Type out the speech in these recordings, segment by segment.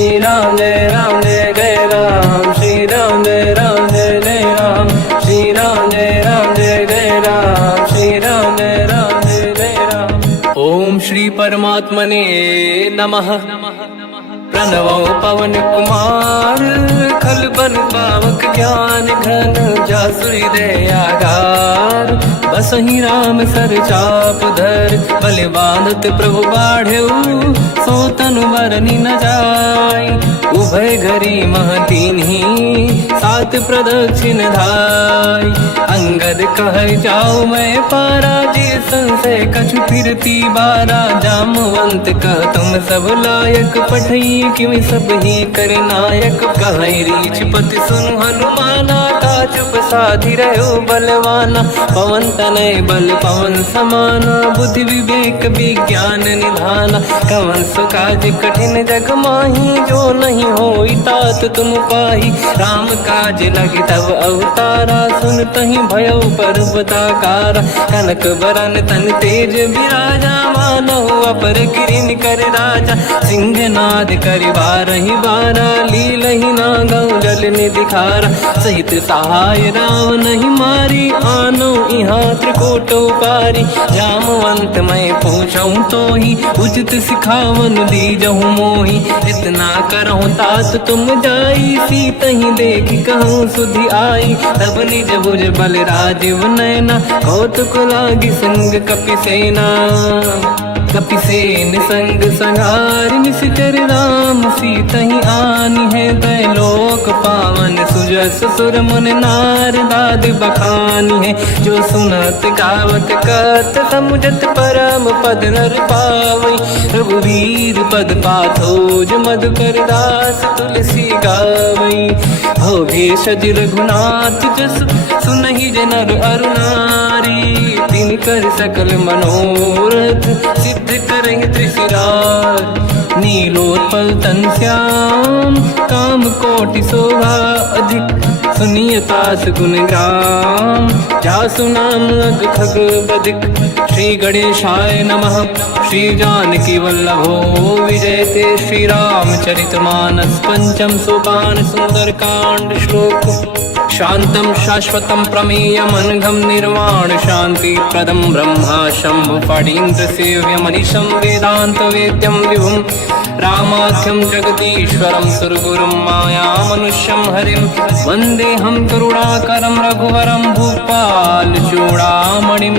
श्री राम जय जय राम, श्री राम जय जय राम, श्री राम जय जय राम, श्री राम जय जय राम। ओम श्री परमात्मने नमः। प्रणवो पवन कुमार, खल बन पावक ज्ञान घन, जासुरी दयागार। बसहि राम सर चाप धर, बल बांधत प्रभु बाढ़ऊ, सो तनु बरनि न जाय। उभय घरी महतीन्ही, सात प्रदक्षिण धाय। अंगद कह जाओ मैं पारा, जी संशय कछु फिरती बारा। जामवंत कह तुम सब लायक, पठई किमि सब ही कर नायक। कहै रीछ पति सुनु हनुमाना, काचुप साधि रहो बलवाना। पवन तनय बल पवन समाना, बुद्धि विवेक विज्ञान निधाना। कवन सो काज कठिन जग माही, जो नहीं होई तात तुम पाही। राम काज लगे तब अवतारा, सुन तहि भयो पर्वताकारा। कनक बरन तन तेज विराजा, मानहु अपर किरिन कर राजा। सिंहनाद करि बारहि बारा, लीलहि नागौ जल निधि खारा। सहित सहाय राम नहीं मारी, आनो इहाँ त्रिकोटौ पारी। जामवंत मैं पूछऊँ तोहि, उचित सिखावन दीजहु मोहि। इतना करहु तात तुम जाई, सीतहि देखि कहूँ सुधि आई। तब निज भुज बल राजीव नयना, कौतुक लागी संग कपिसेना। कपिसेन संग संहार, निशिचर राम सीतहि आनी है। दैलोक पावन सुजस सुर मुन नार, दाद बखानी है। जो सुनत गावत कहत, समुझत परम पद नर पावै। रघुवीर पद पाथोज, मधुकर दास तुलसी गावै। भोगेशज रघुनाथ जस, सुनहि जनर अरु नारी। तिन कर सकल मनोरथ, सिद्ध करहि त्रिशिरार। नीलोत्पल तन श्याम, काम कोटि शोभा अधिक। सुनिय तास गुण ग्राम, जासु नाम अग खग बदिक। श्री गणेशाय नमः। श्री जानकी वल्लभो विजयते, श्री रामचरित मानस। पंचम सोपान सुंदर कांड श्लोक। शांतं शाश्वतं प्रमेयमनघं, निर्वाण शांति प्रदं ब्रह्मा शंभु। फणीन्द्र सेव्यमनिशं, वेदांत वेद्यं विभुं। रामाख्यं जगदीश्वरं, सुरगुरुं मायामनुष्यं हरिं। वन्देऽहं करुणाकरं रघुवरं, भूपाल चूडामणिं।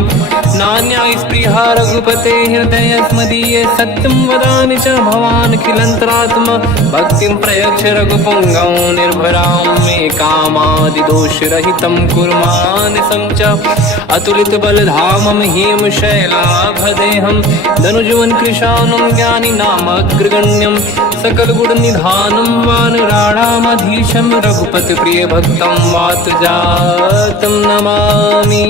नान्यास्पृहा रघुपते हृदयस्मदीये, सत्यं वदामि च भवानखिलन्तरात्मा। भक्तिं प्रयच्छ रघुपुङ्गं, निर्भरां मे कामादिदोषरहितं कुर्मानसं च। अतुलित बलधामं हेमशैलाभदेहं, धनुजवन कृशानं ज्ञानी नामग्रगण्यं। सकल गुण निधानं वानराणामधीशं, रघुपति प्रिय भक्तं वातजातं नमामि।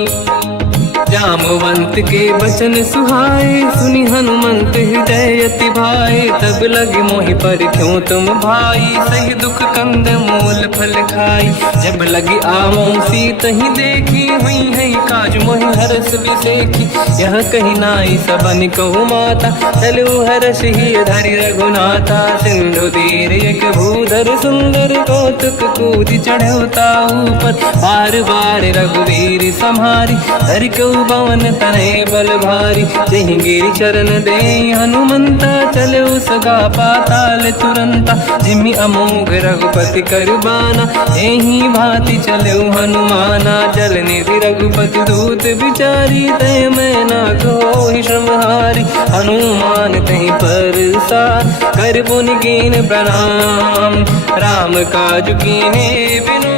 जामवंत के बचन सुहाए, सुनि हनुमंत हृदय अति भाए। तब लगे मोहि पर क्यों तुम भाई, सही दुख कंद मूल फल खाई। जब लगी आवों सीतहि देखी, हुई है काज मोहि हरस बिसेखी। यह कही नाई सबन कहु माता, चलु हरष ही धरि रघुनाथा। सिंधु तीर एक भूधर सुंदर, कौतुक कूदि चढ़ऊ ताऊ पर। बार बार रघुवीर सम्हारी, धरि कहु पवन तनय बल भारी। जहि गिरि चरण दे हनुमंता, चलो सगा पाताल तुरंता। जिमि अमोघ रघुपति कर बाना, एहि भांति चलो हनुमाना। जल निधि रघुपति दूत बिचारी, तय मैं ना कोहि श्रमहारी। हनुमान तहि परसा, कर पुनि कीन प्रणाम। राम काज कीन्हे बिनु,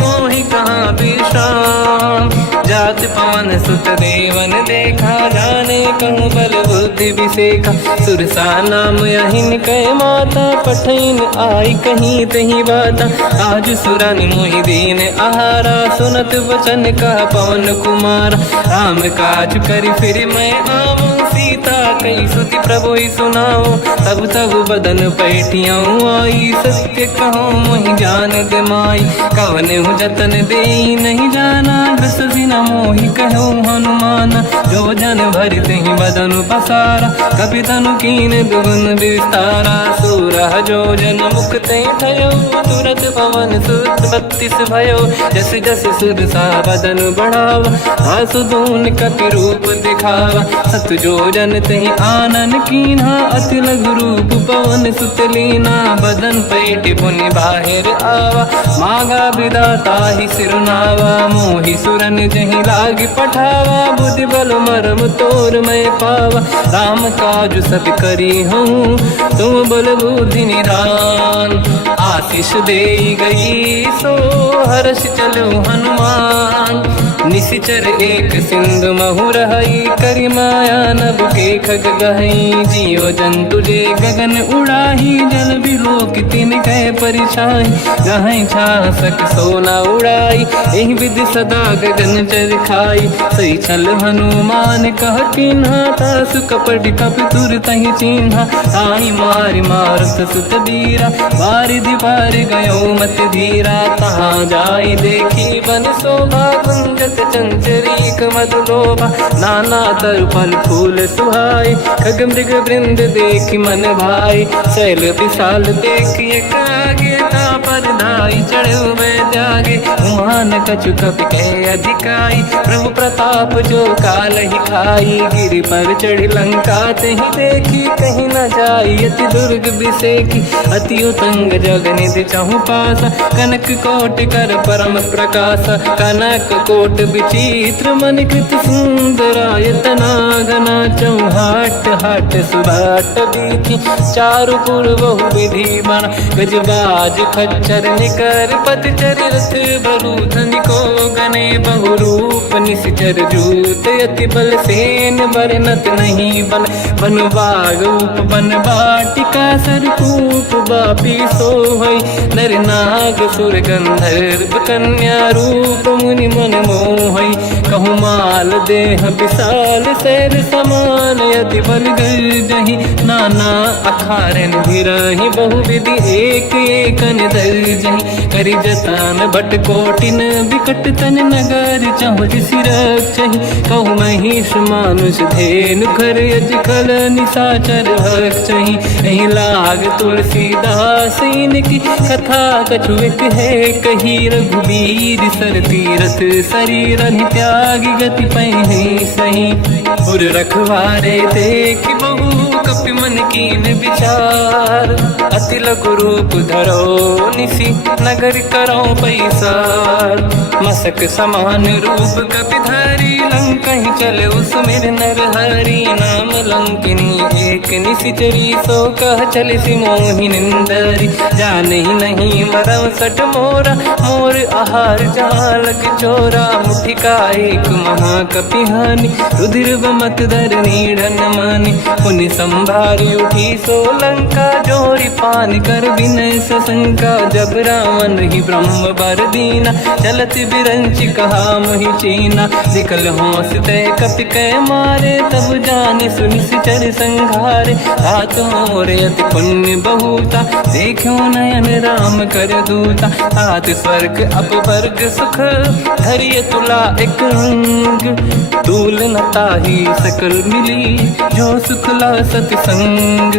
मोहि कहाँ विश्राम। जात पवन सुत देवन देखा, जाने कहूँ बल बुद्धि विसेखा। सुरसा नाम यहिन कै माता, पठैन आई कहीं तही बाता। आज सुरन मोहि दीन आहारा, सुनत वचन कह पवन कुमार। राम काज करि फिर मैं आवूं, सीता कई सुति प्रभु ही सुनाओ। तब तब बदन पैठियाँ आई, सत्य कहो मोहि जान दे माई। कवन हूँ जतन दे नहीं जाना, बिससी न मोहि कहो हनुमान। जो जन भरते ही बदन पसारा, कपि तनु कीन दुगुन विस्तारा। सूरह जो जन मुक्त भयो, तुरत पवन सुत 32 भयो। जस जस सुर सा बदन बढ़ावा, आसुदून कपि रूप दिखावा। सत जो जन तहि आनन कीन्हा, अति लघु रूप पवन सुत लीना। बदन पैठ पुनि बाहिर आवा, मागा विदाता ही सिरुनावा। मोहि सुरन जहि लाग पठावा, बुद्धि बल मरम तोर मैं पावा। राम काज सब करी हूँ, तुम बल बुद्धि निधान। आशीष दे गई सो हर्ष चलो हनुमान। निशिचर एक सिंधु महु रहई, करि माया नभ के खग गहई। जीव जंतु जे गगन उड़ाही, जल बिलोक तिन कह परिछाई। गहई छासक सोना उड़ाई, एहि विधि सदा गगन चर खाई। सही छल हनुमान कह किन्हा, तासु कपट कप तुर तहि चिन्हा। आई मारि मारत सुत बीरा, बारिधि पार गयो मत धीरा। तहाँ जाई देखी बन शोभा, गुंजत चंचरीक मधुलोभा। नाना तरु फल फूल सुहाई, खग मृग वृंद देखि मन भाई। शैल विशाल देखि एक आगे, तापर धाई चढ़ु मैं त्यागे। उमान कछु कपि कह अधिकाई, प्रभु प्रताप जो काल ही खाई। गिरि पर चढ़ी लंका तहि देखी, कहीं न जाई अति दुर्ग बिसेकी। अति उतंग जग निधि चहु पासा, कनक कोट कर परम प्रकाश। कनक कोट विचित्र मन कृत सुंदरायतना। घना चौहाट हाट सुभाट बीथी, चारु पुर बहु विधि बना। गजबाज खच्चर निकर पतचर, रथ बरु धनिको गने बहु रूप। निशिचर जूत अति बल सेन, बरनत नहीं बन। बन बाग उप बन बाटिका, सरकूप बापी सोहई। नर नाग सुर गंधर्व कन्या, रूप मुनि मन मोहई। कहु माल देह विशाल, शैर समान अति बल गर्जहि। नाना अखारन भिरहि, बहु विधि एक एकन दर्जहि। करि जतन भट कोटिन, बिकट तन नगर चहु जिसि रक्षहि। कहु महिष मानुष धेनु, खर यज खल निशाचर भक्षहि। एहि लाग तुलसीदास इनकी, कथा कछु एक है कही। रघुबीर सर तीरथ शरीर त्यागी, गति पहि सही। पुर रखवारे देखि बहु, कपि मन कीन विचार। अति लघु रूप धरो निसी, नगर करो पैसार। मसक समान रूप कपि धारी, लंका ही चले उसमें नर हरि। नाम लंकिनी एक निशिचरी, सो कह चले सि मोहि निंदरी। जान ही नहीं मरव सठ मोरा, मोर आहार जालक चोरा। मुठिका एक महाकपि हानि, रुधिर बमत धर नीढ़न मानि। पुनि संभारी उठी सो लंका, जोरी पान कर विनय सशंका। जब रावण ही ब्रह्म बर दीना, चलत बिरंचि कहा मोहि चीना। निकल होश तय कपि कै मारे, तब जानि सुनि सिचर संघारे। हाथ मोरे अति पुण्य बहुता, देखो नयन राम कर दूता। हाथ स्वर्ग अपवर्ग सुख, धरिय तुला एक अंग। तूल न ताहि सकल मिली, जो सुख ला सत संग।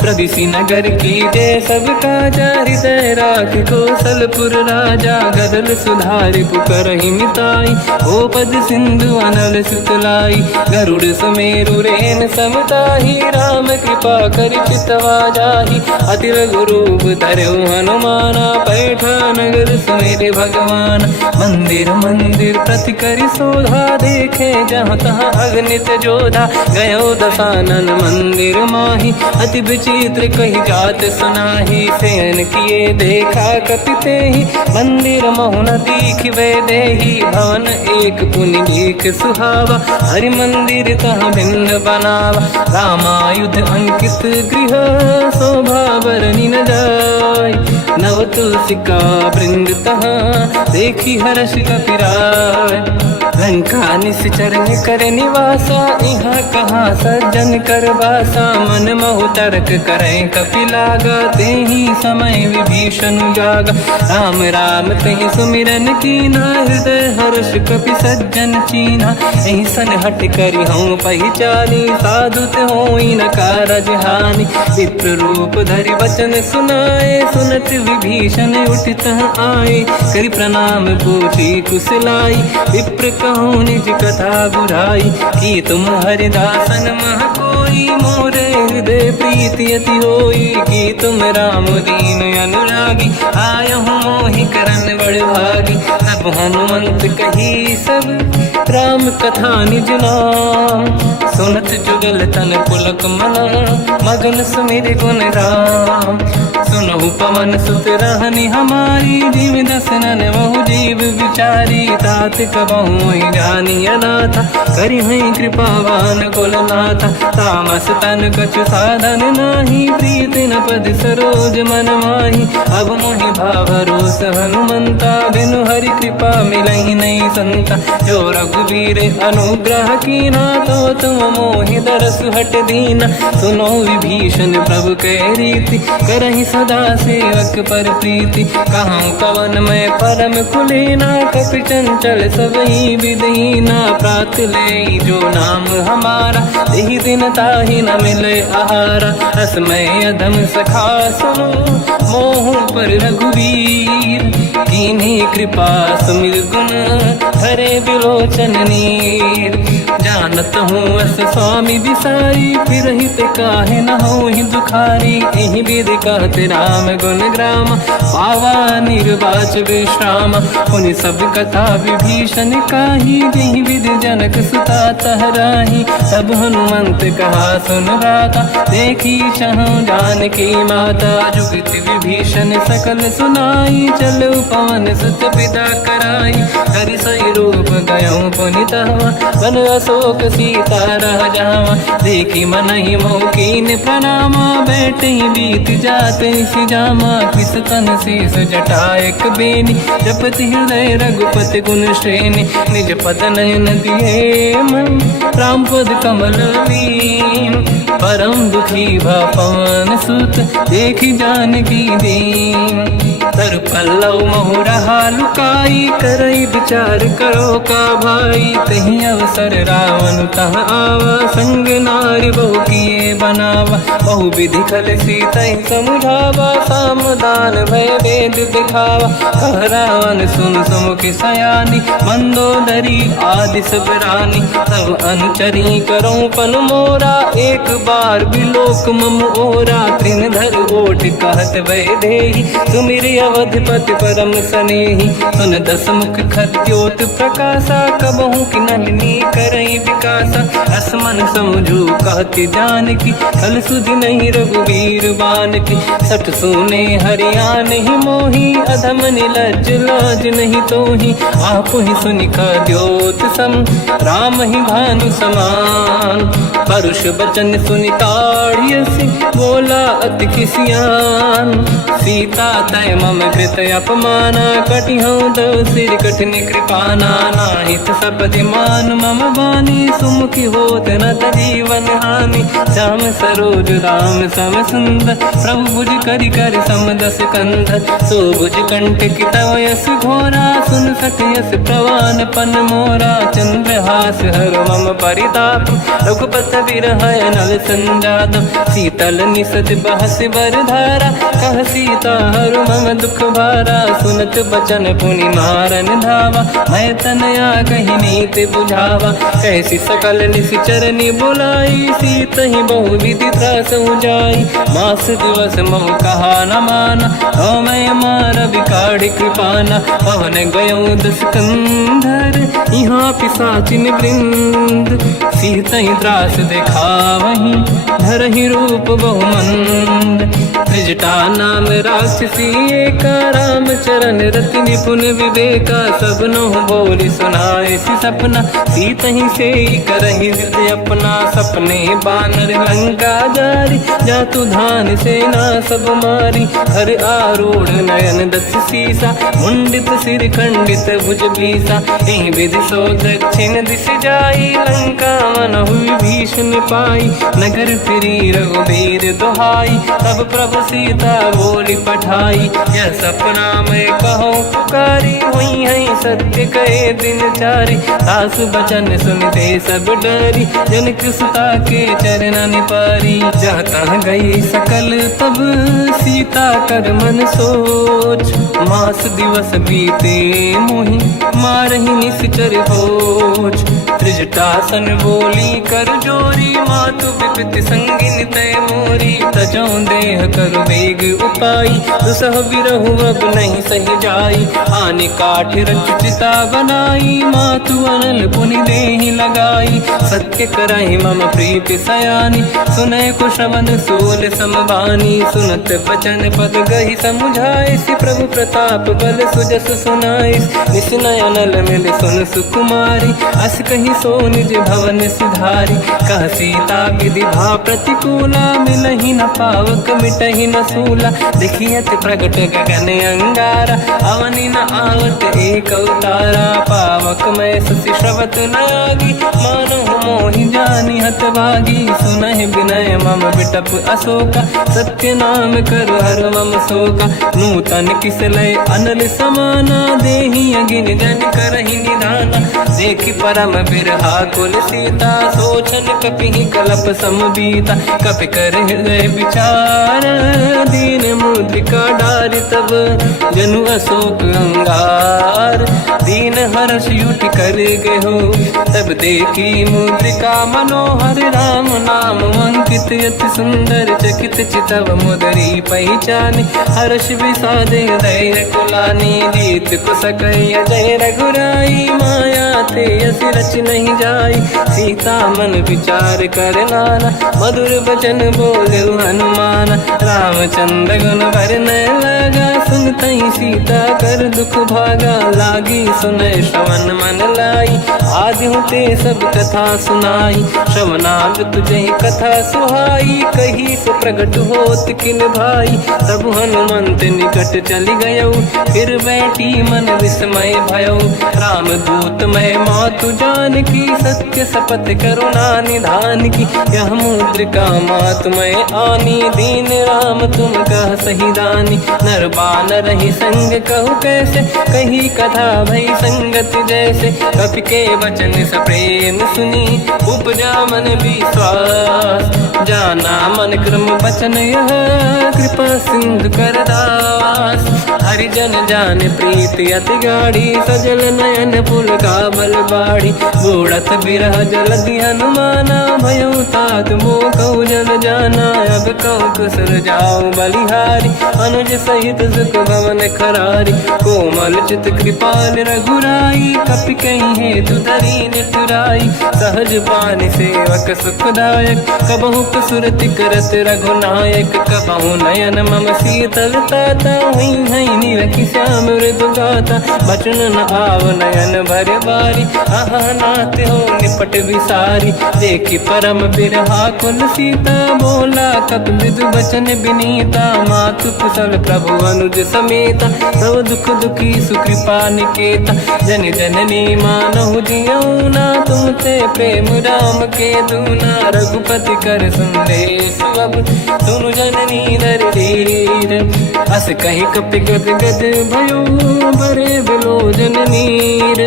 प्रदिशि नगर की जय सब काजा, हृदय राख कौशलपुर राजा। गदल सुधारि पुकरहि मिताई, ओ पद सिंधु अनल सुतलाई। गरुड़ सुमेरु रेन समताहि, राम कृपा करि चितवा जाहि। अति लघु रूप धरौ हनुमाना, पैठा नगर सुमेरे भगवान। मंदिर मंदिर प्रति करि शोधा, देखे जहाँ तहाँ अगणित जोधा। गयो दशानन मंदिर माहि, अति विचित्र कही जात सुनाहि। शयन किए देखा कपि तेहि, मंदिर महु न दीखिबे देहि। भवन एक पुनि दीख सुहावा, हरि मंदिर तहाँ भिन्न बनावा। रामायुध अंकित गृह, शोभा बरनि न जाय। नव तुलसिका वृंद तहाँ, देखी हर्ष कपि राय। लंका निश्चर कर निवासा, यहाँ कहाँ सज्जन कर वासा। मन महु तर्क करें कपिलागा, तेहि समय विभीषण जागा। राम राम तेहि सुमिरन कीना, हृदय हर्ष कपि सज्जन चीना। एहि सन हट करि हूँ पहिचानी, साधु होई न कारज हानि। विप्र रूप धरि वचन सुनाए, सुनत विभीषण उठित आए। करि प्रणाम पूछी कुशलाई, विप्र कहूँ निज कथा बुराई। कि तुम हरिदासन मह कोई, मोरे हृदय प्रीति अति होई। कि तुम राम दीन अनुरागी, आयहु मोहि करन बड़ भागी। तब हनुमंत कही सब राम कथा निज नाम, सुनत जुगल तन पुलक मना, मगन सुमिर गुण राम। सुनहु पवन सुत रहनि हमारी, जीव दसनन महु जीव विचारी। तात कबहु जानी अनाथा, करि हैं कृपावान कुलनाथा। तामस तन कछु साधन नाही, प्रीति न पद सरोज मन माही। अब मोहि भावरोस हनुमंता, बिनु हरि कृपा मिलहि नहीं संता। जो रघुवीर अनुग्रह कीना, तो तुम मोहि दरस हट दीना। सुनो विभीषण प्रभु के रीति, करहि सदा सेवक पर प्रीति। कहूँ कवन मैं परम कुलीना, कपि चंचल सबहि विदहीना। प्रात ले जो नाम हमारा, तेहि दिन ताहि न मिले आहारा। रसमय अधम सखा सुनो, मोह पर रघुवीर। कीन्ही कृपा सुमिर गुण, हरे बिलोचन नीर। जानत हूँ अस स्वामी बिसाई, फिर हित काहे न हो ही दुखारी। एहि विधि कहते राम गुण ग्राम, पावा निर्वाच विश्राम। पुनि सब कथा विभीषण काही, जेहि विधि जनक सुता तहराही। तब हनुमंत कहा सुन राता, देखी चहु जानकी माता। जुगति विभीषण सकल सुनाई, चलो पवन सुत पिता कराई। हरि सही रूप गयो पुनि तहवा, बन अशोक सीता रह जावा। देखी मनहि मोह कीन प्रणामा, बैठे बीत जाते सिजामा। किस तन शीस जटा एक बेनी, जपति हृदय रघुपति गुण श्रेणी। निज पद नयन दिए मन, राम पद कमल लीन। परम दुखी भा पवन सुत, देखी जानकी दीन। तर पल्लव महु रहा लुकाई, करई विचार करो का भाई। तहि अवसर रावण तह आवा, संग नारी बहु किए बनावा। बहु विधि खल सीतहि समुझावा, सामदान भय वेद दिखावा। कह रावण सुन सुमुख सयानी, मंदोदरी आदि सब रानी। सब अनुचरी करो पन मोरा, एक बार बिलोक मम ओरा। तृण धर ओठ कहत भय देहि, सुमिर अवधपति परम सनेहि। सुन दस मुख खद्योत प्रकाशा, कबहु कि नलिनी करई विकासा। असमन समझू कहति जानकी, खल सुधि नहीं रघुवीर बानकी। सठ सुने हरियाण ही मोही, अधम निलज्ज लाज नहीं तोही। आप ही सुनि खद्योत सम, राम ही भानु समान। परुष बचन सुनि ताड़ियसि, बोला अति किसियान। सीता तय मम कृत अपमाना, कटिहउँ दो सिर कठिन कृपाना। नाहित सपदि मान मम बानी, सुमुखी होत न जीवन हानि। श्याम सरोज राम सम सुंदर, प्रभु भुज करि कर सम दस कंधर। सो भुज कंठ की तव यस घोरा, सुन सठ यस प्रवान पन मोरा। चंद्रहास हर मम परिताप, रघुपत बिरहय नल संजात। शीतल निसत बहस बर धारा, कह सीता हर मम दुख भारा। सुनत बचन पुनि मारन धावा, मैं तनया कही नीति बुझावा। कैसी सकल निश्चरनि बुलाई, सीतहि बहु विधि त्रासउ जाई। मास दिवस मोह कहा न माना, तो मैं मार बिकाढ़ कृपाना। पवन गयो दस कंधर, यहाँ पिशाचिन वृंद। सीतहि त्रास दिखावहीं, धरहि रूप बहुमंद। त्रिजटा नाम राक्षसी एका, राम चरण रति निपुण विवेका, सबनो बोली सुनाए सी सपना, सीत ही से करहि हृदय अपना, सपने बानर लंका जारी, जातु धान सेना सब मारी, हर आरूढ़ नयन दस सीसा, मुंडित सिर खंडित भुज बीसा, एहि विधि सो दक्षिण दिश जाई, लंका मनहु विभीषण पाई, नगर फिरी रघुबीर दुहाई, तब प्रभु सीता बोली पठाई, यह सपना मैं कहो पुकारी, हुई है सत्य कहे दिन चारी, सास बचन सुनते सब डरी, जनक सुता के चरण निपारी, जहाँ तहाँ गई सकल तब सीता कर मन सोच, मास दिवस बीते मोहि मारहि निश्चर होच, त्रिजटासन बोली कर जोरी, मातु विपति संगिन तय मोरी, तजौ देह कर वेग उपाई, दुसह बिरहु अब नहीं सही जाई, आने काठ रचिता बनाई, मातु अनल पुनि देहि लगाई, सत्य करहि मम प्रीति सयानी, सुनय को श्रवण सोल समबानी, सुनत बचन पद गहि समुझाए, सि प्रभु प्रताप बल सुजस सुनाई, निसनय अनल मिल सुन सुकुमारी, अस कहि सो निज भवन सिधारी, कह सीता विधि भा प्रतिकूला, मिलहि न पावक मिटहि न सूला, देखियत प्रगट गगन अंगारा, अवनि न आवत एक अवतारा, पावक मैं ससि श्रवत न आगी, मानो मोहि जानि हतभागी, सुनहि विनय मम विटप अशोका, सत्य नाम कर हर मम शोका, नूतन किसलय अनल समाना, देहि अगिन जन करहि निधाना, देखि परम बिरहा कुल सीता, सोचन कपिहि कलप समबीता, कपि कर हृदय विचार, दीन मुद्रिका डारि तब जनु अशोक अंगार, दीन हर्ष युति कर गयो, तब देखी मुद्रिका मनोहर, राम नाम अंकित अति सुंदर, चकित चितव मुदरी पहचान, हर्ष विषाद हृदय कुलानी, जीत को सकय जय रघुराई, माया ते अस रच नहीं जाई, सीता मन विचार कर नाना, मधुर बचन बोले हनुमान, रामचंद्र गुण वरनय लगा, सुनतहि सीता कर दुख भागा, लागी सुनय श्रवण मन लाई, आदि होते सब कथा सुनाई, श्रवणाग तुझहि कथा सुहाई, कही सो प्रगट होत किन भाई, तब हनुमंत निकट चली गयो, फिर बैठी मन विस्मय भयो, राम दूत मैं मातु जान की, सत्य शपथ करुणा निधान की, यह मुद्रिका मातु मैं आनी, दीन राम तुम कह सही दानी, नर बानर ही संग कहु कैसे, कही कथा भई संगति जैसे, कपि के वचन सप्रेम सुनी, उपजा मन विश्वास, जाना मन क्रम बचन यह, कृपा सिंधु कर दास, हरिजन जान प्रीति अति गाढ़ी, सजल नयन पुल का बल बाढ़ी, बूढ़त बिरह जलधि हनुमाना, भयो तात मो कहु जन जाना, अब कहु कुसुर जाओ बलिहारी, अनुज सहित सुख भवन खरारी, कोमल चित कृपाल रघुराई, कपि कहीं हेतु धरी निठुराई, सहज पानि सेवक सुखदायक, कबहु कुसुरति करत रघुनायक, कबहु नयन मम शीतल ताता, हुई है निरखि श्याम मृदु गाता, बचन न आव नयन भर बारी, आहा नाथ हो निपट विसारी, देखी परम बिरहा कुल सीता, बोला कप विदु बचन बिनीता, मातु कुशल प्रभु अनुज समेता, सब दुख दुखी सुकृपा निकेता, जन जननी मानहु जियौना, तुम ते प्रेम राम के दूना, रघुपति कर संदेश अब सुनु जननी दर धीर, अस कहि कपि गद गद भयो, बरे बिलोचन नीर,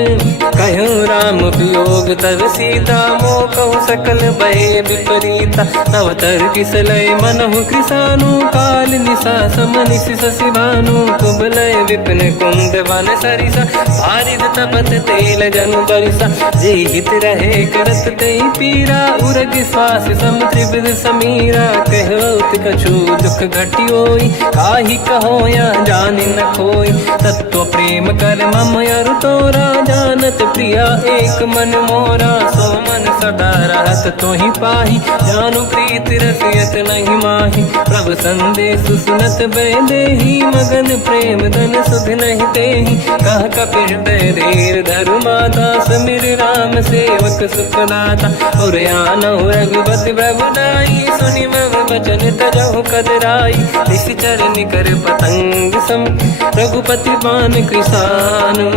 कहो राम वियोग तब सीता, मो कहु सकल भय विपरीता, तव तर किसलय मनहु कृसानु, काल निशा समनिशि शशि भानु, कुबलय विपिन कुंद वन सरिसा पारिद तपत तेल जनु बरिसा जे हित रहे करत ते पीरा उरग श्वास सम त्रिविध समीरा कहत कछु दुख घटियोई काहि कहो या जान न खोई तत्व प्रेम कर मम अरु तोरा जानत प्रिया एक मन मोरा सो मन सदा रहत तोहि पाहि जानु प्रीत रसियत नहीं माहि प्रभु संदेश सुनत बैदेही मगन प्रेम धन सुध नहीं तेहि कह कपिल धीर धरु माता समिर राम सेवक सुखदाता और आनौ रघुपति प्रभु दाई सुनि मम वचन तजहु कदराई निश्चर निकर पतंग सम रघुपति पान कृसानु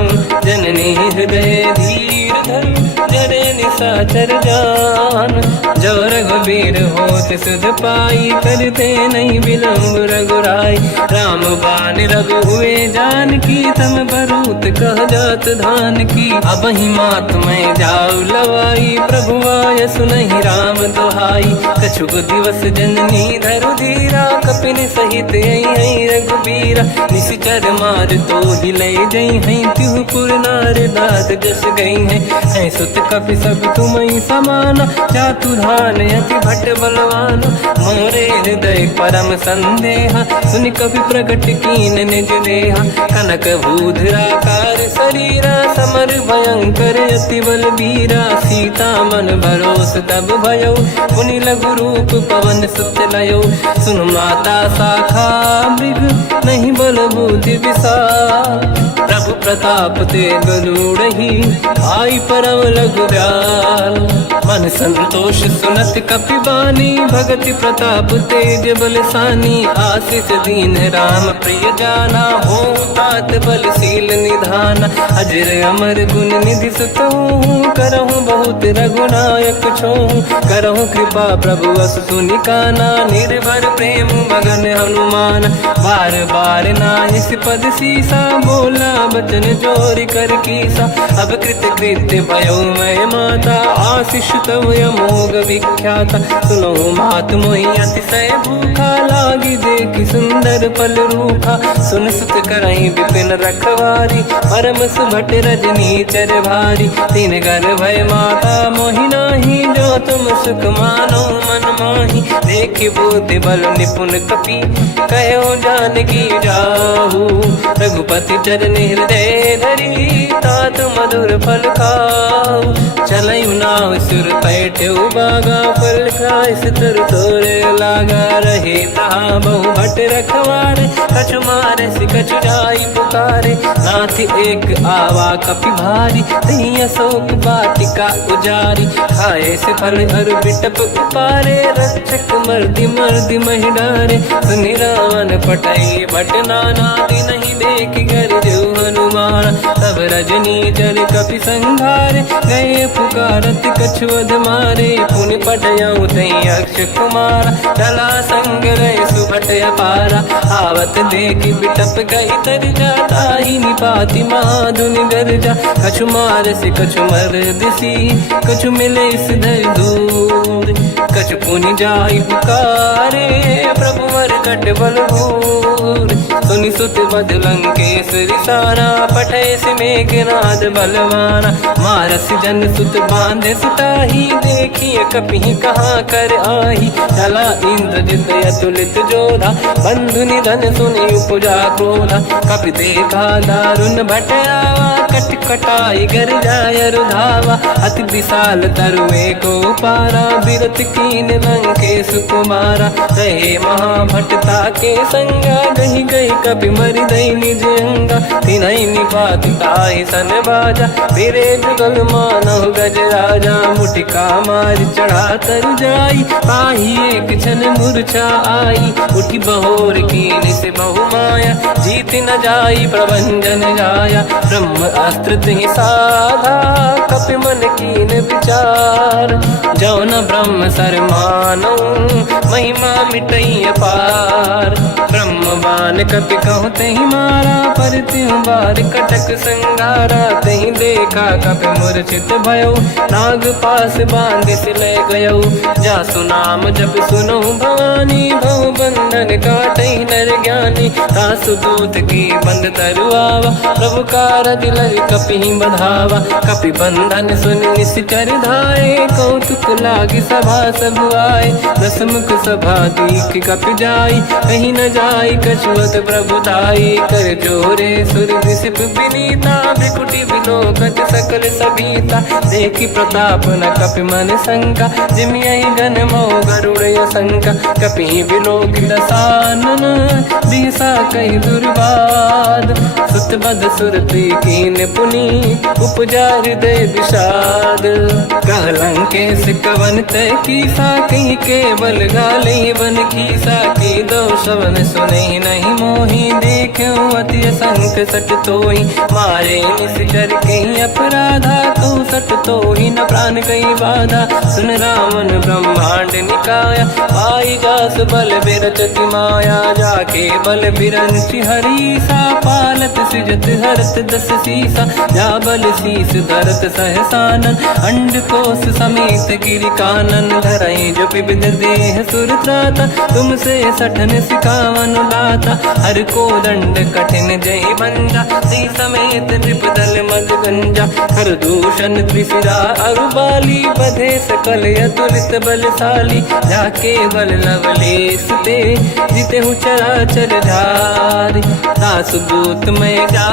जननी हृदय धीर धरु जरे निशाचर जान जो रघुबीर होत सुध पाई करते नहीं विलंब रघुराई राम बान रघु हुए जान की तम बरूत कह जात धान की अब ही मात में जाऊ लवाई प्रभु आय सुनहि राम दोहाई कछुक दिवस जननी धरु धीरा कपिन सहित आई रघुबीरा निश्चर मार तो ही ले जई हैं तिहुपुर नार दाद जस गई है सुत कपि सब तुम समाना चातुधान अति भट्ट बलवान मोरे हृदय परम संदेहा सुनि कपि प्रकट कीन निज देहा कनक भूधराकार शरीरा समर भयंकर अति बलबीरा सीता मन भरोस तब भयो मुनि लघु रूप पवन सुत लयो सुन माता शाखा मृग नहीं बल बुद्धि विशाल प्रभु प्रताप ते गरुड़हि आई परम लघु दयाल मन संतोष सुनत कपि बानी भगति प्रताप तेज बलसानी आशीष दीन राम प्रिय जाना हो तात बलशील निधान अजर अमर गुण निधि सुतहु करहु बहुत रघुनायक छोहु करहु कृपा प्रभु अस सुनि काना निर्भर प्रेम मगन हनुमान बार बार नाहिस पद सीसा बोला बचन जोरि कर कीसा अब कृत कृत्य भयो मैं माता आशीष तव अमोघ विख्याता सुनो मात मोहि अतिशय भूखा लागी देखी सुंदर पल रूखा सुन सुत करहि विपिन रखवारी परम सुभट रजनी चर भारी तीन घर भय माता मोहि नाही जो तुम सुख मानो मन माही देखि बुद्धि बल निपुण कपि कहो जानकी जाहू रघुपति चरण हृदय धरी तात मधुर फल खाऊ चलयु नाव सुर पैठ्यु बागा फल खाय सितर तोरे लागा रहे तहा बहु भट रखवारे कछु मारे सि कछु जाई पुकारे नाथ एक आवा कपि भारी तही अशोक वाटिका उजारी खाए से फल अरु बिटप उपारे रक्षक मर्दि मर्दि महि डारे सुनि रावण पटई भट नाना नहीं देख घर जो हनुमान तब रजनी चर कपि संघारे गए पुकारत कछुअध मारे पुनि पटयऊ तई अक्ष कुमार चला संग रहे सुभट अपारा आवत देखि बिटप गई तर जाता ही निपाति माधुनि गर्जा कछु मार से कछु मर दिसी कछु मिले इस धर दूर कछु पुनि जाई पुकारे प्रभु वर कट बलभूर सुनि सुत बद लंकेश रिसाना पठे से मेघनाद बलवाना मारस जन सुत बांधे सुताही देखिए कपि कहाँ कर आही चला इंद्रजित अतुलित जोधा बंधु निधन सुनि उपजा क्रोधा कपि देखा दारुण भट आवा कट कटाई गर जाय रुधावा अति विशाल तरुए को पारा बिरत कीन लंकेश कुमारा रहे महाभटता के संगा गही गई कपि मरि दई निज अंगा तिनहि निपात ताहि सन बाजा फिरे जुगल मानव गज राजा मुटिका मार चढ़ा तर जाई पाही एक क्षण मूर्छा आई उठी बहोर कीन से बहु माया जीत न जाई प्रभंजन जाया ब्रह्म अस्त्र तिहि साधा कपि मन कीन विचार जौन ब्रह्म सर मानौ महिमा मिटई अपार ब्रह्म बान काल कपि कहूँ तही मारा, पर त्यों बार कटक संगारा। तही देखा कपि मूर्छित भयो, नाग पास बांध से ले गयो। जासु नाम जब सुनो भवानी, भव बंधन काटहि नर ज्ञानी। तासु दूत की बंद तरुआवा, प्रभु कारज लग कपि बधावा। कपि बंधन सुन निश्चर धाये, कौतुक लागी सभा सब आए। दसमुख सभा दीख कपि जाई, कहीं न जाई कछुअत प्रभुताई। कर जोरे सुर दिसिप विनीता, भ्रिकुटि विलोकत सकल सबीता। देखी प्रताप न कपि मन शंका, जिमियहि गन मोह गरुड़ शंका। कपि विलोक दसानन, दिशा कहि दुर्वाद। सुत बद सुरति कीन पुनि, उपजा हृदय विषाद। कहलंकेश कवन तय कीसा, कहीं केवल गाली बन खीसा। की दो शवन सुने नहीं मोही, देखूं अति संत सट तोहि। मारे निश्चर कहीं अपराधा, तो सट तोहि न प्राण कहीं बाधा। सुन रावण ब्रह्मांड निकाया, पाई जास बल बिरचति माया। जाके बल बिरंचि हरीसा, पालत सृजत हरत दस सीसा। जा बल शीस धरत सहसानन, अंड कोश समेत गिरि कानन। धरई जो विविध देह सुर त्राता, तुमसे सठन सिखावन लाता। हर को दंड कठिन जय बंजा, सी समेत नृपदल मद गंजा। हर दूषण त्रिशिरा अरुबाली, बधे सकल अतुलित बलशाली। जाके बल लवलेश ते, जितेहु चराचर धारी। दास दूत में जा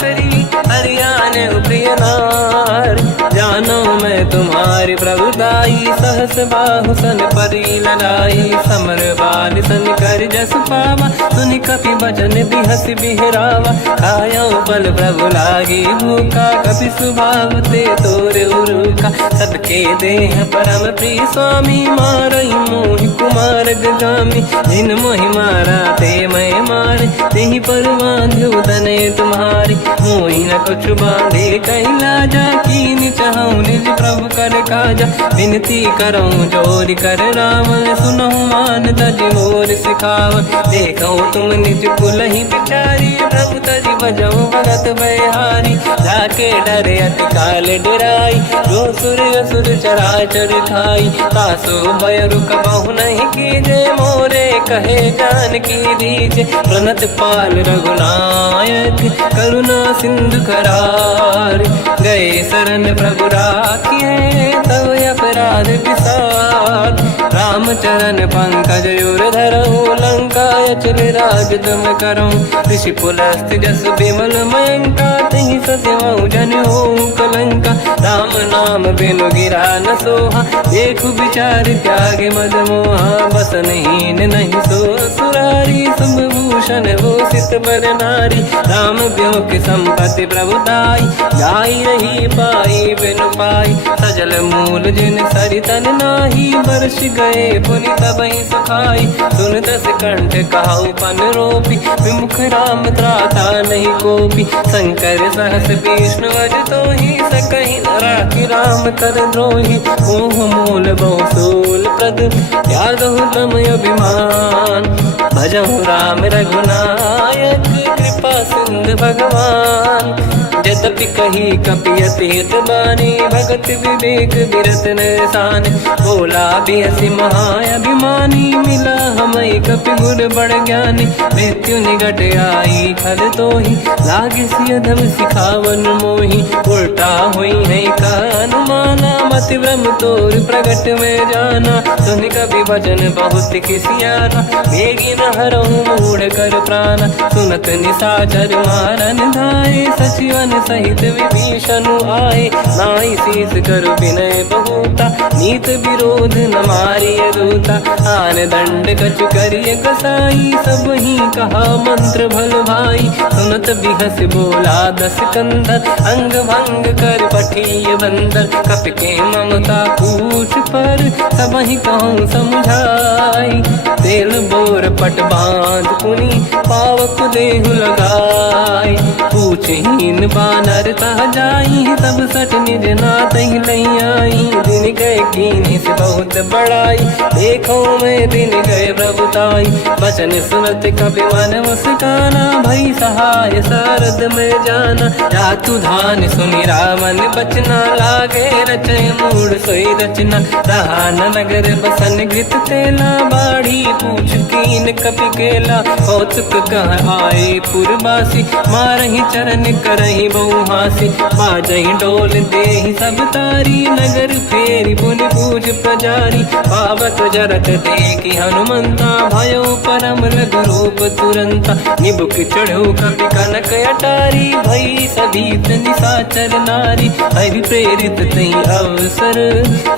करी, हरियाण प्रिय नार। जानो मैं तुम्हारी प्रभुताई, सहस बाहु सन परी लड़ाई। समर बाल सन कर जस पावा, सुनि कपि बचन बिहस बिहरावा। खायो बल प्रभु लागी भूखा, कपि स्वभाव ते तोरे उरुका। सबके देह परम प्रिय स्वामी, मारई मोहि कुमार गगामी। जिन मोहि मारा ते मैं मारे, तेहि पर बांधु तने तुम्हारी। मोहि न कुछ बांधे कहीं लाजा, कीनि चाहूं निज प्रभु कर काजा। विनती करऊं जोरि कर रावण, सुनहु मान तज मोर सिखावन। देखो तुम निज कुलहि बिचारी, प्रभु तज बजऊं भगत बयहारी। जाके डरे अति काल डराई, जो सुर असुर चराचर खाई। तासो भय रुक बहु नहीं कीजे, मोरे कहे जान की दीजे। प्रणत पाल रघुनायक, करुणा सिंधु करार। गए शरण प्रभु राखिए, तब अपराध विसार। रामचरण पंकज उर धरऊं, लंका अचल राज तुम करऊं। ऋषि पुलस्त जस विमल मयंका, तहि सत्यमऊ जन होऊं कलंका। राम नाम बिनु गिरा न सोहा, देखु विचार त्यागे मद मोहा। बसनहीन नहीं सो सुरारी, शुभ भूषण भूषित बर नारी। राम ब्यों की संपत्ति प्रभुताई, जाई रही पाई बिनु पाई। सजल मूल जिन सरितन नाही, बरस गए पुनि तबहि सुखाई। सुन दस कंठ कहाऊ पन रोपी, विमुख राम त्राता नहीं कोपी। शंकर सहस विष्णु अज तोहि, सकहि न राखि राम कर द्रोही। मोह मूल बहु सूल प्रद, त्यागहु तम अभिमान। भजहु राम रघुनायक, कृपा सिंधु भगवान। यद्यपि कही कपि अति हित बानी, भगत विवेक बिरत निशान। बोला बिहसि महाअभिमानी, मिला हमई कपि गुर बड़ ज्ञानी। मृत्यु निकट आई खल तोहि, लागे सिय धम सिखावन मोहि। उल्टा हुई है का अनुमाना, मति ब्रह्म तोर प्रगट में जाना। सुन कपि भजन बहुत खिसियाना, बेगी न हरहु मूढ़ कर प्राण। सुनत निशाचर मारन धाये, सचिवन सहित विभीषण आए। नाई शीस कर विनय बहुता, नीत विरोध न मारिय दूता। आन दंड कछु करिय कसाई, सब ही कहा मंत्र भल भाई। सुनत बिहस बोला दस कंदर, अंग भंग कर पठिय बंदर। कपि के ममता पूछ पर, सब ही कहूँ समझाई। तेल बोर पट बांध पुनि, पावक देहु लगाई। पूछहीन वानर तह जाई, सब सट निज नाथ ही लई आई। दिन गए कीनी से बहुत बड़ाई, देखो मैं दिन गए प्रभुताई। बचन सुनत कपि मन मुस्काना, भई सहाय सारद में जाना। जातु धान सुनि रामन बचना, लागे रचय मूड सोई रचना। रहा न नगर बसन घृत तेला, बाढ़ी पूछ कीन कपि केला। कौतुक कह आए पुरवासी, मारहि चरण करहि बहु हासी। बाजहि डोल देहि सब तारी, नगर फेरी पुनि पूज प्रजारी। पावत जरत देखि हनुमंता, भयो परम लघु रूप तुरंता। निबुक चढ़ो कपि कनक अटारी, भई सभीत निशाचर नारी। हरि प्रेरित तई अवसर,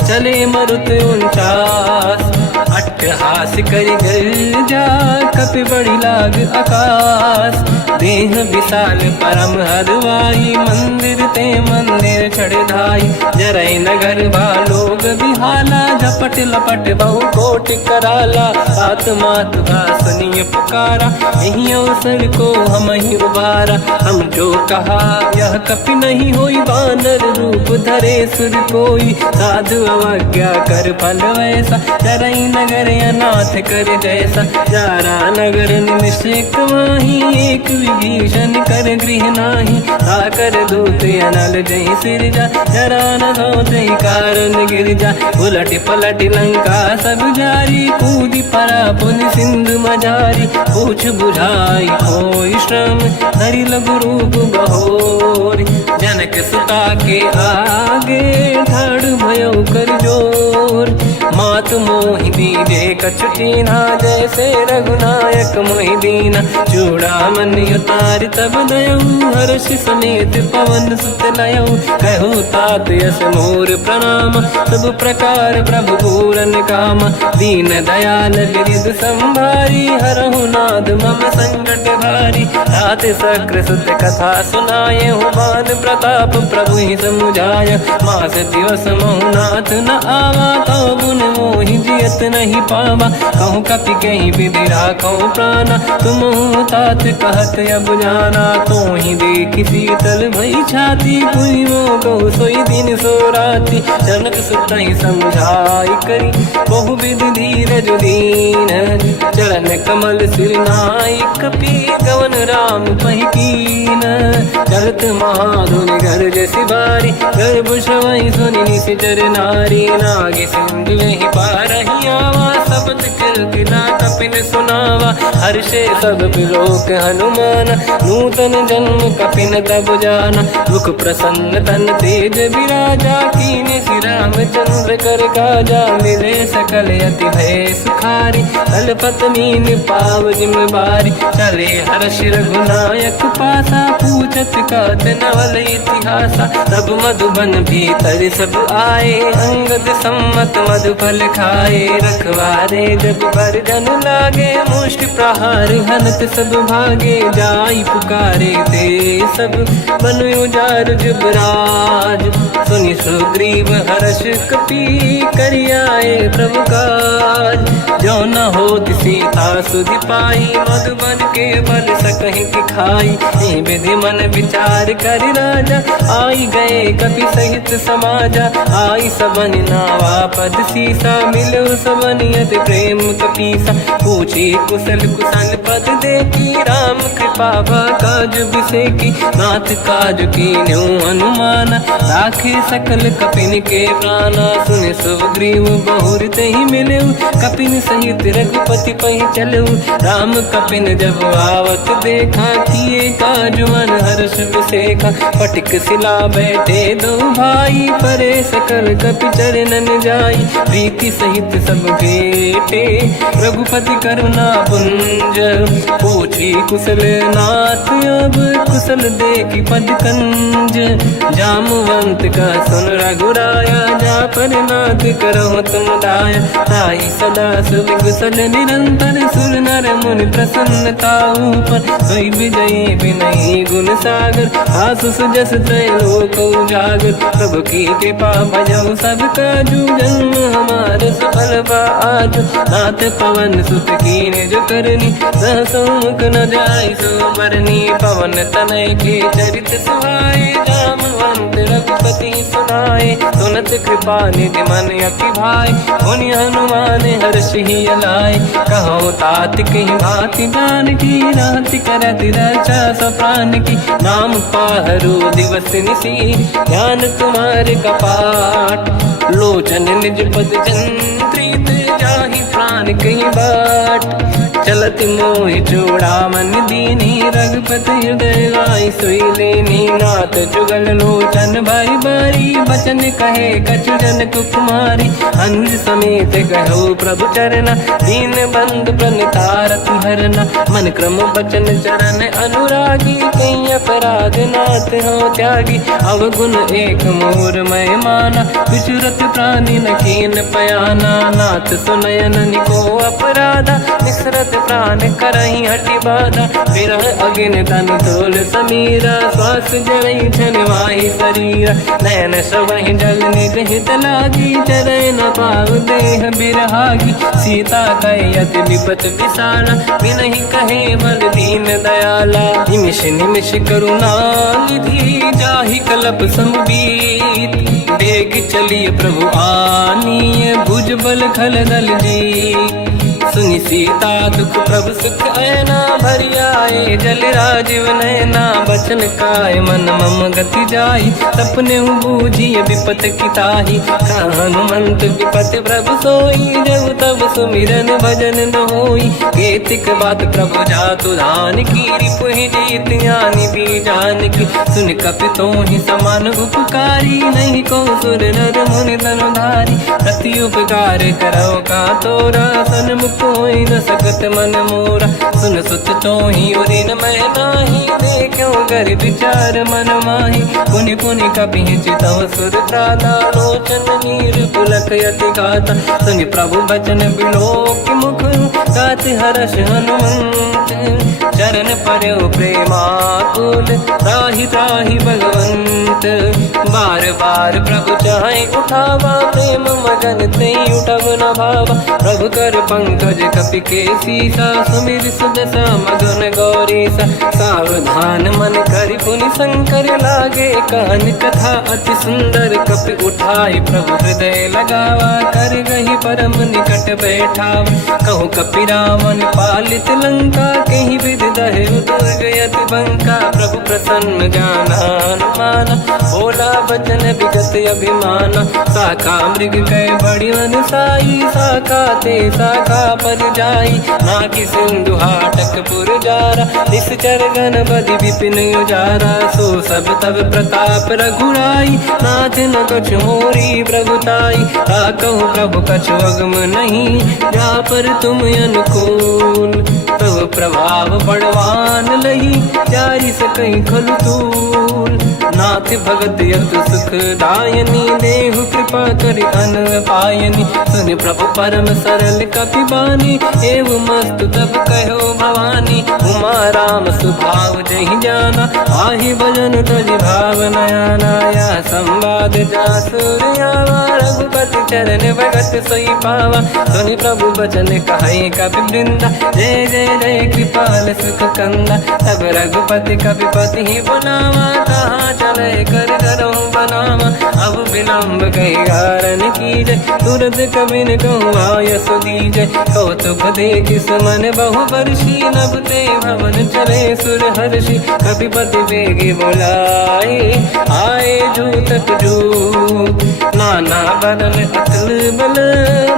चले मरुत 49। अट्टहास करि गर्जा, कपि बड़ी लाग आकाश। देह विशाल परम हरवाई, मंदिर ते मंदिर चढ़ धाई। जरई नगर बालोग बिहाला, झपट लपट बहु कोट कराला। आत्मात सुनिय पुकारा, यही अवसर को हम ही उबारा। हम जो कहा यह कपि नहीं होई, वानर रूप धरे सुर कोई। साधु अवज्ञा कर फल वैसा, जरई नगर अनाथ कर जैसा। जारा नगर निमिषेक माही, एक विभीषण कर गृह नाही। आकर दूत अनल जय सिरजा, जरा न सोते कारण गिरजा। उलट पलट लंका सब जारी, कूदी परा पुन सिंधु मजारी। पूछ बुझाई कोई श्रम, धरि लघु रूप बहोरी। जनक सुता के आगे, ठाड़ भयो कर जोर। मात मोहि दीजे कछु कीन्हा, जैसे रघुनायक मोहि दीना। चूड़ामणि उतारि तब दयऊ, हर्ष समेत पवन सुत लयऊ। कहु तात यस मोर प्रणाम, सब प्रकार प्रभु पूरन काम। दीन दयाल गिरिधि संभारी, हरहु नाथ मम संकट भारी। तात सकृ सुत कथा सुनाए, मान प्रताप प्रभु ही समुझाय। मास दिवस महु नाथ न आवा, तौ गुण मोहि जियत नहीं पावा। कहूँ कपि कहीं विधि राखौ प्राणा, तुम तात कहत अब जाना। तो ही देखि शीतल भई छाती, कोई मो कहु सोई दिन सो राति। जनक सुतहि समझाई करी, बहु विधि धीरज दीन। चरण कमल सिर नाई, कपि गवन राम पहि कीन। चलत महाधुनि गरज सिबारी, गर्भ श्रवहि सुनि निशिचर नारी। नागे सिंधु ही पारहि आवा, शब्द कीर्ति ना कपिन सुनावा। हर्षे सब बिलोक हनुमान, नूतन जन्म कपिन तब जाना। मुख प्रसन्न तन तेज विराजा, कीने श्री रामचंद्र कर काजा। मिले सकल अति भय सुखारी, कलपत मीन पाव जिम बारी। चले हर्ष रघुनायक पासा, पूछत कात नवल इतिहासा। तब मधुबन भीतर सब आए, अंगद सम्मत मधुफल खाए। रखवारे जब बरजन लागे, मुष्टि प्रहार हनत सब भागे। जाई पुकारे ते सब, बनु उजार जुबराज। सुनि सुग्रीव हर्ष कपि, करियाए प्रभु काज। जो न होत सीता सुधि पाई, मधुबन के बल सकहि खाई। हे विधि मन विचार कर राजा, आई गए कपि सहित समाजा। आई सबन नावा पद सीसा, मिलो सबन यति प्रेम कपीसा। पूछी कुशल कुशल पद देखी, राम कृपा काज बिसेकी। नाथ काज कीन्हु हनुमाना, राखे सकल कपिन के प्राणा। सुनि सुग्रीव बहुर तेहि मिलऊ, कपिन सहित रघुपति पहि चलऊ। राम कपिन जब आवत देखा, किए काज मन हर्ष बिसेखा। पटिक सिला बैठे दो भाई, परे सकल कपि चरणन जाई। प्रीति सहित सब भेटे, रघुपति करुणा पुंज। पूछी कुशल नाथ अब, कुशल देखि पद कंज। जामवंत का सुन रघुराया, जा पर नाथ करहु तुम दाया। ताई सदा सुख कुशल निरंतर, सुर नर मुनि प्रसन्नता ऊपर। सोई विजयी विनयी गुण सागर, आसु सुजस त्रैलोक उजागर। प्रभु की कृपा भजऊ सब काजू, जन्म हमार सफल बा आज। नाथ पवन सुत कीन्ह जो करनी, सहसो मुख न जाय सो बरनी पवन तनय के चरित सुहाए जामवंत रघुपति सुनाए सुनत कृपा निधि मन अति भाई मुनि हनुमान हर्ष ही अलाय कहो तात कहीं भांति जान की राति करत रक्षा सब प्राण की नाम पाहरो दिवस निसी ध्यान तुम्हारे कपाट लोचन निज पद जंत्रित जाहि प्राण कहीं बाट चलत मोहि चूड़ामन दीनी रघुपति हृदय लाई सोई लेनी नाथ जुगल लोचन बारी बारी बचन कहे कछु जन कुमारी हंस समेत कहो प्रभु चरना दीन बंद प्रणितारत हरना मन क्रम बचन चरण अनुरागी कहीं अपराध नाथ हो त्यागी अवगुण एक मोर मैं माना विचुरत प्राणी न कीन पयाना नाथ सुनयन निको अपराधा निसरत प्राण करही हटि बाधा विरह अगिन तन तोल समीरा श्वास जरई छन वाही शरीरा नयन सबहि जल निज हित लागी चरय न पाव देह बिरहागी सीता कहे अति विपत विसाला बिनहि कहे बल दीन दयाला निमिष निमिष करुणा निधि जाहि कलप समबीत बेग चलिए प्रभु आनीय भुज बल खल दल जी सुनि सीता दुख प्रभु सुख ऐना भरि आए जल राजीव नैना बचन काय मन मम गति जाई सपने बूझिए विपत किताही हनुमंत विपत प्रभु सोई जब तब सुमिरन भजन न होई केतिक बात प्रभु जातु धान की रिपुहि जीत ज्ञानी भी जान की सुन कपितो ही समान उपकारी नहीं को सुर नर मुनि तनुधारी प्रति उपकार करो का तोरा सन्मुख कोई न सकत मन मोरा सुन सुत चोही उरी न मैं नाही देखो कर विचार मन माही पुनि पुनि कपि चितव सुर त्राता लोचन नीर पुलक यति गाता सुनि प्रभु बचन बिलोक मुख गात हर्ष हनुमंत चरण पर्यो प्रेमाकुल त्राहि त्राहि भगवंत बार बार प्रभु चाहे उठावा प्रेम मगन ते उठब न भावा प्रभु कर पंकज कपि के सीसा सुमिर सुदशा मगन गौरीसा सावधान मन करि पुनि शंकर लागे कहन कथा अति सुंदर कपि उठाई प्रभु हृदय लगावा कर गही परम निकट बैठाव कहु कपि रावण पालित लंका कहीं विधि दहे दुर्ग यति बंका प्रभु प्रसन्न जाना हनुमाना बोला बचन विगत अभिमाना शाखा मृग कह बड़ी साई शाखा ते शाखा पर जाई नाकि सिंधु हाटक पुर जारा निश्चर गण बधि विपिन उजारा सो सब तब प्रताप रघुराई नाथ न कछु मोरी प्रभुताई कहूँ प्रभु कछु अगम नहीं जा पर तुम अनुकूल तब प्रभाव बड़वान लही जारी सकई खलु तूल नाथ भगत यत सुख दायनी देहु कृपा करि अन पायनी सुन प्रभु परम सरल कपि बानी एव मस्तु तब कहो भवानी उमा राम सुभाव जहि जाना आहि भजन तजि भाव नयाना या संवाद जासुर आवा रघुपति चरण भगत सोई पावा सुनि प्रभु बचन कहे कपि वृंदा जय जय जय कृपाल सुख कंदा तब रघुपति कपिपति ही बनावा कहाँ चले कर करो बनावा अब विलम्ब कही कारण कीजय तुरंत कबिन कहूँ आयस दीजय कौतुक देख सुमन बहु वर्षी नभ ते भवन चले सुर हर्षि कपिपति बेगी बोलाए आए जूतक जूत नाना बदल अतल बल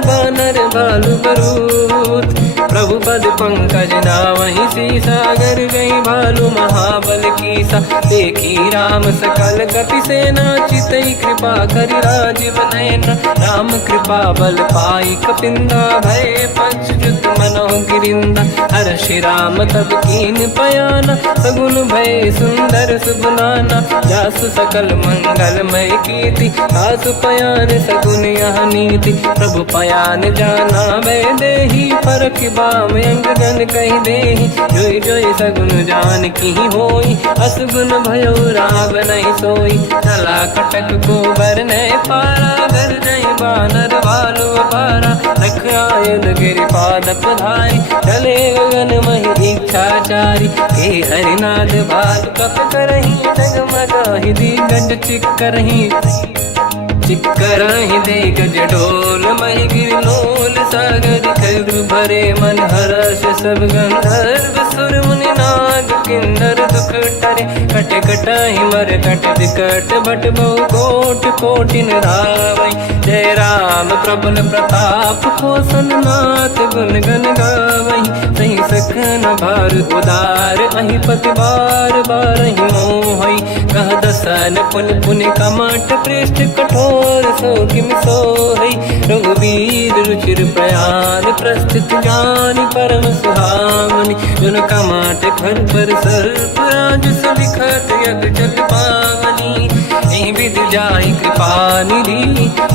बानर बालु बरूत प्रभु पद पंकज नावहि सी सागर गई भालू महाबल कीसा देखी राम सकल कपि सेना चितई कृपा करि राजीव नयन राम कृपा बल पाई कपिंदा भय पक्षुत मनो गिरिंदा हर्षि राम तब कीन पयाना सगुन भय सुंदर सुबनाना जासु सकल मंगलमय कीर्ति आसु पयान सगुन यह नीति प्रभु पयान जाना मैं देही फरक बाम अंगन कही देही जोई जोई सगुन जान की होई असगुन भयो राव नहीं सोई चला कटक को बर नहीं पारा घर नहीं बानर बालू पारा रख आयन गिरिपाद पधारी चले गगन मही इच्छाचारी के हरिनाथ भाल कप करही जगमगाहि दिग्गज चिक्करहि दिग्गज ढोल महि गिरलोल सागर खर भरे मन हर्ष सब गंधर्व सुर मुनि नाग किन्नर दुख टरे कट कटाहि मर कट विकट भट बहु कोट कोटिन रावै जय राम प्रबल प्रताप कोसन नाथ गुण गन गावै सही सकन भार उदार अहि पति बार बारहि मोहै कह दसन पुन पुन कमठ पृष्ठ कठोर सो किम सोहै रघुवीर रुचिर प्रयाण प्रस्थित ज्ञान परम सुहामनि जुन कमठ खर पर सर्प राज सलिखत यग जल पावनी एहि विधि जाहि कृपा निधि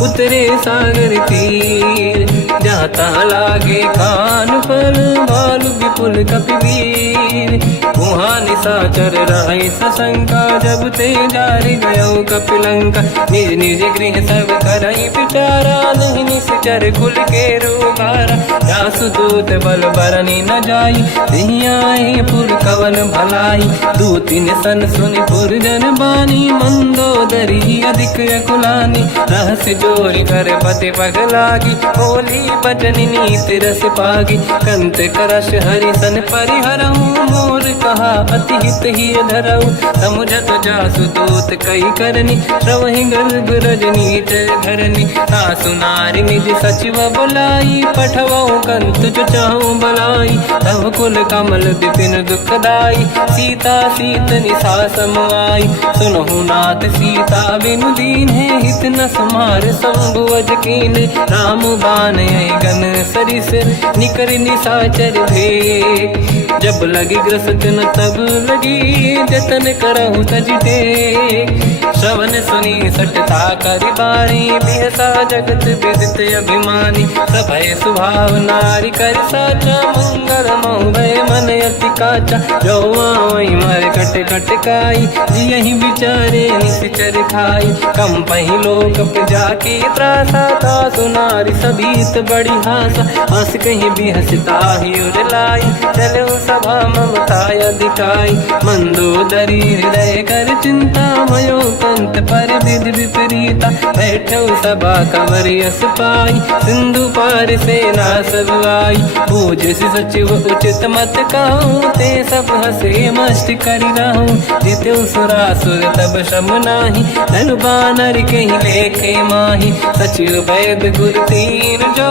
उतरे सागर तीर जाता लागे कान फल भालु विपुल कपिवीर वहाँ निशाचर रहे सशंका जब ते जारि गयो कपिलंका निज निज गृह सब करई विचारा नहीं निश्चर कुल के रूबारा जासु दूत बल बरनी न जाई नहीं आए पुर कवन भलाई दूतिन सन सुनि पुर जन बानी मंदोदरी अधिक अकुलानी रहस्य जोरि कर पति पगलागी बोली बचन नीति रस पागी कंत करश हरि सन परिहरहु मोर कहा अति हित ही धरऊ समुझत जासु दूत कई करनी श्रवहि गर्भ रजनी धरनी सासु नारी निज सचिव बुलाई पठवऊ कंत जो चाहूं बलाई तब कुल कमल विपिन दुखदाई सीता सीत निशा समाई सुनहु नाथ सीता बिनु दीन है हित न समार शंभु अज कीन राम बान गन सरिस निकर निशाचर भेक जब लगी ग्रसत न तब लगी जतन करहु तज टेक श्रवण सुनी सटता करि बाणी बिहसा जगत विदित अभिमानी सभय सुभाव नारी कर साचा मंगल भय मन अति काचा जो आवई मर कट कट काई जियहि बिचारे निश्चर खाई कम पही लोक जाके त्रासा था सुनारी सभीत बड़ी हासा हंस कहीं भी हंसता ही उर लाई चलो सभा ममता अधिकाई मंदोदरी हृदय कर चिंता मयो पंत पर विधि विपरीता बैठो सभा कंवर यस पाई सिंधु पार सेना सब आई पूज सचिव उचित मत कहूँ ते सब हसे मस्त करि रहूं जितु सुरासुर तब शम नाही धनु बानर कहीं लेखे माही सचिव वैद गुरु तीन जो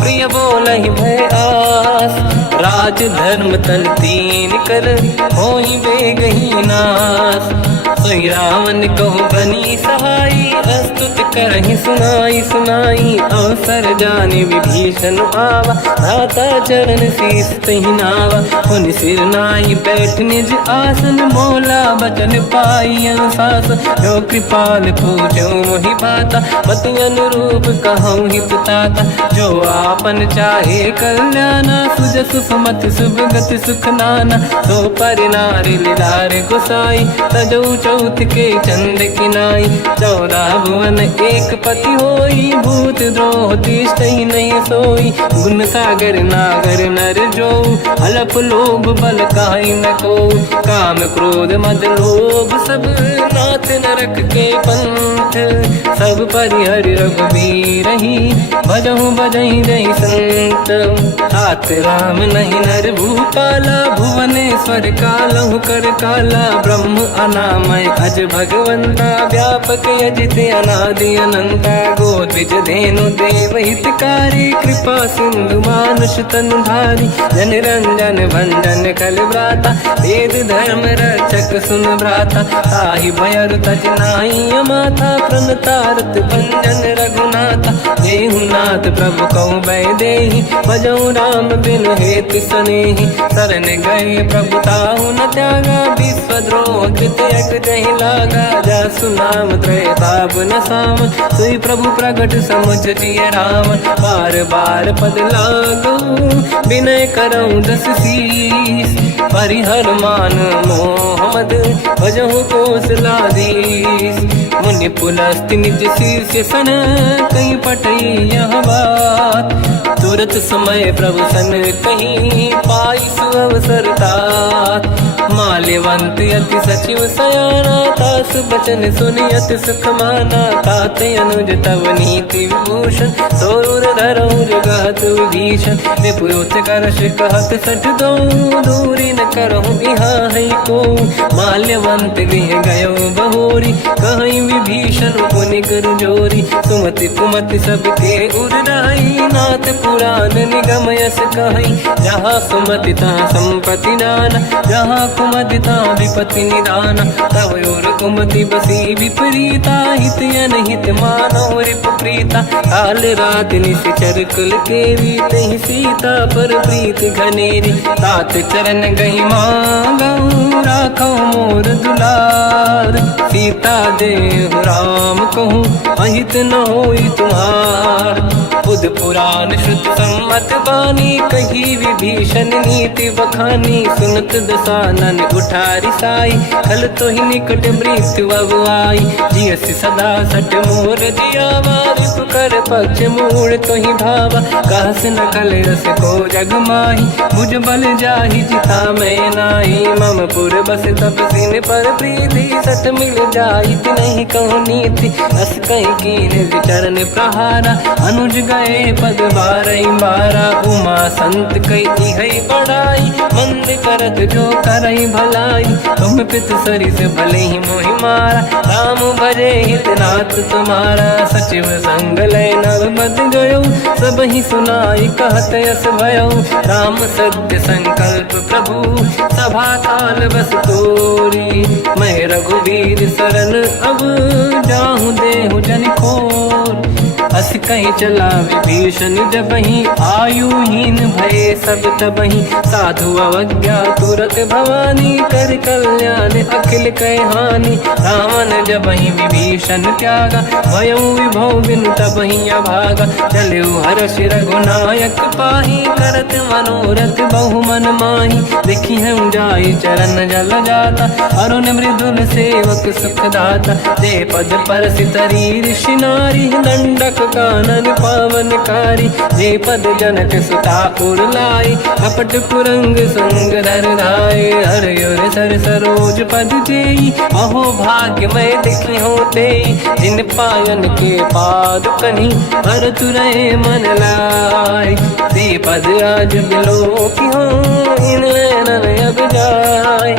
प्रिय बोलहि भय आस राज धर्म तन तीन कर होई बेगही नास सोई रावण कहु बनी सहाई अस्तुत करहि सुनाई सुनाई अवसर जाने विभीषण आवा धाता चरण शीस तहि नावा पुनि सिर नाई बैठ निज आसन मोला बचन पाई अनुशास जो कृपाल पूजो मोहि बाता मति अनुरूप कहूँ हित ताता जो आपन चाहे कल्याणा सुजस सुमति शुभ गति सुख नाना सो पर नारी लीलार गोसाई तजौ चौथ के चंद किनाई 14 भुवन एक पति होई भूत द्रोह तिष्ठहि नहीं सोई गुण सागर नागर नर जो अलप लोभ बल काहि न को काम क्रोध मद लोभ सब नाथ नरक के पंथ सब परिहरि रघुबीर ही भजहु बजहि रहि संत हाथ राम नहीं नर भूपाला भुवनेश्वर कालहु कर काला ब्रह्म अनामय अज भगवंता व्यापक अजित अनादि अनंता गोद्विज धेनु देव हितकारी कृपा सिंधु मानुष तनु धारी जन रंजन भंजन कल व्राता वेद धर्म रक्षक सुन भ्राता ताहि भयर तज नाहि माथा प्रणतारत भंजन रघुनाथा जेहु नाथ प्रभु कहु भय देहि भजहु राम बिनु हेतु सनेहि शरण गए प्रभु ताहु न त्यागा विश्वद्रोह कृत यज्ञ जहि लागा जासु नाम त्रयताप न साम सोई प्रभु प्रगट समुझ जिय राम बार बार पद लागू विनय करऊँ 10 शीस परिहर मान मोहम्मद भजहु कौशलाधीश मुनि पुलस्त्य निज शिष्य सन कहीं पटई यह बात। तुरत समय प्रभु सन कहीं पाई सुअवसर तात। माल्यवंत अति सचिव सयाना तास बचन सुनि अति सुख माना। ताते अनुज तव नीति विभूषण सोर धरऊ जगत विभीषण। विपुत करश कहत सठ दो दूरी न करहु इहा है को। माल्यवंत गृह गयो बहोरी कहीं विभीषण पुनि कर जोरी। सुमति कुमति सबके उड़ाई नाथ पुराण निगम यस कहीं। जहाँ सुमति तहाँ संपत्ति नाना जहाँ कुमति तहाँ विपत्ति निदाना। तव और कुमति बसी विपरीता हित अनहित मानव रिप प्रीता। काल रात निश्चर कुल केरी तहि सीता पर प्रीत घनेरी। तात चरण गही मांगऊ राखो मोर दुलार। सीता देहु राम कहूँ अहित न होई तुम्हार। बुध पुराण श्रुत सम्मत बानी कही विभीषण नीति बखानी। सुनत दसानन उठारी साई खल तो ही निकट मृत्यु अब आई। जियसि सदा सट मोर जियावा रिपु कर पक्ष मूड़ तो ही भावा। कहस न कल रस को जग माही मुझ बल जाहि जिता मैं नाही। मम पुर बस तप सिन पर प्रीति सत मिल जाई नहीं कहूँ नीति। अस कहीं कीन विचरण प्रहारा अनुज गए पद बारई बारा। उमा संत कई है बड़ाई मंद करत जो करई भलाई। तुम पित सरिस भले ही मोहि मारा राम भजे हितनाथ तुम्हारा। सचिव संग लय नव बद गयो सब ही सुनाई कहत यस भयो। राम सत्य संकल्प प्रभु सभा काल बस तोरी। मैं रघुवीर शरण अब जाहूँ देहु जन खोर। अस कहीं चला विभीषण जबहि आयुहीन भये सब तबहि। साधु अवज्ञा तुरत भवानी कर कल्याण अखिल कह हानि। रावण जबहि विभीषण त्यागा भयउ विभव बिनु तबहि अभागा। चलऊ हर्ष रघुनायक पाही करत मनोरथ बहु मन माही। देखी हम जाई चरण जल जाता अरुण मृदुल सेवक सुख दाता। दे पद पर सितरी ऋषि नारी दंडक कानन पावनकारी। जे पद जनक सुता उर लाई कपट कुरंग संग धर धाय। हर सर सरोज पद जेई अहो भाग्य मैं देखी होते। जिन पायन के पाद कहीं हर तुरय मन लाय। दे पद आज बिलो की हो इन नैनन अब जाय।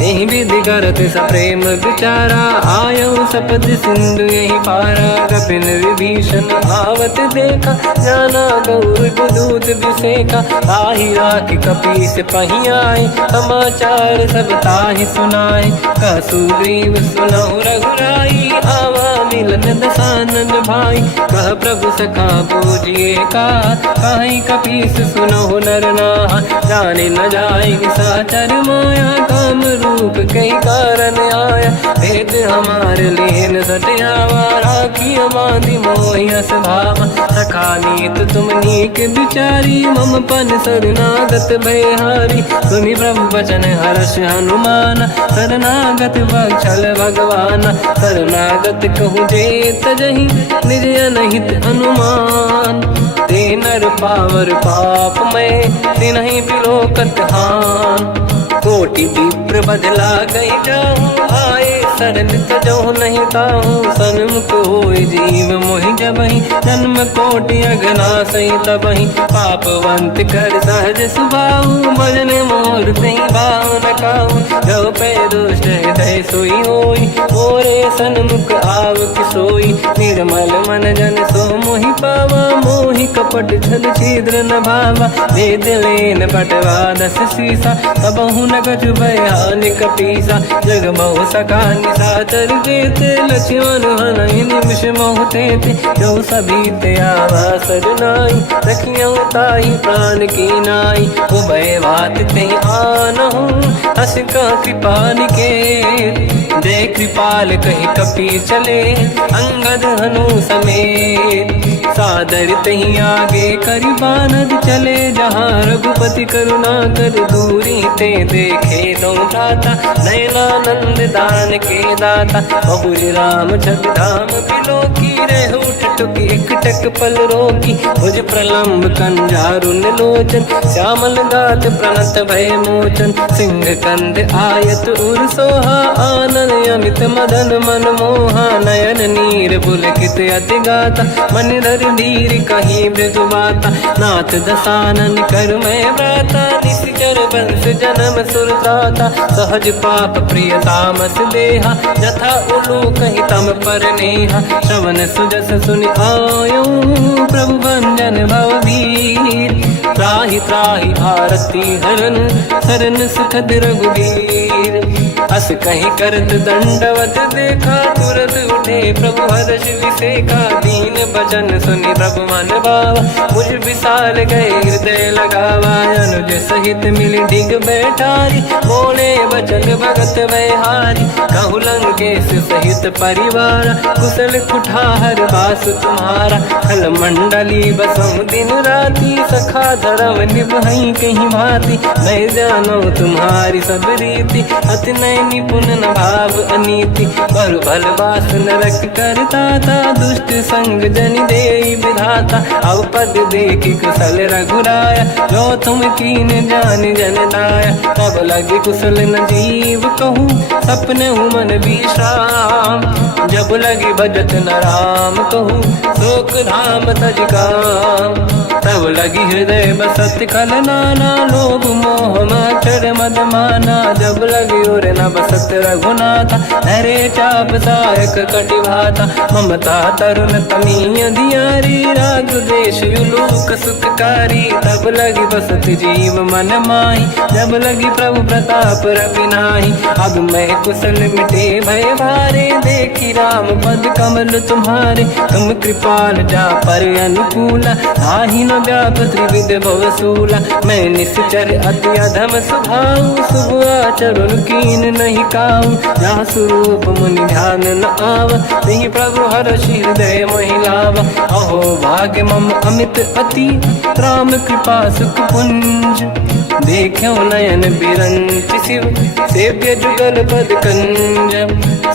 यही विधि करत सप्रेम विचारा आयो सपद सिंधु यही पारा। कपिन विभीषण आवत देखा जाना गौर दूत विसेका। ताहि राखि कपीस पही आए समाचार सब ताहि सुनाए। कह सुग्रीव सुनहु रघुराई आवा मिलन दसानन भाई। कह प्रभु सखा पूजिए का कहीं कपीस सुनहु नर नाहा। जाने न जाएगी साचर माया काम रूप कई कारण आया। भेद हमार लेन सटियावा राखी बांधी मोहियस भावा। सखा नीत तुम नीक बिचारी मम पन शरणागत भयहारी। सुनि प्रभु वचन हर्ष हनुमान शरणागत बक्षल भगवान। शरणागत कहूँ जे तजहि निज अनहित हनुमान। ते नर पावर पाप में तिन्हि बिलोकत हान। कोटि विप्र बदला गई जाऊँ आए शरण तजो नहीं ताहूँ। सन्मुख होय जीव मोहि जबहि जन्म कोटि अगना सही तबहि। पापवंत कर सहज सुभाऊ भजन मोर तहि बाहु न काहू। जो पे दुष्ट हृदय सोई होई मोरे सन्मुख आव किसोई। निर्मल मन जन सो मोहि पावा मोहि कपट छल छिद्र न भावा। भेद लेन बटवा दस सीसा तबहु न कछु भयानि कपीसा। जग महु सका निशाचर जेते लक्ष्मण हनहि निमिष महु तेते। जो सभी ते आवा सरनाई रखियौ ताहि प्राण की नाई। उभय बात ते आनहु हस का कृपा निकेत। जय कृपाल कहि कपि चले अंगद हनु समेत। सादर तही आगे करी बानर चले जहाँ रघुपति करुणा कर दूरी ते देखे दो भ्राता नयनानंद दान के दाता बहुरी राम छवि धाम बिलो की रह उठ टुकी एक टक पल रोकी भुज प्रलंब कंजारुन लोचन श्यामल गात प्रणत भय मोचन सिंह कंद आयत उर सोहा आनन अमित मदन मन मोहा नयन नीर पुलकित अति गाता मन धर धीर कहीं मृदु माता नाथ दसानन कर मैं व्राता निश्चर वंश जन्म सुरदाता सहज पाप प्रिय तामस देहा जथा उलू कहीं तम पर नेहा श्रवण सुजस सुनि आयो प्रभु भंजन भववीर त्राहि त्राहि आरती हरन सरन सुखद रघुवीर अस कहीं करत दंडवत देखा तुरत उठे प्रभु हर्ष विसेखा दीन भजन सुनि प्रभु मन भावा मुझ विशाल गए हृदय लगावा अनुज सहित मिल डिग बैठारी बोले बचन भगत वैहारी कहु लंकेश सहित परिवार कुशल कुठार बास तुम्हारा खल मंडली बसहु दिन राती सखा धर्म निभई कहीं भांति मैं जानो तुम्हारी सब रीति अति नय निपुण न भाव अनीति पर भल बास नरक करता था दुष्ट संग जन दे विधाता अब पद देखी कुशल रघुराया जो तुम कीन जान जन दाया तब लगे कुशल न जीव कहूँ सपने मन विश्राम जब लगे भजत न राम कहूँ शोक धाम तज काम तब लगी हृदय बसत कल नाना लोभ मोह मच्छर मद माना जब लगी और न बसत रघुनाथा हरे चाप सायक कटिभाता ममता तरुण तमीय धियारी राग देश युलोक सुखकारी तब लगी बसत जीव मन माही जब लगी प्रभु प्रताप रवि नाही अब मैं कुशल मिटे भय भारे देखी राम पद कमल तुम्हारे तुम कृपाल जा पर अनुकूला आही न व्याप त्रिविध भवसूला मैं निश्चर अति अधम स्वभाव शुभ आचरण कीन नहीं काऊ जहाँ स्वरूप मुनि ध्यान न आव नहीं प्रभु हर्ष हृदय महिलावा अहो भाग्य मम अमित अति राम कृपा सुख पुंज देखो नयन बिरंच शिव सेव्य जुगल पद कंज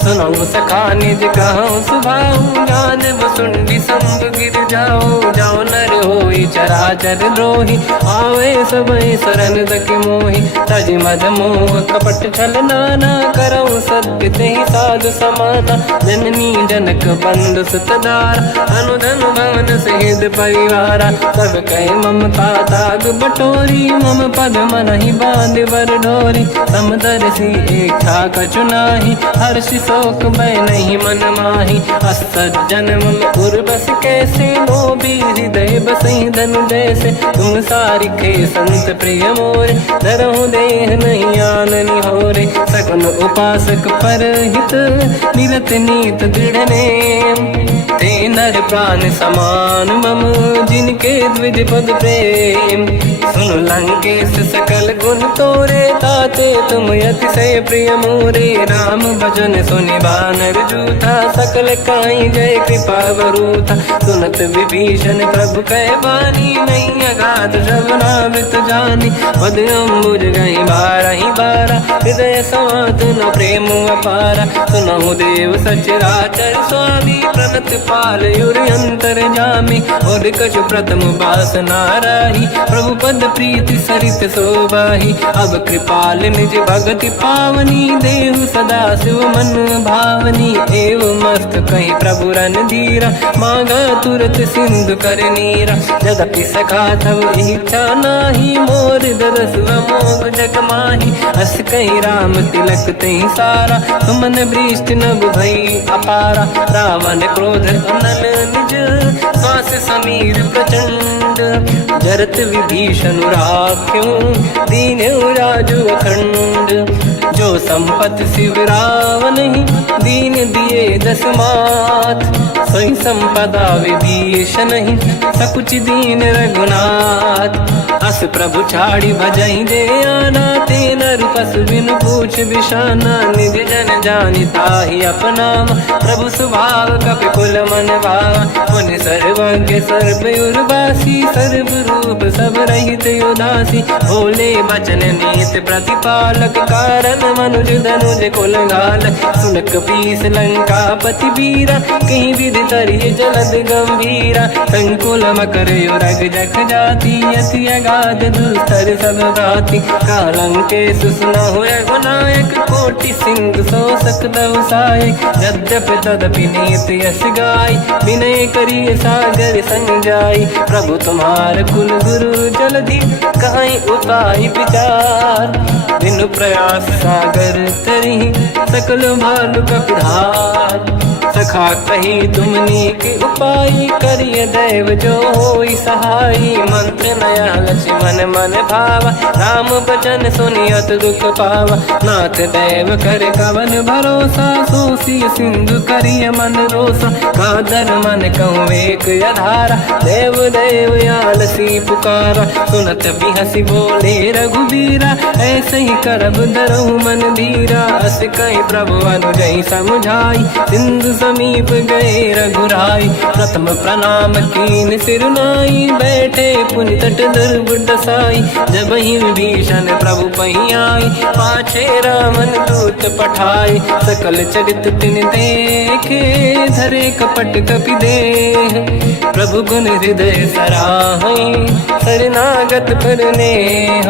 सुनो सखा निज कहूँ सुभाऊ ज्ञान वसुंडी संग गिर जाओ जाओ नर होई चराचर द्रोही आवे सबई शरण दक मोहि तज मद मोह कपट छल नाना करऊँ सत्य तेहि साधु समाना जननी जनक बंधु सुतदार अनुधन भवन सहित परिवारा सब कहे ममता ताग बटोरी मम पद मन ही बांध बर डोरी समदर्शी इच्छा कछु नाही हर्ष शोक मैं नहीं मन माही असज्जन मम उर्वश कैसे लोभी हृदय बसई धनु जैसे तुम सारिखे संत प्रिय मोरे धरहु देह नहीं आननि होरे सगुन उपासक पर हित निरत नीत दृढ़ नेम ते नर प्राण समान मम जिनके द्विज पद प्रेम सुन लंकेश सकल गुण तोरे ताते तुम अतिशय प्रिय मोरे राम भजन सुनि बानर जूथा सकल काई जय कृपा वरूथा सुनत विभीषण प्रभु कह बानी नहीं अगाध श्रवणामृत जानी पद अम्बुज गई बारहि बारा हृदय समात न प्रेम अपारा सुनहु देव सचराचर स्वामी प्रणत पाल युर अंतर जामी और कछु प्रथम बास नाराही प्रभु पद प्रीति सरित शोभाही अब कृपाल निज भगति पावनी देहु सदा शिव मन भावनी एव मस्त कहीं प्रभु रन धीरा मांगा तुरत सिंधु कर नीरा यद्यपि सखा तब इच्छा नाही मोर दरस मोग जग माही अस कहीं राम तिलक तही सारा तुमन वृष्ट नभ भई अपारा रावण क्रोध अनल निज श्वास समीर प्रचंड जरत विभीषण राख्यो दीन राजु अखंड जो जो संपत्ति शिवराव नहीं दीन दिए 10 मात सोई संपदा विभीष नहीं सकुच दीन रघुनाथ अस प्रभु छाड़ी भजई दे आना तेन रूपस बिन पूछ बिशाना निज जन जानिता ही अपना प्रभु स्वभाव कपि कुल मन भावा मुनि सर्वज्ञ सर्व उर्वासी सर्व रूप सब रहित उदासी भोले बचन नीत प्रतिपालक कारण मनुज धनुज कुल घाल सुन कपीस लंका पति वीरा कहीं विधि तरिय जलद गंभीरा संकुल मकर युरग जख जाति अति अगाध दुस्तर सब भाति कालंके सुसना होय गुनायक कोटि सिंधु सो सकदव साय यद्यपि तदपि नीत यस गाय विनय करिय सागर सन जाय प्रभु तुम्हार कुल गुरु जलधि कहीं उपाय विचार बिनु प्रयास सागर तरी सकल भालु कपिधार सखा कही तुमने के उपाय करिय दैव जो होई सहाय मंत्र नया लक्ष्मण मन भावा राम बचन सुनियत दुख पावा नाथ दैव कर कवन भरोसा सोसी सिंधु करिय मन रोसा कादर मन कहूँ एक अधारा देव देव आलसी पुकारा सुनत भी हंसी बोले रघुबीरा ऐसे ही करब धरहु मन धीरा अस कहीं प्रभु अनुजई समझाई सिंधु समीप गए रघुराई प्रथम प्रणाम कीन सिरुनाई बैठे पुनि तट दुर्बुड साई जब ही विभीषण प्रभु पही आई पाछे रामन दूत पठाई सकल चरित तिन देखे धरे कपट कपि देह प्रभु गुण हृदय सराहई शरणागत पर नेह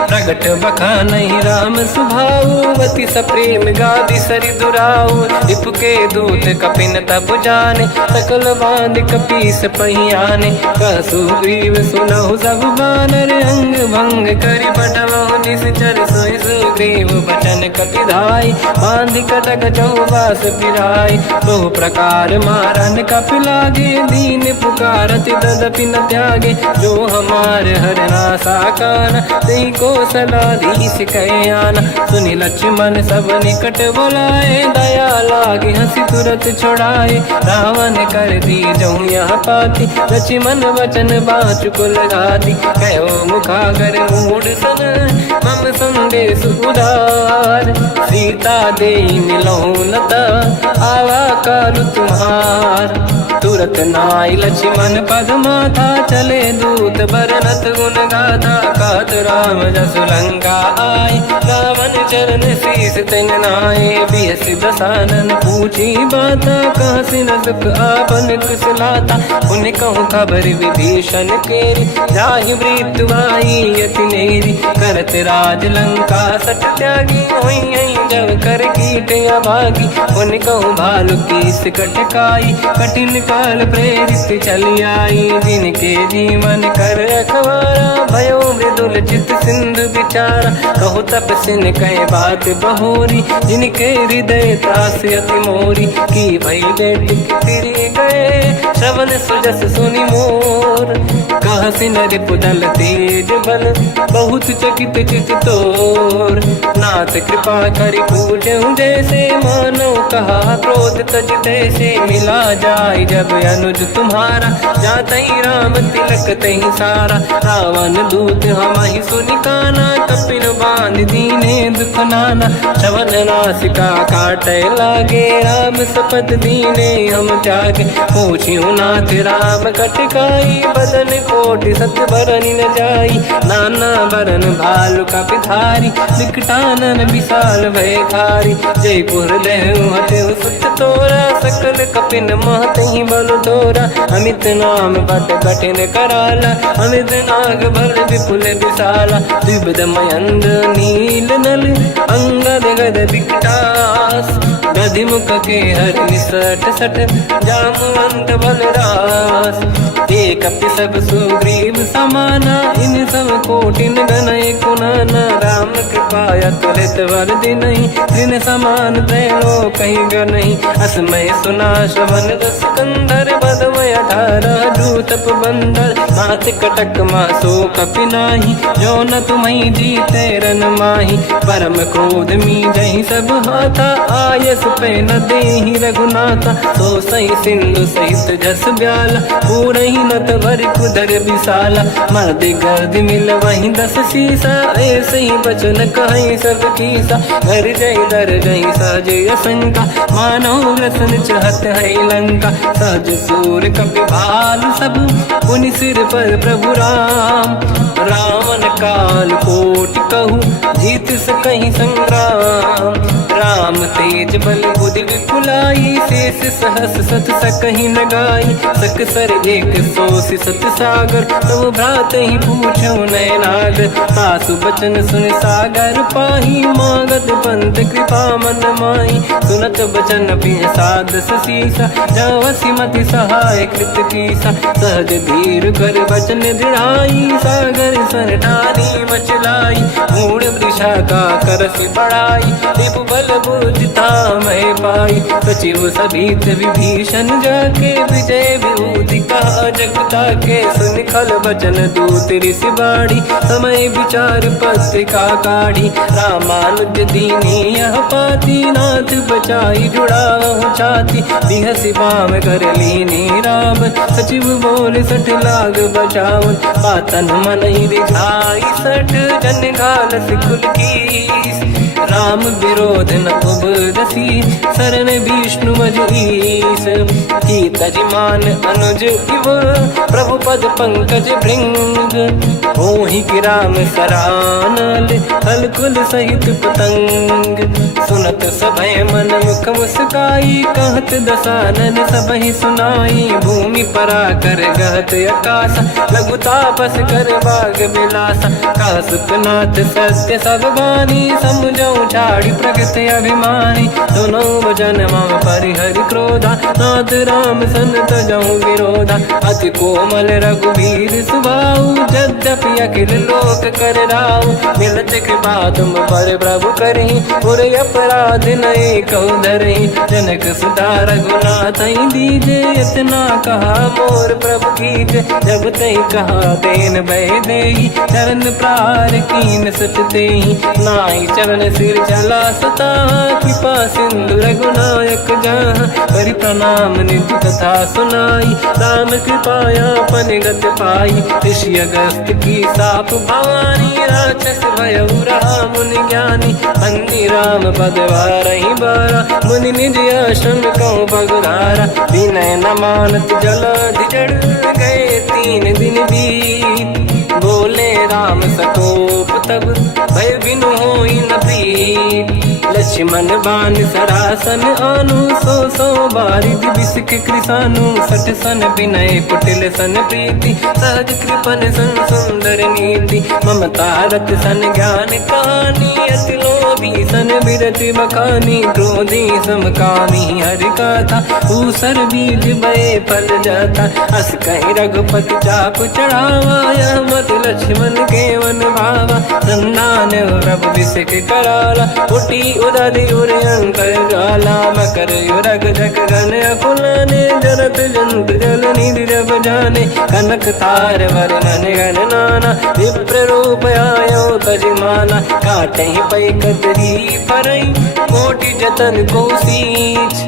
प्रगट बखानहि राम सुभावती सप्रेम गादि सरि दुराऊ रिपु के दूत कपिन तब जाने सकल बांध कपीस पहियाने कहसु ग्रीव सुनहु सब बानर अंग भंग करि बटवहु निश्चर सोई सुग्रीव बचन कपिधाई बांध कटक चौबास फिराई बहु प्रकार मारन कपि लागे दीन पुकारति तदपि न त्यागे जो हमार हरनासा काना तेहि को सलाधीश कहे आना सुनि लक्ष्मण सब निकट बोलाए दया लागे हंसी तुरत छोड़ाए रावण कर दी जऊँ यहाँ पाती लक्ष्मण वचन बाचु कुल घाती कहो मुखागर मूड सन मम संदेश उदार सीता दे मिलहु लता आवा कालु तुम्हार तुरत नाई लक्ष्मण पद माथा चले दूत बरनत गुण गाथा कात राम जसु लंका आय रावण चरण शीस तिन नाये बिहसि दसानन पूछी बाता कहाँ से न दुख आपन कुशलाता उन्हें कहूँ खबर विभीषण केरी जाहि मृत्यु आई यति नेरी करत राज लंका सट त्यागी हुई जब कर कीट अभागी उन्हें कहूँ भालु कीस कटकाई कठिन काल प्रेरित चली आई जिनके जीवन कर रखवारा भयो मृदुल चित सिंधु विचारा कहु तपसिन कहे बात बहोरी जिनके हृदय त्रास अति मोरी की भई बेट फिरी गए श्रवण सुजस सुनि मोर कहा सिन रिपुदल तेज बल बहुत चकित चित तोर नाथ कृपा करि पूजहु जैसे मानो कहा क्रोध तज तैसे मिला जाय जब अनुज तुम्हारा जातहि राम तिलक तहि सारा रावण दूत हमहि सुनि काना कपिन बांध दीने दुख नाना श्रवण नासिका काटे लागे राम सपथ दीने हम त्यागे पूछियो नाथ राम कटकाई बदन कोटि सत बरनि न जाई नाना बरन भालु कपिधारी निकटानन विशाल भय खारी जयपुर देहु हतेउ सुत तोरा सकल कपिन महतहि बल तोरा अमित नाम बट कठिन कराला अमित नाग बल विपुल विशाला द्विविध मयंद नील नल अंगद गद विकटास गधिमुख के हर निसट सट जामवंत बलरास ते कपि सब सुग्रीव समाना, इन सब कोटिन गणय कुनाना। राम कृपाया तुलित वर दिनहि, तृण समान त्रैलोक ही गणहि। असमय सुना श्रवण रस कंधर, बदमय 18 दूतप बंदर। मात कटक मासो कपि नाही, जो न तुम्हि जीते रन माही। परम क्रोध मीजहि सब हाथा, आयस पे न देहि रघुनाथा। तो सही सिंधु सहित जस ब्याला, पूरहि नत वर कुदर विशाला। मर्द गर्द मिल वहीं 10 सीसा, ऐसे ही बचन कहीं सब कीसा। घर जय दर जय सहज असंका, मानव रसन चहत है लंका। सहज सूर कपि भाल सब, पुनि सिर पर प्रभु राम। रावण काल कोटि कहूँ, जीत सकहि संग्राम। राम तेज बल बुद्धि विपुलाई, शेष सहस सत सकहि न गाई। सकसर एक सोसि सत सागर, तब भ्रात ही पूछो नयनागर। सासु बचन सुन सागर पाही, मागत पंथ कृपा मन माही। सुनत बचन पिय साध सीसा, जवसि मति सहाय कृत कीसा। सहज धीर कर बचन दृढ़ाई, सागर सन ठानी मचलाई। मूढ़ वृषा का करसि बढ़ाई, रिपु बल बुद्धि तामहि पाई। सचिव सभीत विभीषण जाके, विजय विभूति कहा जगता के। सुन खल बचन दूत ऋषि बाड़ी, समय विचार पत्रिका काढ़ी। रामानुज दीनी यह पाती, नाथ बचाई जुड़ाहु छाती। बिहसि बाम कर लीनी राम, सचिव बोल 60 लाग बचावन। पातन मन ही रिझाई 60, जन घाल सिकुल कीस। राम विरोध न उबरसी, शरण विष्णु मज ईस। की तजिमान अनुज इव, प्रभु पद पंकज भृंग। होहि कि राम सरानल, हलकुल सहित पतंग। सुनत सभय मन मुख मुस्काई, कहत दसानन सबहि सुनाई। भूमि परा कर गहत आकाश, लघु तापस कर बाग बिलासा। कह सुखनाथ सत्य सब बानी, समझौ छाड़ी प्रगति अभिमानी। सुनो भजन मम परिहरि क्रोधा, नाथ राम सन तजहु विरोधा। अति कोमल रघुवीर सुभाऊ, यद्यपि अखिल लोक कर राऊ। मिलत कृपा तुम पर प्रभु करहि, पुर अपराध नये कहु धरहि। जनक सुता रघुनाथ दीजे, इतना कहा मोर प्रभु कीजे। जब तहि कहा देन भय देहि, चरण प्रार कीन सत तेहि। नाहि चरण सिर चला सता, कृपा सिंधु रघुनायक जहाँ। करि प्रणाम निधि कथा सुनाई, राम कृपाया पन गत पाई। ऋषि अगस्त की साप भवानी, राक्षस भयउ रहा मुनि ज्ञानी। बंदी राम पद वारहि बारा, मुनि निज आश्रम कहु पगुधारा। विनय न मानत जलाधि जड़, गए 3 दिन बीत। बोले राम सकोप तब, भय बिनु होई न प्रीत। लक्ष्मण बान सरासन आनु, 100 बारिद बिसक कृसानु। 60 सन विनय कुटिल सन प्रीति, सहज कृपन सन सुंदर नीति। ममता रत सन ज्ञान कहानी, अति लोभी सन बिरति बखानी। क्रोधी समकामी हरि कथा, ऊसर बीज बये फल जाता। अस कहि रघुपति चाप चढ़ावा, यह मत लक्ष्मण के वन भावा। संधान प्रभु बिसक कराला, उठी उदधि उरयंकर ज्वाला। मकर युरग जग गण अकुलाने, जरत जंत जल निधि जब जाने। कनक तार वर्णन गण नाना, विप्र रूप आयो तजिमाना। काटहि पै कतरी परई, कोटि जतन को सींच।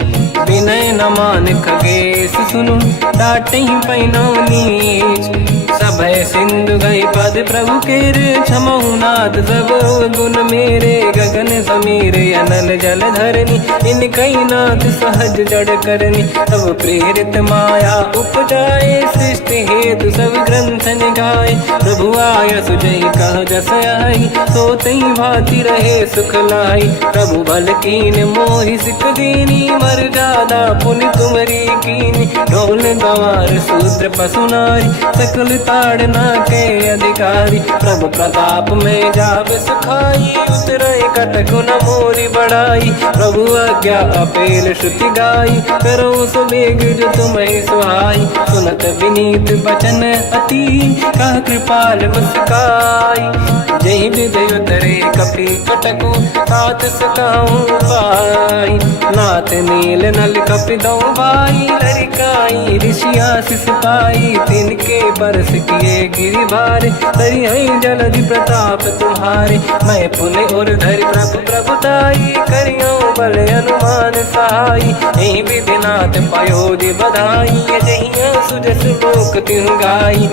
विनय न मान खगेश सुनु, डांटहि पैनौ नीच। सभय सिंधु गई पद प्रभु केरे, क्षमहु नाथ सब गुण मेरे। गगन समीरे अनल जल धरनी, इन कई नाथ सहज जड़ करनी। तब प्रेरित माया उपजाए, सृष्टि हेतु सब ग्रंथ निगाए। प्रभु आय सुजई कह जस आई, सोतई भांति रहे सुख लाई। प्रभु भल कीन मोहि सिख दीनी, मर्यादा पुनि तुमरी कीनी। ढोल गंवार शूद्र पशु नारी, सकल ताड़ना के अधिकारी। प्रभु प्रताप में जाब सुखाई, उतरे कटक गुण मोरी बढ़ाई। प्रभु आज्ञा अपेल श्रुति गाई, करो सो बेग जो तुम्हें सुहाई। सुनत विनीत बचन अति, कह कृपाल मुस्काई। जय विदय तरे कपि कटकु, तात सकाऊं पाई। नाथ नील नल कपि दो भाई, लरिकाई ऋषि आशीष पाई। तिनके बरस किए गिरि भारे, तरियहि जलधि प्रताप तुम्हारे। मैं पुने और धरि प्रभु प्रभुताई, करियो बल अनुमान सहाई। यही विधिनाथ पयोधि बधाई, जहिया सुजस लोक तिहु गाई।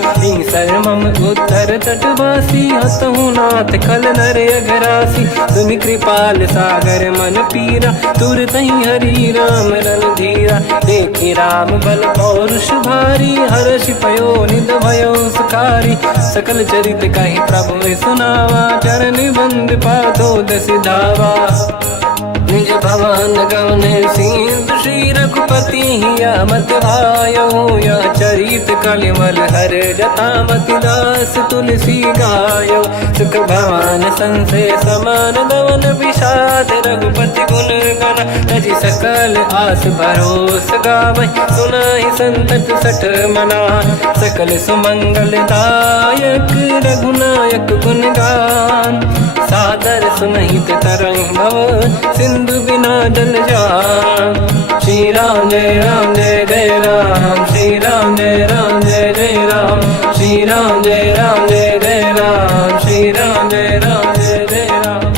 सरमम उत्तर तटवासी, हतहु नाथ खल नर अघरासी। तुम कृपाल सागर मन पीरा, तुरत ही हरि राम रन धीरा। देखी राम बल पौरुष भारी, हर्ष पयो निध भयो सुखारी। सकल चरित कहि प्रभु सुनावा, चरण बंद पादो दस धावा। निज भवन गवन सिंधु, श्री रघुपति हिया मत भायो। या चरित कलिमल हर जटा, मति दास तुलसी गायो। सुख भवन संशय समान दवन, विषाद रघुपति गुण गण। तजि सकल आस भरोस गावै, सुनाहि संतत सठ मना। सकल सुमंगल दायक, रघुनायक गुण गान। सादर सुनहित तरंग भव, सिंधु बिना जल जान। श्री राम जय राम जय जय राम, श्री राम जय राम जय जय राम। श्री राम जय राम जय जय राम, श्री राम जय राम जय जय राम।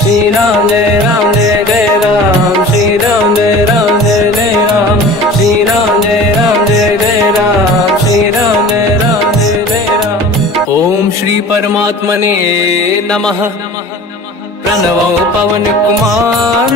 श्री राम जय राम जय जय राम, श्री राम जय राम जय जय राम। श्री राम जय राम जय जय राम, श्री राम जय राम जय जय राम। ओम श्री परमात्मने नमः। प्रणवो पवन कुमार,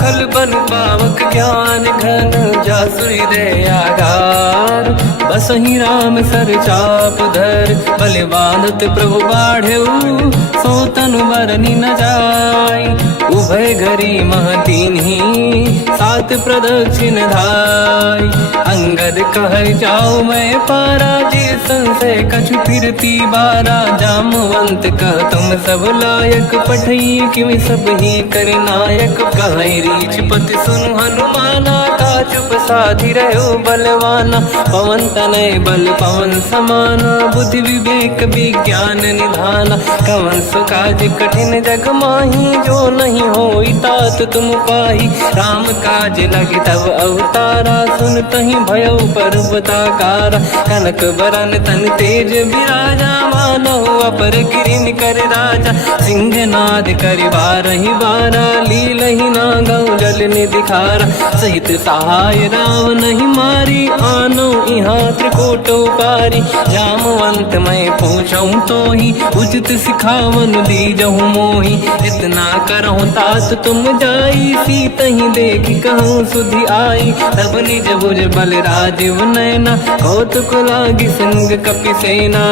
खल बन पावक ज्ञान घन। जासुरी दयागार, बसहि राम सर चाप धर। बल बांधत प्रभु बाढ़ऊ, सो तनु बरनि न जाय। उभय घरी मह दीन्ही, सात प्रदक्षिण धाय। अंगद कह जाओ मैं पारा, जे संशय कछु फिरती बारा। जामवंत कह तुम सब लायक, पठई किमि सब ही कर नायक। कहि रीछ पति सुनु हनुमाना, का चुप साधि रहो बलवाना। पवन तनय बल पवन समाना, बुद्धि विवेक विज्ञान निधाना। कवन सो काज कठिन जग माही, जो नहीं होई तात तुम पाही। राम काज लगे तब अवतारा, सुनतहि भयो पर्वताकारा। कनक बरन तन तेज विराजा, मानहु अपर गिरिन कर राजा। सिंहनाद करि बारहि बारा, लीलहि नागौ जल निधिखारा। सहित सहाय राव नहीं मारी, आनो इहाँ त्रिकोट पारी। जामवंत मैं पूछऊँ तोहि, उचित सिखावन दीजहु मोहि। इतना करहु तात तुम जाई, सीतहि देखि कहूँ सुधि आई। तब निज भुज बल राजीव नयना, कौतुक लागी संग कपि सेना।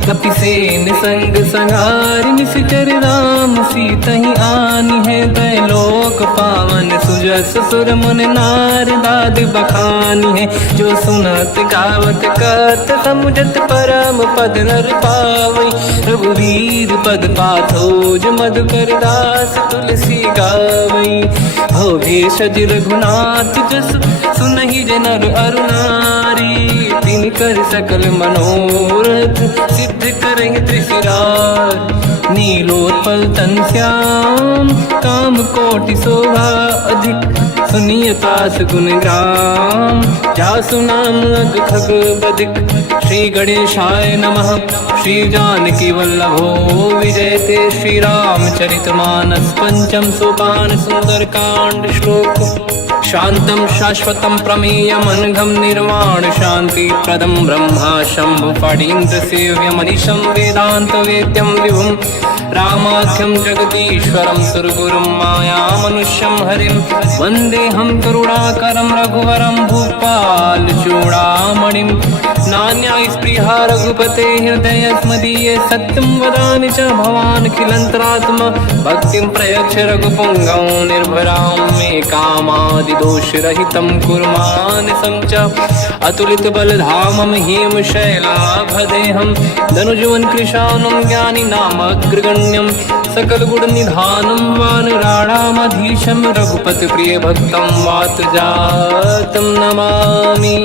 कपिसेन संग संहारि, निश्चर राम सीतहि आनि है। दैलोक पावन सुजस सुर मुनि नार, दाद बखानी है। जो सुनत गावत कहत, समुझत परम पद नर पावै। रघुवीर पद पाथोज, मधुकर दास तुलसी गावै। हो भेषज रघुनाथ जस, सुनहि जे नर अरु नारी। तिन कर सकल मनोरथ, सिद्ध करहि त्रिशिरार। नीलोत्पल तन श्याम, काम कोटि शोभा अधिक। सुनिय तास गुण ग्राम, जासु नाम अग खग बदिक। श्री गणेशाय नमः। श्री जानकी वल्लभो विजयते, श्री रामचरित मानस। पंचम सोपान सुंदर कांड श्लोक। शांतं शाश्वतं प्रमेयमनघं, निर्वाण शांति प्रदं ब्रह्मा शंभु। फणीन्द्र सेव्यमनिशं, वेदांत वेद्यं विभुं। रामाख्यं जगदीश्वरं, सुरगुरुं मायामनुष्यं हरिं। वन्देऽहं करुणाकरं रघुवरं, भूपाल चूडामणिं। नान्यास्पृहा रघुपते हृदयस्मदीये, सत्यं वदामि च भवानखिलन्तरात्मा। भक्तिं प्रयच्छ रघुपुङ्गं, निर्भरां मे कामादि दोष रहितं कुर्मानसं च अतुलित बलधामं हेम शैलाभदेहं धनुजवन कृशानं ज्ञानिनामग्रगण्यं सकल गुण निधानं वानराणामधीशं रघुपति प्रिय भक्तं वात जातं नमामि।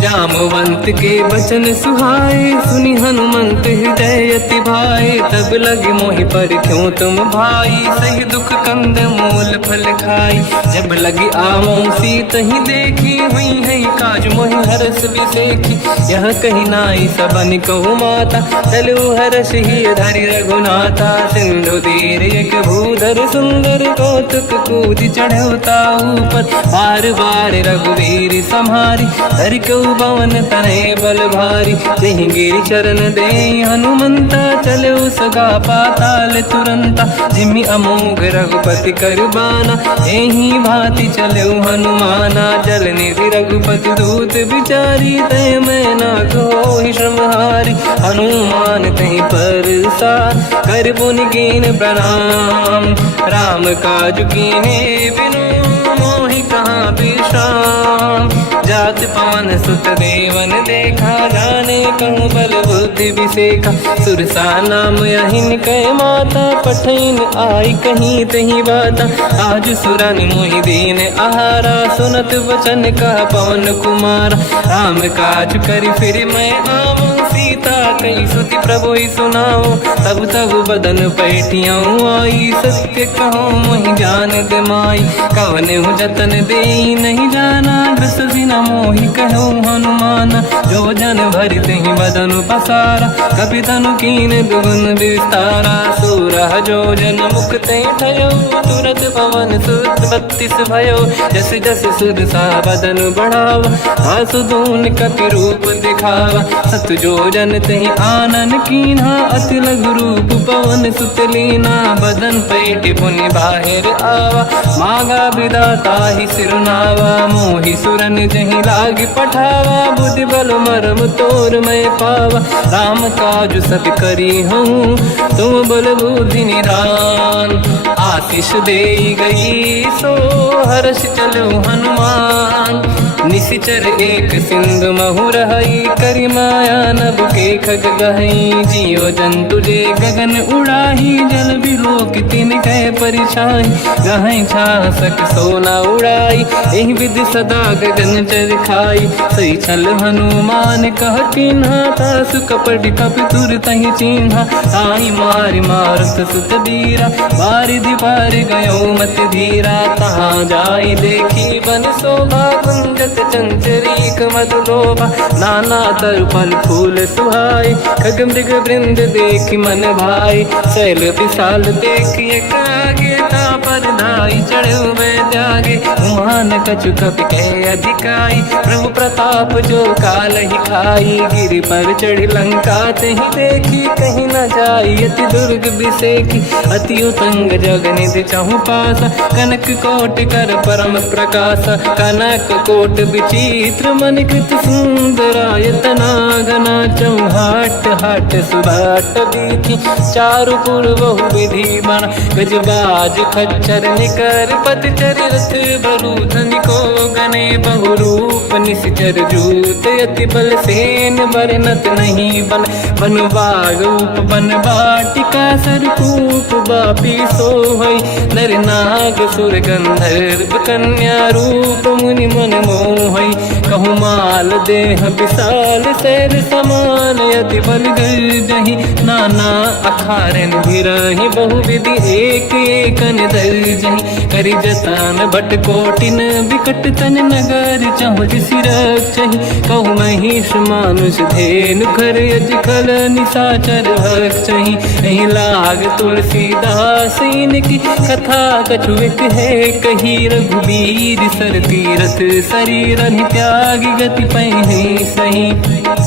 जामवंत के वचन सुहाए सुनि हनुमंत हृदय अति भाए तब लगे मोहि पर क्यों तुम भाई सही दुख कंद मूल फल खाई जब लगी आमों सीत ही देखी हुई है काज मोहि हरस बिसेखी यह कही नाई सबन कहु माता चलु हरस ही धरि रघुनाथा सिंधु तीर एक भूधर सुंदर कौतुक कूद चढ़ौता ऊपर बार बार रघुवीर सम्हारी हरि को पवन तनय बल भारी जहि गिरि चरण दे हनुमंता चलो सगा पाताल तुरंता जिमि अमोघ रघुपति कर बाना एहि भांति चलो हनुमाना जल निधि रघुपति दूत बिचारी तय मैं ना कोहि श्रमहारी हनुमान तहि परसा कर पुनि कीन प्रणाम राम काज कीन्हे बिनु मोहि कहाँ विश्राम जात पवन सुत देवन देखा जाने कहूँ बल बुद्धि विसेखा सुरसा नाम यहिन कह माता पठैन आई कहीं तही बाता आज सुरन मोहि दीन आहारा सुनत वचन का पवन कुमार राम काज करि फिर मैं आऊँ सीता कई सुति प्रभु सुनाओ तब तब बदन पैठियाँ आई सत्य कहो मोहि जान दे माई कवन हूँ जतन दे नहीं जाना ग्रस सिना मोहि कहो हनुमान जो जन भरि तहि बदन पसारा कपि तनु कीन दुगुन विस्तारा सूरह जो जन मुख ते ठयो तुरत पवन सुत 32 भयो जस जस सुर सा बदन बढ़ावा आसु दून कपि रूप दिखावा सत जो जन तहि आनन कीन्हा अति लघु रूप पवन सुत लीना बदन पैठ पुनि बाहिर आवा मागा विधाता ही सिरनावा मोहि सुरन जहि लाग पठावा बुद्धि बल मरम तोर मैं पावा राम काज सब करी हूँ तुम बल बुद्धि निधान आशीष दे गई सो हर्ष चलो हनुमान निशिचर एक सिंधु महु रहई करि माया नभ के खग गहई जीव जंतु जे गगन उड़ाही जल बिलोक तिन कह परिछाई गहई छासक सोना उड़ाई एहि विधि सदा गगन चर खाई सही छल हनुमान कह किन्हा तासु कपट कपि तुर तहि चिन्हा आई मारि मारुत सुत बीरा बारिधि पार गयो मत धीरा तहाँ जाई देखी बन शोभा कुंजत चंचरीक मधुलोभा नाना तरु फल फूल सुहाई खग मृग वृंद देखि मन भाई शैल विशाल देखिए कागे पर धाई चढ़ो मैं त्यागे उमान कछु कपि कह अधिकाई प्रभु प्रताप जो काल ही खाई गिरि पर चढ़ी लंका तहि देखी कहीं न जाई अति दुर्ग बिसेखी अति उतंग जग निधि चहु पासा कनक कोट कर परम प्रकाश कनक कोट विचित्र मन कृत सुंदरायतना घना चौहाट हाट सुभाट बीथी चारु पुर बहु विधि बन गजबाज खच्चर निकर पतचर रथ बरु धनिको गने बहु रूप निश्चर जूत अति बल सेन बरनत नहीं बन बन बाग उप बन बाटिका सरकूप बापी सोहई नर नाग सुर गंधर्व कन्या रूप मुनि मन मोहई कहु माल देह विशाल शैल समान यति बल गर्जहि नाना अखारन भिरहि बहु विधि एक एकन दर्जहि करि जतान भट कोटिन विकट तन नगर चहुज सिरक्षहि कहु महिष मानुष धेनु खर यज खल निशाचर भक्षहि एहि लाग तुलसीदास इनकी कथा कछुक है कही रघुबीर सर तीरथ शरीर त्याग गति पहि सही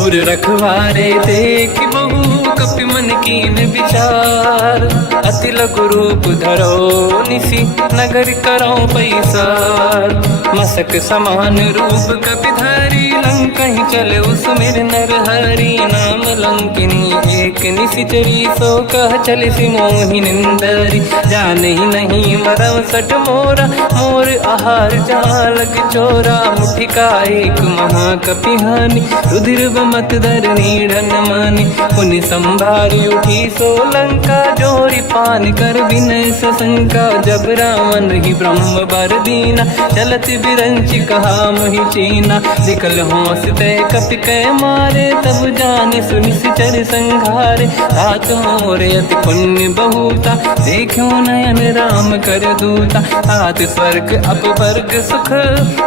उर रखवारे देख बहु कपि मन कीन विचार, अति लघु रूप धरो निसी नगर करो पैसार। मसक समान रूप कपि धरी लंका ही चले उसमें नर हरि नाम लंकिनी एक निशिचरी सो कह चले सि मोहि निंदरी। जान ही नहीं मरम सट मोरा मोर आहार जहाँ लग चोरा, मुठिका एक महाकपि हानि रुधिर मत धरनी ढन मानी। पुनि संभारी उठी सो लंका जोरी पान कर विनय सशंका। जब रावण ही ब्रह्म बर दीना चलत बिरंच कहा मोहि चीना। निकल होश तय कपि कै मारे तब जाने सुनि सिचर संघारे। तात मोर अति पुण्य बहुता देखो नयन राम कर दूता। तात स्वर्ग अपवर्ग सुख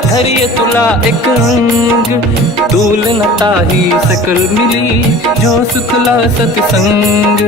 धरिय तुला एक अंग, तूल न ताहि सकल मिली जो सुखला सतसंग।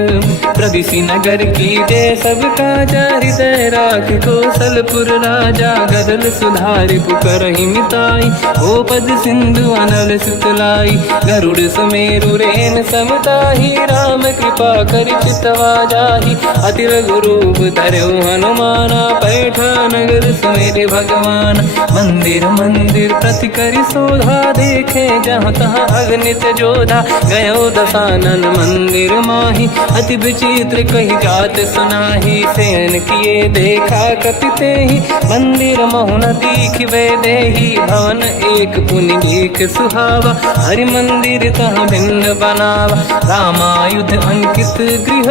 प्रदिशि नगर की जय सब काजा हृदय राख कौशलपुर राजा। गदल सुधारि पुकरहि मिताई ओ पद सिंधु अनल सुतलाई। गरुड़ सुमेरु रेन समताहि राम कृपा कर चितवा जाहि। अति लघु रूप धरौ हनुमाना पैठा नगर सुमेरे भगवान। मंदिर मंदिर प्रति करि शोधा देखे जहाँ तहाँ अगणित जोधा। गयो दशानन मंदिर माही अति विचित्र कही जात सुनाही। सेन किए देखा कपि तेहि मंदिर महु न दीखिबे देहि। भवन एक पुनि एक सुहावा हरि मंदिर तहाँ भिन्न बनावा। रामायुध अंकित गृह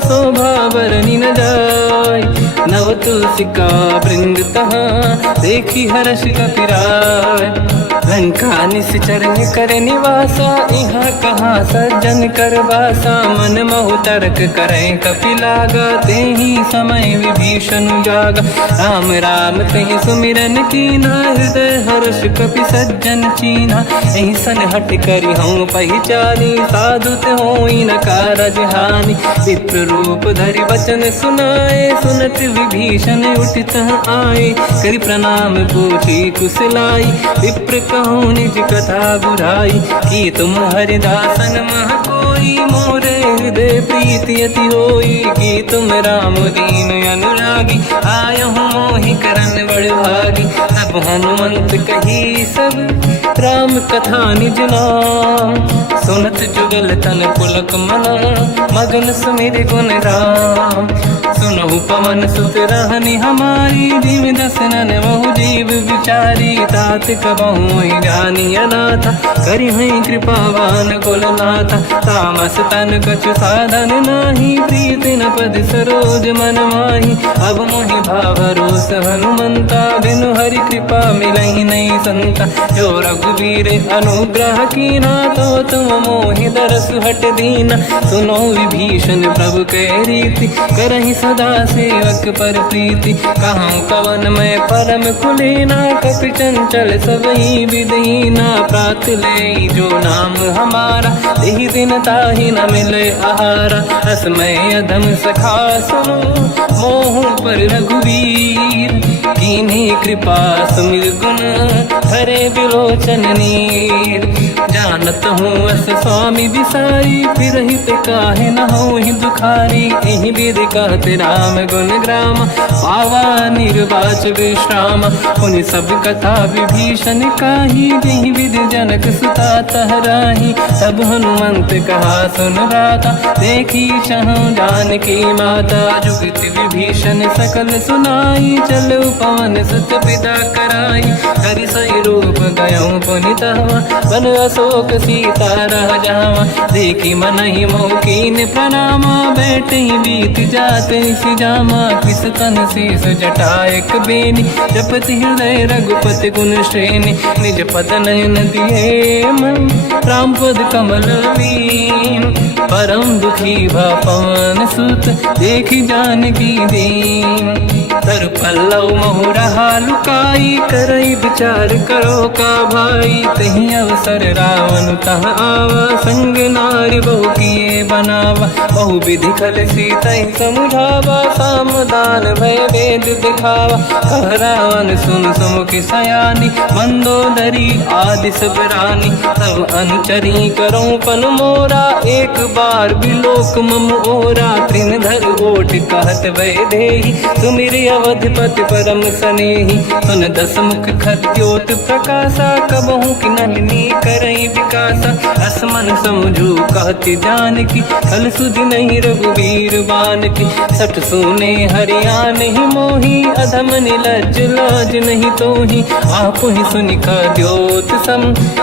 शोभा बरनि न जाय। नव तुलसी का वृंद तहाँ देखी हर्ष कपि राय। लंका निश्चर कर निवासा यहाँ कहाँ सज्जन कर वासा। मन महु तर्क करें कपि लागा तेहि समय विभीषण जागा। राम राम तेहि सुमिरन कीना हृदय हर्ष कपि सज्जन चीना। एहि सन हट करि हूँ पहिचानी साधु होई न कारज हानि। विप्र रूप धरि वचन सुनाए सुनत विभीषण उठित आए। करि प्रणाम पूछी कुशलाई विप्र कहूँ निज कथा बुराई। कि तुम हरिदासन मह कोई मोरे हृदय प्रीति अति होई। कि तुम राम दीन अनुरागी आय हूँ मोहि करन बड़ भागी। तब हनुमंत कही सब राम कथा निज नाम। सुनत जुगल तन पुलक मना मगन सुमिर गुण राम। सुनहु पवन सुत रहनि हमारी जीव दसनन महु जीव विचारी। तात कबहु जानी अनाथा करि हई कृपावान कुलनाथा। तामस तन कछु साधन नाही प्रीति न पद सरोज मन माही। अब मोहि भावरोस हनुमंता बिनु हरि कृपा मिलहि नहीं संता। जो रघुवीर अनुग्रह कीना तो तुम मोहि दरस हट दीना। सुनो विभीषण प्रभु के रीति करहि सदा सेवक पर प्रीति। कहूँ कवन मैं परम कुलीना कपि चंचल सबई विदहीना। प्रात ले जो नाम हमारा यही दिन ताहि न मिले आहारा। असमय अधम सखा सुनो मोह पर रघुवीर। कीन्ही कृपा सुमिर गुण हरे बिलोचन नीर। जानत हूँ अस स्वामी बिसारी फिर हित काहे न हो ही दुखारी। यही विधि कहते राम गुण ग्राम पावा निर्वाच विश्राम। पुनि सब कथा विभीषण काही यही विधि जनक सुता तहराही। तब हनुमंत कहा सुन राता देखी चहु जानकी माता। जुगति विभीषण सकल सुनाई चलो पवन सुत पिता कराई। हरि सही रूप गयो पुनितवा बन अशोक सीता रह जावा। देखी मन ही मोकीन प्रणामा बैठ ही बीत जाते सिजामा। किस तन शेष जटायक बेनी जपति हृदय रघुपति गुण श्रेणी। निज पद नयन दिए मन राम पद कमल लीन। परम दुखी भा पवन सुत देखी जानकी दीन। तर पल्लव महु रहा लुकाई, करई विचार करो का भाई। तही अवसर रावण तह आवा, संग नारी बहु किए बनावा। बहु विधि खल सीता समुझावा, सामदान भय वेद दिखावा। कह रावण सुन सुमुखी सयानी, मंदोदरी आदि सब रानी। तब अनुचरी करो पन मोरा, एक बार बिलोक मम ओरा। तृणधर ओट कहत भय देहि, सुमिर अवधपति परम सनेहि। सुन दस मुख खद्योत प्रकाशा, कबहु कि नलिनी करई विकासा। असमन समझू कहति जानकी, कल सुधि नहीं रघुवीर बानकी। सठ सुने हरिया नहीं मोही, अधम निलज्ज लाज नहीं तोही। आप ही सुनि खद्योत सम,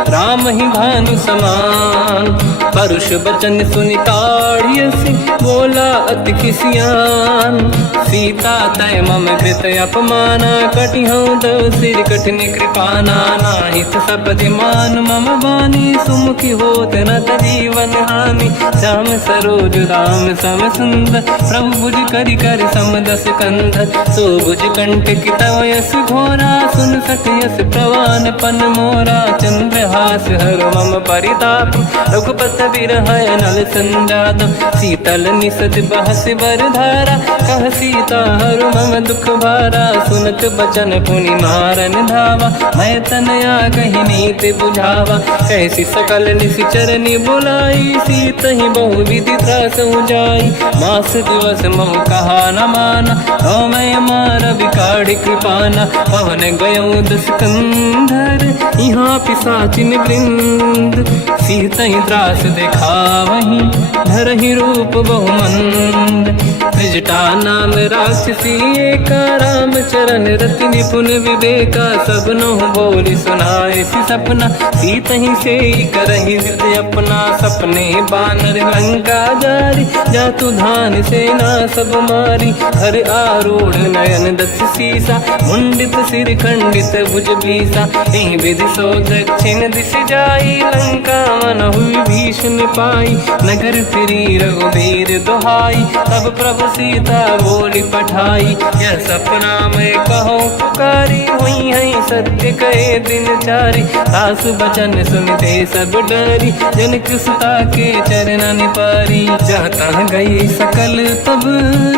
राम ही भानु समान। परुष बचन सुनि ताड़ियसि, बोला अति किसियान। सीता तय मम कृत अपमाना, कटिहउँ दो सिर कठिन कृपाना। नाहित सपदि मान मम बानी, सुमुखी होत न जीवन हानि। श्याम सरोज राम सम सुंदर, प्रभु भुज करि कर सम दस कंधर। सो भुज कंटक तव यस घोरा, सुन सठ यस प्रवान पन मोरा। चंद्रहास हर मम परिताप, रघुपत बिरह नल संजात। शीतल निसत बहस बर धारा, कह सीता हर मम दुख भारा। सुनत बचन पुनि मारन धावा, मैं तनया कही नीति बुझावा। कैसी सकल निशिचर बुलाई, सीत ही बहु विधि त्रास जाई। मास दिवस महु कहा न माना, तो मैं मार बिकाढ़ कृपाना। पवन गयो दस कंधर, यहाँ पिशाचिन वृंद। सीत ही त्रास दिखावहीं, धरहि रूप बहुमंद। त्रिजटा नाम राक्षसी एका, राम चरण रति निपुण विवेका। सबनो बोली सुनाए सी सपना, सीत ही से करहि जिद अपना। सपने बानर लंका जारी, जातु धान सेना सब मारी। हर आरूढ़ नयन दस सीसा, मुंडित सिर खंडित भुज बीसा। एहि विधि सो दक्षिण दिश जाई, लंका मनहु विभीषण पाई। नगर फिरी रघुबीर दुहाई, तब प्रभु सीता बोली पठाई। यह सपना मैं कहूँ पुकारी, हुई है सत्य कहे दिन चारी। सास बचन सुनते सब डरी, जनक सुता के चरणन पारी। जाता गई सकल तब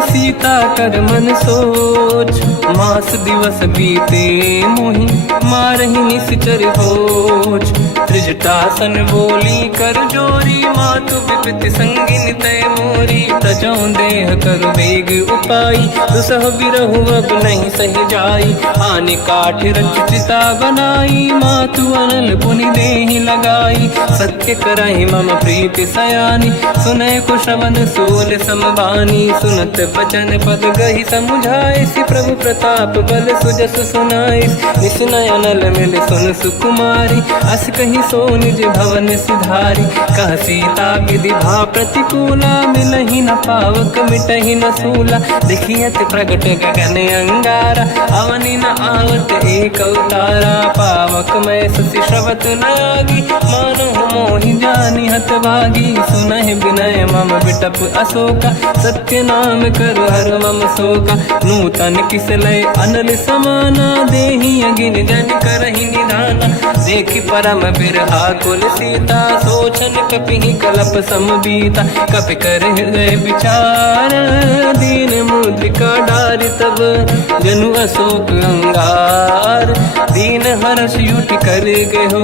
सीता कर मन सोच, मास दिवस बीते मोहि मारहि निश्चर होच। त्रिजटासन बोली कर जोरी, मातु विपित संगिन तय मोरी। तजौ देह कर वेग उपाई, दुसह बिरहु अब नहीं सही जाई। आने काठ रचिता बनाई, मातु अनल पुनि देहि लगाई। सत्य करहि मम प्रीति सयानी, सुनय कुशवन सूल समबानी। सुनत बचन पद गहि समुझाए, सि प्रभु प्रताप बल सुजस सुनाई। निसनय अनल मिल सुन सुकुमारी, अस कहि सो निज भवन सिधारी। कह सीता विधि भा प्रतिकूला, मिलहि न पावक मिटहि न सूला। देखियत प्रगट गगन अंगारा, अवनि न आवत एक अवतारा। पावक मैं ससि श्रवत न आगी, मानहु मोहि जानि हत भागी। सुनहि विनय मम बिटप अशोका, सत्य नाम कर हर मम शोका। नूतन किसलय अनल समाना, देहि अगिन जन करहि निधाना। देखि परम बिरहा कुल सीता, सोचन कपिहि कलप समबीता। कपि कर हृदय विचार, दीन मुद्रिका डारि तब जनु अशोक अंगार। दीन हर्ष युट कर गेहो,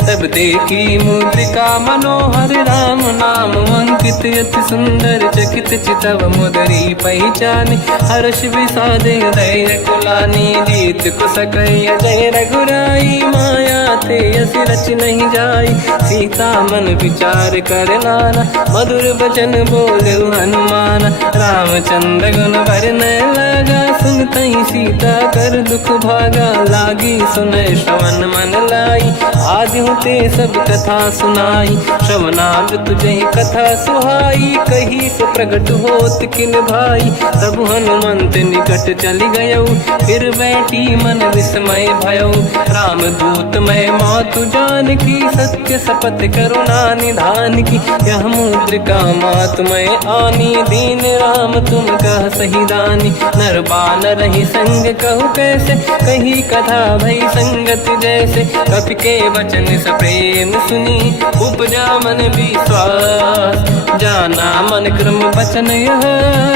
तब देखी मुद्रिका मनोहर। राम नाम अंकित अति सुंदर, चकित चितव मुदरी पहचान। हर्ष विषाद हृदय कुलानी, जीत कुसकय जय रघुराई। माया ते यस रच नहीं जाई, सीता मन विचार कर नाना। मधुर बचन बोले हनुमान, रामचंद्र गुण वरन लगा। सुनतहि सीता कर दुख भागा, लागी सुने श्रवण मन लाई। आदि होते सब कथा सुनाई, श्रवणाल तुझे कथा सुहाई। कही से प्रगट होत किन भाई, तब हनुमंत निकट चली गयो। फिर बैठी मन विस्मय भयो, राम दूत मैं मातु जान की। सत्य शपथ करुणा निधान की, यह मुद्रिका मातु मैं आनी। दीन राम तुम कह सही दानी, नर बानर ही संग कहु कैसे। कही कथा भई संगत जैसे, कपि के वचन सप्रेम सुनी। उपजा मन विश्वास, जाना मन क्रम वचन यह।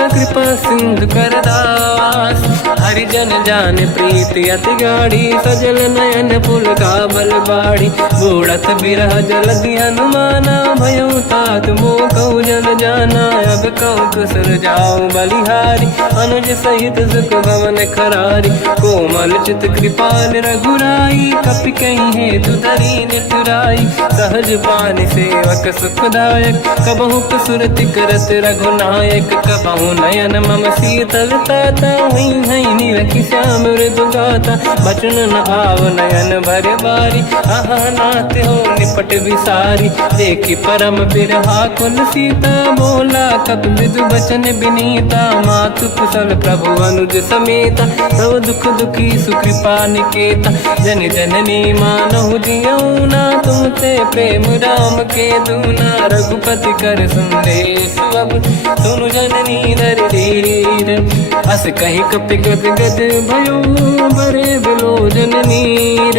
कृपा सिंधु कर दास, हरिजन जान प्रीति अति गाढ़ी। सजल नयन पुलकावल बाड़ी, बूढ़त बिरह जलधि हनुमाना। भयो तात मोह कहु जल जाना, अब कहु कुशल जाओ बलिहारी। अनुज सहित सुख भवन खरारी, कोमल चित कृपाल रघुराई। कपि कहीं हेतु धरी नितुराई, सहज पानि सेवक सुखदायक। कबहु कसुरति करत रघुनायक, कबहु नयन मम शीतल ताता। हई हई नीलखि श्याम मृदु गाता, बचन न आव नयन भर बारी। आहा नाथ हो निपट विसारी, देखी परम बिरहा कुल सीता। बोला कपि विदु बचन बिनीता, मातु कुशल प्रभु अनुज समेता। सब दुख दुखी सुकृपा निकेता, जन जननी मानहु जियौना। तुमसे प्रेम राम के दूना, रघुपति कर संदेश अब सुनु जननी नर धीर। अस कहीं कपि गद गद भयो, बरे बिलोचन नीर।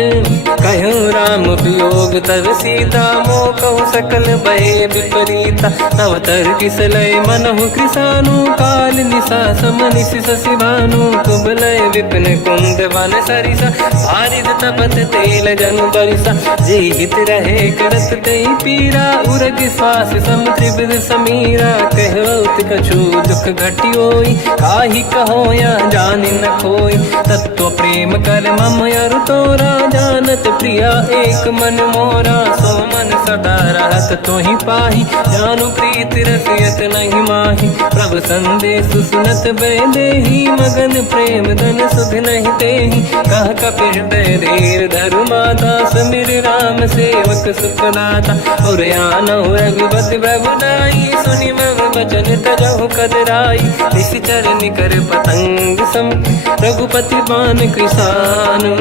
कहूँ राम वियोग तब सीता, मोह कहु सकल भय विपरीता। तव तर किसलय मनहु कृसानु, काल निशा समनिश शशि भानु। कुबलय विपिन कुंद वन सरिसा, बारिद तपत तेल जनु बरिसा। जे हित रहे करत ते पीरा, उरग श्वास सम त्रिविध समीरा। कहत कछु दुख घटियोई, काहि कहो या जानि न खोई। तत्व प्रेम कर मम अरु तोरा, जानत प्रिया एक मन मोरा। सो मन सदा रहत तोहि पाही, जानु प्रीत रसियत नहीं माही। प्रभु संदेश सुनत बैदेही, मगन प्रेम धन सुध नहीं तेहि। कह कपि हृदय धीर धरु माता, समिर राम सेवक सुखदाता। और आनहु रघुपति प्रभु नाई, सुनि मम वचन तजहु कदराई। निश्चर निकर पतंग सम, रघुपति बान कृसानु।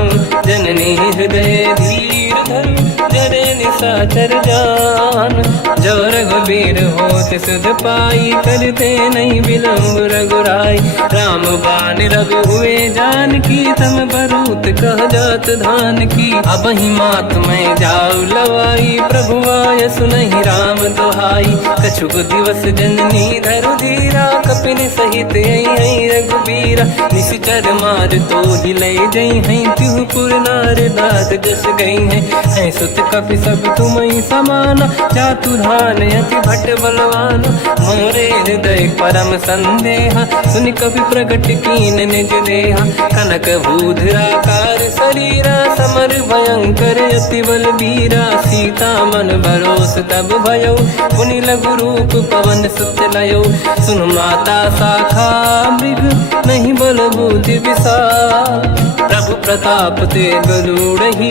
जननी हृदय धीर धरु, जरे निशाचर जान। जो रघुबीर होत सुध पाई, करते नहीं विलम्ब रघुराई। राम बान रघु हुए जान की, तम बरूत कह जात धान की। अब ही मात मैं जाऊ लवाई, प्रभु आय सुनहि राम दोहाई। कछुक दिवस जननी धरु धीरा, कपिन सहित आई रघुबीरा। निश्चर मार तो ही ले जई हैं, तिहु पुर नार दाद जस गई हैं। सुत कपि सब तुमहि समाना, चातुधान अति भट बलवाना। मोरे हृदय परम संदेहा, सुनि कपि प्रगट कीन निज देहा। कनक भूधराकार शरीरा, समर भयंकर अति बलबीरा। सीता मन भरोस तब भयो, पुनि लघु रूप पवन सुत लयो। सुन माता शाखा मृग, नहीं बल बुद्धि विशाल। प्रभु प्रताप ते गरुड़हि,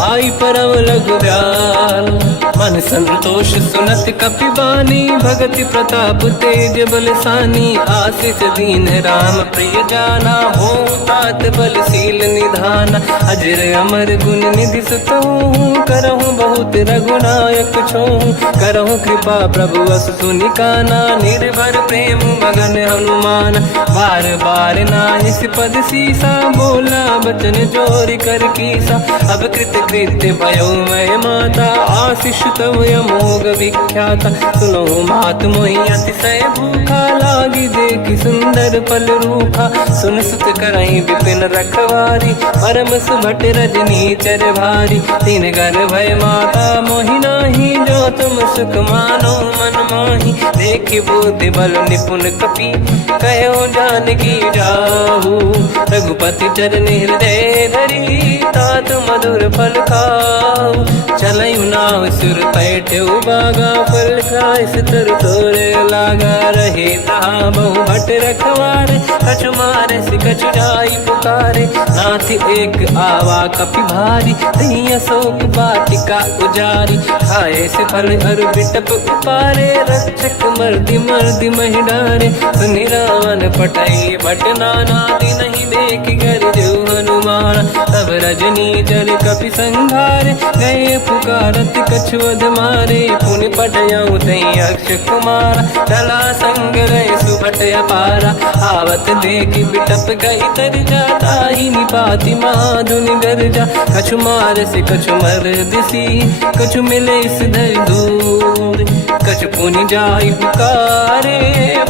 आई परम लघु दयाल। मन संतोष सुनत कपि बानी, भगति प्रताप तेज बलसानी। आशीष दीन राम प्रिय जाना, हो तात बलशील निधाना। अजर अमर गुण निधि सुतहु, करहु बहुत रघुनायक छोहु। करहु कृपा प्रभु अस सुनि काना, निर्भर प्रेम मगन हनुमान। बार बार नाहिस पद सीसा, बोला बचन जोरि कर कीसा। अब कृत कृत्य भयो मैं माता, आशीष तव अमोघ विख्याता। सुनो मात मोहि अतिशय भूखा, लागी देखि सुंदर फल रूखा। सुन सुत करहि विपिन रखवारी, परम सुभट रजनी चर भारी। तीन घर भय माता मोहि नाही, जो तुम सुख मानो मन माही। देखि बुद्धि बल निपुण कपि, कहो जानकी जाहू। रघुपति चरण हृदय धरी, तात मधुर फल खाऊ। चलऊ नाव सुर पैठ बागा, फल खाय सित सुर तोरे लागा रहे तहाँ बहु भट रखवारे कछु मारे से कछु जाई पुकारे नाथ एक आवा कपि भारी तही अशोक वाटिका उजारी खाए से फल हर बिटप उपारे रक्षक मर्दी मर्दी महि डारे सुनि रावण पटई भट नानादि नहीं देख कर जो हनुमान तब रजनी जल कपि संघारे गए पुकारत कछुअध मारे पुनि पटयऊ तई अक्ष कुमारा चला संग रहे सुभट अपारा आवत देखी बिटप गई तर जाता ही निपाति माधुनि गर्जा कछु मार से कछु मर दिसी कछु मिले इस धर दूर कछु पुनि जाई पुकारे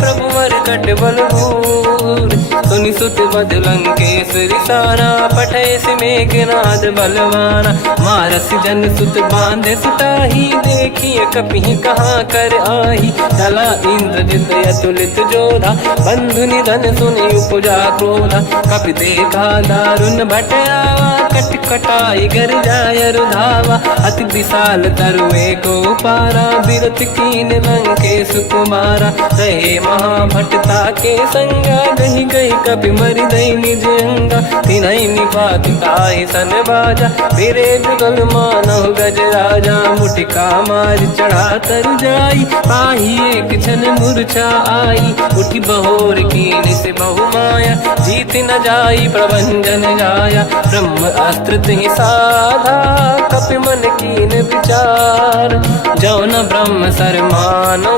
प्रभु मर कट बल भूर सुनि सुत बद लंकेश्वरी सारा पठे से मेघनाद बलवाना मारस जन सुत बांधे सुताही देखिए कपि कहाँ कर आही चला इंद्रजित अतुलित जोधा बंधु निधन सुनि उपजा क्रोधा कपि देखा दारुण भट आवा कट कटाई गर जाय रुधावा अति विशाल तरुए को पारा बिरत कीन लंकेश कुमारा रहे महाभटता के संगा गही गई कपि मरि दई निज अंगा तिनहि निपाति ताहि सन बाजा फिरे जुगल मानव गज राजा मुटिका मार चढ़ा तर जाई पाही एक क्षण मूर्छा आई उठी बहोर कीन से बहु माया जीत न जाई प्रभंजन जाया ब्रह्म अस्त्र तिहि साधा कपि मन कीन विचार जो न ब्रह्म सर मानो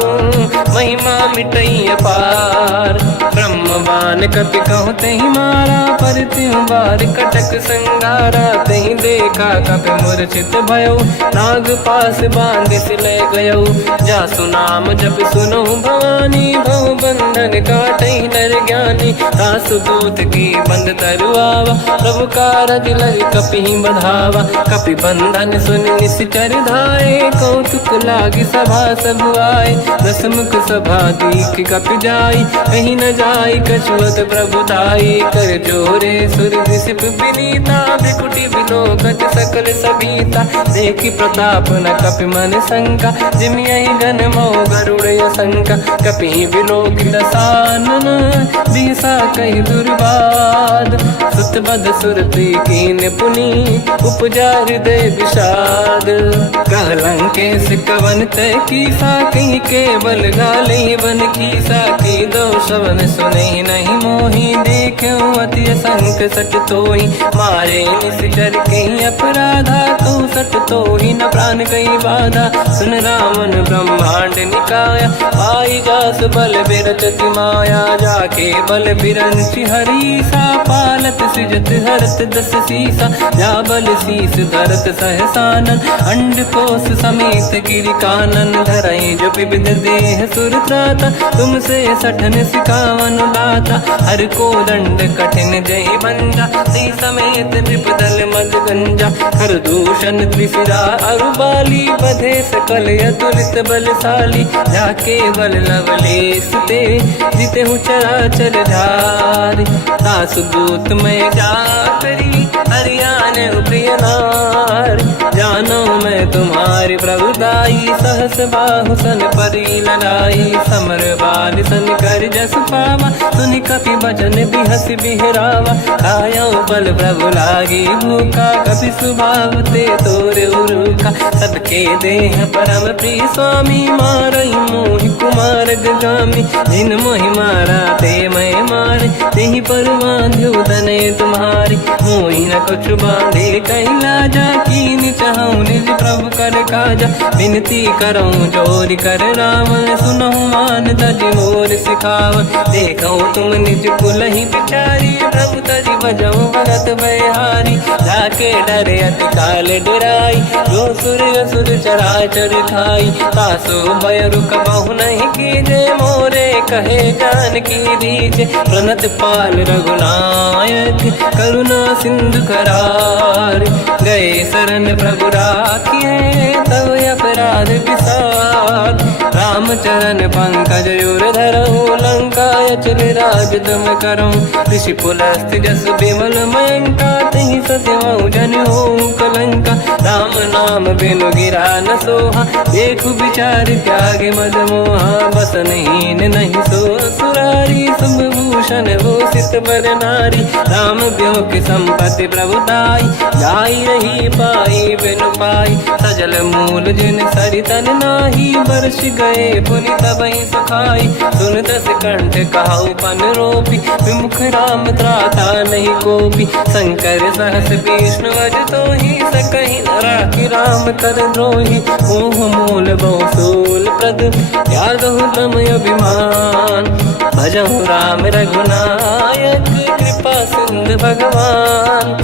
महिमा मिटई अपार ब्रह्मवान कपि कहु तहि मारा पर त्यों बार कटक संगारा तहि देखा कपि मूर्छित भयो नाग पास बांध सिले गयो जा सुनाम जब सुनो भवानी भव बंधन काटई नर ज्ञानी दास दूत की बंद तरुआवा प्रभु कारज लग कपि बढ़ावा कपि बंधन सुन निश्चर धाये कौतुक लागी सभा सब आए दसमुख सभा दीख कपि जाई कहीं न जाई कछुअत प्रभु ताई कर जोरे सुर दिसिप विनीता बिकुटी विलोकत सकल सबीता देखी प्रताप न कपि मन शंका जिमियहि गन मो गरुड़ शंका कपि विलोकित सानन दिशा कहि दुर्बाद सुत बद सुरति कीन पुनि उपजा हृदय विषाद कहलंकेश कवन तय कीसा कहीं केवल गाले बन कीसा की दो शवन सुने नहीं मोही देखे अति संक सट तोही मारे निश्चर कहीं अपराधा तो सट तोही न प्राण कहीं बाधा सुन रावण ब्रह्मांड निकाया पाई जास बल बिरचति माया जाके बल बिरंचि हरीसा पालत सृजत हरत दस सीसा जा बल शीस धरत सहसानन अंड कोश समेत गिरि कानन धरई जो विविध देह सुर त्राता तुमसे सठन सिकावन दाता हर को दंड कठिन जय बंजा सी समेत नृपदल मद गंजा हर दूषण त्रिशिरा अरुबाली बधे सकल अतुलित बलशाली जाके बल लवलेश ते जिते हूँ चराचर धारी दास दूत में जाकरी हरियाण प्रिय नार जानो मैं तुम्हारी प्रभुताई सहस बाहु सन परी लड़ाई समर बाल सन कर जस पावा सुनि कपि बचन बिहस बिहरावा खायो बल प्रभु लागी भूखा कपि स्वभाव ते तोरे उरुखा सबके देह परम प्रिय स्वामी मारई मोहि कुमार गगामी जिन मोहि मारा ते मैं मारे तेहि पर बांध्यो तने तुम्हारी मोहि न कुछ बांधे कैला जा कीन चाहूं निज प्रभु कर काजा विनती करऊं जोर कर रावण सुनहु मान तज मोर सिखावन देखो तुम निज कुल ही बिचारी प्रभु तज बजऊ भगत बहारी जाके डरे अति काल डराई जो सुर असुर चराचर खाई तासो भय रुक बहु नहीं कीजे मोरे कहे जान की दीजे प्रणत पाल रघुनायक करुणा सिंधु करार गए शरण प्रभु राखिए तब अपराध विसार राम चरण पंकज उर धरहु, लंका अचल राज तुम करहु। ऋषि पुलस्त्य जस विमल मयंका, तिहि सत्यवहु जन होऊ कलंका। राम नाम बिनु गिरा न सोहा, देखु विचार त्यागे मद मोहा। बसनहीन नहीं सो सुरारी, शुभ भूषण भूषित बर नारी। राम ब्यों की संपत्ति प्रभुताई, जाई रही पाई बिनु पाई। सजल मूल जिन सरितन नाही, बरस गए पुनि तबहि सुखाई। सुन दस कंठ कहाऊ पन रोपी, विमुख राम त्राता नहीं कोपी। शंकर सहस विष्णु अज तोहि, सकहि न राखि राम कर द्रोही। मोह मूल बहु सूल प्रद, त्यागहु तम अभिमान। भजहु राम रघुनायक, कृपा सिंधु भगवान।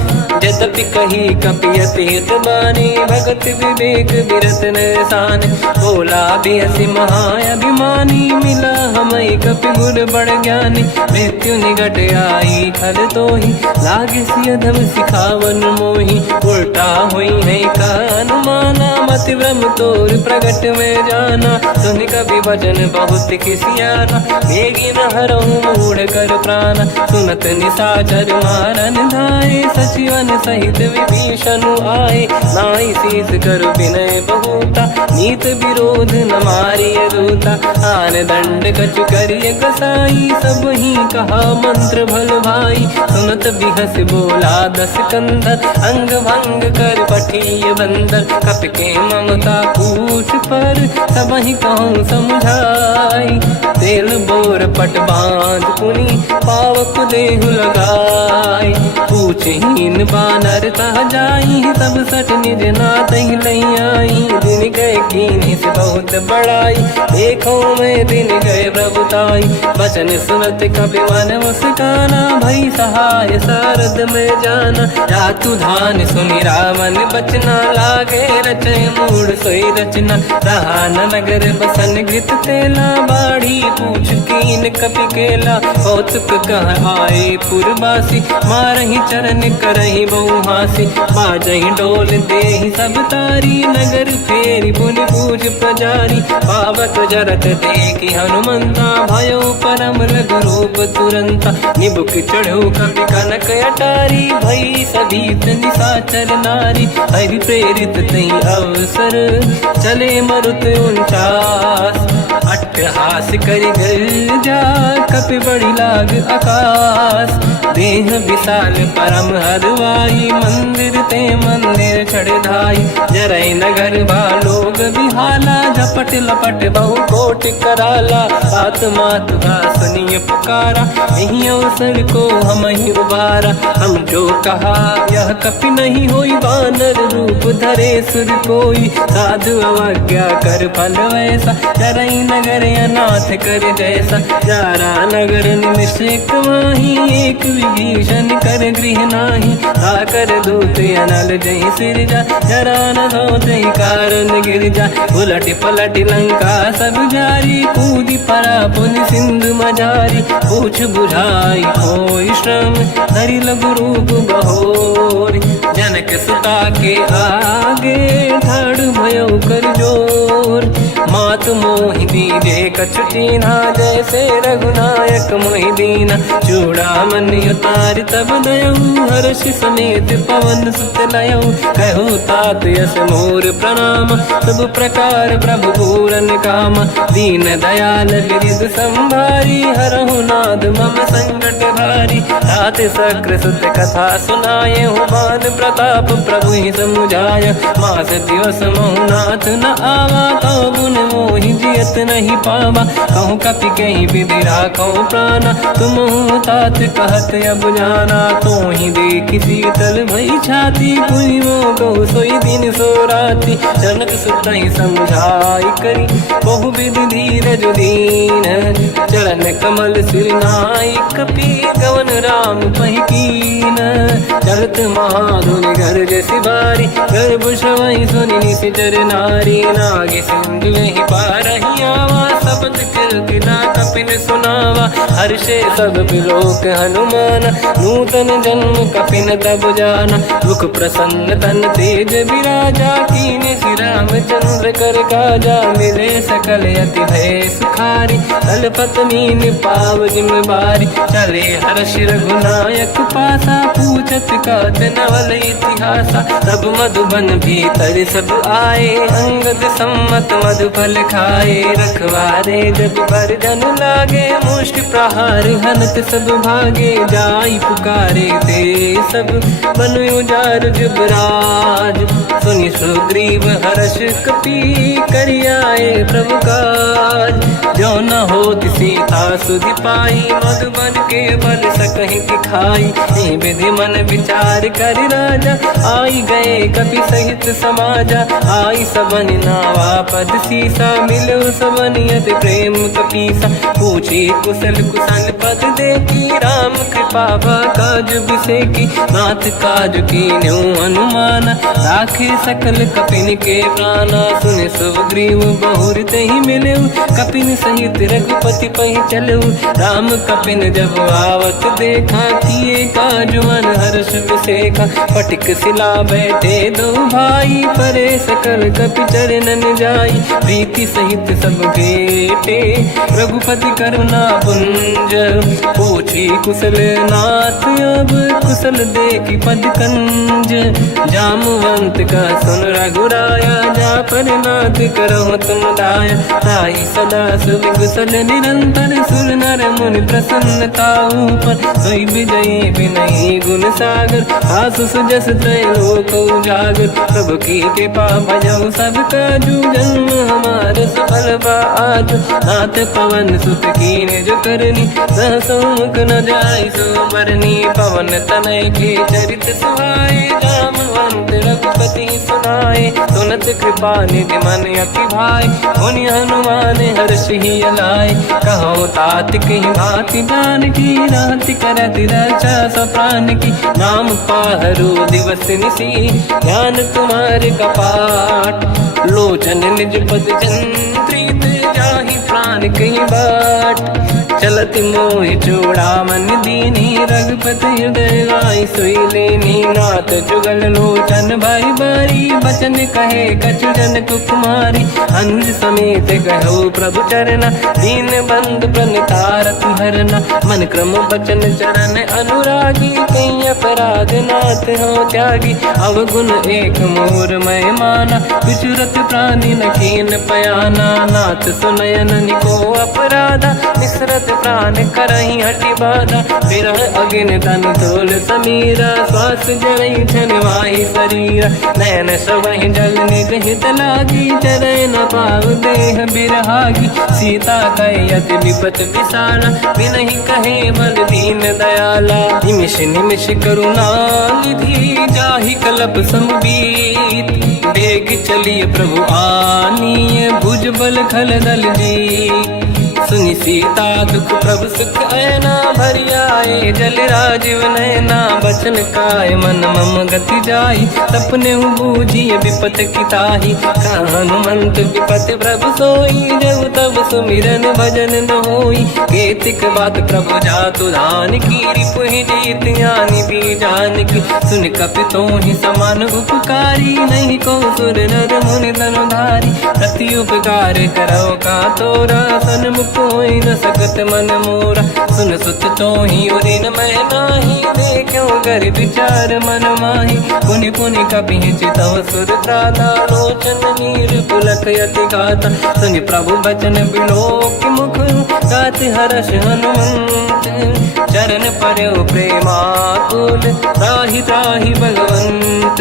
यद्यपि कही कपियति हित बानी, भगत विवेक विरत निरसान। बोला बिहसि महाअभिमानी, मिला हमई कपि गुर बड़ ज्ञानी। मृत्यु निकट आई खल तोहि, लागे सियधम सिखावन मोहि। उल्टा हुई है का अनुमाना, मति भ्रम तोर प्रगट में जाना। सुन कपि वचन बहुत किसियाना, बेगी न हरहु मूढ़ कर प्राण। सुनत निशाचर मारन धाये, सचिवन सहित विभीषण आए। नाई शीस कर विनय बहुता, नीत विरोध न मारिय दूता। आन दंड कछु करिय कसाई, सब ही कहा मंत्र भल भाई। सुनत बिहस बोला दस कंधर, अंग भंग कर पठिय बंदर। कपि के ममता पूछ पर, सब ही कहूँ समझाई। तेल बोर पट बांध पुनि, पावक देहु लगाई। पूछहीन बानर तह जाई, तब सट निज नाथ ही लई आई। दिन गए कीनी से बहुत बड़ाई, देखो मैं दिन गए प्रभुताई। बचन सुनत कपि मन मुस्काना, भई सहाय सारद में जाना। जातु धान सुनि रावण बचना, लागे रचय मूढ़ सोई रचना। रहा न नगर बसन घृत तेला, बाढ़ी पूछ कीन कपि केला। कौतुक कह आए पुरवासी, मारहि चरण करहि बहु हासी। बाजहि ढोल देहि सब तारी, नगर फेरि पुनि पूज प्रजारी। पावक जरत देखि हनुमंता, भयो परम लघु रूप तुरंता। निबुक चढ़ऊ कपि कनक अटारी, भई सभीत निशाचर नारी। हरि प्रेरित तई अवसर, चले मरुत 49। अट्टहास करि गर्जा, कपि बड़ी लाग आकाश। देह विशाल परम हरवाई, मंदिर ते मंदिर छड़ धाई। जरई नगर भालोग बिहाला, झपट लपट बहु कोट कराला। आत्मात का सुनिय पुकारा, यही अवसर को हम ही उबारा। हम जो कहा यह कपि नहीं होई, वानर रूप धरे सुर कोई। साधु अवज्ञा कर फल वैसा, जरई नगर अनाथ कर जैसा। जारा नगर निमिष माही, एक विभीषण कर गृह नाही। आकर दूत अनल जय सिरजा, जरा न होते कारण गिर जा। उलट पलट लंका सब जारी, कूदी परा पुन सिंधु मजारी। पूछ बुझाई कोई श्रम, धरि लघु रूप बहोरी। जनक सुता के आगे, ठाड़ भयो कर जोर। मात मोहि दीजे कछु टीन्हा, जैसे रघुनायक मोहि दीना। चूड़ामन उतार तब दयऊ, हर्ष समेत पवन सुत लयऊ। कहु तात यस मोर प्रणाम, सब प्रकार प्रभु पूरन काम। दीन दयाल गिरिध संभारी, हरहु नाद मम संकट भारी। तात सक्र सुत कथा सुनाए, बान प्रताप प्रभु ही समुझाय। मास दिवस महु नाथ न आवा, कौ गुण मोहि जियत नहीं पावा। कहूँ कपि कहीं विधि राखो प्राणा, तुम तात कहत अब जाना। तो ही देखी शीतल भई छाती, पुनि मोह कहु सोई दिन सो राति। जनक सुत ही समझाई करी, बहु विधि धीरज दीन। चरण कमल सिर नाई, कपि गवन राम पहि कीन। चलत महाधुनि गर्ज सिबारी, गर्भ श्रवहि सुनि निशिचर नारी। नागे सिंधु ही पारहि आवा, शब्द कीर्ति ना कपिन सुनावा। हर्षे सब बिलोक हनुमान, नूतन जन्म कपिन तब जाना। दुख प्रसन्न तन तेज विराजा, कीने श्री रामचंद्र कर काजा। मिले सकल अति भय सुखारी, तलपत मीन पाव जिम्मेवारी। चले हर्ष रघुनायक पासा, पूछत कात नवल इतिहासा। तब मधुबन भीतर सब आए, अंगद सम्मत मधुफल खाए। रखवारे जब पर जन लागे, मुष्टि प्रहार हनत सब भागे। जाई पुकारे ते सब, बन उजार जुबराज। सुनि सुग्रीव हर्ष कपि, करियाए प्रभु काज। जो न होत सीता सुधि पाई, मधुबन के बल सकहि दिखाई। हे विधि मन विचार कर राजा, आई गए कपि सहित समाजा। आई सबन नावा पद सीसा, मिलो सबन यति प्रेम कपीसा। पूछी कुशल कुशल पद देखी, राम कृपा काज बिसेकी। नाथ काज कीन्यो अनुमाना, राखे सकल कपिन के प्राणा। सुन सुग्रीव बहुर तहि मिलऊ, कपिन सहित रघुपति पहि चलऊ। राम कपिन जब आवत देखा, किए काज मन हर्ष विसेखा। फटिक सिला बैठे दो भाई, परे सकल कपि चरणन जाई। प्रीति सहित सब भेटे, रघुपति करुणा पुंज। पूछी कुशल नाथ अब, कुशल देखी पद कंज। जामवंत का सुन रघुराया, जा पर नाथ करहु तुम दाया। ताई सदा सुविकुशल निरंतर, सुर नर मुनि प्रसन्नता ऊपर। सोई विजयी विनयी गुण सागर, आसु सुजस त्रैलोक उजागर। प्रभु की कृपा भजऊ सब काजू, जन्म हमार सफल बा आज। नाथ पवन सुत कीन्ह जो करनी, सहसो मुख न जाय सो बरनी। पवन तनय के चरित सुहाए, जामवंत रघुपति सुनाए। सुनत कृपा निधि मन अति भाई, मुनि हनुमान हर्ष ही अलाय। कहो तात कही भांति जान की, राति करत रक्षा सब प्राण की। नाम पाहरो दिवस निसी, ध्यान तुम्हारे कपाट। लोचन निज पद जंत्रित, जाहि प्राण कहीं बाट। चलत मोहि चूड़ामन दीनी, रघुपति हृदय लाई सोई लेनी। नाथ जुगल लोचन भाई बारी, बचन कहे कछु जन कुमारी। अनुज समेत कहो प्रभु चरना, दीन बंद प्रणितारत हरना। मन क्रम बचन चरण अनुरागी, कहीं अपराध नाथ हो त्यागी। अवगुण एक मोर मैं माना, विचुरत प्राणी न कीन पयाना। नाथ सुनयन निको अपराधा, मिश्रत प्राण करही हटि बाधा। विरह अग्नि तन तोल समीरा, श्वास जरई छन वाहि शरीरा। नयन सबहि जल निज हित लागी, चरै न पाव देह बिरहागी। सीता कहि अति विपत विसाला, बिनहि कहे बल दीन दयाला। निमिष निमिष करुणा निधि, जाहि कलप समबीत। बेग चलिए प्रभु आनीय, भुज बल खल दल जी। सुनि सीता दुख प्रभु सुख ऐना, भरि आए जल राजीव नैना। बचन काय मन मम गति जाई, सपने बूझिए विपत की ताही। हनुमंत विपत प्रभु सोई, जब तब सुमिरन भजन न होई। केतिक बात प्रभु जातु धान की, रिपुहि जीत ज्ञानी भी जान की। सुन कपि तोहि समान उपकारी, नहीं को सुर नर मुनि तनुधारी। प्रति उपकार करो का तोरा, सन्मुख होई न सकत मन मोरा। सुन सुत तोहि उदिन मैं नाही, देखो कर विचार मन माही। पुनि पुनि कपि चितव सुर त्राता, लोचन नीर पुलक यति गाता। सुनि प्रभु बचन बिलोक मुख, गात हर्ष हनुमंत। चरण पर्यो प्रेमाकुल, त्राहि त्राहि भगवंत।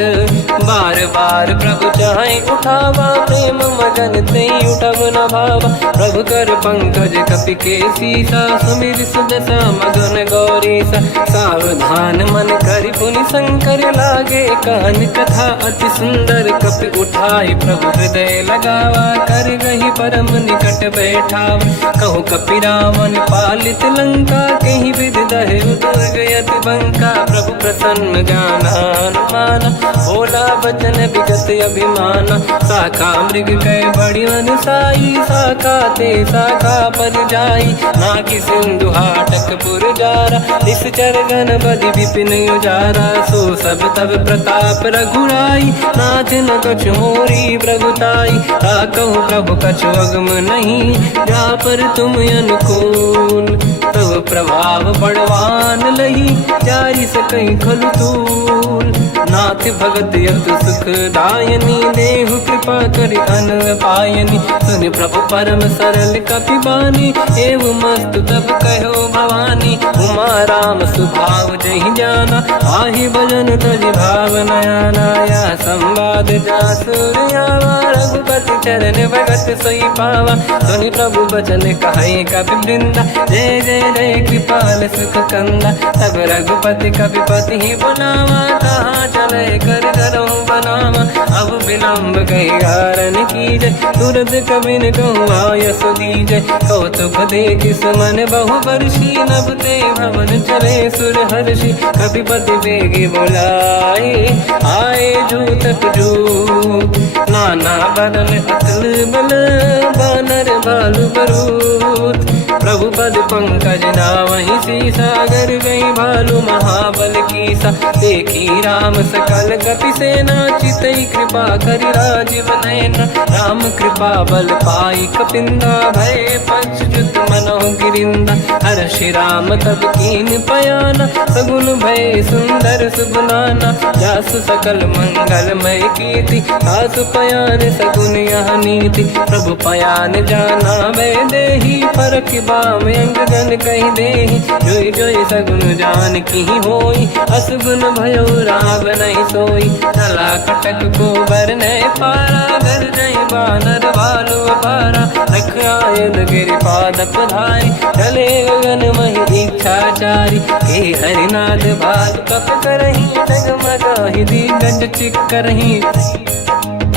बार बार प्रभु चाहि उठावा, प्रेम मगन तई उठब न भावा। प्रभु कर पंकज कपि के सीसा, सुमिर सुदशा मगन गौरीसा। सावधान मन करि पुनि शंकर लागे, कहन कथा अति सुंदर। कपि उठाई प्रभु हृदय लगावा, कर गही परम निकट बैठाव। कहु कपि रावण पालित लंका, कहीं विधि दहे दुर्ग यति बंका। प्रभु प्रसन्न ज्ञानानुमाना, बोला बचन विगत अभिमाना। शाखा मृग कै बड़ी अनुसाई, शाखा ते शाखा पर जाई। नाकि सिंधु हाटक पुर जारा, निश्चर गण बदि विपिन उजारा। सो सब तब प्रताप रघुराई, नाथ न कछु मोरी प्रभुताई। ताकहु प्रभु कछु अगम नहीं, जा पर तुम अनुकूल। तब प्रभाव बड़वान लही, जारी सकई खलु तूल। नाथ भगत यत सुख दायनी, देहु कृपा करि अन पायनी। सुनि प्रभु परम सरल कपि बानी, एव मस्त तब कहो भवानी। उमा राम सुभाव जहि जाना, आहि भजन तज भाव नयाना। या संवाद जासुर आवा, रघुपति चरण भगत सोई पावा। सुनि प्रभु बचन कहे कपि वृंदा, जय जय जय कृपाल सुख कंदा। तब रघुपति कपिपति ही बनावा, कहाँ चले कर करहु बनावा। अब विलम्ब कही कारण कीजय, तुरत कबिन कहूँ आयस दीजय। कौतुक देख सुमन बहु वर्षी, नभ ते भवन चले सुर हर्षि। कपिपति बेगी बुलाए, आए जूतक जूत। नाना बदन अतुल बल, बानर भालु बरूत। प्रभु पद पंकज नावहि सीसा, गर गई भालु महाबल कीसा। देखी राम सकल कपि सेना, चितई कृपा करि राजीव नयना। राम कृपा बल पाई कपिंदा, भय पंचजुत मनोह गिरिंदा। हर्षि राम तब कीन पयाना, सगुन भय सुंदर सुगुनाना। जासु सकल मंगलमय कीर्ति, आसु पयान सगुन यह नीति। प्रभु पयान जाना वै देहि, परख बाम अंग गन कहि देहि। जोई जोई सगुन जान की होई, असगुन भयो राव नहीं सोई। चला कटक को बर नहीं पारा, घर जय बानर भालु अपारा। लख आयल गिरिपाद पधारी, चले गगन महि इच्छाचारी। हे हरिनाथ भालु कप करही, डगमगाहि दिग्गज चिक्करही।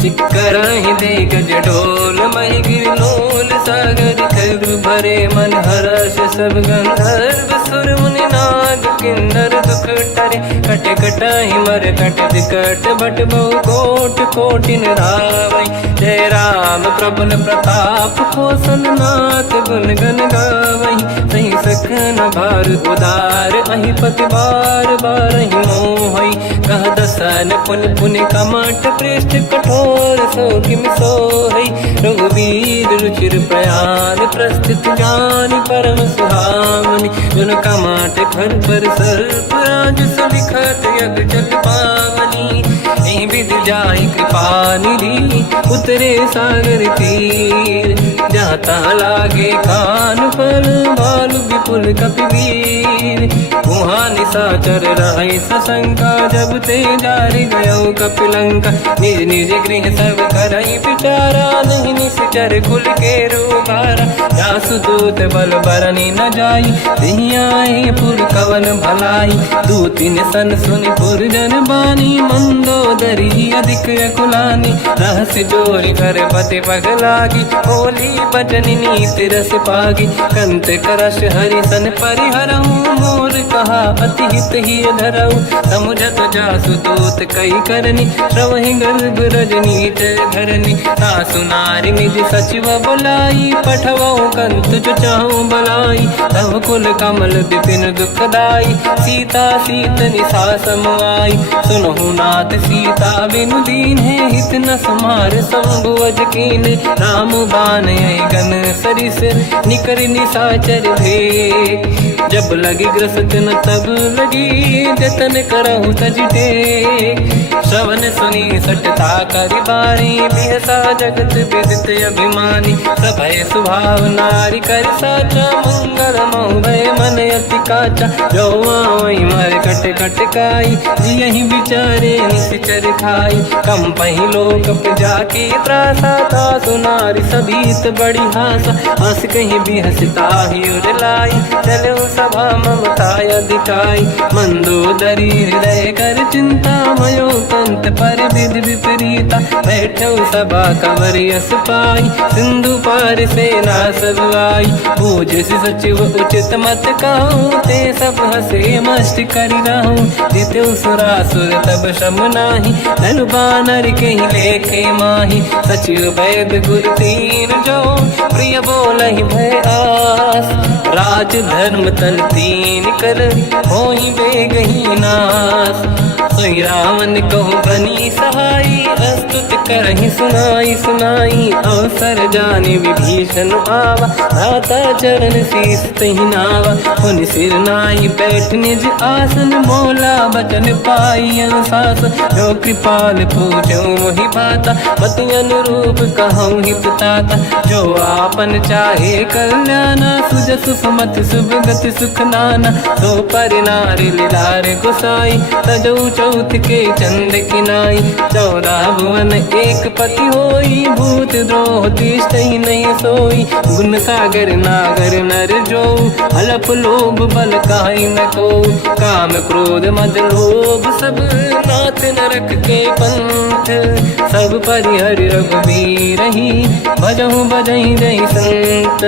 चिक्करहि दिग्गज ढोल, महि गिरलोल सागर। खर भरे मन हर्ष सब गंधर्व, सुर मुनि नाग किन्नर दुख टरे। कट कटाहि मर कट विकट, भट बहु कोट कोटिन रावै। जय राम प्रबल प्रताप, कोसल नाथ गुण गन गावै। सही सखन भार उदार, अहि पति बार बारहि मोहै। कह दसन पुन पुन कमठ, पृष्ठ कठोर सो किम सोहै। रघुवीर रुचिर प्रयाण, प्रस्थित जानि परम सुहावनी। जुन कमाट घर पर सर्प, राज सबिखत यग जल पावनी। एहि विधि जाहि कृपा निधि, उतरे सागर तीर। जाता लागे कान फल, भालु विपुल कपि वीर। वहाँ निशाचर रहै सशंका, जब ते जारि गयो कपिलंका। निज निज गृह सब करई विचारा, नहीं निश्चर कुल के रूबारा। जासु दूत बल बरनी न जाई, देहि आए पुर कवन भलाई। दूतिन सन सुनि पुर जन बानी, मंदोदरी अधिक अकुलानी। रहस्य जोरि कर पति पगलागी, होली बचन नीति रस पागी। कंत करश हरि सन परिहरहु, मोर कहा अति हित ही धरऊ। समुझत जासु दूत कई करनी, श्रवहि गर्भ रजनी जय धरनी। तासु नारी निज सचिव बुलाई, पठवऊ कंत जो चाहूं बलाई। तब कुल कमल विपिन दुखदाई, सीता सीत निशा समाई। सुनहु नाथ सीता बिनु दीन है, हित न समार शंभुअज कीन। राम बान आई गन सरिस, निकर निशाचर भेद। जब लगी ग्रसत न तब लगी, जतन करहु तज टेक। श्रवण सुनी सटता करि बारी, बिहसा जगत विदित अभिमानी। सभय सुभाव नारी कर साचा, मंगल मोह भय मन अति काचा। जो आवई मर कट कट काई, जियहि विचारे निश्चर खाई। कम पहि लोक जाके त्रासा, तासु नारी सभीत बड़ी हासा। हंस कहीं बिहसता ही उर लाई, चलो सभा ममता अधिकाई। मंदोदरी हृदय कर चिंता मयो कंत पर विधि विपरीता। बैठो सभा कवर यस पाई सिंधु पार सेना सब आई। पूज्य सचिव उचित मत कहूँ ते सब हसे मस्त करि रहूं। जित्यु सुरासुर तब शम नाही धनु बानर के ही लेखे माही। सचिव वैद गुरु तीन जो प्रिय बोलहि भय आस। राज धर्म तन तीन कर होई बेगही नास। सोई रावण कहु बनी सहाई अस्तुत करहि सुनाई सुनाई। अवसर जाने विभीषण आवा भ्राता चरण शीस तहि नावा। पुनि सिर नाई बैठ निज आसन बोला बचन पाई अनुशासन। जो कृपाल पूछो मोहि बाता मति अनुरूप कहूँ हित ताता। जो आपन चाहे कल्याणा सुजस सुमति शुभ गति सुख नाना। तो पर नारी लीलार गोसाई तजौ चौथ के चंद किनाई। 14 भुवन एक पति होई भूत द्रोह तिष्ठहि नहीं सोई। गुण सागर नागर नर जो अलप लोभ बल काहि न को। काम क्रोध मद लोभ सब नाथ नरक के पंथ। सब परिहरि रघुबीर ही भजहु बजहि रहि संत।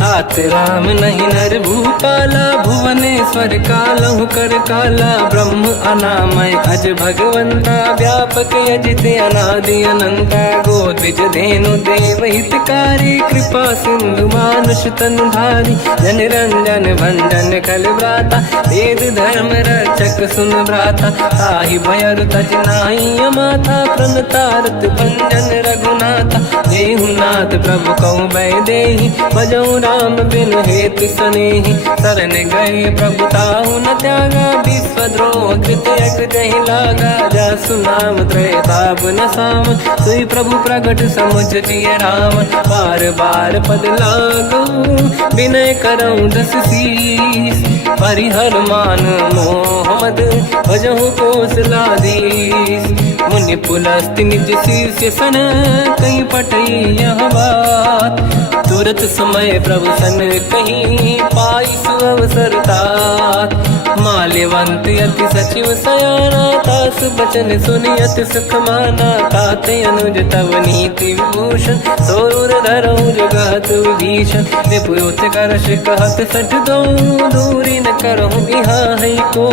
हाथ राम नहीं नर भूपाला भुवनेश्वर कालहु कर काला। ब्रह्म अनामय अज भगवंता व्यापक यजित अनादि अनंता। गोद्विज धेनु देव हितकारी कृपा सिंधु मानुष तनु धारी। जन रंजन भंजन खल व्राता वेद धर्म रक्षक सुन भ्राता। ताहि भयर तज नाहि अमाथा प्रणतारत भंजन रघुनाथा। देहु नाथ प्रभु कहु बै देहि भजहु राम बिनु हेतु सनेहि। शरण गए प्रभु ताहु न त्यागा विश्वद्रोह कृत यक जहि लागा। जासु नाम त्रयताप न साम सोई प्रभु प्रगट समुझ जिय राम। बार बार पद लागू विनय करऊँ दस शीस। परिहर मान मोह मद भजहु कौशलाधीश। मुनि पुलस्त्य निज शीर्ष सन कहीं पटई यह बात। तुरत समय प्रभु सन कहीं पाई सुअवसर तात। माल्यवंत अति सचिव सयाना तास बचन सुनियत सुख माना। ताते अनुज तव नीति विभूषण सोर धरऊ जगत विभीषण। विपुत करश कहत सठ दो दूरी न करहु बिहा है को।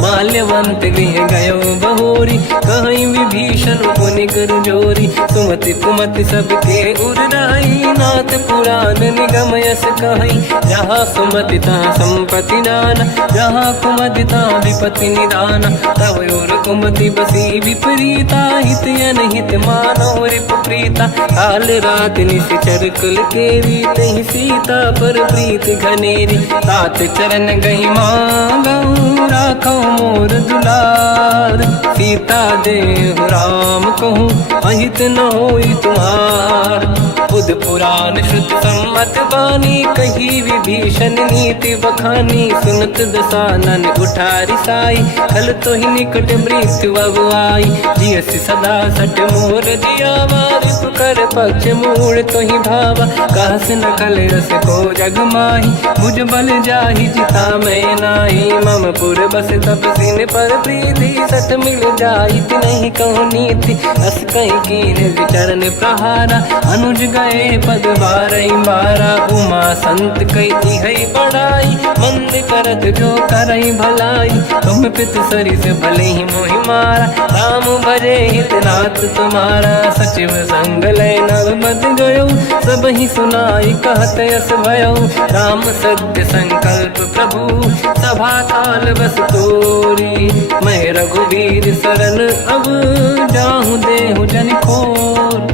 माल्यवंत गृह गयो बहोरी कहीं विभीषण पुनि कर जोरी। सुमति कुमति सबके उड़ाई नाथ पुराण निगम यस कहीं। जहाँ सुमति तहाँ संपत्ति नाना जहाँ कुमति तहाँ विपत्ति निदाना। तव और कुमति बसी विपरीता हित अनहित मानव रिपु प्रीता। काल रात निशिचर कुल केरी तहि सीता पर प्रीत घनेरी। तात चरण गई मांगऊ राखो मोर दुलार। सीता देहु राम कहूँ अहित न होई तुम्हार। बुध पुराण श्रुत सम्मत बानी कही विभीषण नीति बखानी। सुनत दसानन उठारी साई खल तो ही निकट मृत्यु अब आई। जियसि सदा सट मोर जियावा रिपु कर पक्ष मूड़ तो ही भावा। कहस न कल रस को जग माही भुज बल जाहि जिता मैं नाई। मम पुर बस तप सिन पर प्रीति सत मिल जाई नहीं कहूँ नीति। अस कहीं कीन विचरण प्रहारा अनुज गए पद बारई बारा। उमा संत कई है बड़ाई मंद करत जो करई भलाई। तुम पित सरिस भले ही मोहि मारा राम भजे हित नाथ तुम्हारा। सचिव संग लय नव बद गयो सब ही सुनाई कहत यस भयो। राम सत्य संकल्प प्रभु सभा काल बस तोरी। मैं रघुवीर शरण अब जाहूँ देहु जन खोर।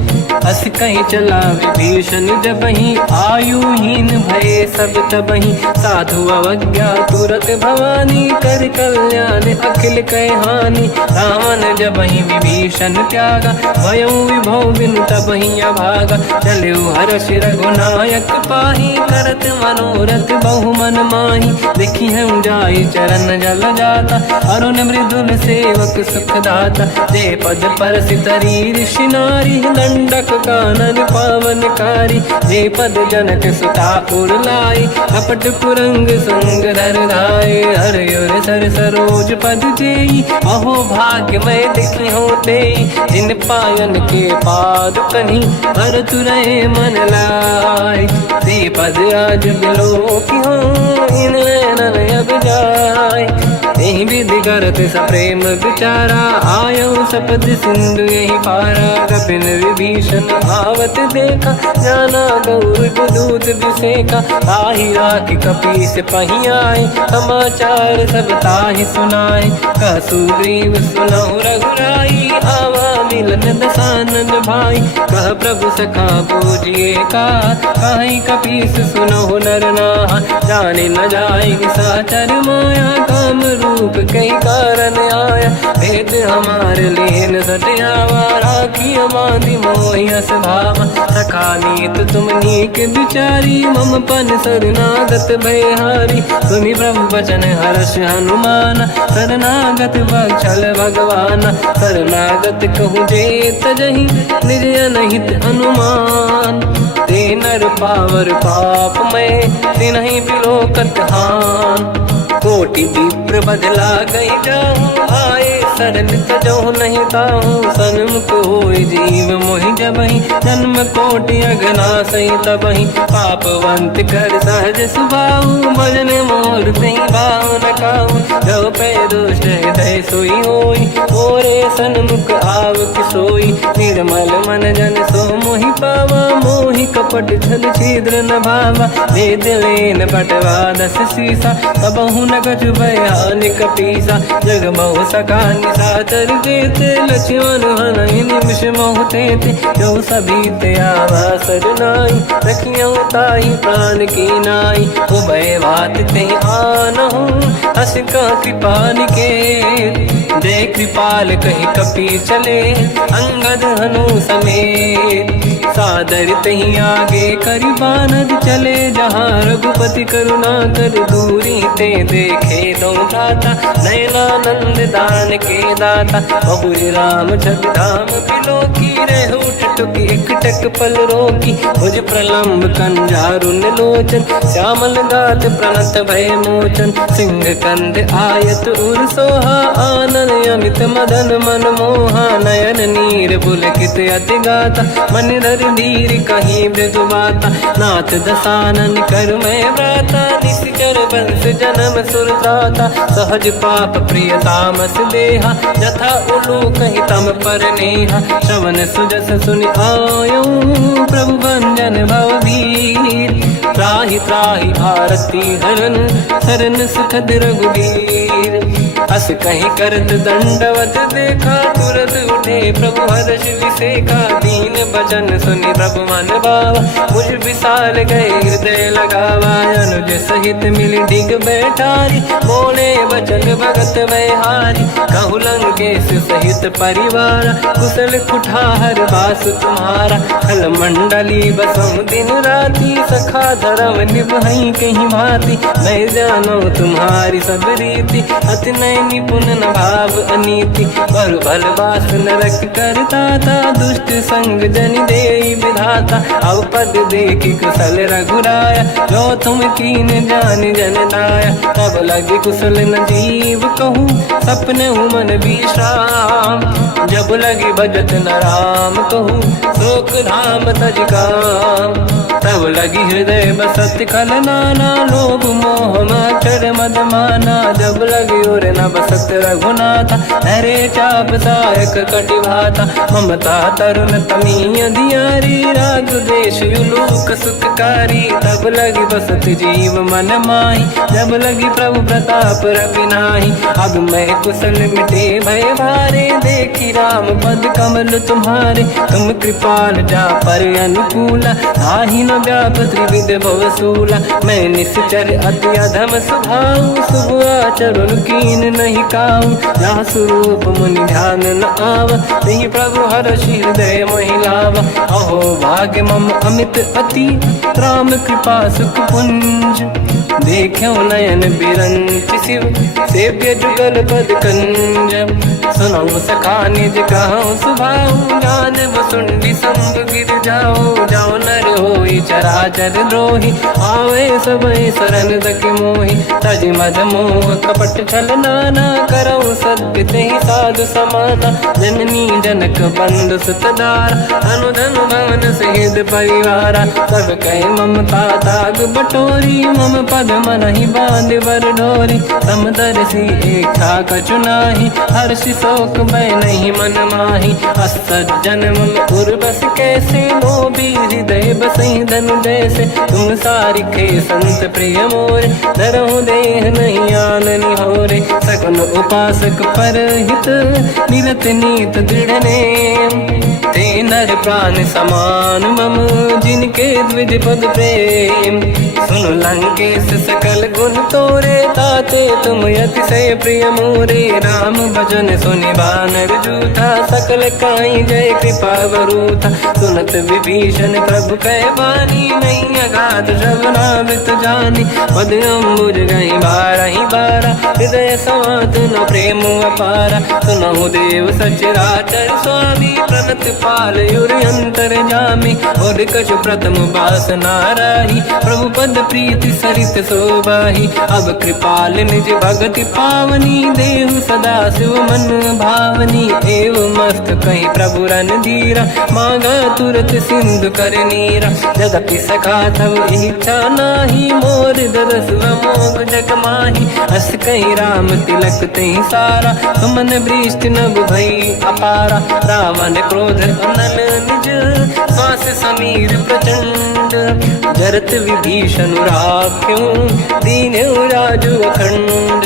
अस कहीं चला विभीषण जबहि आयुहीन भये सब तबहि। साधु अवज्ञा तुरत भवानी कर कल्याण अखिल कह हानि। रावण जबहि विभीषण त्यागा भयो विभव बिनु तबहि अभागा। चलऊ हर्ष रघुनायक पाहि करत मनोरथ बहु मन माहि। देखी हम जाई चरण जल जाता अरुण मृदुल सेवक सुख दाता। जे पद पर सितरी ऋषि नारी दंडक कानन पावनकारी। जे पद जनक सुता उर्ला आए, कपट कुरंग संग धर धाये। हर युर सर सरोज पद जेई, अहो भाग्य मैं देखी होते, जिन पायन के पाद कहीं हर तुरहे मन लाए। ते पद आज बिलो की हो, इन नैनन अब जाए। यही विधि करत सप्रेम विचारा, आयो सपद सिंधु यही पारा। कपिन विभीषण आवत देखा, जाना गौर दूत विसेका। ताहि राखी कपी से पही आए, समाचार सब ताहि सुनाए। कह सुग्रीव सुनहु रघुराई, आवा मिलन दसानन भाई। कह प्रभु सखा पूजिए का, कहीं कपीस सुनहु नर नाहा। जाने न जाएगी साचर माया, काम रूप कई कारण आया। भेद हमार लेन सटियावा, राखी हमारी मोहियस भावा। सखा नीत तुम नीक विचारी, मम पन शरणागत भयहारी। सुनि प्रभु वचन हर्ष हनुमान, शरणागत बक्षल भगवान। शरणागत कहूँ जे तजहि, निज अनहित अनुमान। ते नर पावर पाप में, तिन्हि बिलोकत हान। कोटि विप्र बदला गई जाऊँ, आए शरण तजहु नहीं ताहूँ। सन्मुख होय जीव मोहि जबहि, जन्म कोटि अगना सही तबहि। पापवंत कर सहज सुभाऊ, भजन मोर तहि भाव न काहू। जो पै दुष्ट हृदय सोई होई, मोरे सन्मुख आव कि सोई। निर्मल मन जन सो मोहि पावा, मोहि कपट छल छिद्र न भावा। वेद लेन पटवा दस सीसा, सबहु न कछु भयानि कपीसा। जग महु सका निशाचर जेते, लक्ष्मण हनहि निमिष महु तेते। जो सभी ते आवा सरनाई, रखियौ ताहि प्राण की नाई। उभय बात ते आनहु, हस कह कृपा निकेत। जय कृपाल कहि कपी चले, अंगद हनु समेत। सादर तही आगे करि बानर चले, जहाँ रघुपति करुणा कर दूरी ते देखे। दो दाता नयनानंद दान के दाता, बहुरी राम छग धाम बिलोकी। रहु टुक एक टक पल रोकी, भुज प्रलम्ब कंजारुन लोचन। श्यामल गात प्रणत भय मोचन, सिंह कंद आयत उर सोहा। आनन अमित मदन मन मोहा, नयन नीर पुलकित अति गाता। मन धर धीर कहीं मृदु बाता, नाथ दसानन कर मैं व्राता। निश्चर वंश जन्म सुरदाता, सहज पाप प्रिय तामस देहा। जथा उलू कहीं तम पर नेहा, श्रवण सुजस सुनि आयो। प्रभु भंजन भवभीर, त्राहि त्राहि आरती हरन। शरण सुखद रघुबीर, हस कहीं करत दंडवत देखा। तुरत उठे प्रभु हर्ष विसेखा, दीन बचन सुनि प्रभु मन भावा। मुझ विशाल गए हृदय लगावा, अनुज सहित मिली डिग बैठारी। बोले वचन भगत वैहारी, कहु लंकेश सहित परिवार। कुशल कुठार बास तुम्हारा, खल मंडली बसहु दिन राति। सखा धर्म निभहि कहीं भांति, मैं जानो तुम्हारी सब रीति। अति नय निपुण न भाव अनीति, पर भल बास नरक करता था। दुष्ट संग जन देई विधाता, अब पद देखि कुशल रघुराया। जो तुम कीन जान जन दाया, तब लगे कुशल न जीव कहूँ। सपने मन विश्राम, जब लगे भजत न राम कहूँ। शोक धाम तज काम, तब लगी हृदय बसत खल नाना। लोभ मोह मचर मद माना, जब लगी और न बसत रघुनाथा। हरे चाप सायक कटि भाता, ममता तरुण तमीय अधियारी। राग द्वेष युलूक सुखकारी, तब लगी बसत जीव मन माही। जब लगी प्रभु प्रताप रवि नाही, अब मैं कुशल मिटे भय भारे। देखी राम पद कमल तुम्हारे, तुम कृपाल जा पर अनुकूला। ताहि न व्याप त्रिविध भवसूला, मैं निश्चर अति अधम स्वभाव। शुभ आचरण कीन नहीं काहू, जहाँ स्वरूप मुनि ध्यान न आव। नहीं प्रभु हर्षि हृदय महिलावा, अहो भाग्य मम अमित अति। राम कृपा सुख पुंज देखो नयन बिरंच शिव सेव्य जुगल पद कंजम। सुनो सखा निज कहूँ सुभाऊ ज्ञान वसुंडी संग गिर जाओ। जाओ नर होई चराचर द्रोही आवे सबई शरण दक मोहि। तज मद मोह कपट छल नाना करऊ सत्य तेहि साधु समाना। जननी जनक बंधु सुतदार अनुधन भवन सहित परिवारा। सब कहे ममता ताग बटोरी मम पद मनहि बांध बर डोरी। समदर्शी इच्छा कछु नाही हर्षि शोक भय नहीं मन माही। असज्जन मम उर्वश कैसे लोभी हृदय बसहि धनु जैसे। तुम सारिखे संत प्रिय मोरे धरहु देह नहीं आन निहोरे। सगुन उपासक पर हित निरत नीत दृढ़ नेम। ते नर प्राण समान मम जिनके द्विज पद प्रेम। सुन लंकेश सकल गुण तोरे ताते तुम अतिशय प्रिय मोरे। राम भजन सुनि बानर जूथा सकल काई जय कृपा वरूथा। सुनत विभीषण प्रभु कह बानी नहीं अगाध श्रवणामृत जानी। पद अम्बुज गई बारहि बारा हृदय समात न प्रेम अपारा। सुनहु देव सचराचर स्वामी प्रणत पाल युर अंतर जामी। और कछु प्रथम बास नाराही प्रभु पद प्रीति सरित शोभाही। अब कृपाल निज भगति पावनी देहु सदा शिव मन भावनी। एव मस्त कहीं प्रभु रन धीरा मांगा तुरत सिंधु कर नीरा। जगति सखा तब इच्छा नाही मोर दरस मोग जग माही। हस कहीं राम तिलक तही सारा सुमन वृष्टि नभ भई अपारा। रावण क्रोध अनल निज श्वास समीर प्रचंड। जरत विभीषण राख्यों दीन्यु राजु अखंड।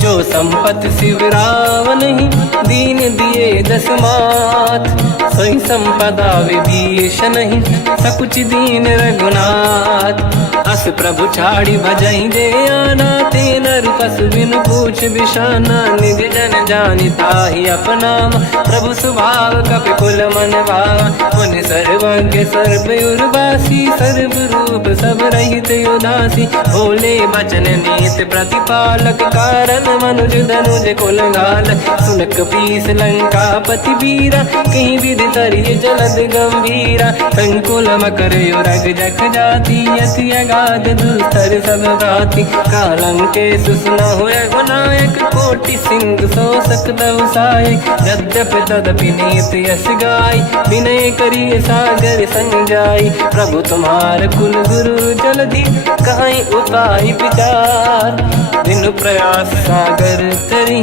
जो संपत शिव रावण ही दीन दिए दस मात। सोई संपदा विभीषण ही सकुच दीन रघुनाथ। अस प्रभु छाड़ी भजई जे आना ते नर पसु बिनु पूछ बिशाना। निज जन जानि ताहि अपनाम प्रभु स्वभाव कपि कुल मन भावा। मुनि सर्वज्ञ सर्व उर्वासी सर्व रूप सब रहित उदासी। भोले बचन नीत प्रतिपालक कारण मनुज धनुज कुल घाल। सुनक पीस लंका पति वीरा कहीं विधि तरिय जलद गंभीरा। संकुल मकर युरग जख जाति अति अगाध दुस्तर सब भाति। कालंके सुसना हुए गुनायक कोटि सिंधु सो सकदव साय। यद्यपि तदपि नीत यस गाय विनय करिय सागर संग जाई। प्रभु तुम्हार कुल गुरु जलधि कहीं उपाय विचार। बिनु प्रयास सागर तरी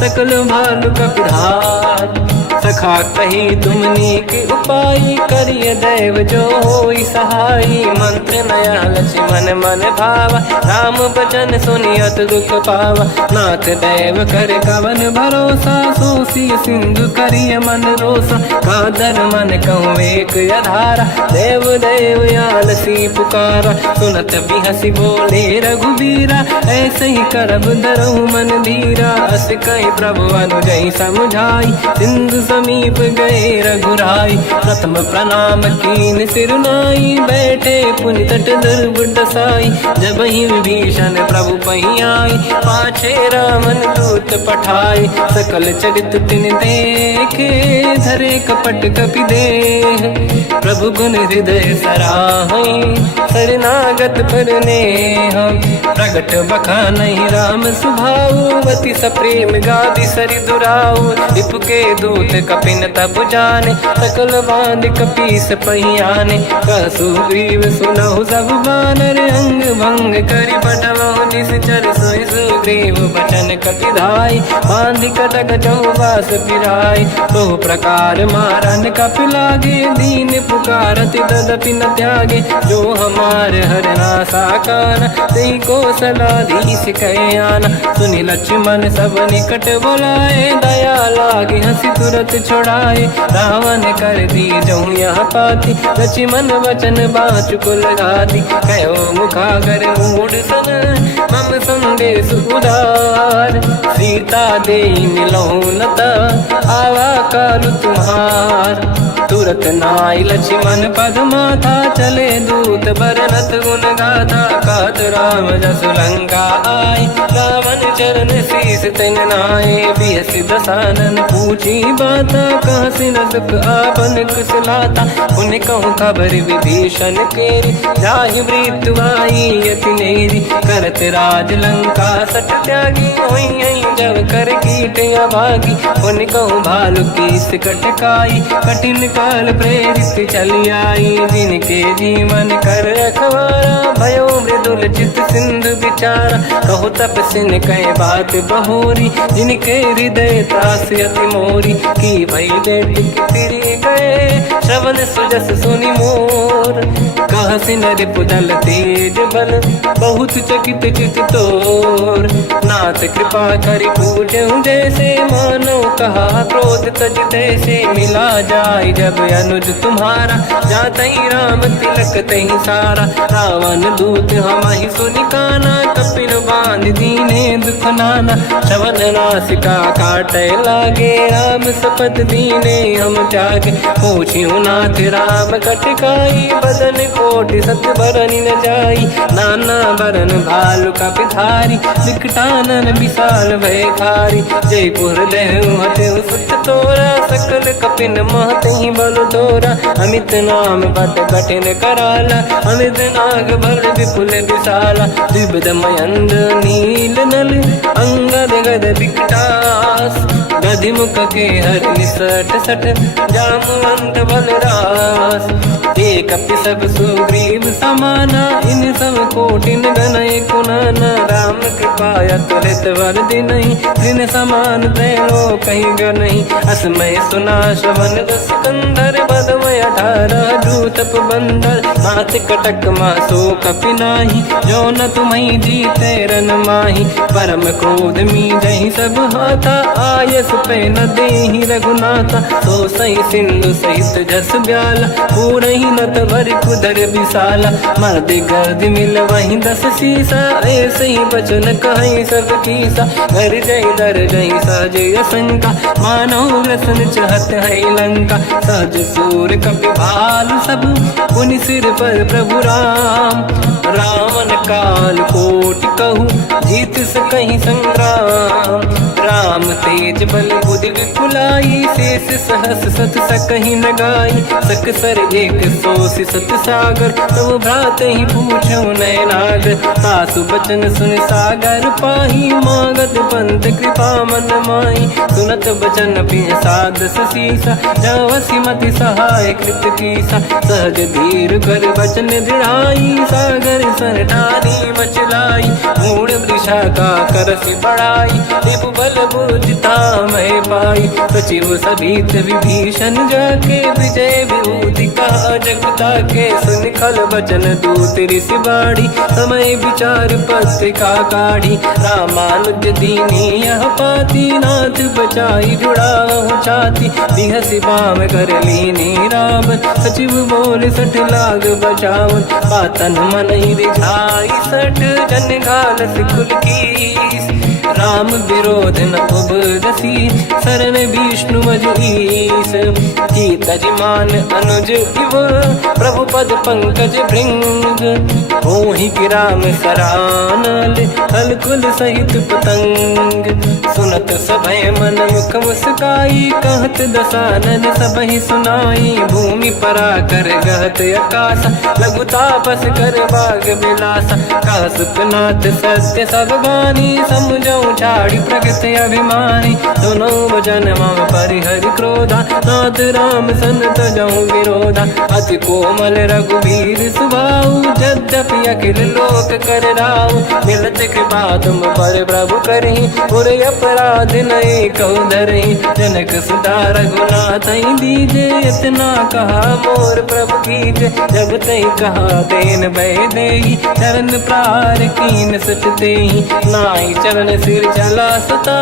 सकल भालु कपिधार। सखा कही तुमनी के उपाय करिय दैव जो होई सहाई। मंत्र नया लक्ष्मण मन भावा राम बचन सुनियत दुख पावा। नाथ दैव कर कवन भरोसा सोसी सिंधु करिय मन रोसा। कादर मन कहूँ एक अधारा देव देव आलसी पुकारा। सुनत बिहसी बोले रघुबीरा ऐसे ही करब दरहु मन धीरा। अस कहीं प्रभु अनुजई समझाई सिंधु समीप गए रघुराई। प्रथम प्रणाम कीन सिरुनाई बैठे पुनि तट दुर्बुड साई। जब ही विभीषण प्रभु पही आई पाछे रामन दूत पठाई। सकल चरित तिन देखे धरे कपट कपि देह। प्रभु गुण हृदय सराहई शरणागत पर नेह। प्रगट बखानहि राम सुभाऊ अति सप्रेम गादि सरि दुराऊ। रिपु के दूत कपिन तब जाने सकल बांध कपीस पहियाने। कह सुग्रीव सुनहु सब बानर अंग भंग करि बटमहु निश्चर। सोई सुग्रीव बचन कपिधाई बांधि कटक चौबास पिराई। तो प्रकार मारन कपि लागे दीन पुकारत तदपि न त्यागे। जो हमार हरना साकान तेहि कौशलाधीश कहे आना। सुनि लक्ष्मण सब निकट बोलाए दया लागे हंसी तुरत छुड़ाए। रावण कर दी जो यहाँ पाती लक्ष्मण वचन बाचुक लगाती। कहो मुखागर मूढ़ सन मम संदेह शेष उधार। सीता दे मिलौनत आवा काल तुम्हार। तुरत नाई लक्ष्मण पद माथा चले दूत बरनत गुण गाथा। कहत राम जस लंका आए रावण चरण शीस तिन नाये। बिहस दसानन पूछी बाता कह सिन दुख आपन कुशलाता। उन कहूँ खबर विभीषण केरी जाहि मृत्यु आई यति नेरी। करत राज लंका सट त्यागी होई जब कर कीट अभागी। उन कहूँ भालु कीस कटकाई कठिन काल प्रेरित चली आई। जिनके जीवन कर रखवारा भयो मृदुल चित सिंधु विचारा। कहो तपसिन कह बात बहोरी जिनके हृदय त्रास अति मोरी। की भई बेट फिर गए श्रवण सुजस सुनि मोर। कह सिन रिपुदल तेज बल बहुत चकित चित तोर। नाथ कृपा करि पूजऊं जैसे मानो कहा क्रोध तज तैसे। मिला जाय जब अनुज तुम्हारा जात ही राम तिलक तही सारा। रावण दूत हमहि सुनि काना कपिन बांध दीने दुख नाना। श्रवण नासिका काटे लागे राम सपत दीने हम त्यागे। पूछियो नाथ राम कटकाई बदन कोटि सत बरनि न जाई। नाना बरन भालु का पिधारी विकटानन विशाल भयकारी। जयपुर देहु हतेउ सुत तोरा सकल कपिन महतहि बल तोरा। अमित नाम बट कठिन कराला अमित नाग बल विपुल विशाला। द्विविध मयंद नील नल अंगद गद विकटास। गधिमुख के हर निसट सट जामवंत बलरास। एक सब सुग्रीव समाना इन सब कोटिन गनय कुनाना। राम कृपा तुलित वर दिनहि दिन समान त्रैलो कहीं गनहि। असमय सुना श्रवण दस कंधर बदमय 18 दूतप बंदर। मात कटक मासो कपिनाही जो न तुम्हि जीते रन माही। परम क्रोध मी जहि सब हाथा आयस पे न देहि रघुनाथा। तो सही सिंधु सहित जस ब्याला पूरहि नत भरि कुदर विशाला। मर्द गर्द मिल वही 10 सीसा ऐसे ही बचन कहीं सब कीसा। घर जय दर जय सहज असंका मानो रसन चहत है लंका। सहज सूर कपि भाल सब पुनि सिर पर प्रभु राम। रावण काल कोटि कहूँ जीत सकहि संग्राम। राम तेज बल बुद्धि विपुलाई शेष सहस सत सकहि न गाई। सकसर एक सोसि सत सागर तब भ्रात ही पूछो नय नागर। सासु बचन सुन सागर पाही मागत पंत कृपा मन माही। सुनत बचन पिय सादस सीसा जवसि मति सहाय कृत कीसा। सहज धीर कर बचन दृढ़ाई सागर सर ठानी मचलाई। मूढ़ वृषा का करसि बढ़ाई रिपु बल बुद्धि मैं पाई। सचिव सभीत विभीषण जाके विजय विभूति कहा जगता के। सुन खल बचन दूत ऋषि बाड़ी समय विचार पत्रिका काढ़ी। रामानुज दीनी यह पाती नाथ बचाई जुड़ा छाती। बिहसि बाम कर लीनी राम सचिव बोल सठ लाग बचावन। बातन मन ही रिझाई सठ जन घाल सिकुल कीस। राम विरोध न उपदसी शरण विष्णु मजईस। जीतजमान अनुज इव प्रभु पद पंकज भृंग। मोहि राम सरानल हलकुल सहित पतंग। सुनत सभय मन मुख मुस्काई कहत दसानन सबहि सुनाई। भूमि परा कर गहत आकाश लघु तापस कर बाग बिलासा। कह सुखनाथ सत्य सब बानी समझौ छाड़ी प्रगति अभिमानी। दोनों वचन मम परिहरि क्रोधा नाथ राम सन तजौ विरोधा। अति कोमल रघुवीर सुभाऊ यद्यपि अखिल लोक कर राऊ। मिलत कृपा तुम पर प्रभु करहि पुर अपराध नय कहु धरहि। जनक सुता रघुनाथ दीजे इतना कहा मोर प्रभु कीजे। जब तई कहा देन भय देहि चरण प्रार कीन सट तेहि। नाई चरण सिर चला सता,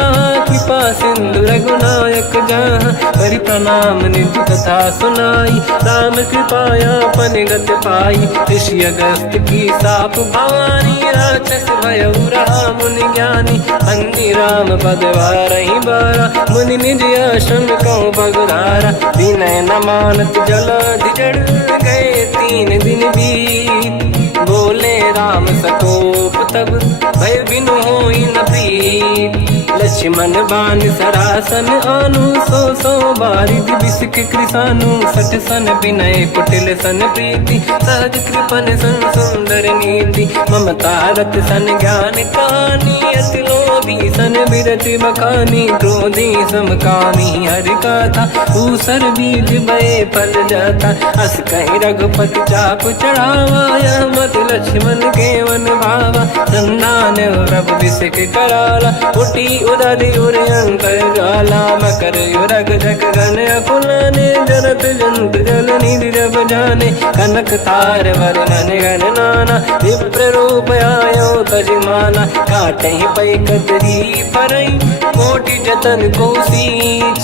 कृपा सिंधु रघुनायक जहाँ, करि प्रणाम निज कथा सुनाई। राम कृपाया पन गत पाई, ऋषि अगस्त की साप भवानी। राक्षस भयउ रहा मुनि ज्ञानी, अंधी राम पद वारहि बारा। मुनि निज आश्रम कहूँ पगुधारा, विनय न मानत जलधि जड़ गए 3 दिन बीत। बोले राम सकोप तब, भय बिनु होई न प्रीत। लक्ष्मण बाण सरासन आनु, 100 बारिद बिसक कृसानु। 60 सन विनय कुटिल सन प्रीति, सहज कृपन सन सुंदर नीति। ममता रत सन ज्ञान कहानी, अति लोभी सन बिरति बखानी। क्रोधी समकामी हरि कथा, ऊसर बीज बये फल जाता। अस कहीं रघुपति चाप चढ़ावा, यह मत लक्ष्मण के वन भावा। संधान प्रभु बिसक कराला, उठी उदधि उर अंतर ज्वाला। मकर युरग जग गण अकुलाने, जरत जंत जल निधि जब जाने। कनक तार वर्णन गण नाना, विप्र रूप आयो तजमाना। काटे पै कतरी परई, कोटि जतन को सींच।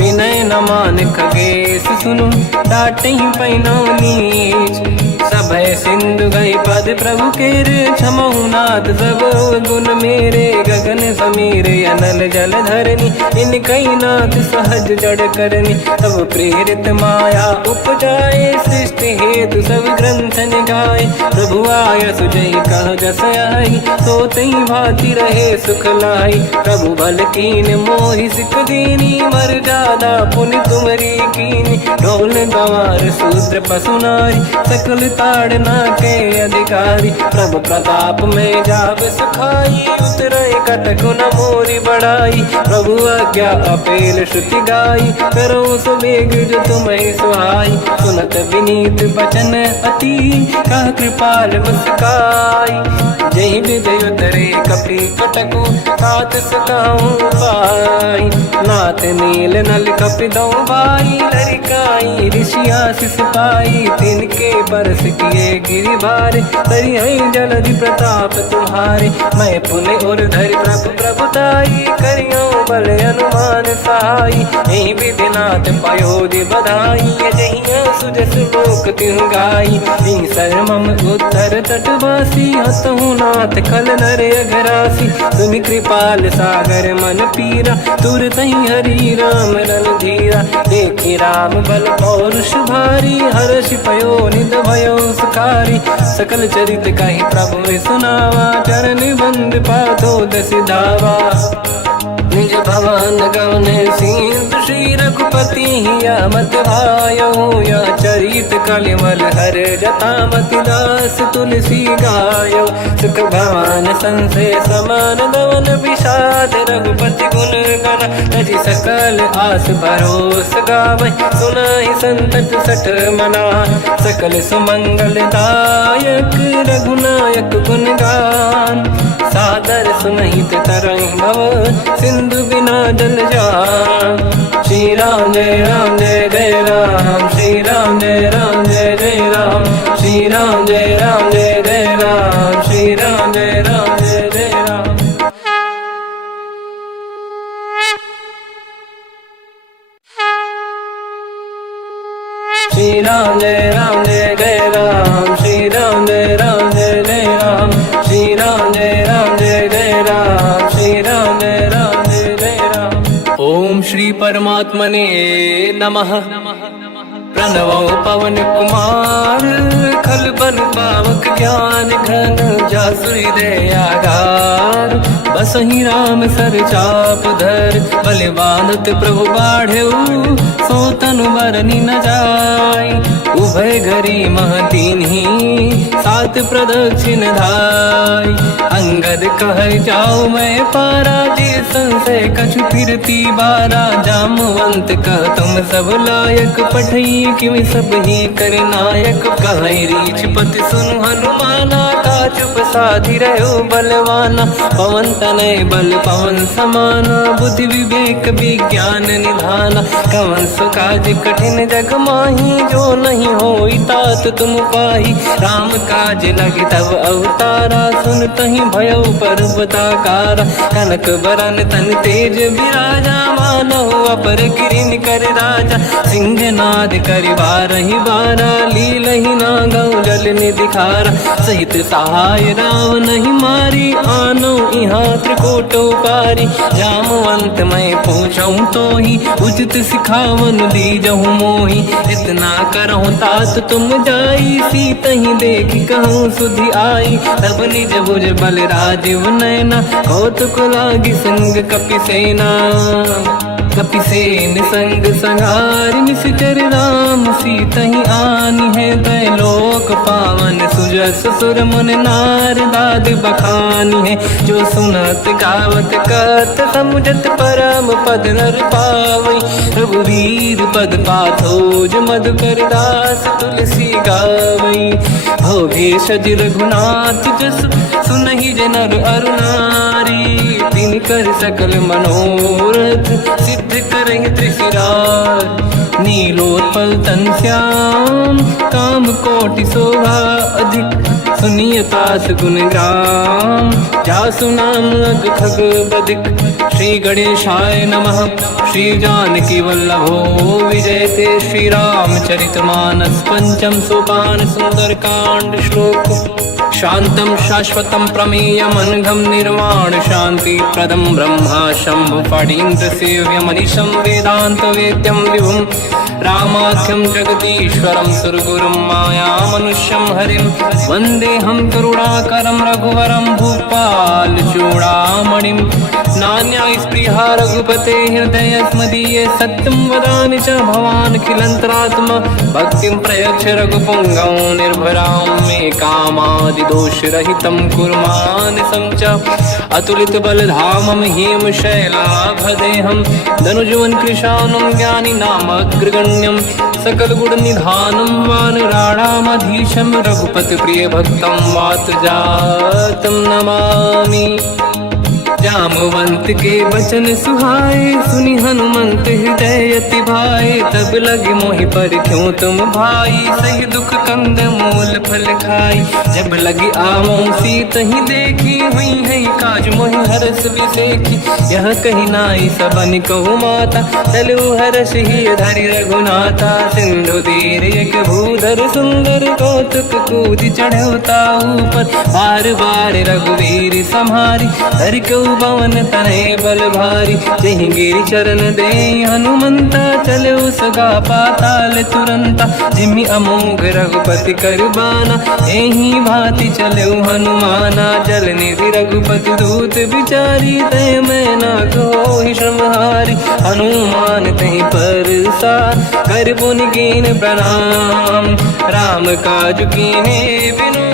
विनय न मान खगेश सुनु, डांटे पैनौ नीच। सभय सिंधु गई पद प्रभु केरे, क्षमहु नाथ सब गुण मेरे। गगन समीर अनल जल धरनी, इनकई नाथ सहज जड़ करनी। तब प्रेरित माया उपजाए, सृष्टि हेतु सब ग्रंथ निगाए। प्रभु आय सुजई कह जस आई, तो तई भांति रहे सुख लाई। प्रभु बल कीन मोहि सिख दीनी, मर जादा पुनि तुमरी कीनी। ढोल गंवार शूद्र पशु नारी, सकल ताड़ना के अधिकारी। प्रभु प्रताप में जाब सुखाई, उतरे कटकु न मोरी बढ़ाई। प्रभु आज्ञा अपेल श्रुति गाई, करो सुबेग जो तुम्हें सुहाई। सुनत विनीत बचन अति, कह कृपाल मुस्काई। जय विजय उतरे कपि कटकु, तात सकाऊं पाई। नाथ नील नल कपि दो भाई, लरिकाई ऋषि आशीष पाई। तिनके बरस किए गिरि भारे, तरि है जलधि प्रताप तुम्हारे। मैं पुण्य और धरि प्रभु प्रभुताई, करियो बल अनुमान सहाई। यही विधिनाथ पयोधि बधाई, जहिया सुजस लोक तिहु गाई। सरमम उत्तर तटवासी, हतहु नाथ खल नर अघरासी। सुनि कृपाल सागर मन पीरा, तुरत ही हरि राम रणधीरा। देखि राम बल पौरुष भारी, हर्ष पयो निध भयो सुखारी। सकल चरित कहि प्रभु सुनावा, चरण बंद पाथो दस धावा। निज भवन गवने सिंधु, श्री रघुपति हिया मत आयो। या चरित कलिमल हर जतामति दास, तुलसी गायो। सुख भवन संसे समान गवन, विषाद रघुपति गुण गण। तजि सकल आस भरोस गावै, सुनाहि संतट सठ मना। सकल सुमंगल दायक, रघुनायक गुण गान। सादर सुनहित तरंग भव, सिंधु बिना जल जान। श्री राम जय राम जय जय राम, श्री राम जय राम जय जय राम। श्री राम जय राम जय जय राम, श्री राम जय राम जय जय राम। श्री राम जय राम जय जय राम, श्री राम जय राम जय जय राम। श्री राम जय राम जय जय राम, श्री राम जय राम जय जय राम। ओम श्री परमात्मने नमः। प्रणवो पवन कुमार, खल बन पावक ज्ञान घन। जासुरी दयागार, बसहि राम सर चाप धर। बलवानत प्रभु बाढ़ऊ, सो तनु बरनि न जाय। उभय घरी मह दीन्ही, सात प्रदक्षिण धाय। अंगद कह जाओ मैं पारा, जे संशय कछु फिरती बारा। जामवंत कह तुम सब लायक, पठई किमि सब ही कर नायक। कह रीछ पति सुनु हनुमाना, का चुप साधि रहो बलवाना। पवन तनय बल पवन समाना, बुद्धि विवेक विज्ञान निधाना। कवन सो काज कठिन जग माही, जो नहीं होई तात तुम पाही। राम काज लगे तब अवतारा, सुन तहि भयो पर्वताकारा। कनक बरन तन तेज बिराजा, मानहु अपर गिरिन कर राजा। सिंहनाद करि बारहि बारा, लीलहि नागौ जल निधिखारा। सहित सहाय रावण ही मारी, आनो इहाँ त्रिकोटो पारी। जामवंत मैं पूछऊँ तो ही, उचित सिखावन दीजहु मोही। इतना करहु तात तुम जाई, सीतहि देखि कहूँ सुधि आई। तब निज भुज बल राजीव नैना, कौतुक लागी संग कपिसेना। कपिसेन संग संहारि निशिचर राम, सीतहि आनि है दैलोक पावन। सुजस सुर मुन नार दाद बखानी है, जो सुनत गावत कहत समुझत परम पद नर पावई। रघुवीर पद पाथोज मधुकर दास तुलसी गावई। हो भेषज रघुनाथ जस, सुनहि जनर अरु नारी। तिन कर सकल मनोरथ, सिद्ध करहि त्रिशिरार। नीलोत्पल तन श्याम, काम कोटि शोभा अधिक। सुनिय तास गुण ग्राम, जासु नाम अग खग बदिक। श्री गणेशाय नमः, श्री जानकी वल्लभो विजयते। श्री रामचरित मानस पंचम सोपान, सुंदर कांड श्लोक। शांतं शाश्वतं प्रमेयमनघं, निर्वाण शांति प्रदं ब्रह्मा शंभु फणीन्द्र सेव्यमनिशं। वेदांत वेद्यं विभुं रामाख्यं जगदीश्वरं, सुरगुरुं मायामनुष्यं हरिं। वन्देऽहं करुणाकरं रघुवरं, भूपाल चूडामणिं। नान्या स्पृहा रघुपते हृदयस्मदीये, सत्यं वदामि च भवान् खिलन्तरात्मा। भक्तिं प्रयच्छ रघुपुङ्गं, निर्भरां मे कामादिदोषरहितं कुर्मानसं च। अतुलित बलधामं हेमशैलाभदेहं, धनुजवन कृशानं ज्ञानी नामग्रगण्यं। सकल गुण निधानं वानराणामधीशं, रघुपति प्रिय भक्तं वात जातं नमामि। जामवंत के बचन सुहाए, सुनि हनुमंत हृदय अति भाए। तब लगे मोहि पर क्यों तुम भाई, सही दुख कंद मूल फल खाई। जब लगी आमो सीतहि देखी, हुई है काज मोहि हरस बिसेखी। यह कही नाई सबन कहु माता, चलु हरष ही धरि रघुनाथा। सिंधु तीर एक भूधर सुंदर, कौतुक कूदि चढ़ौता ऊपर। बार बार रघुवीर सम्हारी, धरि पवन तनय बल भारी। जहि गिरि चरण दे हनुमंता, चले सगा पाताल तुरंता। जिमि अमोघ रघुपति कर बाना, एहि भांति चले हनुमाना। जल निधि रघुपति दूत बिचारी, तय मैं ना कोहि श्रमहारी। हनुमान तहि परसा, कर पुनि कीन प्रणाम। राम काज कीन्हे बिनु,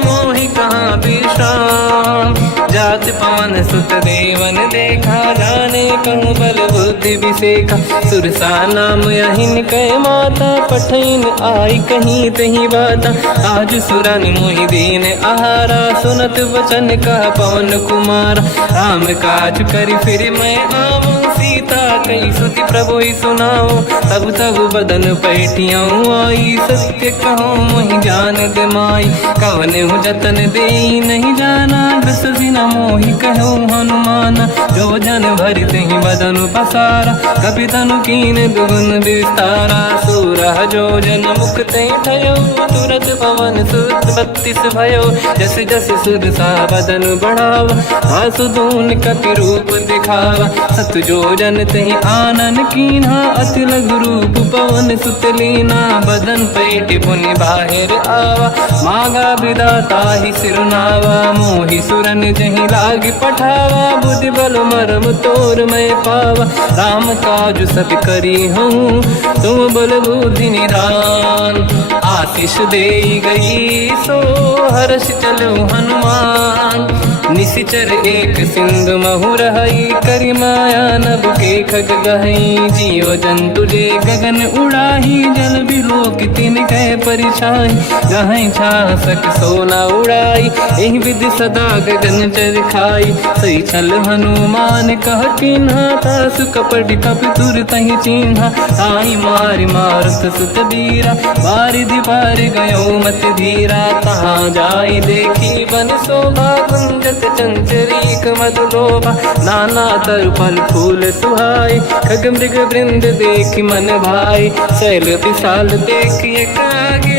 मोहि कहाँ विश्राम। जात पवन सुत देवन देखा, जाने कहूँ बल बुद्धि विसेखा। सुरसा नाम यहिन कै माता, पठैन आई कहीं तही बाता। आज सुरन मोहि दीन आहारा, सुनत वचन कहा पवन कुमारा। राम काज करि फिर मैं आवूं, सीता कई सुति प्रभु सुनाओ। तब तब बदन पैठियाँ आई, सत्य कहो मोहि जान दे माई। कवन जतन दे नहीं जाना, दस दिन मोहि कहो हनुमाना। जो जन भरि तहि बदन पसारा, कपि तनु कीन दुगुन विस्तारा। सूरह जो जन मुख ते ठयो, तुरत पवन सुत 32 भयो। जस जस सुरसा बदन बढ़ावा, आसु दून कपि रूप दिखावा। सत जो जन तहि आनन कीन्हा, अति लघु रूप पवन सुत लीना। बदन पैठ पुनि बाहिर आवा, मागा विधाता ही सिरुनावा। मोहि सुरन जहि लाग पठावा, बुद्धि बल मरम तोर मैं पावा। राम काज सब करी हूँ, तुम बल बुद्धि निधान। आशीष दे गई सो हर्ष चलो हनुमान, निशिचर एक सिंधु महु रहई, करि माया नभ के खग गहई। जीव जंतु जे गगन उड़ाही, जल बिलोक तिन कह परिछाई। गहई छासक सोना उड़ाई, एहि विधि सदा गगन चर खाई। सही छल हनुमान कह किन्हा, तासु कपट कपि तुर तहि चिन्हा। ताई मारि मारुत सुत बीरा, बारिधि पार गयो मत धीरा। तहाँ जाई देखी बन शोभा, कुंजत चंचरीक मधु लोभा। नाना तरु फल फूल सुहाई, खग मृग वृंद देखि मन भाई। शैल विशाल देखि एक आगे,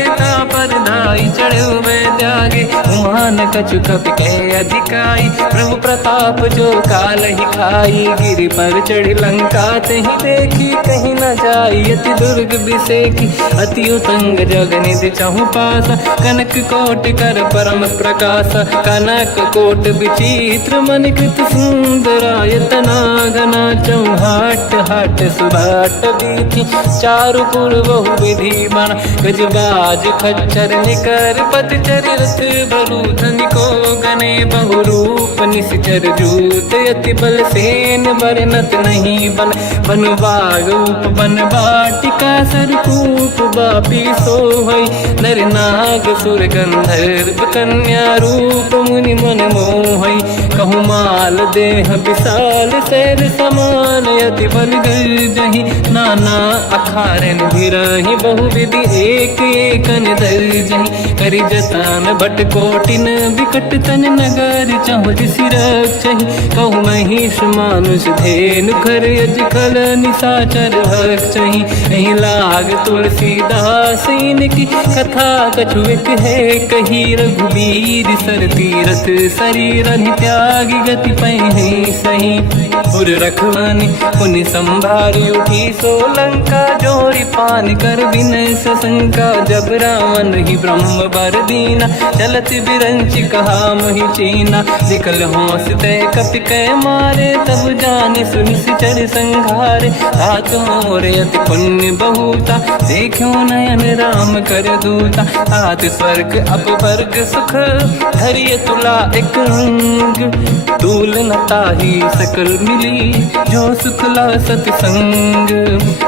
पर धाई चढ़ो मैं त्यागे। उमान कछु कपि कह अधिकाई, प्रभु प्रताप जो काल ही खाई। गिरि पर चढ़ी लंका तहि देखी, कहीं न जाई अति दुर्ग बिसेकी। अति उतंग जग निधि चहु पासा, कनक कोट कर परम प्रकाश। कनक कोट विचित्र मन कृत सुंदरायतना घना। चौहाट हाट सुभाट बीथी, चारु पुर बहु विधि बना। गजबाज खच्चर निकर पतचर, रथ बरु धनिको गने। बहु रूप निशिचर जूत, अति बल सेन बरनत नहीं बन। बन बाग उप बन बाटिका, सरकूप बापी सोहई। नर नाग सुर गंधर्व कन्या, रूप मुनि मन मोहई। कहु माल देह विशाल, शैल समान अति बल गर्जहि। नाना अखारन भिरहि, बहु विधि एक एकन दर्जहि। करि जतन भट कोटिन, विकट तन नगर चहु दिसि रक्षहि। कहु महिष मानुष धेनु, खर यज खल निशाचर भक्षहि। एहि लाग तुलसीदास इनकी, कथा कछु एक है कही। रघुबीर सर तीरथ शरीर, त्यागी गति पहि सही। पुर रखवानी पुनि संभारी, उठी सोलंका जोरी पान कर विनय सशंका। जब रावण ही ब्रह्म बर दीना, चलत बिरंच कहा मोहि चीना। निकल होश तय कपि कह मारे, तब जाने सुनि सिचर संघारे। हाथ मोरे अति पुण्य बहुता, देखो नयन राम कर दूता। हाथ स्वर्ग अपवर्ग सुख, धरिय तुला एक अंग। दूल न ताहि सकल मिली, जो सुखला सतसंग।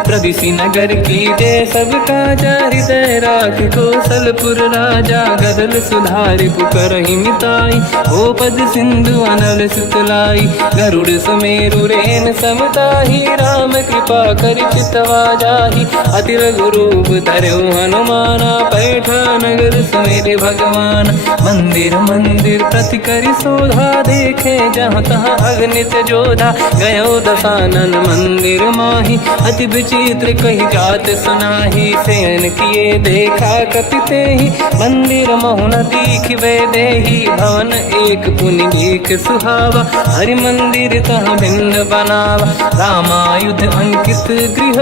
प्रदिशि नगर की जय सब काजा, हृदय राख कौशलपुर राजा। गदल सुधारि पुकरहि मिताई, ओ पद सिंधु अनल सुतलाई। गरुड़ सुमेरु रेन समताहि, राम कृपा करि चितवा जाहि। अति रघुरूप धरऊ हनुमाना, पैठा नगर सुमेरे भगवान। मंदिर मंदिर प्रति करि शोधा, देखे जहाँ तहाँ अगणित जोधा। गयो दशानन मंदिर माही, अति विचित्र कही जात सुनाही। शयन किए देखा कपि तेहि, मंदिर महु न दीखिबे देहि। भवन एक पुनि एक सुहावा, हरि मंदिर तहाँ भिन्न बनावा। रामायुध अंकित गृह,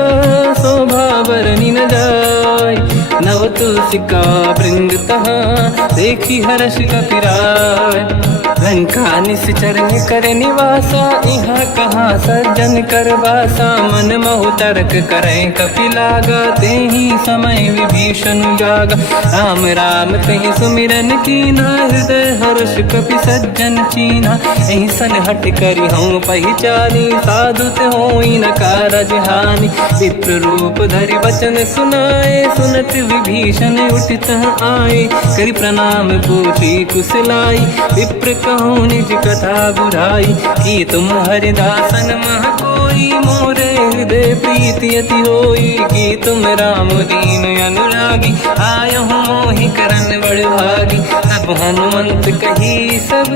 शोभा बरनि न जाय। नव तुलसिका वृंद तहाँ, देखी हर्ष कपि राय। लंका निश्चर कर निवासा, यहाँ कहाँ सज्जन कर वासा। मन महु तर्क करें कपि लागा, तेहि समय विभीषण जागा। राम राम कहीं सुमिरन कीना, हृदय हर्ष कपि सज्जन चीना। एहि सन हट करि हूँ पहिचानी, साधु होई न कारज हानि। विप्र रूप धरि वचन सुनाए, सुनत विभीषण उठित आए। करि प्रणाम पूछी कुशलाई, विप्र कहूँ निज कथा बुराई। कि तुम हरिदासन मह कोई, मोरे हृदय प्रीति अति होई। कि तुम राम दीन अनुरागी, आयहु मोहि करन बड़ भागी। तब हनुमंत कही सब,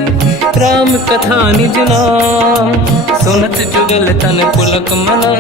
राम कथा निज नाम। सुनत जुगल तन पुलक मना,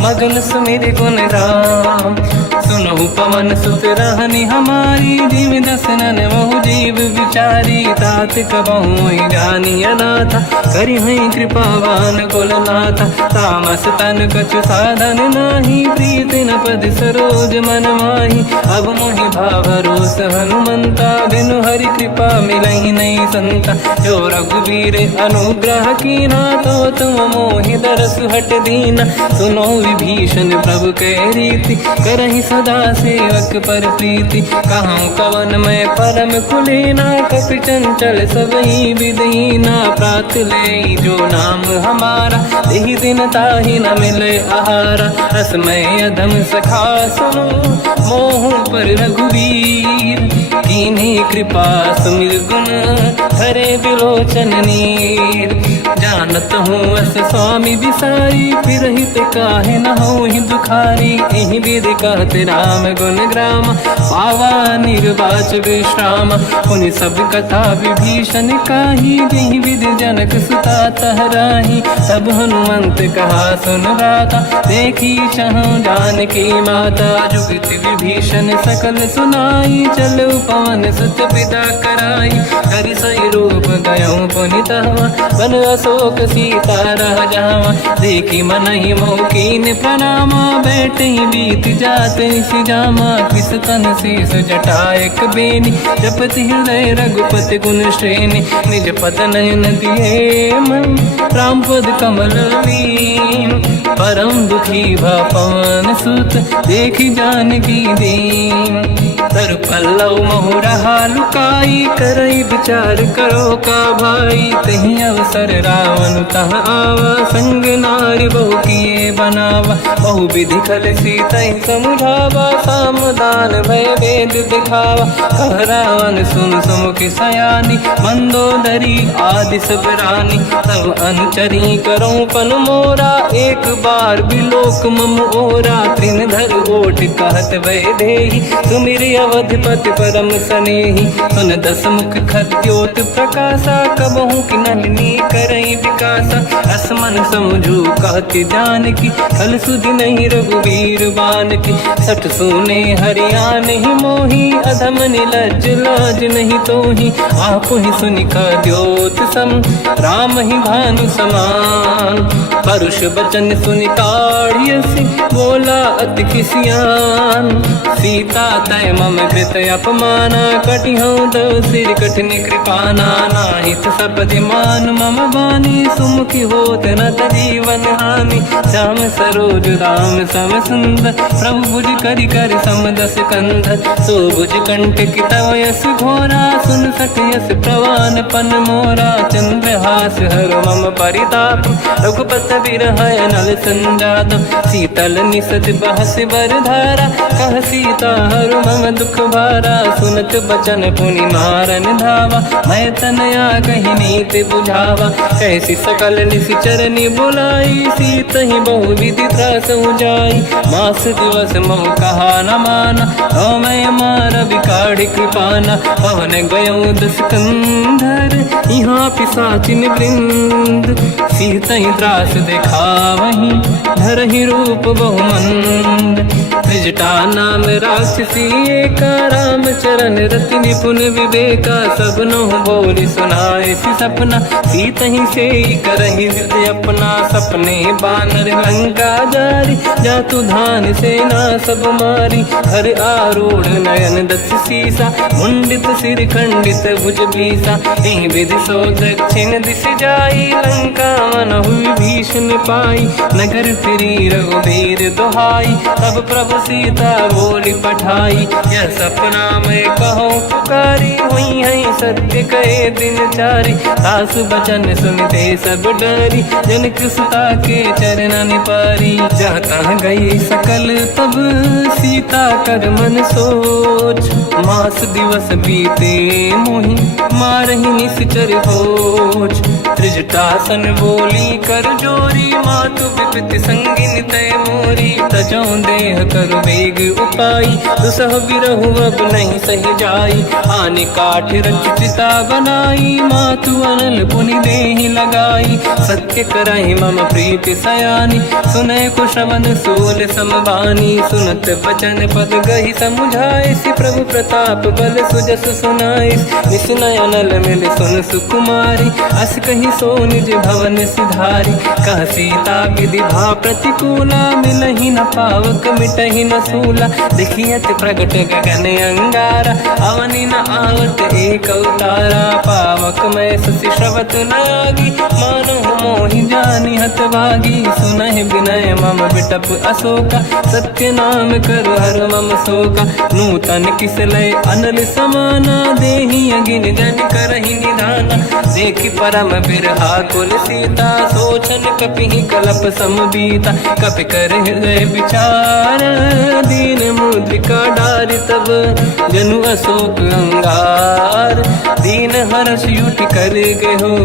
मगन सुमिर गुण राम। सुनहु पवन सुत रहनि हमारी, जीव दसनन महु जीव विचारी। तात कबहु जानी अनाथा, करि हई कृपावान कुलनाथा। तामस तन कछु साधन नाही, प्रीत न पद सरोज मन माही। अब मोहि भावरोस हनुमंता, बिनु हरि कृपा मिलहि नहीं संता। जो रघुवीर अनुग्रह कीना, तो तुम मोहि दरस हट दीना। सुनो विभीषण प्रभु के रीति, करहि सदा सेवक पर प्रीति। कहूँ कवन में परम कुलीना, कपि चंचल सबही विदहीना। प्रात ले जो नाम हमारा, यही दिन ताहि न मिले आहारा। रसमय अधम सखा सुनो, मोह पर रघुवीर। कीन्ही कृपा सुमिर गुण, हरे बिलोचन नीर। जानत हूँ अस स्वामी बिसारी, फिरहित काहे न होहि दुखारी। एहि विधि कहत राम गुण ग्राम, पावा निर्वाच विश्राम। पुनि सब कथा विभीषण काही, जेहि विधि जनक सुता तहराही। तब हनुमंत कहा सुन राता, देखी चहु जानकी माता। जुगति विभीषण सकल सुनाई, चलऊ पवन सुत पिता कराई। हरि सही रूप गयऊँ पुनि तहवा, बन अशोक सीता रह जावा। देखी मनहि मोह कीन प्रणामा, बैठ ही बीत जाते निसि जामा। किस तन शीस जटायक बेनी, जपति हृदय रघुपति गुण श्रेणी। निज पद नयन दिए मन, राम पद कमल लीन। परम दुखी भा पवन सुत, देखी जानकी दीन। तर पल्लव मोह रहा लुकाई, करई विचार करो का भाई। तही अवसर रावण तह आवा, संग नारी बहु किए बनावा। बहु विधि खल सीतहि समुझावा, सामदान भय वेद दिखावा। कह रावण सुन सुमुखि सयानी, मंदोदरी आदि सब रानी। तब अनुचरी करो पन मोरा, एक बार बिलोक मम ओरा। तृण धर ओठ कहत भय देहि, सुमिरि अवधिपति परम सनेहि। सुन दस मुख खद्योत प्रकाशा, कबहु कि नलिनी करई विकासा। असमन समझू कहति जानकी, खल सुधि नहीं रघुवीर बानकी। सठ सूने हरियाण ही मोही, अधम निलज्ज लाज नहीं तोही। आपु ही सुनि खद्योत सम, राम ही भानु समान। परुष बचन सुनि ताड़ियसि, बोला अति किसियान। सीता तय मम कृत अपमाना, कटिहउँ दो सिर कठिन कृपाना। नाहित सपदि मान मम बानी, सुमुखी होत न जीवन हानि। श्याम सरोज राम सम सुंदर, प्रभु भुज करि कर समदस कंध। सो भुज कंठ की तव यस घोरा, सुन सठ यस प्रवान पन मोरा। चंद्रहास हर मम परिताप, रघुपत बिरह नल संजात। शीतल निसत बहस बर धारा, कह सीता हर मम दुख भारा। सुनत बचन पुनि मारन धावा, मैं तनया कही नीति बुझावा। कैसी सकल निशिचरनि बुलाई, सीतहि बहु विधि त्रास जाई। मास दिवस मोह कहा न माना, तो मैं मार बिकाढ़ कृपाना। पवन गयऊँ दस कंधर, यहाँ पिशाचिन वृंद। सीतहि त्रास दिखावहीं, धरहि रूप बहुमंद। त्रिजटा नाम राक्षसी एका, राम चरण रति निपुण विवेका। सब नहुँ बोली सुनाए सि सपना, सीतहि सेई करहि विधि अपना। सपने बानर लंका जारी, जातु धान सेना सब मारी। हर आरूढ़ नयन दस सीसा, मुंडित सिर खंडित भुज बीसा। एहि विधि सो दक्षिण दिश जाई, लंका मनहु विभीषण पाई। नगर फिरी रघुबीर दुहाई, तब प्रभु सीता बोली पठाई। यह सपना मैं कहूँ पुकारी, हुई है सत्य कहे दिन चारी। सासु बचन सुनते सब डरी, जनक सुता के चरण पारी। जाता गई सकल तब सीता कर मन सोच, मास दिवस बीते मोहि मारहि निश्चर होच। त्रिजटासन बोली कर जोरी, मातु विपति संगिन तय मोरी। तजौ देह कर वेग उपाई, दुसह बिरहु अब नहीं सही जाई। आने काठ रचिता बनाई, मातु अनल पुनि देहि लगाई। सत्य कराई मम प्रीति सयानी, सुनय कुशवन सूल समबानी। सुनत बचन पद गहि समुझाए, सि प्रभु प्रताप बल सुजस सुनाई। निसनय अनल मिल सुन सुकुमारी, अस कहि रही सो निज भवन सिधारी। कह सीता विधि भा प्रतिकूला, मिलहि न पावक मिटहि न सूला। देखियत प्रगट गगन अंगारा, अवनि न आवत एक अवतारा। पावक मैं शशि श्रवत न आगी, मानो मोहि जानि हतभागी। सुनहि विनय मम बिटप अशोका, सत्य नाम कर हर मम शोका। नूतन किसलय अनल समाना, देहि अगिन जन करहि निधाना। देखि परम बिरहा कुल सीता, सोचन कपिहि कलप समबीता। कपि कर हृदय विचार, दीन मुद्रिका डारि तब जनु अशोक अंगार। दीन हर्ष युठ कर गहो,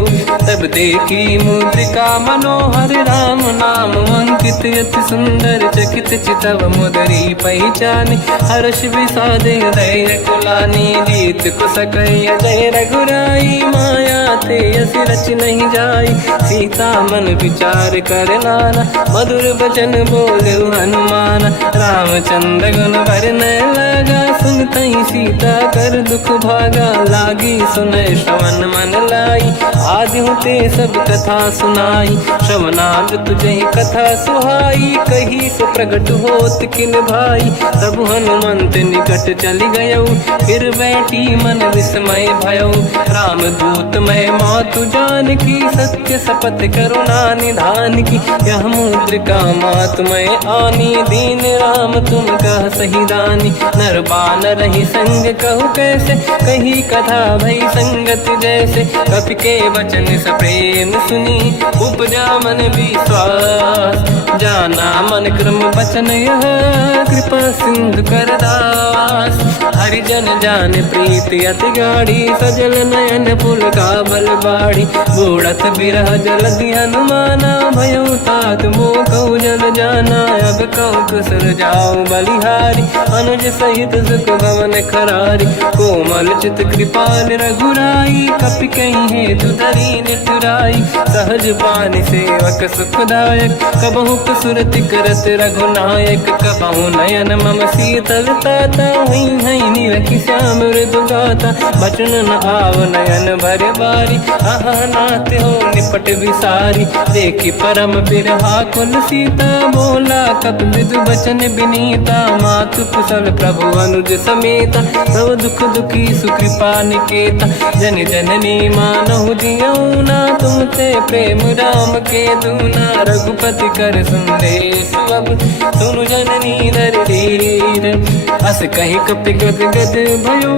तब देखी मुद्रिका मनोहर। राम नाम अंकित अति सुंदर, चकित चितव मुदरी पहचानी। हर्ष विषाद हृदय कुलानी, जीत कुश कहि जय रघुराई। माया ते यस रच नहीं जाई, सीता मन विचार कर नाना। मधुर वचन बोले हनुमान, रामचंद्र गुण वरनय लगा। सुनतहि सीता कर दुख भागा, लागी सुनय श्रवण मन लाई। आदि होते सब कथा सुनाई, श्रवणार्थ तुझे कथा सुहाई। कही से प्रगट होत किन भाई, तब हनुमंत निकट चली गयो। फिर बैठी मन विस्मय भयो, राम दूत मैं मातु जान की। सत्य शपथ करुणा निधान की, यह मुद्रिका मातु मैं आनी। दीन राम तुम कह सही दानी, नर बानर रही संग कहु कैसे। कही कथा भई संगत जैसे, कपि के वचन सप्रेम सुनी। उपजा मन विश्वास, जाना मन क्रम वचन यह। कृपा सिंधु कर दास, हरिजन जान प्रीति अति गाढ़ी। सजल नयन पुल का बल बाड़ी, बूढ़त बिरह जलधि हनुमाना। भयो तात मोह कहु जल जाना, अब कहु कुशल जाओ बलिहारी। अनुज सहित सुख भवन खरारी, कोमल चित कृपाल रघुराई। कपि कहीं हेतु धरी निठुराई, सहज पानि सेवक सुखदायक। कबहु कसुरति करत रघुनायक, कबहु नयन मम शीतल ताता। हई हई निरखि श्याम मृदु गाता, बचन न आव नयन भर बारी। आहा नाथ हो निपट विसारी, देखि परम बिरहा कुल सीता। बोला कपि मृदु बचन विनीता, मातु कुशल प्रभु अनुज समेता। सब दुख दुखी सुकृपा निकेता, जन जननी मानहु जियौना। तुम ते प्रेम राम के दूना, रघुपति कर संदेश अब सुनु जननी नर धीर। अस कहि कपि गद गद भयो,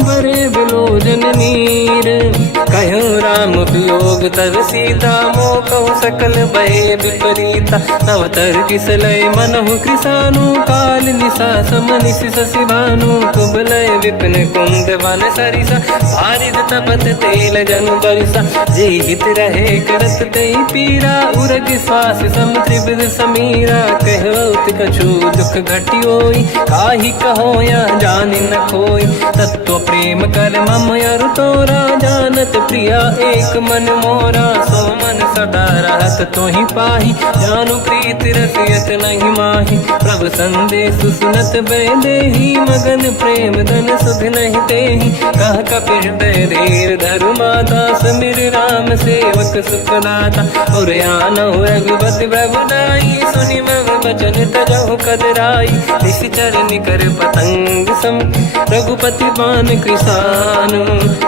बरे बिलोचन नीर। कहो राम वियोग तब सीता, मोह कहु सकल भय विपरीता। तव तर किसलय मनहु कृसानु, काल निशा समनिश शशि भानु। कुबलय विपिन कुंद वन सरिसा, बारिद तपत तेल जनु बरिसा। जे हित रहे करत ते पीरा, उरग श्वास सम त्रिविध समीरा। कहत कछु दुख घटियोई, काहि कहो या जानि न खोई। तत्व प्रेम कर मम अरु तोरा, जानत प्रिया एक मन मोरा। सो मन सदा रहत तोहि पाहि, जानु प्रीत रसियत नहीं माहि। प्रभु संदेश सुनत भय देहि, मगन प्रेम धन सुध नहीं तेहि। कह कपि हृदय धीर धरु माता, समिर राम सेवक सुखदाता। और आनहु रघुपति प्रभु दाई, सुनि मम वचन तजहु कदराई। निश्चर निकर पतंग सम, रघुपति बान कृसानु।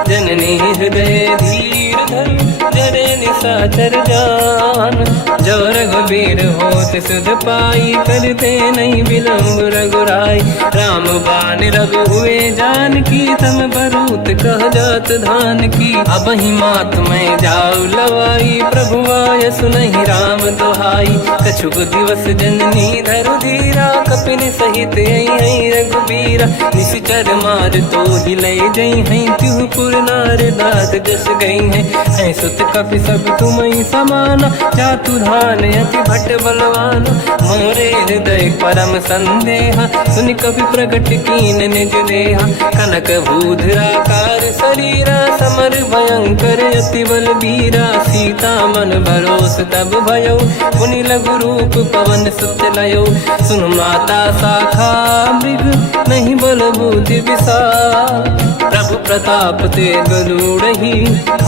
जननी हृदय धीर धरु, जरे निशाचर जान। जो रघुबीर होत सुध पाई, करते नहीं विलम्ब रघुराई। राम बान रघु हुए जानकी, तम बरूत कह जात धान की। अब ही मात मैं जाऊ लवाई, प्रभु आय सुनहि राम दोहाई। कछुक दिवस जननी धरु धीरा, कपिन सहित आई रघुबीरा। निश्चर मार तो ही लय जई हैं, तिहु पुर नार दात जस गई हैं। सुत कपि सब तुमहि समाना, जातु धान अति भट बलवाना। मोरे हृदय परम संदेहा, सुनि कपि प्रगट कीन निज देहा। कनक भूधराकार शरीरा, समर भयंकर अति बल बलबीरा सीता मन भरोस तब भयो पुनि लघु रूप पवन सुत लयो सुन माता शाखा मृग नहीं बल बुद्धि विशाल प्रभु प्रताप ते गरुड़हि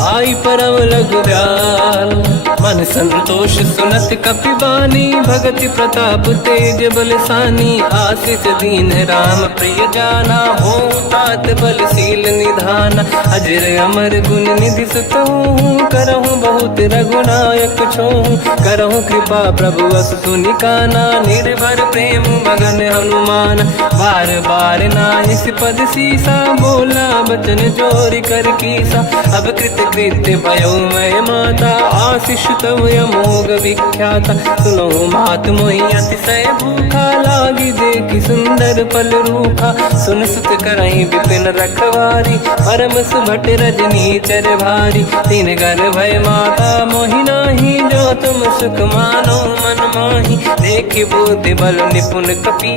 आई परम लघु ब्याल मन संतोष सुनत कपिबानी भगति प्रताप तेज बलसानी आशीष दीन राम प्रिय जाना हो तात बलशील निधान अजर अमर गुण निधि सुतहु करहु बहुत रघुनायक छोहु करहु कृपा प्रभु अस सुनि काना निर्भर प्रेम मगन हनुमान बार बार नाहिस पद सीसा बोला बचन जोरि कर कीसा अब कृत कृत्य भयो मैं माता आशीष तव अमोघ विख्याता सुनो मात मोहि अतिशय भूखा लागी देखि सुंदर फल रूखा सुन सुत करहि विपिन रखवारी परम सुभट रजनी चर भारी तीन घर भय माता मोहि नाही जो तुम सुख मानो मन माही देखि बुद्धि बल निपुण कपि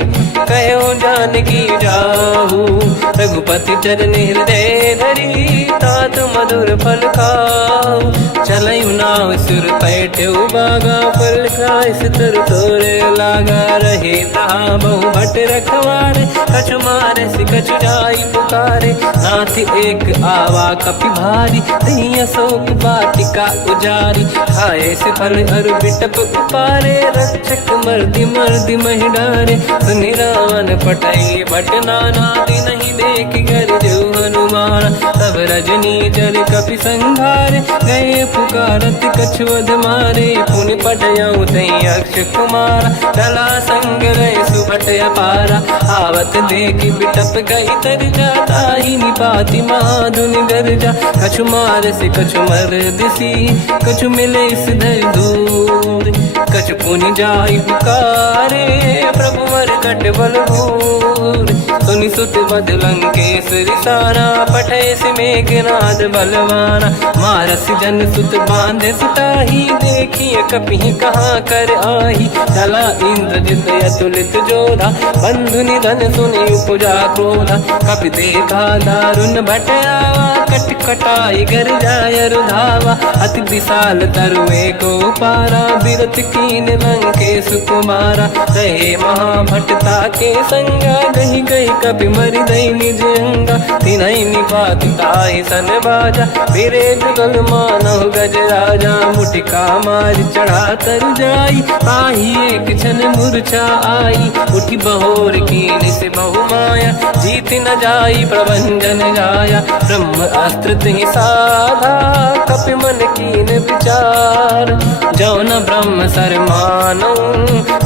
कहो जानकी जाहू रघुपति चरण हृदय धरी तात मधुर फल खाऊ चलयु नाव सुर पैठ्यौ बागा फल खाय सितर तोरे लागा रहे तहाँ बहु भट रखवारे कछु मारे सि कछु जाई पुकारे नाथ एक आवा कपि भारी तही अशोक वाटिका उजारी खाए से फल अरु बिटप उपारे रक्षक मर्दि मर्दि महि डारे सुनि रावण पटई भट नाना दिन नहीं देख कर जो हनुमान तब रजनी जल कपि संघारे गए पुकारत कछु अध मारे पुनि पटयऊ तई अक्ष कुमार चला संग रहे सुभट अपारा आवत देखि बिटप गई तर जाता ही निपाति माधुनि गर्जा कछु मार से कछु मर दिसी कछु मिले इस धर दूर कछु पुनि जाई पुकारे प्रभु मर कट बल भूर सुनि सुत बद लंकेश्वरी सारा पठे से मेघनाद बलवाना मारस जन सुत बांधे सुताही देखिए कपि कहाँ कर आही चला इंद्रजित अतुलित जोधा बंधु निधन सुनि उपजा क्रोधा कपि देखा दारुण भट आवा कट कटाई गर जाय रुधावा अति विशाल तरुए को पारा बिरत कीन लंकेश कुमारा रहे महाभटता के संगा गही गई कपि मरि दई निज अंगा तिनहि निपाति ताहि सन बाजा फिरे जुगल मानव गज राजा मुटिका मार चढ़ा तर जाई ताहि एक क्षण मूर्छा आई उठी बहोर कीन से बहु माया जीत न जाई प्रभंजन जाया ब्रह्म अस्त्र तिहि साधा कपि मन कीन विचार जो न ब्रह्म सर मानो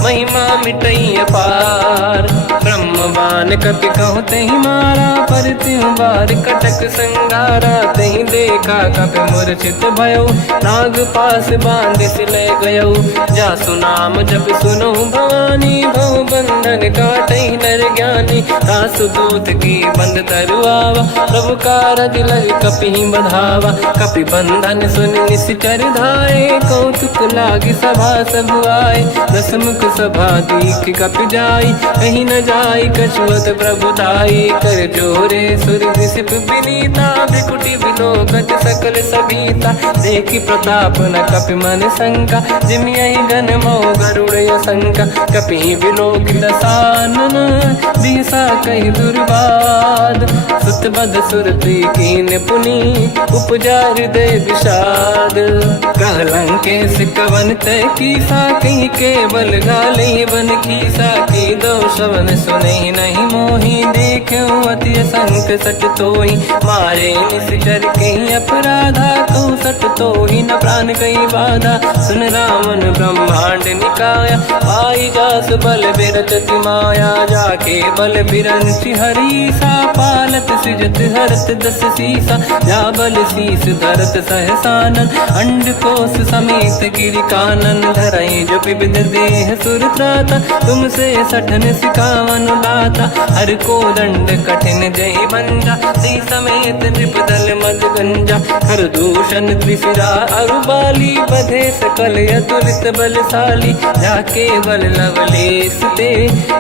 महिमा मिटई अपार ब्रह्मवान कपि कहु तहि मारा पर त्यों बार कटक संगारा तहि देखा कपि मूर्छित भयो नाग पास बांध सिले गयो जासु नाम जप सुनो भवानी भव बंधन काटहि नर ज्ञानी दासु दूत की बंद तरुआवा प्रभु कारज लग कपि बधावा कपि बंधन सुनि निश्चर धाये कौतुक लागी सभा सब आए दसमुख सभा दीख कपि जाई कहीं न जाई कछुअत प्रभु ताई कर जोरे सुर दिसिप विनीता बिकुटी विलोकत सकल सबीता देखि प्रताप न कपि मन शंका जिमियहि गन मोह गरुड़ शंका कपि विलोकित सानन दिशा कहि दुर्बाद सुत बद सुरति कीन पुनि उपजा हृदय विषाद कहलंकेश कवन तय कीसा कहीं केवल गाले बन कीसा की दो शवन सुने नहीं मोही देखे अति संक सट तोहि मारे निश्चर कहीं अपराधा तो सट तोहि न प्राण कहीं बाधा सुन रावण ब्रह्मांड निकाया पाई जास बल बिरचति माया जाके बल बिरंचि हरीसा पालत सिजत हरत दस सीसा जा बल शीस धरत सहसानन अंड कोश समेत गिरि कानन धरई जो विविध देह सुर त्राता तुमसे सठन सिकावन दाता हर को दंड कठिन जय बंजा सी समेत नृपदल मद गंजा हर दूषण त्रिशिरा अरुबाली बधे सकल अतुलित बलशाली जाके बल लवलेस ते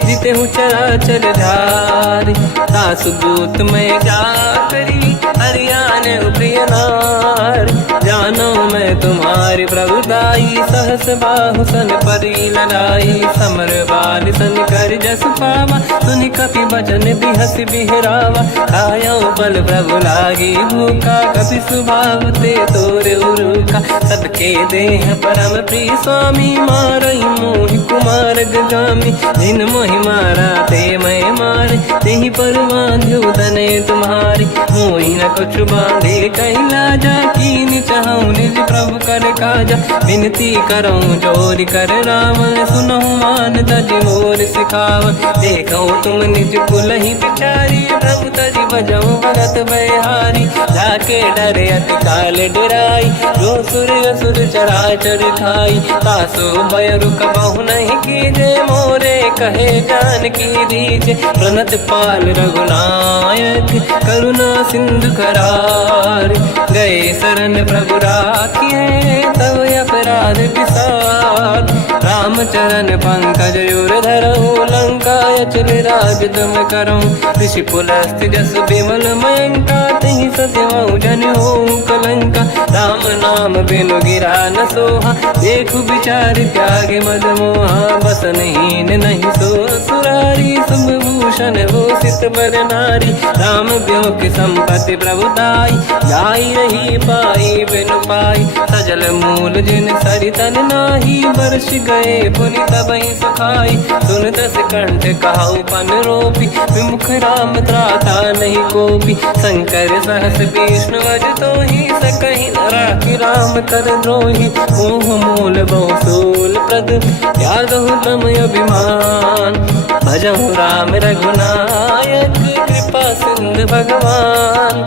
जिते हूँ चराचर धारी दास दूत में जा करी हरियाण प्रिय नार जानो तुम्हारी प्रभुताई, सहस बाहु सन परी लड़ाई, समर बाल सन कर जस पावा, सुनि कपि बचन बिहस बिहरावा, खायो बल प्रभु लागी भूखा, कपि स्वभाव ते तोरे उरुका, सबके देह परम प्रिय स्वामी, मारई मोहि कुमार गगामी, जिन मोहि मारा ते मैं मारे, तेहि पर बांधु तने तुम्हारी, मोहि न कुछ बांधे कैला जा, कीन चाहूं निज प्रभु कर काजा, विनती करऊं जोर कर रावण, सुनहु मान तज मोर सिखावन, देखो तुम निज कुल ही बिचारी, प्रभु तज बजाऊं भगत बहारी, जाके डरे अति काल डराई, जो सुर असुर चराचर खाई, तासो भय रुक बहु नहीं कीजे, मोरे कहे जान की दीजे, प्रणत पाल रघुनायक, करुणा सिंधु करार, गए शरण प्रभु राखिए, तव अपराध विसार, रामचरण पंकज उर धरहु, लंका अचल राज तुम करऊं, ऋषि पुलस्त जस विमल मयंका, तिहि ससेवऊं जन होऊं कलंका, राम नाम बिनु गिरा न सोहा, देखु विचार त्याग मद मोहा, बसनहीन नहीं सो सुरारी, शुभ भूषण हो सित बर नारी, राम ब्यों की संपत्ति प्रभुताई, जाई रही पाई बिनु पाई, सजल मूल जिन सरितन नाही, वर्ष गए पुनि तबहि सुखाई, सुन दस कंठ कहाऊ पन रोपी, विमुख राम त्राता नहीं कोपी, शंकर सहस विष्णु अज तोहि, सकहि न राखि राम कर द्रोही, मोह मूल बहु सूल प्रद, त्यागहु तम अभिमान, भजहु राम रघुनायक, कृपा सिंधु भगवान,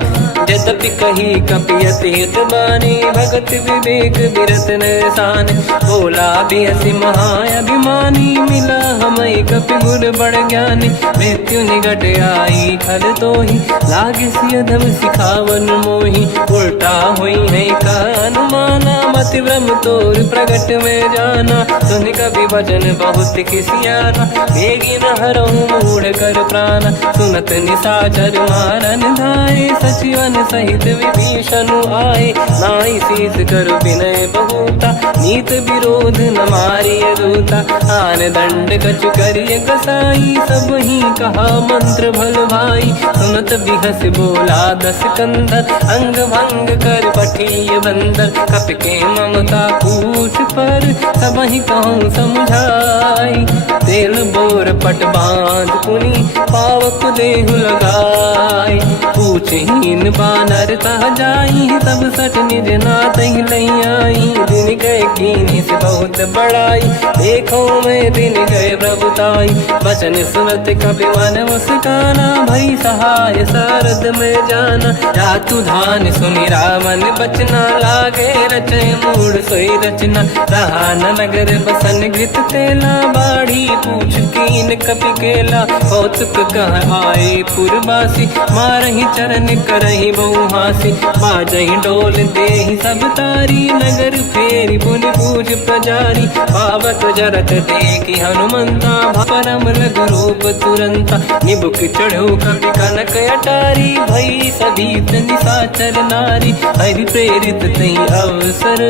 यद्यपि कही कपि अति हित बानी, भगत विवेक विरत निशान, बोला बिहसि महाअभिमानी, मिला हमई कपि गुर बड़ ज्ञानी, मृत्यु निकट आई खल तोहि, लागे सियधम सिखावन मोहि, उल्टा हुई है का अनुमाना, मति भ्रम तोर प्रगट में जाना, सुनि कपि वचन बहुत खिसियाना, बेगी न हरहु मूढ़ कर प्राण, सुनत निशाचर मारन धाये, सचिवन सहित विभीषण आए, नाई शीस कर विनय बहुता, नीत विरोध न मारिय दूता, आन दंड कछु करिय कसाई, सब ही कहा मंत्र भल भाई, सुनत बिहस बोला दस कंधर, अंग भंग कर पठिय बंदर, कपि के ममता पूछ पर, सब ही कहूँ समझाई, तेल बोर पट बांध पुनि, पावक देहु लगाई, पूछहीन बानर तह जाई, तब सट निज नाथ ही लई आई, दिन गए कीन्ही से बहुत बड़ाई, देखो मैं दिन गए प्रभुताई, बचन सुनत कपि मन मुस्काना, भई सहाय सारद में जाना, जातु धान सुनि रावण बचना, लागे रचे मूढ़ सोई रचना, रहा न नगर बसन घृत तेला, बाढ़ी पूछ कीन कपि केला, कौतुक कह आए पुरवासी, मारहि चरण करहि बहु हासी, बाजहि डोल देहि सब तारी, नगर फेरी पुनि पूज प्रजारी, पावक जरत देखि हनुमंता, परम लघु रूप तुरंता, निबुक चढ़ो कपि कनक अटारी, भई सभीत निशाचर नारी, हरि प्रेरित तहि अवसर,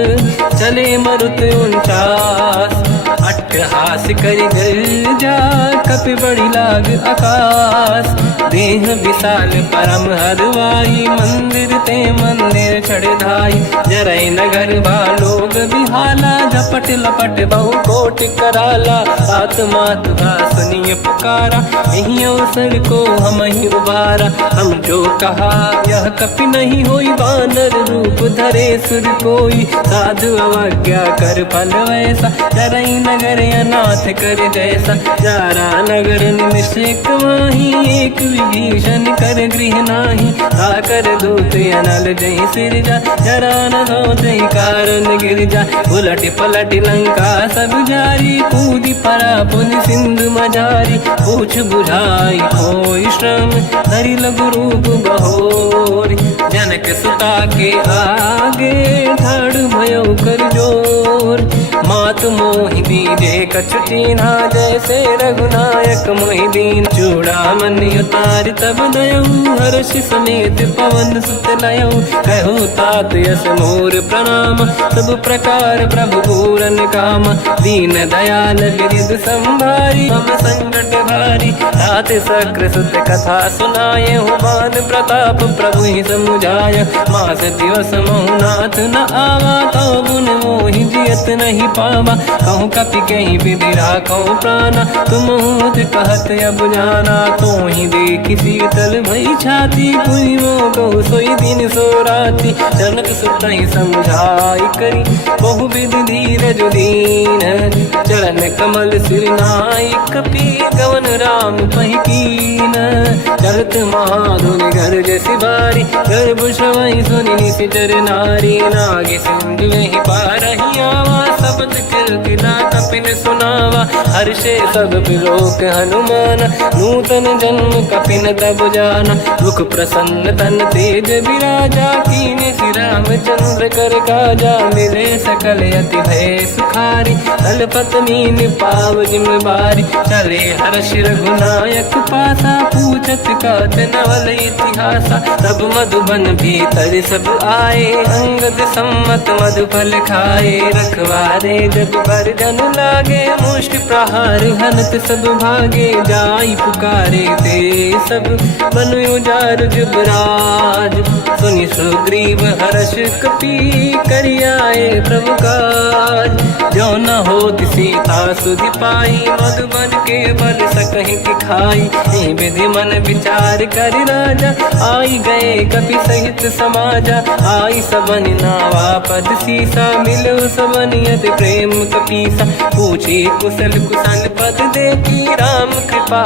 चले मरुत 49, अट्टहास करि गर्जा, कपि बड़ी लाग आकाश, देह विशाल परम हरवाई, मंदिर ते मंदिर चढ़ धाई, जरई नगर बालोग बिहाला, झपट लपट बहु कोट कराला, आत्मा तुहा सुनिय पुकारा, यही अवसर को हम ही उबारा, हम जो कहा यह कपि नहीं होई, वानर रूप धरे सुर कोई, साधु अवज्ञा कर फल वैसा, जरई नगर अनाथ कर जैसा, जारा नगर निमिष माही, एक विभीषण कर गृह नाही, आकर दूत अनल जय सिरजा, जरा न सोते कारण गिर जा, उलट पलट लंका सब जारी, कूदी परा पुनि सिंधु मजारी, पूछ बुझाई कोई श्रम, धरि लघु रूप बहोरी, जनक सुता के आगे ठाड़ भयो कर जोर, मात मोहि कीजे कछु चीन्हा जैसे रघुनायक मोहि दीन चूड़ामन उतार तब दयऊ हर्ष समेत पवन सुत लयऊ कहू तात यस मोर प्रणाम सब प्रकार प्रभु पूरन काम दीन दयाल गिरिध संभारी मम संकट भारी तात सक्र सुत कथा सुनाए हुमान प्रताप प्रभु ही समुझाय मास दिवस महुनाथ न आवा तो गुण मोहि जियत नहीं पावा कहूँ कपि कहीं विधि राखो प्राणा तुम हूत कहत अब जाना तो ही देखी शीतल भई छाती पुई मो कहु सोई दिन सो राती जनक सुत ही समझाई करी बहु विधि धीरज दीन चरण कमल सिर नाई कपि गवन राम पहि कीन चलत महाधुनि घर जैसी बारी गर्भ श्रवई सुनि निशिचर नारी नागे सिंधु ही पारही आवा शब्द कीर्तिना कपिन सुनावा हर्षे सब बिलोक हनुमान नूतन जन्म कपिन तब जाना मुख प्रसन्न तन तेज विराजा कीने श्री रामचंद्र कर काजा मिले सकल अति भय सुखारी तलपत मीन पाव जिम बारी चले हर्ष रघुनायक पासा पूछत कात नवल इतिहासा तब मधुबन भीतर सब आए अंगद सम्मत मधुफल खाए रखवारे जब पर जन लागे मुष्टि प्रहार हनत सब भागे जाई पुकारे ते सब बन उजार जुबराज सुनि सुग्रीव हर्ष कपि करियाए प्रभु काज जो न होत सीता सुधि पाई मधुबन के बल सकहि दिखाई विधि मन विचार कर राजा आई गए कपि सहित समाजा आई सबन नावा पद सीसा मिलो सबन यद प्रेम कपीसा पूछी कुशल कुशल पद देखी राम कृपा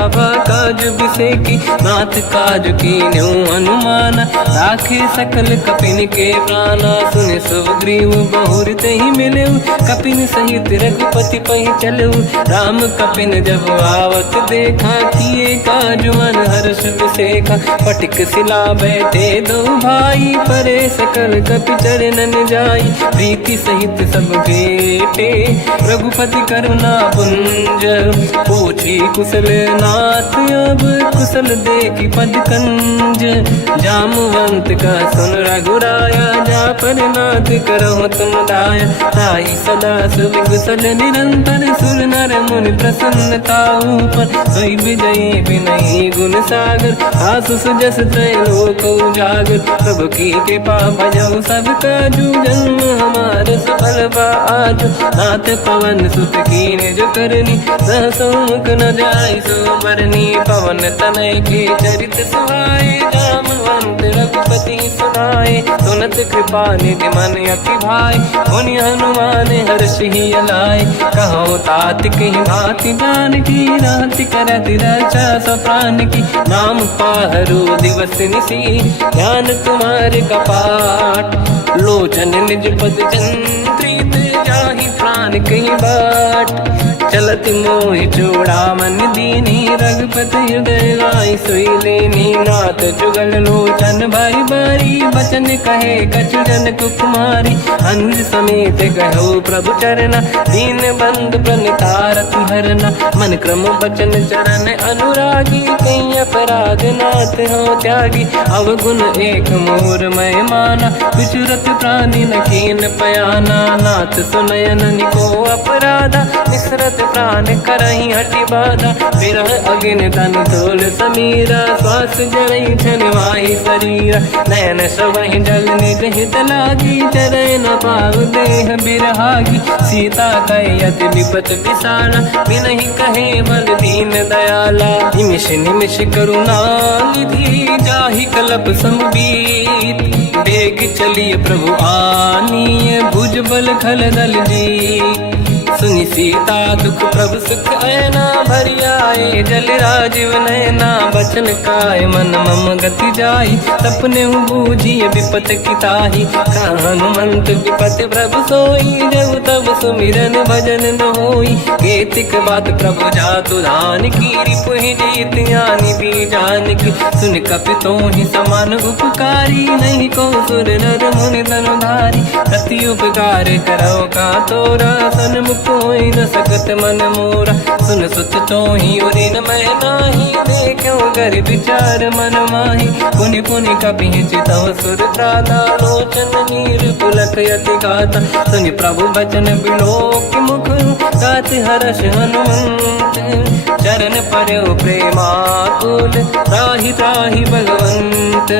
काज बिसेकी नाथ काज की न्यू हनुमान राखे सकल कपिन के प्राणा सुन सुग्रीव बहुरत ही मिले कपिन सहित रघुपति पहि चलऊ राम कपिन जब आवत देखा किए काज मन हर्ष बिसेखा फटिक सिला बैठे दो भाई परे सकल कपि चरणन जाई प्रीति सहित सब बेटे रघुपति करुणा पुंज पूछी कुशल नाथ अब कुशल देखी पद कंज जामवंत का सुन रघुराया जा पर नाथ करहु तुम दाया ताई सदा सुख कुशल निरंतर सुर नर मुनि प्रसन्नता ऊपर सोई विजयी विनयी गुण सागर आसु सुजस त्रैलोक उजागर प्रभु की कृपा भजऊ सब काजू जन्म हमार सफल आज नाथ पवन सुत कीने जो करनी सहसो मुख न जाय सो मरनी पवन तनय के चरित सुहाए जामवंत रघुपति सुनाए सुनत कृपा निधि मन अति भाई मुनि हनुमान हर्ष ही अलाय कहो तात कहीं भांति जान की राति करत रक्षा सप्राण की नाम पाहरो दिवस निसी ध्यान तुम्हारे कपाट लोचन निज पद चंद्रित जाहि प्राण कहीं बाट चलत मोहि चूड़ामन दीनी रघुपति हृदय लाई सोई लेनी नाथ जुगल लोचन भाई बारी बचन कहे कछु जनक कुमारी अंध समेत गहो प्रभु चरना दीन बंद प्रणितारत हरना मन क्रम बचन चरण अनुरागी कहीं अपराध नाथ हो त्यागी अवगुण एक मोर मय माना विचुरत प्राणी न कीन पयाना नाथ सुनयन निको अपराधा निसरत प्राण करही हटि बाधा विरह अगिन तन तोल समीरा श्वास जरई छनवाही शरीरा नयन सबहि जल निज हित लागी चरय न पाव देह बिरहागी सीता कहे अति विपत विसारा बिनहि कहे बल दीन दयाला निमिष निमिष करुणा निधि जाहि कलप समबीत बेग चलिए प्रभु आनीय भुज बल खल दल जी सुनि सीता दुख प्रभु सुख ऐना भरि आए जल राजीव नैना बचन काय मन मम गति जाई सपने बूझी विपत किताही हनुमंत विपत प्रभु सोई जब तब सुमिरन भजन न होई केतिक बात प्रभु जातु धान की रिपुहि जीत ज्ञानी भी जान की सुन कपि तोहि समान उपकारी नहीं को सुर नर मुनि धनुधारी प्रति उपकार करो का तोरा सन मुख होई न सकत मन मोरा। सुन सुत तोहि उरी न मैं नाही, देखो गर विचार मन माही। पुनि पुनि कपि चितव सुर त्राता, लोचन नीर पुलक यति गाता। सुनि प्रभु बचन बिलोक मुख, गात हर्ष हनुमंत। चरण पर्यो प्रेमाकुल, त्राहि त्राहि भगवंत।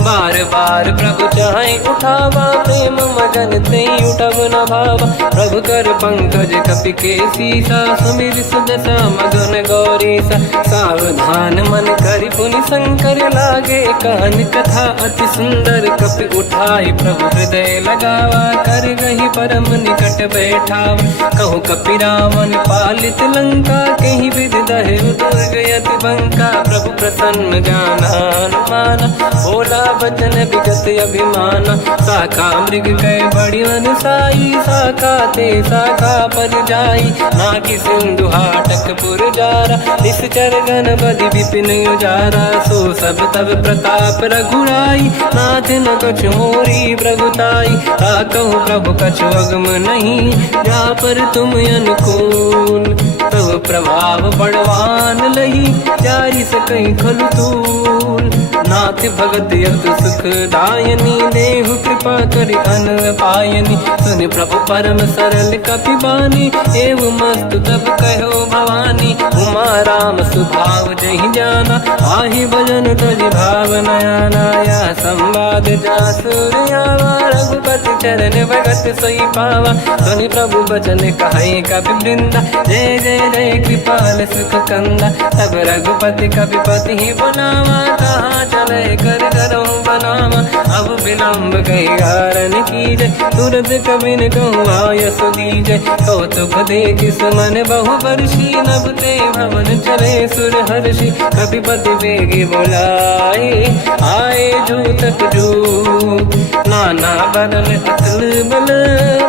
बार बार प्रभु चाहे उठावा, प्रेम मगन ते उठब न भावा। प्रभु कर पंकज कपि के सीसा, सुमिर सुदशा मगन गौरीसा। सावधान मन करि पुनि शंकर, लागे कान कथा अति सुंदर। कपि उठाई प्रभु हृदय लगावा, कर गही परम निकट बैठावा। कहु कपि रावण पालित लंका, कहीं विधि दहे दुर्ग यति बंका। प्रभु प्रसन्न जाना अनुमाना, बोला बचन विगत अभिमाना। शाखा मृग गए बड़ी मन साई, शाखा ते शाखा पर जाई। नाकि सिंधु हाटक पुर जारा, निश्चर गण बदि विपिन उजारा। सो सब तब प्रताप रघुराई, नाथ न कछु मोरी प्रभुताई। कहु प्रभु कछु अगम नहीं, जा पर तुम अनुकूल। प्रभु प्रभाव बड़वान लही, जारी सकई खलु तूल। नाथ भगत यत सुख दायनी, देहु कृपा करि अन पायनी। सुन प्रभु परम सरल कपि बानी, एव मस्त तब कहो भवानी। उमा राम सुभाव जहि जाना, आहि भजन तज भाव नयाना। या संवाद जासुर आवा, रघुपति चरण भगत सोई पावा। सुनि प्रभु बचन कहे कपि वृंदा, जय जय जय कृपाल सुख कंदा। तब रघुपति कपिपति ही बनावा, कहाँ चले कर करो बनावा। अब विलम्ब कही कारण कीजय, तुरंत कबिन कहूँ आयस दीजय। कौतुक देख सुमन बहु वर्षी, नभ ते भवन चले सुर हर्षि। कपिपति बेगी बुलाए, आए जूतक जूत। नाना बदल अतल बल,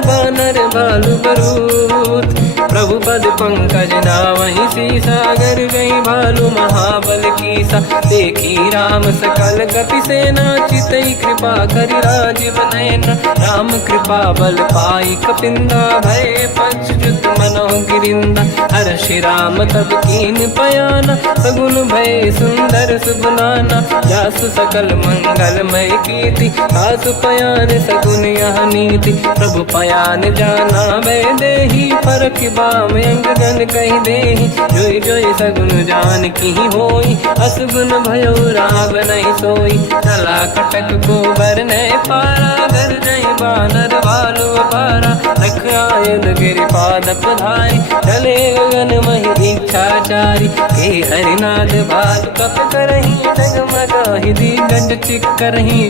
बानर भालु बरूत। प्रभु पद पंकज नावहि सीसा, गर गई भालु महाबल कीसा। देखी राम सकल कपि सेना, चितई कृपा करि राजीव नयना। राम कृपा बल पाई कपिंदा, भय पश्चात मनो गिरिंदा। हर्षि राम तब कीन पयाना, सगुन भय सुंदर सुबलाना। जासु सकल मंगलमय कीर्ति, तासु पयान सगुन यह नीति। प्रभु पयान जाना भय देहि, फरक बाम अंग गन कहि देहि। जोई जोई सगुन जान की होई, असगुन भयो राव नहीं सोई। चला कटक को बरने पारा, घर जय बानर भालु अपारा। लख आयन गिरिपाद पधारी, चले गगन महि इच्छाचारी। हे हरिनाथ भालु कप करहि, जगमगाहि दिग्गज चिक्करहि।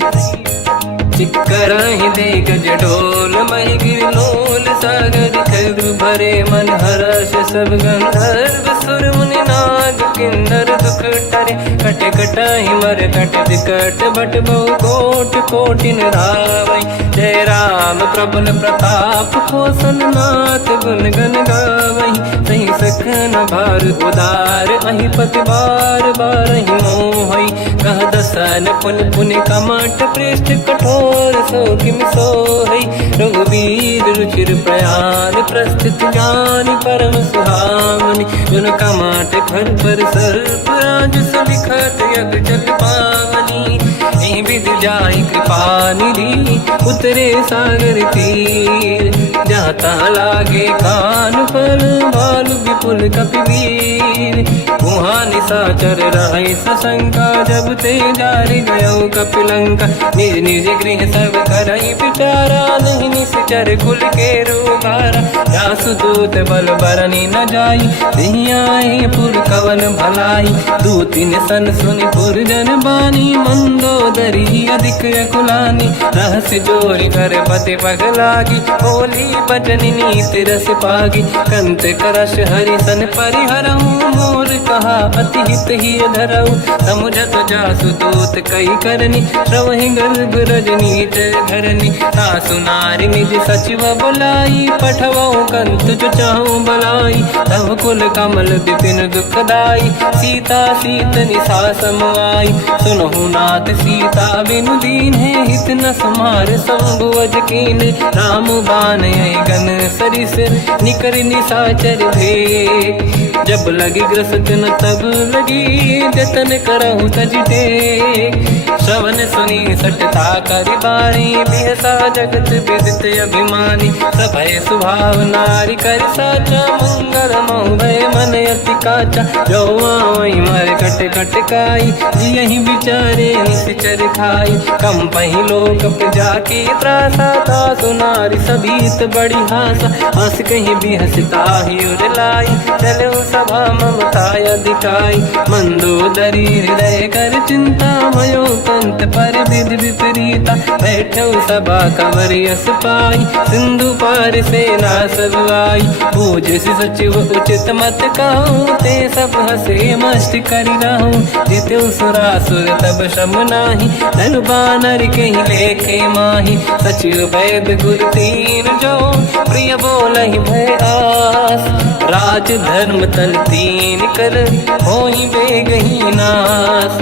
चिक्करहि दिग्गज डोल, महि गिरलोल सागर। खरु भरे मन हर्ष सब गंधर्व, सुर मुनि नाग किन्नर दुख टरे। कट कटाहि मर कट विकट, बट बहु कोट कोटि रावै। जय राम प्रबल प्रताप, कोसन नाथ गुण गन गावै। सही सखन भार उदार, अहि पति बार बारहि मोहै। कह दसन पुन पुन कमठ, पृष्ठ कठोर सो किम सोहै। रघुवीर रुचिर प्रयाण, प्रस्थित जानि परम सुहावनी। जुन कमाट घर पर सर्प, राज सलिखत यग जल पावनी। एहि विधि जाहि कृपा निधि, उतरे सागर तीर। जाता लागे कान पर, भालु विपुल कपिवीर। कुहा निशाचर रहि सशंका, जब ते जारि गयो कपिलंका। निज निज गृह सब करहि विचारा, नहीं निश्चर कुल के रूबारा। जासु दूत बल बरनी न जाई, नहीं आए पुर कवन भलाई। दूतिन सन सुनि पुर जन बानी, मंदोदरी अधिक अकुलानी। रहस्य जोरी कर पति पगलागी, बोली बचन नीति रस पागी। कंत करश हरि सन परिहरहु, मोर कहा अति हित ही धरऊ। समुझत जासु दूत कई करनी, श्रवहि गर्भ रजनी जय धरनी। तासु नारी निज सचिव बुलाई, पठवऊ कंत जो चाहू बलाई। तब कुल कमल विपिन दुखदाई, सीता सीत निशा समाई। सुनहु नाथ सीता बिनु दीन है, हित न समार शंभु अज कीन। राम बान यही रावण सरिस निकर निशाचर भेद। जब लगी ग्रस्त न तब लगी जतन करहु तज टेक। श्रवण सुनी सटता करि बाणी बिहसा जगत विदित अभिमानी। सभय स्वभाव नारी कर साचा मंगल मोह भय मन अति काचा। जो आई मर कट कट काई यही बिचारे निश्चर खाई। कम पही लोक प्रजा की त्रासा था सुनारी सभीत बड़ी हासा। हंस कहीं भी हंसता ही उर लाई चलो सभा ममता अधिकाई। मंदोदरी हृदय कर चिंता भयो पंत पर विधि विपरीता। बैठो सभा कवर यस पाई सिंधु पार से ना सब आई। पूज सचिव उचित मत कहूँ ते सब हसे मस्त करि रहूँ। जित्यो सुरासुर तब शम नाही धन बानर कहीं लेखे माही। सचिव वैद गुरु तीन जो प्रिय बोलहि भय आस। राज धर्म तल तीन कर होई बेगही नास।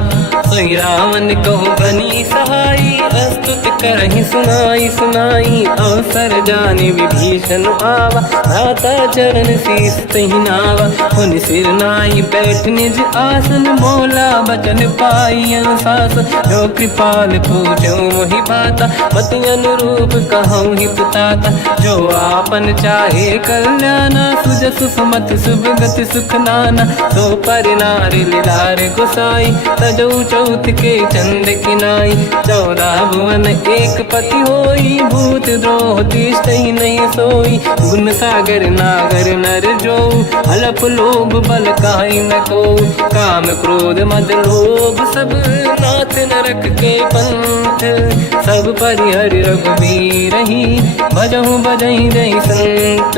सोई रावण कहु बनी सहाई अस्तुत करहि सुनाई सुनाई। अवसर जाने विभीषण आवा भ्राता चरण शीस तहि नावा। उन सिर नाई बैठ निज आसन बोला बचन पाई अनुशासन। जो कृपाल पूछो मोहि बाता पति अनुरूप कहूँ हित ताता। जो आपन चाहे कल्याणा सुजस सुमति सुभगति सुख नाना। सो पर नारी लीलार गोसाई तजौ चौथ के चंद किनाई। 14 भुवन एक पति होई भूत द्रोह तिष्ठहि नहीं सोई। गुण सागर नागर नर जो अलप लोभ बल काई न को। काम क्रोध मद लोभ सब नाथ नरक के पंथ। सब परिहरि रघुबीर ही भजहु बजहि जहि संत।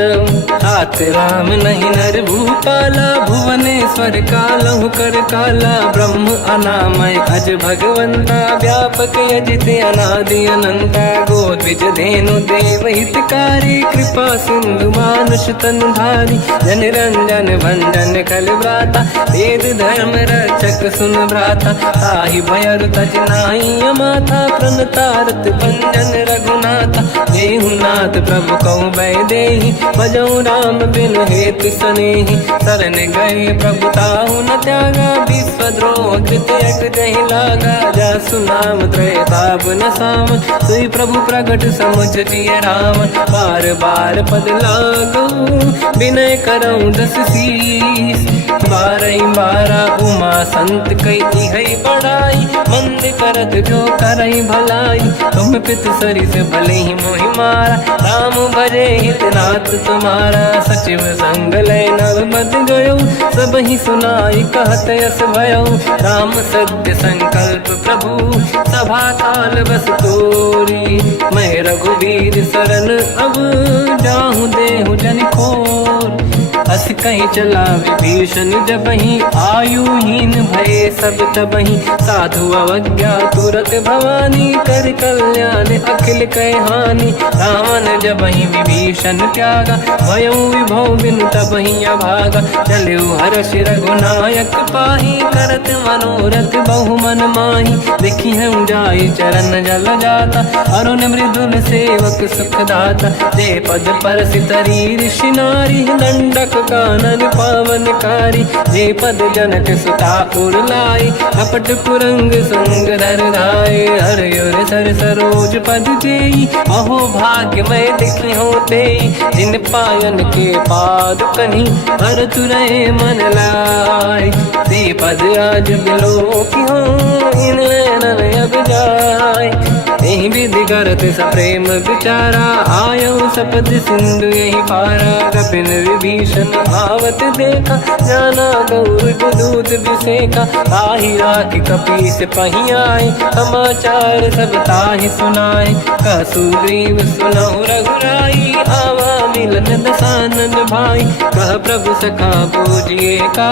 हाथ राम नहीं नर भूपाला भुवनेश्वर कालहु कर काला। ब्रह्म अनामय अज भगवंता व्यापक यजित अनादि अनंता। गोद्विज धेनु देव हितकारी कृपा सिंधु मानुष तनुधारी। जन रंजन भंजन कल व्राता वेद धर्म रक्षक सुन भ्राता। ताहि भयर तज नाहि अमाथा प्रणतारत भंजन रघुनाथा। जेहु नाथ प्रभु कहु भय देहि भजहु राम बिन हेतु सनेहि। शरण गए प्रभु ताहु न त्यागा विश्वद्रोह कृत यक जहि लागा। जासु नाम त्रयताप न साम सोई प्रभु प्रगट समुझ जिय राम। बार बार पद लागू विनय करऊँ दस शीस। 12 उमा संत कई है बड़ाई मंद करत जो करई भलाई। तुम पित सरिस भले ही मोहि मारा राम भजे हितनाथ तुम्हारा। सचिव संग लय नव मद गयो सब ही सुनाई कहत यस भयो। राम सत्य संकल्प प्रभु सभा काल बस तोरी। मैं रघुबीर शरण अब जाहु देहु जन खोर। अस कहीं चला विभीषण जबहि आयुहीन भये सब तबहि। साधु अवज्ञा तुरत भवानी कर कल्याण अखिल कह हानि। रावण जबहि विभीषण त्यागा भयउ विभव बिनु तबहि अभागा। चलऊ हर्ष रघुनायक पाहि करत मनोरथ बहु मन माहि। देखी हूँ जाई चरण जल जाता अरुण मृदुल सेवक सुख दाता। जे पद पर सितरी ऋषि नारी दंडक कानन पावनकारी। जे पद जनक सुता उर लाई कपट कुरंग संग धर धाय। हर सर सरोज पद जेई अहो भाग्य मैं देखी होते। जिन पायन के पाद कहीं हर तुरय मन लाय। ते पद आज बिलो की हो इन नैनन अब जाय। यही विधि करत सप्रेम विचारा आयो सपद सिंधु यही पारा। कपिन विभीषण आवत देखा जाना गौर दूत विसेखा। ताहि राखि कपीस पही आए समाचार सब ताहि सुनाए। कह सुग्रीव सुनहु रघुराई आवा मिल लालन दसानन भाई। कह प्रभु सखा बूझिए का,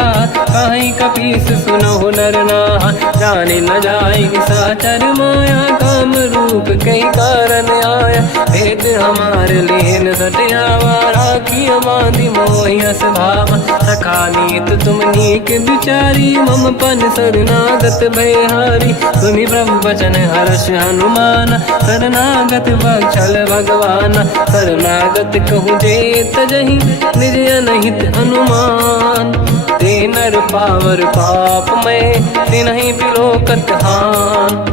काई कपीस सुनो नर नाहा। जाने न जाएगी साचर माया, काम रूप कई कारण आया। भेद हमारे लेन सटियावा, राखी बांधी मोहियस भावा। सखा नीत तुम नीक बिचारी, मम पन शरणागत भयहारी। सुनि प्रभु वचन हर्ष हनुमान, शरणागत बक्षल भगवान। शरणागत कहूँ जेत जही, निज अनहित अनुमान। ते नर पावर पाप में, तिन्हि बिलोकत हान।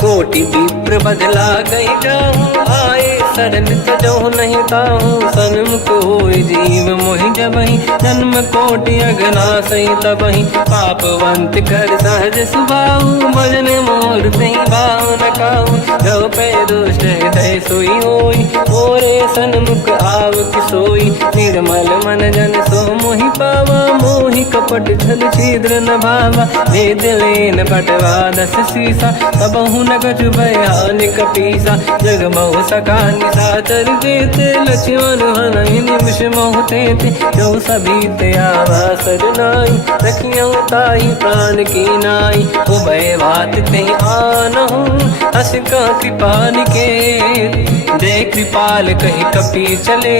कोटि विप्र बदला गई जाऊँ, आए शरण तजहु नहीं ताहू। सन्मुख होय जीव मोहि जबहि, जन्म कोटि अघनासहि तबहि। पापवंत कर सहज सुभाऊ, भजन मोर तहि भाव न काहू। जो पै दुष्ट हृदय सोई होई, मोरे सन्मुख आव किसोई। निर्मल मन जन सो मोहि पावा, मोहि कपट छल छिद्र न भावा। भेद लेन बटवा दस सीसा, तबहु न कछु भयान कपीसा। जग महु सका निशाचर जेते, लक्ष्मण हनहि निमिष महु तेते। जो सभी ते आवा सरनाई, रखियौ ताहि प्राण की नाई। उभय बात ते आनहु, हस का कृपा निकेत। जय कृपाल कहि कपि चले,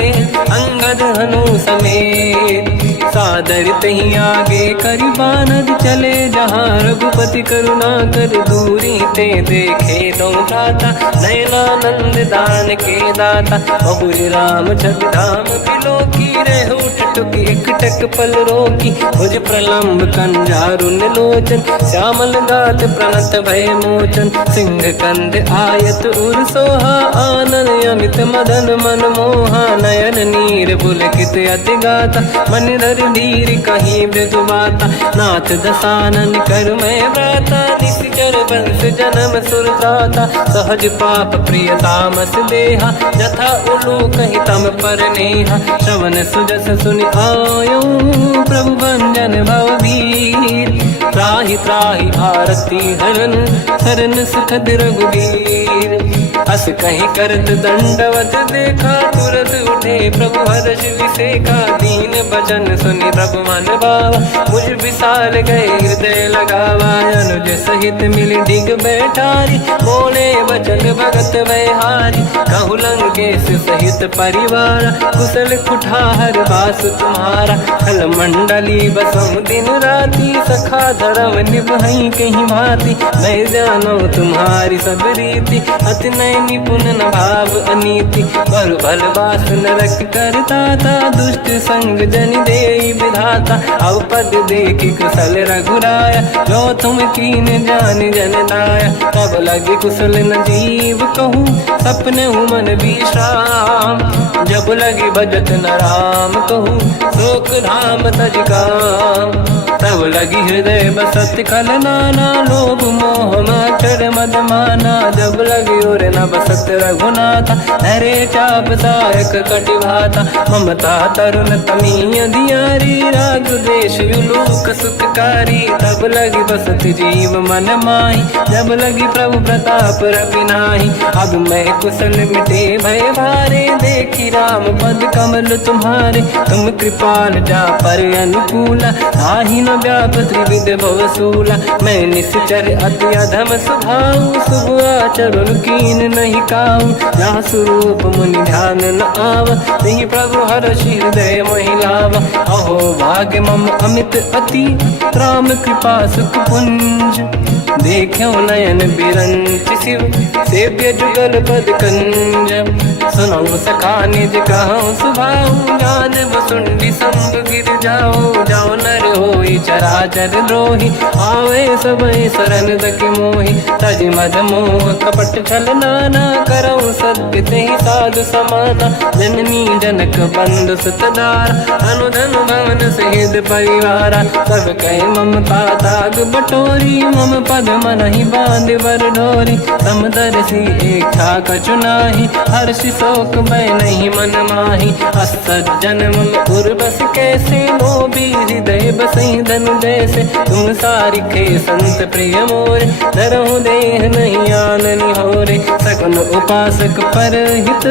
अंगद हनु समेत। सादर तहि आगे करि बानर चले, जहाँ रघुपति करुणा कर दूरी ते देखे। दो भ्राता नयनानंद दान के दाता, बहुरी राम छवि धाम बिलोकी। रहु टटुक एक टक पल रोकी, भुज प्रलम्ब कंजारुन लोचन। श्यामल गात प्रणत भय मोचन, सिंह कंद आयत उर सोहा। आनन अमित मदन मन मोहा, नयन नीर पुलकित अति गाता। मन धर धीर कहीं मृदु बाता, नाथ दसानन कर मैं व्राता। निश्चर वंश जन्म सुरदाता, सहज पाप प्रिय तामस देहा। जथा उलू कहीं तम पर नेहा, श्रवण सुजस सुनि आयो। प्रभु भंजन भवभीर, त्राहि त्राहि आरती हरन। शरण सुखद रघुवीर, अस कहीं करत दंडवत देखा। तुरत उठे प्रभु हर्ष विसेखा, दीन बचन सुनि प्रभु मन भावा। मुझ विशाल गए हृदय लगावा, अनुज सहित मिली डिग बैठारी। बोले बचन भगत वैहारी, कहु लंकेश सहित परिवार। कुशल कुठार बास तुम्हारा, खल मंडली बसहु दिन राती। सखा धर्म निभहि कहीं भांति, मैं जानो तुम्हारी सब रीति। अति नय निपुण न भाव अनीति, पर भल बास नरक करता था। दुष्ट संग जन देई विधाता, अब पद देखि कुशल रघुराया। जो तुम कीन जान जन दाया, तब लगे कुशल न जीव कहूँ। सपने मन विश्राम, जब लगे भजत न राम कहूँ। शोक धाम तज काम, तब लगी हृदय बसत खल नाना। लोभ मोह मच्छर मद माना, जब लगी और न बसत रघुनाथा। हरे चाप सायक कटिभाता, ममता तरुण तमी अधियारी। राग देश युलूक सुखकारी, तब लगी बसत जीव मन माही। जब लगी प्रभु प्रताप रविनाही, अब मैं कुशल मिटे भय भारे। देखी राम पद कमल तुम्हारे, तुम कृपाल जा पर अनुकूला। आही न व्याप त्रिविध भवसूला, मैं निश्चर अति अधम स्वभाव। शुभ आचरण कीन नहीं काऊ, जहाँ स्वरूप मुनि ध्यान न आव। नहीं प्रभु हर्षि हृदय महिलावा, अहो भाग्य मम अमित अति। राम कृपा सुख पुंज, देख्यो नयन बिरंच शिव। सेव्य जुगल पद कंज, सुनौ सखा निज कहूँ सुभाऊ। ज्ञान वसुंडी संग गिर जाओ, जाओ नर होई चराचर द्रोही। आवे सबई शरण दकि मोहि, तज मद मोह कपट छल नाना। करऊ सत्य तेहि साधु समाना, जननी जनक बंधु सुतदार। अनुधन भवन सहित परिवारा, सब कहे ममता ताग बटोरी। मम पद मनहि बांध बर डोरी, समदर्शी इच्छा कछु नाही। हर्षि शोक भय नहीं मन माही, असज्जन मम उर बस कैसे। लोभी हृदय बसहि धनु जैसे तुम सारिखे संत प्रिय मोरे, धरहु देह नहीं आननि होरे, सगुन उपासक परहित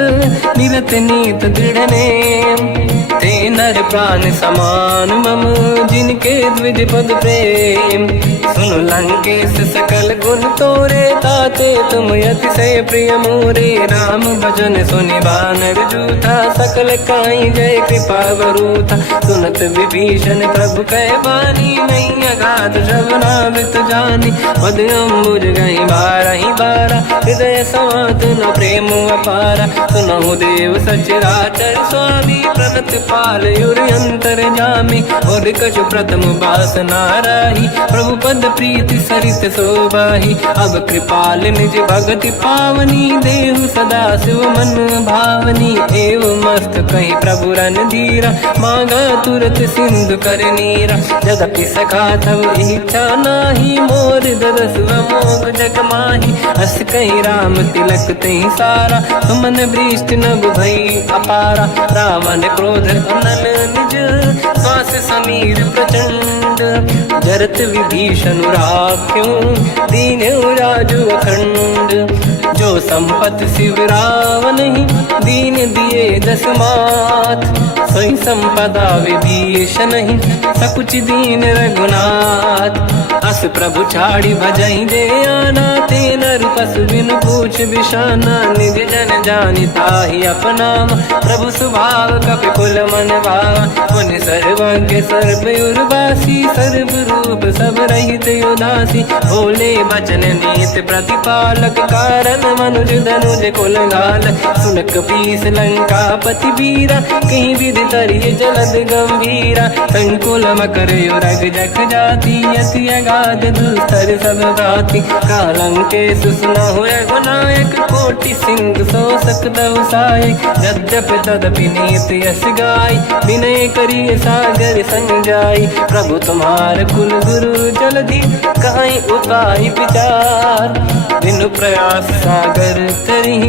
निरत नीत दृढ़ नेम, ते नर प्राण समान मम जिनके द्विज पद प्रेम, सुन लंकेश सकल गुण तोरे, ताते तुम अतिशय प्रिय मोरे, राम भजन सुनि बानर जूथा, सकल काई जय कृपा वरूथा, सुनत विभीषण प्रभु कह बानी, नहीं अगाध श्रवणामृत जानी, पद अम्बुज गई बारहि बारा, हृदय समात न प्रेम अपारा, सुनहु देव सचराचर स्वामी, प्रणत पाल युर अंतर जामी, और कछु प्रथम बास नाराही, प्रभु पद प्रीति सरित शोभाही, अब कृपाल निज भगति पावनी, देहु सदा शिव मन भावनी, एव मस्त कही प्रभु रन धीरा, मांगा तुरत सिंधु कर नीरा, जगति सखा तब इच्छा नाही, मोर दरस मोग जग माही, हस कही राम तिलक तही सारा, सुमन वृष्ट नभ भई अपारा, रावण क्रोध अनल निज, श्वास समीर प्रचंड, जरत विभीषण राख्यों, दीन राजु अखंड, जो संपत शिव रावण ही, दीन दिए दस मात, सोई संपदा विभीषण ही, सकुच दीन रघुनाथ, अस प्रभु छाड़ी भजई जे आना, ते नर पस बिन पूछ बिशाना, निज जन जानि ताहि अपनाम, प्रभु स्वभाव कपि कुल मन भावा, मुनि सर्वज्ञ सर्व उर्वासी, सर्व रूप सब रहित उदासी, भोले बचन नीत प्रतिपालक, कारण मनुज धनुज कुल घाल, सुन कपीस लंका पति वीरा, कहीं विधि तरिय जलद गंभीरा, संकुल मकर युरग जख जाति, अति अगाध दुस्तर सब भाति, कालंकेश सुनहु रघुनायक, कोटि सिंह सो सकदहु सहायक, यद्यप तदपि नीत यस गाय, विनय करिय सागर संजाई, प्रभु तुम्हार कुल गुरु जलधि, कहीं उपाय विचार, बिनु प्रयास सागर तरी,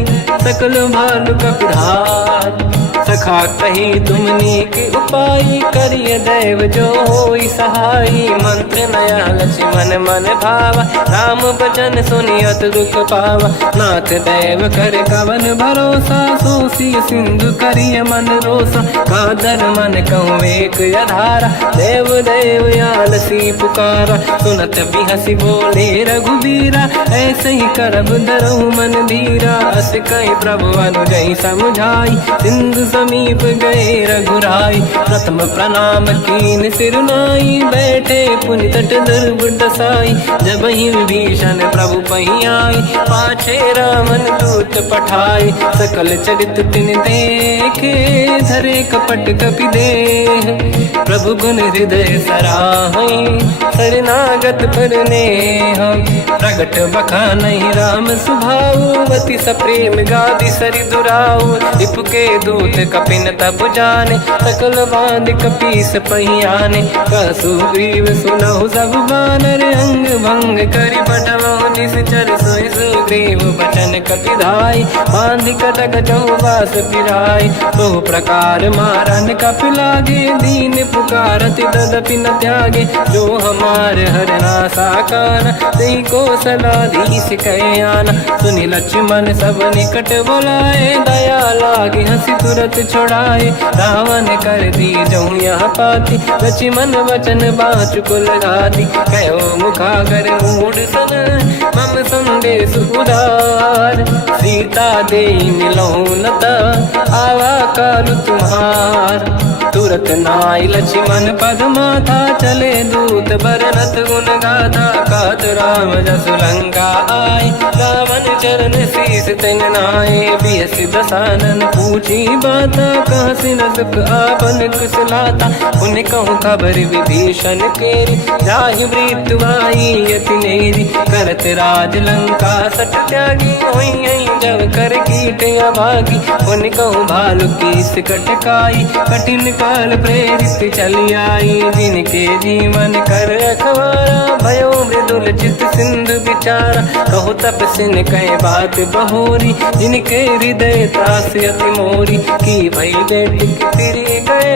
सकल भानु कपिधार, सखा कही तुमनी के उपाय, करिय दैव जो होई सहाई, मंत्र नया लक्ष्मण मन भावा, राम बचन सुनियत दुख पावा, नाथ दैव कर कवन भरोसा, सोसी सिंधु करिय मन रोसा, कादर मन कहूँ एक अधारा, देव देव आलसी पुकारा, सुनत बिहसी बोले रघुबीरा, ऐसे ही करब धरहु मन धीरा, अस कहीं प्रभु अनुजई समझाई, सिंधु समीप गए रघुराई, प्रथम प्रणाम कीन सिरनाई, बैठे पुनि तट दर्भ दसाई, जब ही विभीषण प्रभु पही आई, पाछे रावण दूत पठाई, सकल चरित तिन देखे, धरे कपट कपि देह, प्रभु गुण हृदय सराहई, शरणागत पर नेह, प्रगट बखानहि राम सुभाऊ, अति सप्रेम गादि सरि दुराऊ, रिपु के दूत कपिन तब जाने, सकल बांध कपीस पही आने, कह सुग्रीव सुनहु सब बानर, अंग भंग करि बटमहु निश्चर, सोई सुग्रीव बचन कपिधाई, बांध कटक चौबास फिराई, बहु प्रकार मारन कपि लागे, दीन पुकारत तदपि न त्यागे, जो हमार हरनासा काना, तेहि कौशलाधीश कहे आना, सुनि लक्ष्मण सब निकट बोलाए, दया लागे हंसी तुरत छुड़ाए, रावण कर दी जऊँ यह पाती, लक्ष्मण वचन बाँचु कुल घाती, कहो मुखागर मूढ़ सन, मम संदेश उदार, सीता देई मिलहु लता, आवा कालु तुम्हार, तुरत नाई लक्ष्मण पद माथा, चले दूत बरनत गुण गाथा, कहत राम जस लंका आई, रावण चरण शीस तन नाये, बिहस दसानन पूछी बाता, कहसी न सुख आपन कुशलाता, उन कहूँ खबर विभीषण केरी, जाहि मृत्यु आई यति नेरी, करत राज लंका सट त्यागी, होई जब कर कीट अभागी, उन कहूँ भालु कीस कटकाई, कठिन काल प्रेरित चली आई, जिनके जीवन कर रखवारा भयो मृदुल चित सिंधु बिचारा। कहो तपसिन कहे बात बहोरी, जिनके हृदय त्रास अति मोरी। की भई बेटी फिर गए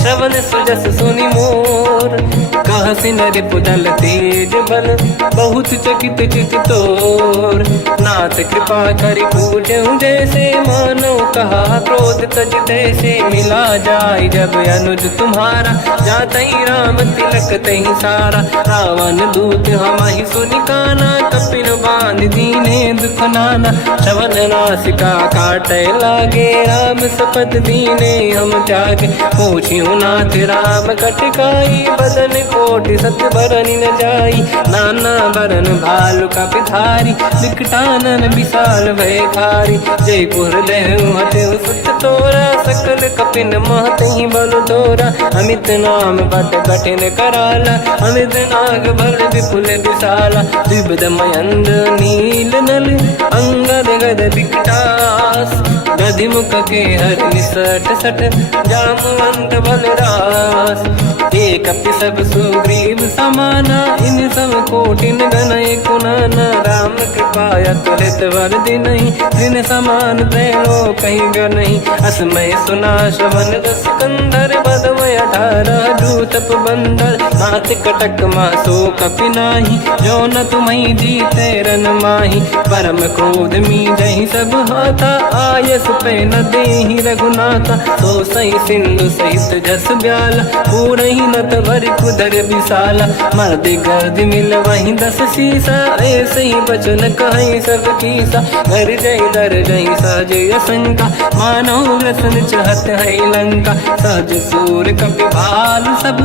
श्रवण सुजस सुनि मोर, कहसी नर पुदल तेज बल बहुत चकित चित तोर। नाथ कृपा करि पूजहु जैसे, मानो कहा क्रोध तज तैसे। मिला जाय जब अनुज तुम्हारा, जातहि राम तिलक तहि सारा। रावण दूत हमहि सुनि काना, कपिन बांध दीने दुख नाना। श्रवण नासिका काटे लागे, राम सपथ दीने हम त्यागे। पूछियो नाथ राम कटकाई, बदन कोटि सत्य बरनि न जाई। नाना बरन भालु कपिधारी, विकटानन विशाल भय खारी। जयपुर देहु हतेउ सुत तोरा, सकल कपिन महतहि बल तोरा। अमित नाम बट कठिन कराला, अमित नाग भर विपुल विशाला। द्विविध मयंद नील नल, अंगद गद विकटास। गधिमुख के हर निसट सट, जामवंत बलरास। एक कपि सब सुग्रीव समाना, इन सब कोटिन गनय कुनाना। राम कृपा अतुलित वर दिनहि, दिन समान त्रैलोक कहीं गनहि। असमय सुना श्रवण रस कंधर, बदमय 18 दूतप बंदर। नाथ कटक मासो कपि नाही, जो न तुम्हि जीते रन माही। परम क्रोध मीजहि सब हाथा, आयस पे न देहि रघुनाथा। तो सही सिंधु सहित जस ब्याला, पूरहि नत भर कुदर विशाला। मर्द गर्द मिल वहीं 10 सीसा, ऐसे ही बचन कहीं सब कीसा। घर जय दर जय सहज असंका, मानव रसन चहत है लंका। सहज सूर कपि भाल सब,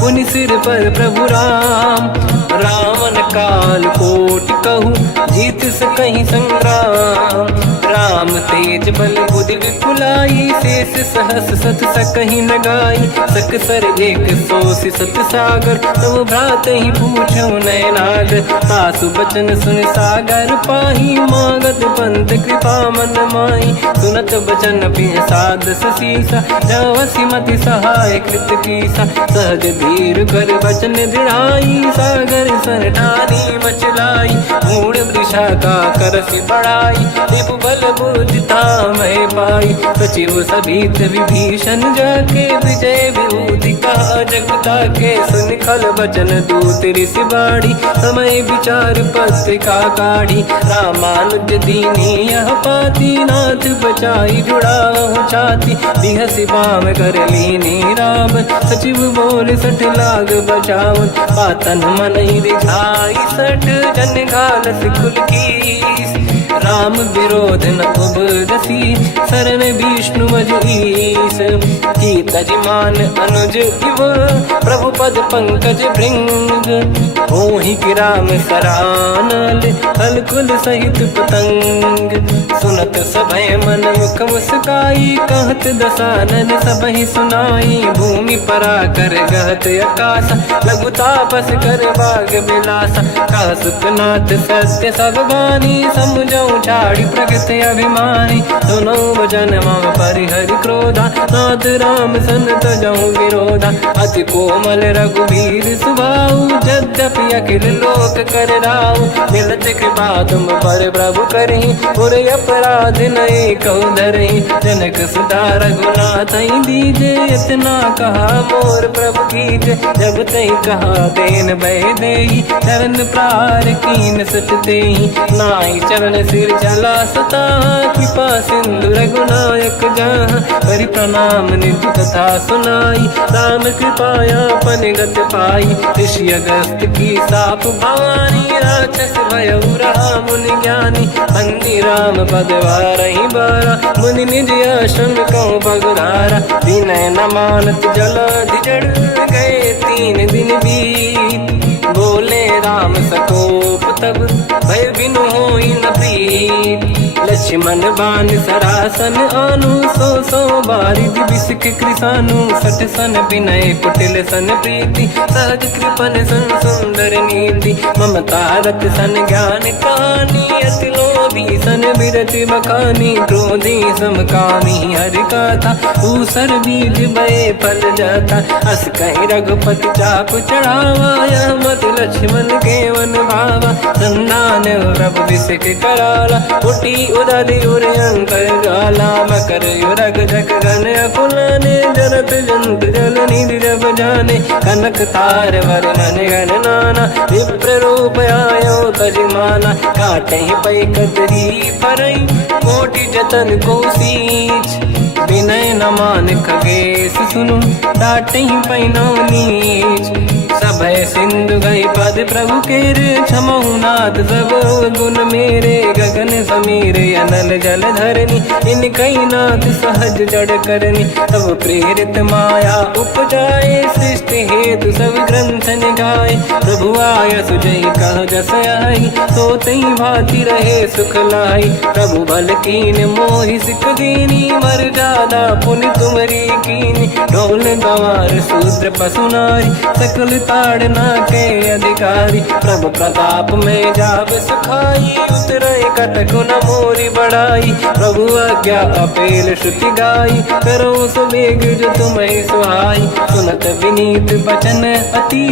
पुनि सिर पर प्रभु राम। रावण काल कोटि कहूँ, जीत सकहि संग्राम। राम तेज बल बुद्धि विपुलाई, शेष सहस सत सकहि न गाई। सकसर एक सोसि सत सागर, तब भ्रात ही पूछो नयनाग। सासु बचन सुन सागर पाही, मागत पंथ कृपा मन माही। सुनत बचन पिय सादस सीसा, जवसि मति सहाय कृत कीसा। सहज धीर कर बचन दृढ़ाई, सागर सर ठानी मचलाई। मूढ़ वृषा का करसि बढ़ाई, दिव बल बुद्धि मैं पाई। सचिव सभीत विभीषण जाके, विजय विभूति का जगता के। सुन खल बचन दूत ऋषि बाड़ी, समय विचार पत्रिका काढ़ी। रामानुज दीनी यह पाती, नाथ बचाई जुड़ाहु छाती। बिहसि बाम कर लीनी राम, सचिव बोल 60 लाग बचावन। पातन मन ही रिझाई 60, जन घाल सिकुल कीस। राम विरोध न उबरसी, शरण विष्णु मज ईस। की तजमान अनुज इव, प्रभु पद पंकज भृंग। होहि गिरा में सरानल, हलकुल सहित पतंग। सुनत सभय मन मुख मुस्काई, कहत दसानन सबहि सुनाई। भूमि परा कर गहत आकाश, लघु तापस कर बाग बिलासा। कह सुखनाथ सत्य सब बानी, समझौ छाड़ी प्रगति अभिमानी। सुनो भजन मम परिहरि क्रोधा, नाथ राम सन तजहु विरोधा। अति कोमल रघुवीर सुभाऊ, यद्यपि अखिल लोक कर राऊ। मिलत कृपा तुम पर प्रभु करहि, पुर अपराध नये कहु धरहि। जनक सुता रघुनाथ दीजे, इतना कहा मोर प्रभु कीजे। जब तहि कहा देन भय देहि, चरण प्रार कीन सत तेहि। नाहि चरण सिर चला सता, कृपा सिंधु रघुनायक जहाँ। करि प्रणाम निधि कथा सुनाई, राम कृपाया पन गत पाई। ऋषि अगस्त की साप भवानी, राक्षस भयउ रहा मुनि ज्ञानी। बंदी राम पद वारहि बारा, मुनि निज आश्रम कहु बगधारा। विनय न मानत जलधि जड़, गए 3 दिन बीत। बोले राम सकोप तब, भय बिनु होई न प्रीत। लक्ष्मण बान सरासन आनु, सो बारिद बिस्क कृसानु। सठ सन विनय कुटिल सन प्रीति, सहज कृपन सन सुंदर नीति। ममता रत सन ज्ञान कहानी, अति लोभी सन बिरत बखानी। क्रोधी समकामी हरि कथा, ऊसर बीज बये फल जाता। अस कहीं रघुपति चाप चढ़ावा, यह मत लक्ष्मण के वन भावा। संधान प्रभु बिसिक कराला, उठी उदधि उरयंकर ज्वाला। मकर युरग जग गण अकुलाने, जरत जंत जल निधि जब जाने। कनक तार वर्णन गण नाना, विप्र रूप आयो तजमाना। काटे पै कतरी परई, कोटि जतन को सींच। विनय न मान खगेश सुनु, डांटे पैनो नीच। सभय सिंधु गई पद प्रभु केरे, क्षमहु नाथ सब गुण मेरे। गगन समीर अनल जल धरनी, इन कई नाथ सहज जड़ करनी। तब प्रेरित माया उपजाए, सृष्टि हेतु सब ग्रंथ निगाए। प्रभु आय सुजय कह जस आई, सोतई भांति रहे सुख लाई। प्रभु बल कीन मोहि सिख दीनी, मर जादा पुनि तुमरी कीनी। ढोल गवार शूद्र पशु नारी, सकल ताड़ना के अधिकारी। प्रभु प्रताप में जाब सुखाई, उतरे कटक न मोरी बढ़ाई। प्रभु आज्ञा अपेल श्रुति गाई, करो सुबेग जो तुम्हें सुहाई। सुनत विनीत बचन अति,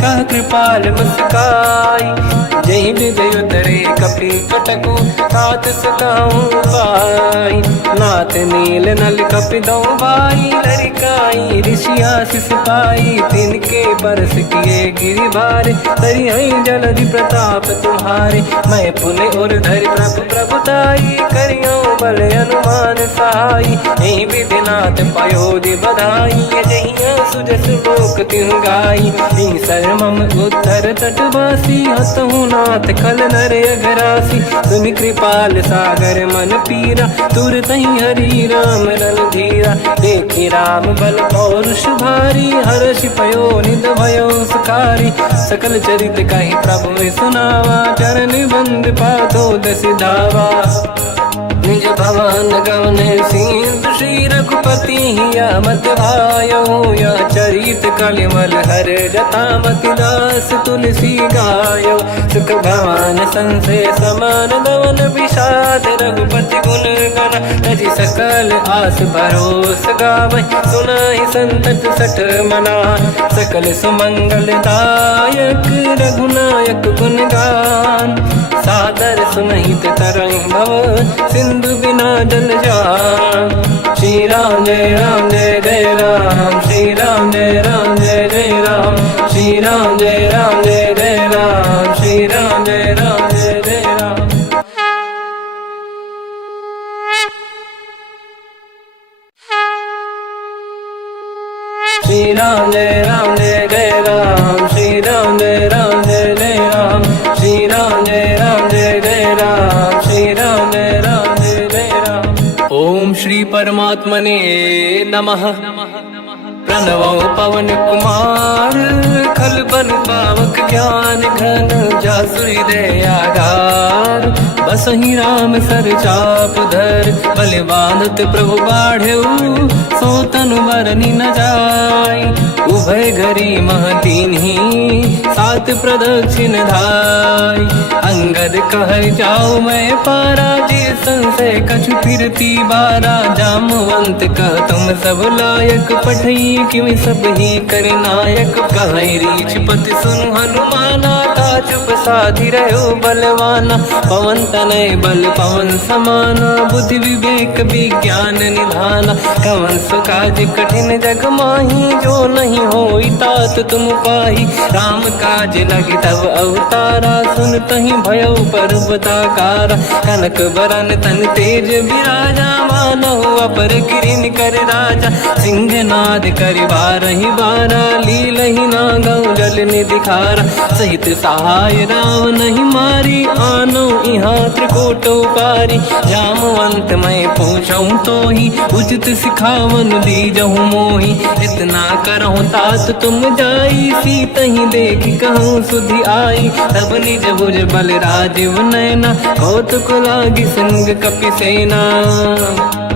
कह कृपाल मुस्काई। जय विजय उतरे कपि कटकु, तात सकाऊं पाई। नाथ नील नल कपि दो भाई, लड़काई ऋषि आशीष पाई। तिनके परस किए गिरि भारे, तरिहई जलधि प्रताप तुम्हारे। मैं पुने और धरि प्रभु प्रभुताई, करियो बल अनुमान सहाई। यही विधिनाथ पयोधि बधाई, जहिया सुजस लोक तिहु गाई। सरमम उत्तर तटवासी, हतहु नाथ खल नर अघरासी। सुनि कृपाल सागर मन पीरा, तुरतहि हरि राम रल धीरा। देखि राम बल पौरुष भारी, हर्ष पयो निध भयो सुखारी। सकल चरित कहि प्रभु सुनावा, चरण बंद पाथो दस धावा। निज भवन गवने सिंधु, श्री रघुपति हिया मत भायो। या चरित कलिमल हर जटा, मति दास तुलसी गायो। सुख भवन संशय समान दवन, विषाद रघुपति गुण गण। तजि सकल आस भरोस गावै, सुनाहि संतत सठ मना। सकल सुमंगल दायक, रघुनायक गुण गान। सादर सुनहित तरहि भव, सिंधु बिना जल जान। श्री राम जय राम जय जय राम, श्री राम जय राम जय जय राम। श्री राम जय राम जय जय राम, श्री राम जय राम जय जय राम। श्री राम जय राम जय जय राम, श्री राम जय राम जय जय राम। श्री राम जय राम जय जय राम, श्री राम जय राम जय जय राम। ओम श्री परमात्मने नमः। प्रणवो पवन कुमार, खल बन पावक ज्ञान घन। जासुरी दयागार, बसहि राम सर चाप धर। बल बांधत प्रभु बाढ़ऊ, सो तनु बरनि न जाय। उभय घरी मह दीन्ही, सात प्रदक्षिण धाय। अंगद कह जाओ मैं पारा, जे संशय कछु फिरती बारा। जामवंत कह तुम सब लायक, पठई किमि सब ही कर नायक। कहै रीछ पति सुनु हनुमाना, काचुप साधि रहो बलवाना। पवन तनय बल पवन समाना, बुद्धि विवेक विज्ञान निधाना। कवन सु काज कठिन जग माही, जो नहीं होई तात तुम पाही। राम काज लगी तब अवतारा, सुनतहि भयो पर्वताकारा। कनक बरन तन तेज विराजा, मानहु अपर गिरिन कर राजा। सिंह नाद करि बारहि बारा, लीलहि नाग गौ जल निधि खारा। सहित सहाय राव नहीं मारी, आनो यहाँ त्रिकोट उपारी। जामवंत मैं पूछऊँ तो ही, उचित सिखावन दीजहु मोही। इतना करहु तात तुम जाई, सीतहि देखि कहूँ सुधि आई। तब निज भुज बल राजीव नैना, कौतुक लागी संग कपिसेना।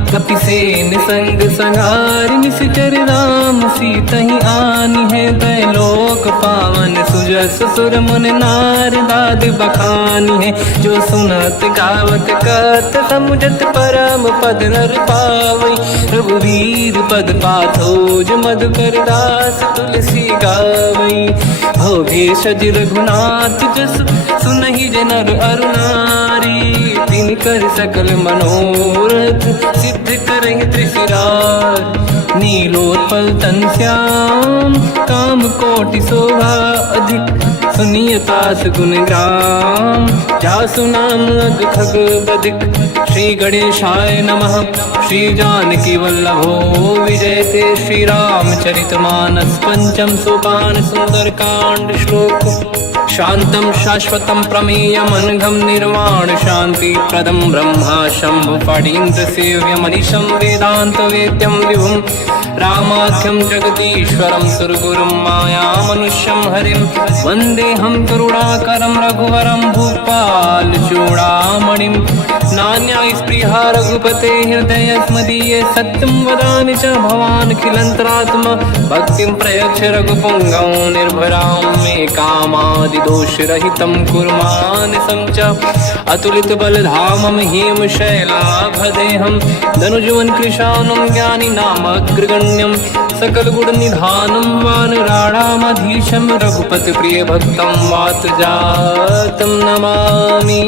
कपिसेन संग संहारि निशिचर राम, सीतहि आनि है दैलोक पावन। सुजस सुर मुनि नार दाद बखानी है, जो सुनत गावत कहत समुझत परम पद नर पावई। रघुवीर पद पाथोज मधुकर दास तुलसी गावई। भव भेषज रघुनाथ जस, सुनहि जनर अरु नारी। तिन कर सकल मनोरथ, सिद्ध करहि त्रिशिरार। नीलोत्पल तन श्याम, काम कोटि शोभा अधिक। सुनिय तास गुण ग्राम, जासु नाम अग खग बदिक। श्री गणेशाय नमः। श्री जानकी वल्लभो विजयते, श्री रामचरित मानस। पंचम सोपान सुंदर कांड श्लोक। शांतं शाश्वतं प्रमेयमनघं निर्वाण शांति प्रदं ब्रह्मा शंभु फणीन्द्र सेव्यमनिशं वेदांत वेद्यं विभुं। रामाख्यं जगदीश्वरं सुरगुरुं मायामनुष्यं हरिं। वन्देऽहं करुणाकरं रघुवरं भूपाल चूडामणिं। नान्या स्पृहा रघुपते हृदयस्मदीये, सत्यं वदामि च भवानखिलन्तरात्मा। भक्तिं प्रयच्छ रघुपुङ्गं निर्भरां मे कामादिदोषरहितं कुर्मानसं च। अतुलित बलधामं हेमशैलाभदेहं, धनुजवन कृशानं ज्ञानी नामग्रगण्यं। सकल गुण निधानं वानराणामधीशं, रघुपति प्रिय भक्तं वात जातं नमामि।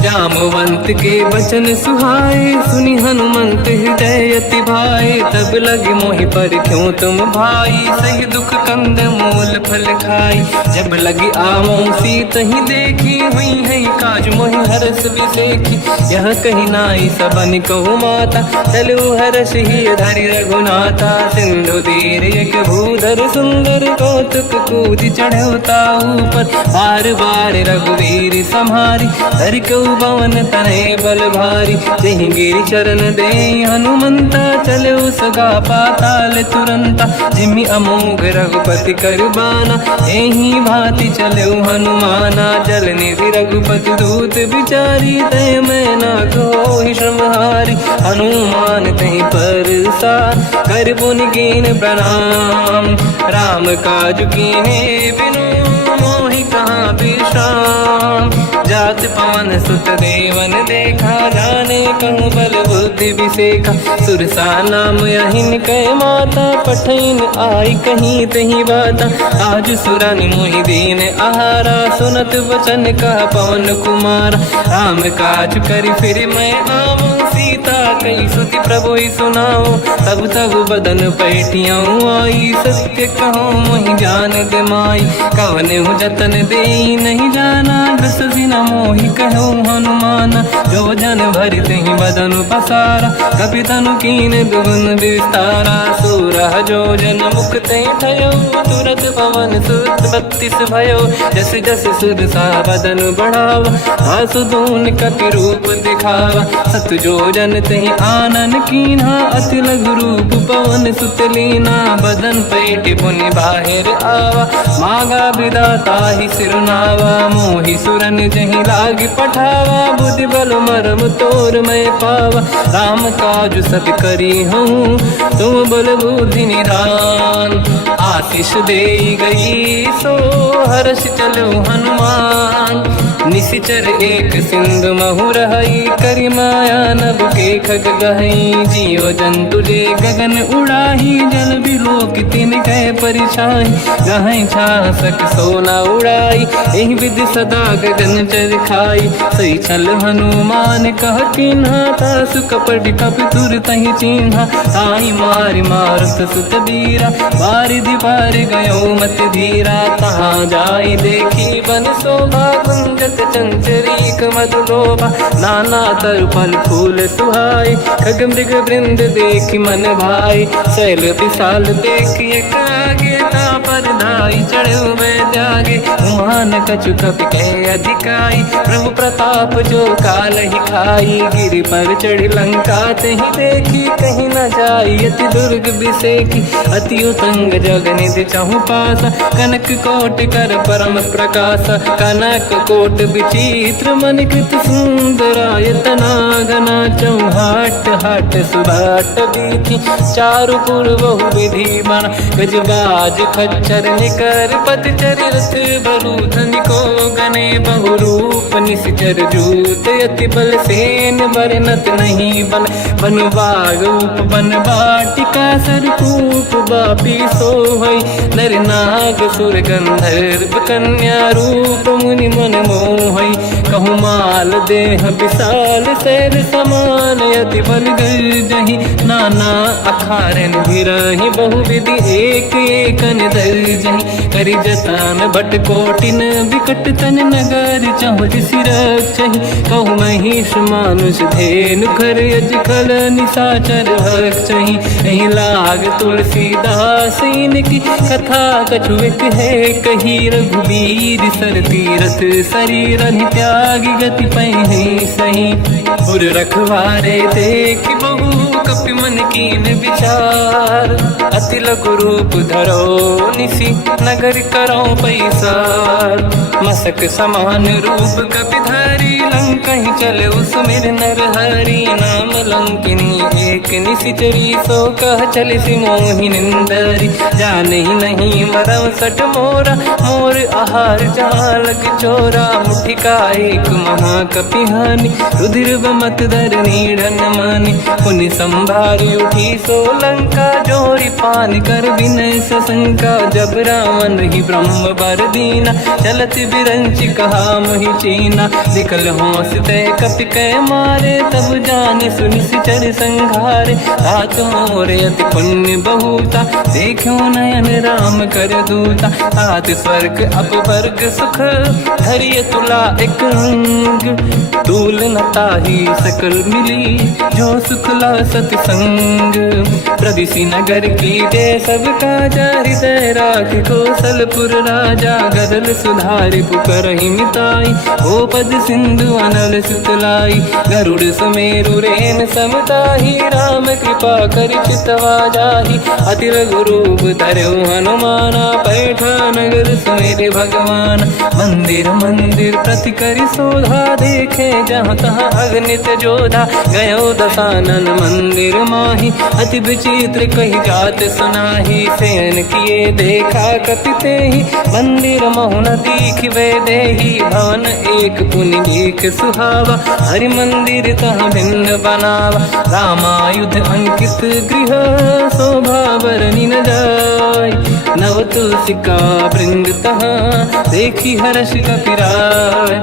जामवंत के वचन सुहाए, सुनि हनुमंत हृदय अति भाए। तब लगे मोहि पर क्यों तुम भाई, सही दुख कंद मूल फल खाई। जब लगी आवों सीतहि देखी, हुई है काज मोहि हरस बिसेखी। यह कही नाई सबन कहु माता, चलु हरष ही धरि रघुनाथा। सिंधु तीर एक भूधर सुंदर, कौतुक कूदि चढ़ौता ऊपर। बार बार रघुवीर सम्हारी, हरि को पवन तनय बल भारी। जहि गिरि चरण दे हनुमंता, चले सगा पाताल तुरंता। जिमि अमोघ रघुपति कर बाना, एहि भांति चले हनुमाना। जल निधि रघुपति दूत बिचारी, तय मैं ना कोहि श्रमहारी। हनुमान तहि परसार, कर पुनि कीन प्रणाम। राम काज कीन्हे बिनु, मोहि कहाँ विश्राम। जात पवन सुत देवन देखा, जाने कहूँ बल बुद्धि विसेखा। सुरसा नाम यहिन कै माता, पठैन आई कहीं तही बाता। आज सुरनि मोहि दीन आहारा, सुनत वचन कहा पवन कुमारा। राम काज करि फिर मैं आवूँ, सीता कई सुति प्रभु सुनाओ। तब तब बदन पैठियाँ आई, सत्य कहो मोहि जान दे माई। कवन हूँ जतन दे नहीं जाना, दस दिन मोहि कहो हनुमाना। जो जन भरि तहि बदन पसारा, कपि तनु कीन दुगुन विस्तारा। सूरह जो जन मुख ते ठयो, तुरत पवन सुत 32 भयो। जस जस सुरसा बदन बढ़ावा, आसु दून कपि रूप दिखावा। सत जो जन तहि आनन कीन्हा, अति लघु रूप पवन सुत लीना। बदन पैठ पुनि बाहिर आवा, मागा विधाता ही सिरनावा। मोहि सुरन जहि लाग पठावा, बुद्धि बल मरम तोर मैं पावा। राम काज सब करी हूँ, तुम बल बुद्धि निधान। आशीष दे गई सो, हर्ष चलो हनुमान। निशिचर एक सिंधु महु रहई, करि माया नभ के खग गहई। जीव जंतु जे गगन उड़ाही, जल बिलोक तिन कह परिछाई। गहई छासक सोना उड़ाई, एहि विधि सदा गगन चर खाई। सही छल हनुमान कह किन्हा, तासु कपट कपि तुर तहि चिन्हा। ताई मारि मारुत सुत बीरा, बारिधि पार गयो मत धीरा। तहाँ जाई देखी बन शोभा, कुंजत चंचरीक मधुलोभा। नाना तरु फल फूल सुहाई, खग मृग वृंद देखि मन भाई। शैल विशाल देखिए लागे ता पर धाई चढ़े हुए त्यागे मान कछु कपि कह अधिकाई प्रभु प्रताप जो काल ही खाई गिरि पर चढ़ी लंका ते ही देखी कहीं न जाई अति दुर्ग बिसेकी अति उतंग जग निधि चाहु पासा कनक कोट कर परम प्रकाश कनक कोट विचित्र मन कृत सुंदरायतना घना चौहाट हाट सुभाट बीथी चारु पुर बहु विधि बना गजबाज खच्चर निकर पतचर रथ बरु धनिको गने बहु रूप निश्चर जूत अति बल सेन बरनत नहीं बन बन बाग उप बन बाटिका सरकूप बापी सोहई नर नाग सुर गंधर्व कन्या रूप मुनि मन मोहई कहु माल देह विशाल सैर समान अति बल गर्जहि नाना अखारन भिरहि बहु विधि एक एकन दर्जहि करि जतान भट कोटिन विकट तन नगर चहुर सिरक्षहि कहु महिष मानुष धेनु खर यज खल निशाचर भक्षहि एहि लाग तुलसीदास इनकी कथा कछु एक है कही रघुबीर सर तीरथ शरीर त्यागी गति पहि सही उर रखवारे देख बहु कपि मन कीन विचार अति लघु रूप धरो निसी नगर करो पैसार मसक समान रूप कपि धरी लंका ही चले उसमें नर हरि नाम लंकिनी एक निशिचरी सो कह चले सि मोहि निंदरी जान ही नहीं मरम सट मोरा मोर आहार जालक चोरा मुठिका एक महाकपि हानि रुधिर मत धर नीड़न मानि पुनि संभारी उठी सोलंका जोरी पान कर विनय सशंका जब रावण ही ब्रह्म बर दीना चलत बिरंच कहा मोहि चीना निकल होश तय कपि कह मारे तब जाने सुनि सिचर संघारे तात मोर अति पुण्य बहुता देखो नयन राम कर दूता तात स्वर्ग अपवर्ग सुख धरिय तुला एक अंग दूल नताही सकल मिली जो सुखला सतसंग प्रदिशि नगर की जय सब काजा हृदय राख कौशलपुर राजा गदल सुधारि पुकरहि मिताई ओ पद सिंधु अनल सुतलाई गरुड़ सुमेरु रेन समताही राम कृपा कर चितवा जाहि अति रघु रूप धरौ हनुमाना पैठा नगर सुमेरे भगवान मंदिर मंदिर प्रति करि शोधा देखे जहाँ तहाँ अगणित जोधा गयो दशानन मंदिर माही अति विचित्र कही जात सुनाही सेन किए देखा कपि तेहि मंदिर महु न दीखिबे देहि भवन एक पुनि एक सुहावा हरि मंदिर तहाँ भिन्न बनावा रामायुध अंकित गृह शोभा बरनि न जाय नव तुलसिका वृंद तहाँ देखी हर्ष कपि राय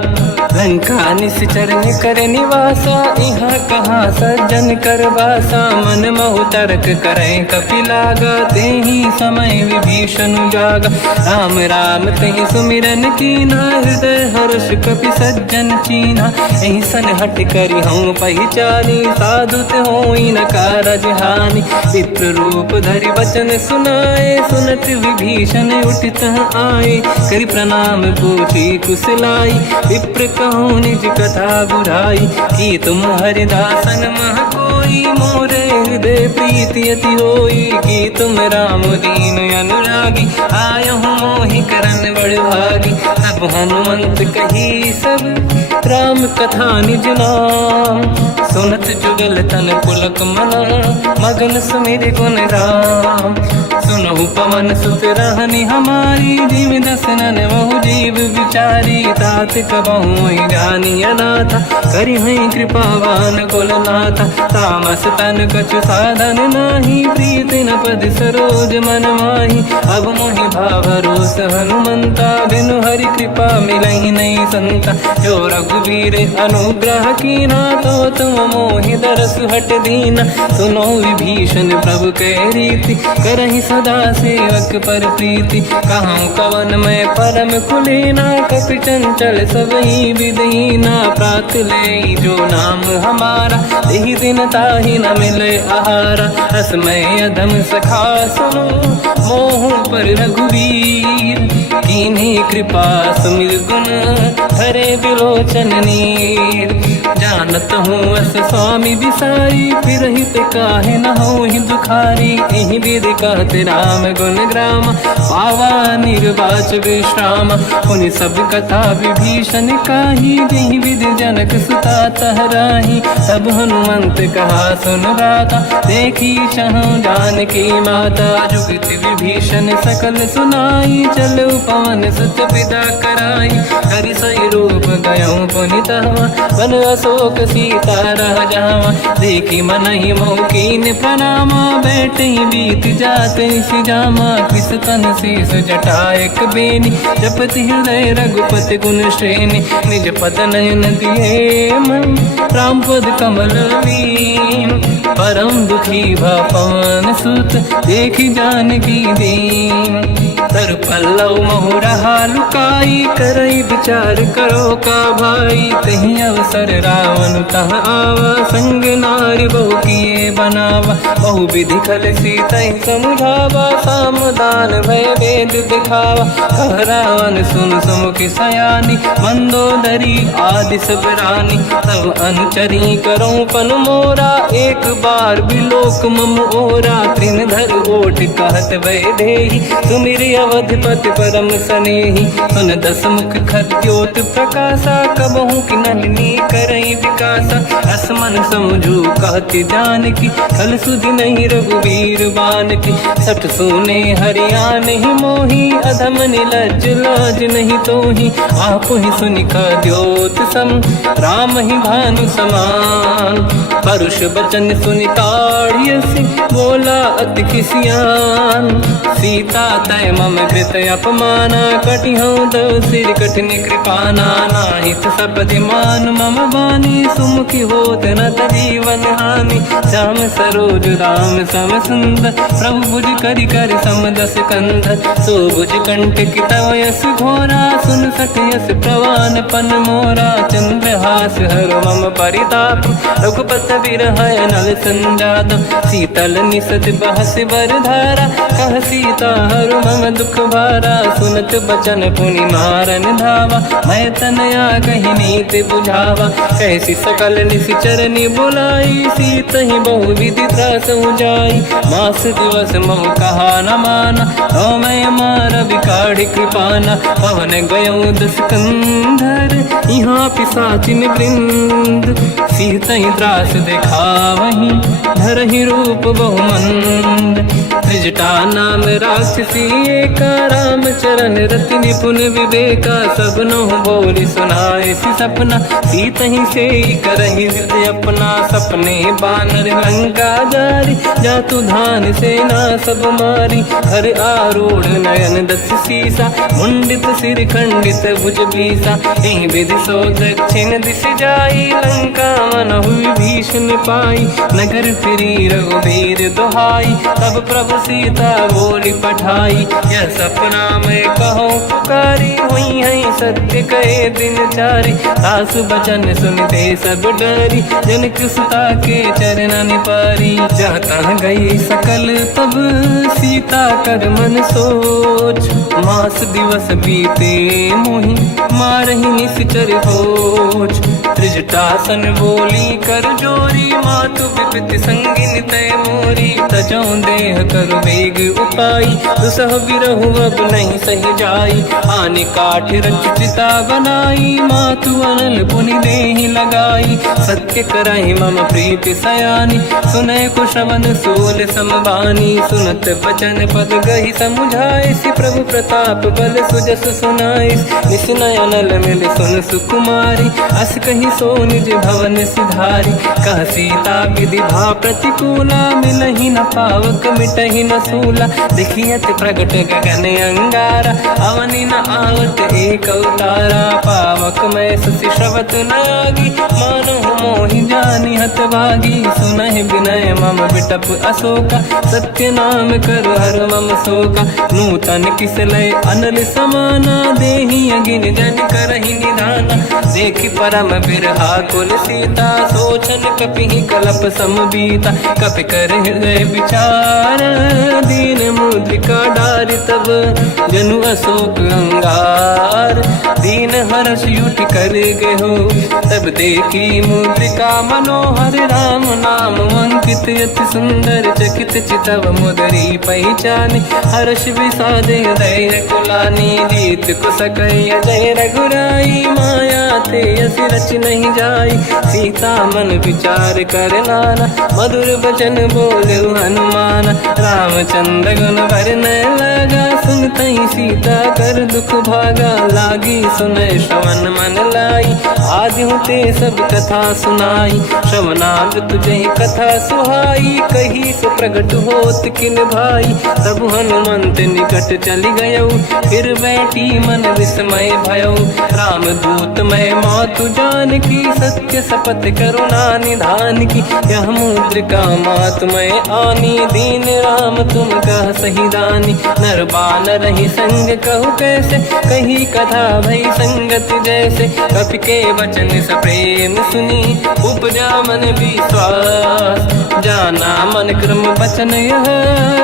लंका निश्चर कर निवासा यहाँ कहाँ सज्जन कर वासा मन महु तर्क करें कपि लागा तेहि समय विभीषण जागा राम राम तेहि सुमिरन कीना हृदय हर्ष कपि सज्जन चीना एहि सन हट करि हूँ पहिचानी साधु होई न कारज हानि विप्र रूप धरि वचन सुनाए सुनत विभीषण उठित आए करि प्रणाम पूछी कुशलाई विप्र कहूँ निज कथा बुराई की तुम हरिदासन मह कोई मोरे हृदय प्रीति अति होई की तुम राम दीन अनुरागी आय हूँ मोहि करन बड़ भागी तब हनुमंत कही सब राम कथा निज नाम सुनत जुगल तन पुलक मना मगन सुमिर गुण राम सुनहु पवन सुत रहनी हमारी जीव दसनन महु जीव विचारी तात कबहु जानी अनाथा करि हैं कृपावान कुलनाथा तामस तन कछु साधन नाही प्रीत न पद सरोज मन माही अब मोहि भावरोस हनुमंता बिनु हरि कृपा मिलहि नहीं संता जो रघुवीर अनुग्रह कीना तो तुम मोहि दरस हट दीना सुनो विभीषण प्रभु के रीति करहि सदा से सेवक पर प्रीति, कहूँ कवन में परम कुलीना, कपि चंचल सबही विधहीना, प्रात ले जो नाम हमारा, यही दिन ताहि न मिले आहारा, रसमय अधम सखा सुनो, मोह पर रघुवीर, कीन्ही कृपा सुमिर गुण, हरे बिलोचन नीर, जानत हूँ अस स्वामी बिसारी, फिर हित काहे न हो ही दुखारी, यही विधि कहते राम गुण ग्राम, पावा निर्वाच विश्राम, उन सब कथा विभीषण काही, यही विधि जनक सुता तहराही, तब हनुमंत कहा सुन राता, देखी चहु जानकी माता, जुगति विभीषण सकल सुनाई, चलो पवन सुत पिता कराई, हरि सही रूप गयो पुनितवा, बन अशोक सीता रह जावा, देखी मनहि मौकीन प्रणामा, बैठे ही बीत जाते सिजामा, किस तन शीस जटा एक बेनी, जपति हृदय रघुपति गुण श्रेणी, निज पद नयन दिए मन, राम पद कमल लीन, परम दुखी भा पवन सुत, देखी जानकी दीन, तर पल्लव महु रहा लुकाई, करई विचार करो का भाई, तही अवसर रावण तह आवा, संग नारी बहु किए बनावा, बहु विधि खल सीता समुझावा, सामदान भय वेद दिखावा, कह रावण सुन सुमुखी सयानी, मंदोदरी आदि सब रानी, तब अनुचरी करो पन मोरा, एक बार बिलोक मम ओरा, त्रिन धर ओठ कहत वै देहि, सुमिर अवधपति परम सनेहि, सुन दस मुख खद्योत प्रकाशा, कबहु कि नलिनी करई विकासा, असमन समझू कहती जानकी, खल सुधि नहीं रघुवीर बानकी, सठ सुने हरियाण ही मोही, अधम निलज्ज लाज नहीं तोही, आप ही सुनि खद्योत सम, राम ही भानु समान, परुष बचन सुनि ताड़ियसि, बोला अति किसियान, सीता तय मम कृत अपमाना, कटिहउँ दो सिर कठिन कृपाना, नाहित सपदि मान मम बानी, सुमुखी होत न जीवन हानि, श्याम सरोज राम सम सुंदर, प्रभु भुज करि कर समदस कंधर, सो भुज कंठ की तव यस घोरा, सुन सठ यस प्रवान पन मोरा, चंद्रहास हर मम परिताप, रघुपत बिरह नल संजात, शीतल निसत बहस बर धारा, कह सीता हर मम दुख भारा, सुनत बचन पुनि मारन धावा, मैं तनया कही नीति बुझावा, कैसी सकल निश्चरनि बुलाई, सीत ही बहु विधि त्रास जाई, मास दिवस महु कहा न माना, तो मैं मार बिकाढ़ कृपाना, पवन गयो दस कंधर, यहाँ पिशाचिन वृंद, सीत ही त्रास दिखावहीं, धरहि रूप बहुमंद, त्रिजटा नाम राक्षसी एका, राम चरण रति निपुण विवेका, सबनो बोली सुनाए सी सपना, सीत ही से करहि हृदय अपना, सपने बानर लंका जारी, जातु धान सेना सब मारी, हर आरूढ़ नयन दस सीसा, मुंडित सिर खंडित भुज बीसा, यही विधि सो दक्षिण दिश जाई, लंका मनहु विभीषण पाई, नगर फिरी रघुबीर दुहाई, तब प्रभु सीता बोली पठाई, यह सपना मैं कहूँ पुकारी, हुई है सत्य कहे दिन चारी, सास बचन सुनते सब डरी, जनक सुता के चरण पारी, जाता गई सकल तब सीता कर मन सोच, मास दिवस बीते मोहि मारहि निश्चर होच, त्रिजटासन बोली कर जोरी, मातु विपित संगिन तय मोरी, तजौ देह कर वेग उपाई, दुसह बिरहु अब नहीं सही जाई, आने काठ रचिता बनाई, मातु अनल पुनि देहि लगाई, सत्य कराई मम प्रीति सयानी, सुनय कुशवन सूल समबानी, सुनत बचन पद गहि समुझाए, सि प्रभु प्रताप बल सुजस सुनाई, निस नयनल मिल सुन सुकुमारी, अस कहि कही सो निज भवन सिधारी। कह सीता विधि भा प्रतिकूला, मिलहि न पावक मिटहि न सूला। देखियत प्रगट गगन अंगारा, अवनि न आवत एक अवतारा। पावक मैं ससि श्रवत न आगी, मानो मोहि जानि हत भागी। सुनहि विनय मम बिटप अशोका, सत्य नाम कर हर मम शोका। नूतन किस लय अनल समाना, देहि अगिन जन करहि निधाना। देखि परम बिरहा कुल सीता, सोचन कपिहि कलप समबीता। कपि कर हृदय विचार, दीन मुद्रिका डारि तब जनु अशोक अंगार। दीन हर्ष युट कर गयो, तब देखी मुद्रिका मनोहर। राम नाम अंकित अति सुंदर, चकित चितव मुदरी पहचानी। हर्ष विषाद हृदय कुलानी, जीत कुस कहि जय रघुराई। माया ते यस रच नहीं जाई, सीता मन विचार कर नाना। मधुर वचन बोले हनुमान, रामचंद्र गुण वरनय लगा। सुनतहि सीता कर दुख भागा, लागी सुनय श्रवण मन लाई। आदि होते सब कथा सुनाई, श्रवणाग तुझे कथा सुहाई। कही सो प्रगट होत किन भाई, तब हनुमंत निकट चली गयो। फिर बैठी मन विस्मय भयो, राम दूत मैं मातु जानकी। सत्य शपथ करुणा निधान की, यह मुद्रिका मातु मैं आनी। दीन राम तुम कह सही दानी, नर बानर ही संग कहु कैसे। कही कथा भई संगत जैसे, कपि के वचन सप्रेम सुनी। उपजा मन विश्वास, जाना मन क्रम वचन यह।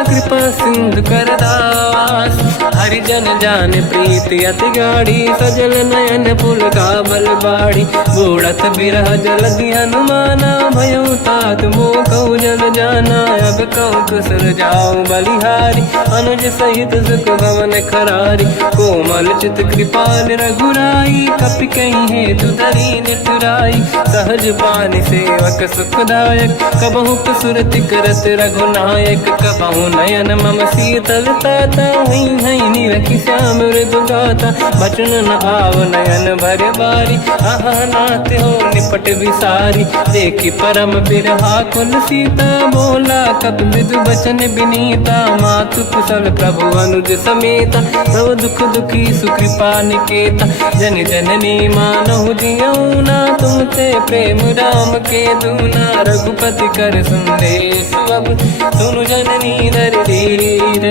कृपा सिंधु कर दास, हरिजन जान प्रीति अति गाढ़ी। सजल नयन पुलकावल बाड़ी, बूढ़त बिरह जलधि हनुमाना। भयउ तात मोह कहु जल जाना, अब कहु कुशल जाऊ बलिहारी। अनुज सहित सुख भवन खरारी, कोमल चित कृपाल रघुराई। कपि कहीं हेतु धरी निठुराई, सहज पानि सेवक सुखदायक। कबहु सुरति करत रघुनायक, कबहु नयन मम शीतल ताता। हई हई निरखि श्याम मृदु गाता, बचन न आव नयन भर बारी। आहा नाथ हो निपट विसारी, देखि परम बिरहा कुल सीता। बोला कपि मृदु बचन बिनीता, मातु कुशल प्रभु अनुज समेता। सब दुख दुखी सुकृपा निकेता, जन जननी मानहु जियौना। तुम ते प्रेम राम के दूना, रघुपति कर संदेश अब सुनु जननी नर धीर।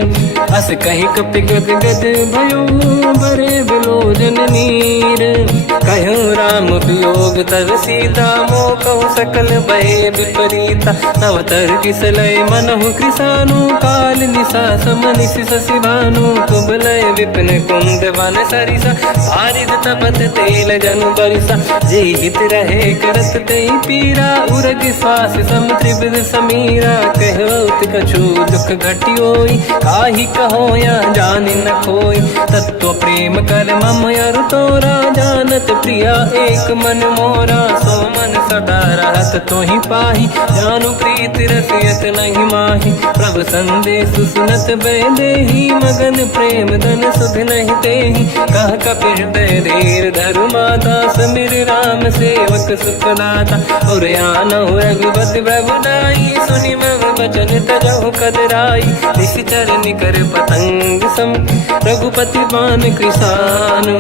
अस कहि कपि गद गद भयो, बरे बिलोचन नीर। कहूँ राम वियोग तब सीता, मोह कहु सकल भय विपरीता। नव तर किस लय मनहु कृसानु, काल निशा समनिश शशि भानु। कुबलय विपिन कुंद वन सरिसा, पारिद तपत तेल जनु बरिसा। जे हित रहे करत ते पीरा, उरग श्वास सम त्रिविध समीरा। कहत कछु दुख घटियोई, काहि कहो या जानि न खोई। तत्व प्रेम कर मम अरु तोरा, जानत प्रिया एक मन मोरा। सो मन सदा रहत तोहि पाहि, जानु प्रीत रसियत नहीं माहि। प्रभु संदेश सुनत बैदेहि, मगन प्रेम धन सुध नहीं तेहि। कह कपि हृदय धीर धरु माता, समिर राम सेवक सुखदाता। और आनहु रघुपति प्रभु नाई, सुनि मम वचन तजहु कदराई। निश्चर निकर पतंग सम, रघुपति बान कृसानु।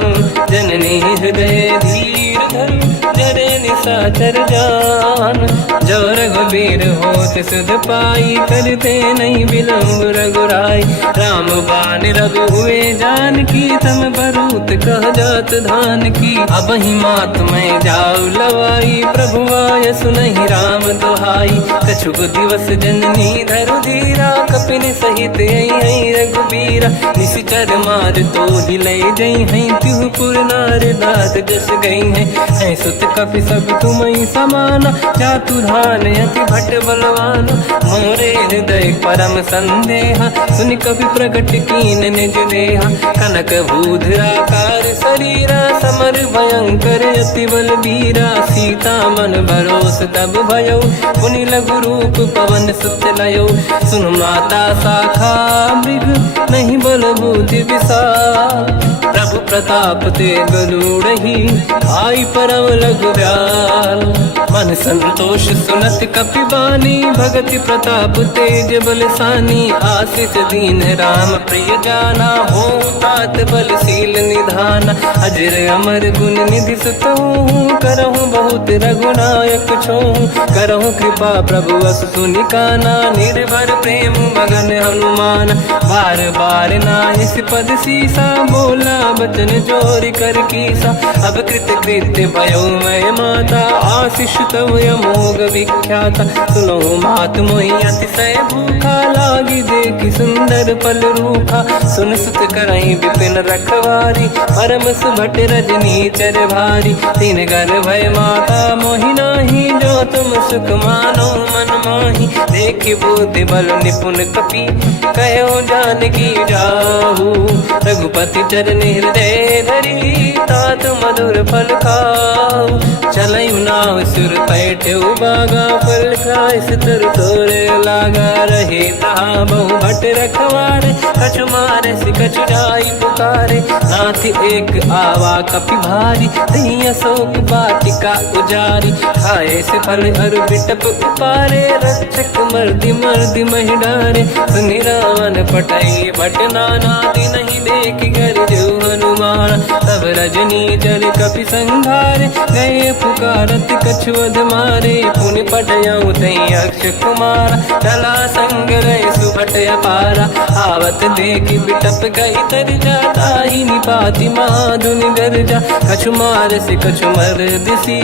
जननी हृदय धीर धरु, जरे निशाचर जान। जो रघुबीर होत सुध पाई, करते नहीं विलम्ब रघुराई। राम बान रघु हुए जानकी, तम बरूत कह जात धान की। अब ही मात मैं जाऊ लवाई, प्रभु आय सुनहि राम दुहाई। कछुक दिवस जननी धरु धीरा, कपिन सहित आई रघुबीरा। निश्चर मार तो हिलई जई हैं, तिहु पुर नार दात जस गई हैं। सुत कपि सब तुमहि समाना, जातु धान अति भट बलवाना। मोरे हृदय परम संदेहा, सुनि कपि प्रगट कीन निज देहा। कनक भूधराकार शरीरा, समर भयंकर अति बलबीरा। सीता मन भरोस तब भयो, पुनि लघु रूप पवन सुत लयो। सुन माता शाखा मृग, नहीं बल बुद्धि विशाल। प्रभु प्रताप ते गरुड़ही आई परम लघु दयाल। मन संतोष सुनत कपिबानी भगति प्रताप तेज बलसानी। आशीष दीन राम प्रिय जाना हो तात बलशील निधान। अजर अमर गुण निधि सुतहु करहु बहुत रघुनायक छोहु। करहु कृपा प्रभु अस सुनि काना निर्भर प्रेम मगन हनुमान। बार बार नायस पद सीसा बोला बचन जोरि कर कीसा। अब कृत कृत्य भयो मैं माता आशीष तव अमोघ विख्याता। सुनो मात मोहि अतिशय भूखा लागी देखि सुंदर फल रूखा। सुन सुत करहि विपिन रखवारी परम सुभट रजनी चर भारी। तीन घर भय माता मोहि नाही जो तुम सुख मानो मन माही। देखि बुद्धि बल निपुण कपि कहो जानकी जाहू। रघुपति चरण हृदय धरी तात मधुर फल खाऊ। चलऊ नाव सुर पैठे बागा फल खाय सितर तोरे लागा। रहे तहाँ बहु भट रखवारे कछु मारे सि कछु जाई पुकारे। नाथ एक आवा कपि भारी दही अशोक वाटिका उजारी। खाए से फल अरु बिटप उपारे रक्षक मर्दि मर्दि महि डारे। सुनि रावण पटई भट नाना नहीं देख कर जो हनुमान। तब रजनी जल कपि संघारे गए पुकारत कछु अध मारे। पुनि पटयऊ तई अक्ष कुमारा चला संग रहे सुभट अपारा। आवत देखि बिटप गई तर जाता ही निपाति माधुनि गर्जा। कछु मार से कछु मर दिसी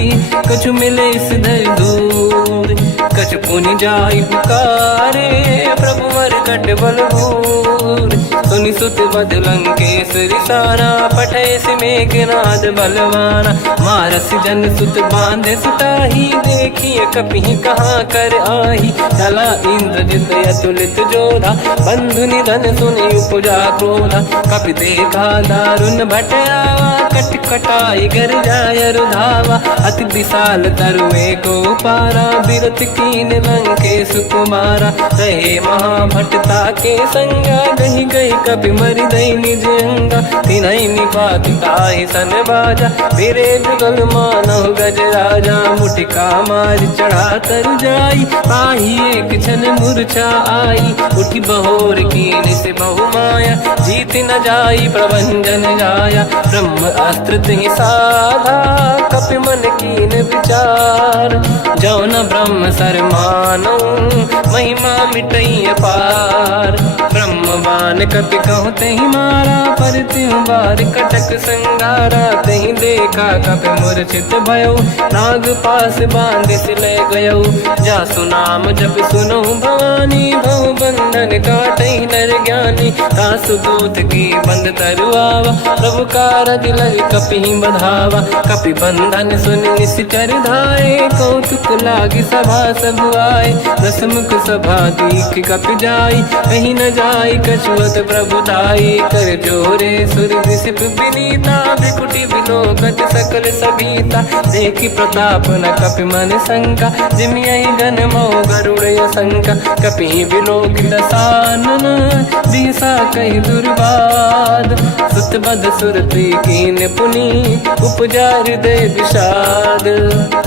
कछु मिले इस धर दूर। कछु पुनि जाई पुकारे प्रभु मर कट बल भूर। सुनि सुत बद लंकेश्वरी सारा पठे से मेघनाद बलवाना। मारस जन सुत बांधे सुताही देखिए कपि कहाँ कर आही। चला इंद्रजित अतुलित जोधा बंधु निधन सुनि उपजा क्रोधा। कपि देखा दारुण भट आवा कट कटाई गर जाय रुधावा। अति विशाल तरुए को पारा बिरत कीन लंकेश कुमारा। रहे महाभटता के संगा गही गई कपि मरि दई निज अंगा। तिन्हि निपाति ताहि सन बाजा बिरे जुगल मानव गज राजा। मुटिका मार चढ़ा तर जाई पाही एक क्षण मूर्छा आई। उठी बहोर कीन से बहु माया जीत न जाई प्रभंजन जाया। ब्रह्म अस्त्र तिहि साधा कपि मन कीन विचार। जो न ब्रह्म सर मानो महिमा मिटई अपार। ब्रह्मवान कपि कहु तहि मारा पर त्यों बार कटक संगारा। तहि देखा कपि मूर्छित भयो नाग पास बांध सिले गयो। जासु नाम जप सुनो भवानी भव बंधन काटहि नर ज्ञानी। तासु दूत की बंद तरुआवा प्रभु कारज लग कपि बधावा। कपि बंधन सुनि निश्चर धाये कौतुक लागी सभा सब आए। दसमुख सभा दीख कपि जाई कहीं न जाई कछुअत प्रभु दाई। कर जोरे सुर विसिप विनीता बिकुटी विलोकत सकल सबीता। देखि प्रताप न कपि मन शंका जिमियहि जन मोह गरुड़ शंका। कपि विलोकित सानन दिशा कहि दुर्बाद। सुत बद सुरति कीन पुनि उपजा हृदय विषाद।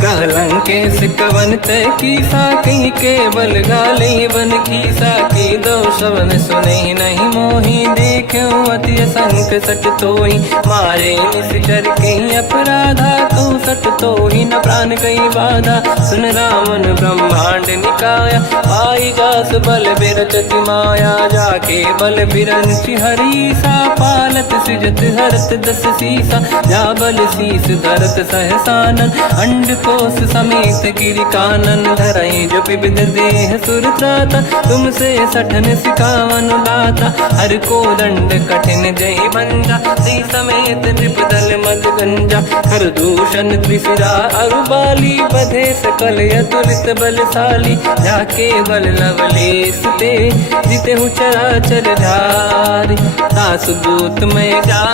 कहलंकेश कवन तय कीसा कहीं केवल गाले बन कीसा। की दो शवन सुनहि नहीं मोहि देखो अति संक सट तोहि। मारे निश्चर कहीं अपराधा कहु सट तोहि न प्राण कहीं बाधा। सुन रावण ब्रह्मांड निकाया पाई जास बल बिरचति माया। जाके बल बिरंचि हरीसा पालत सृजत हरत दस सीसा। जा बल शीस धरत सहसानन अंड कोश समेत गिरि कानन। धरई जो विविध देह सुर त्राता तुमसे सठन सिखावन दाता। हर को दंड कठिन जय बंजा सी समेत नृपदल मद गंजा। कर दूषण त्रिशिरा अरुबाली बधे सकल अतुलित बलशाली। जाके बल लवलेश ते जिते हूँ चराचर धारी। दास दूत में जा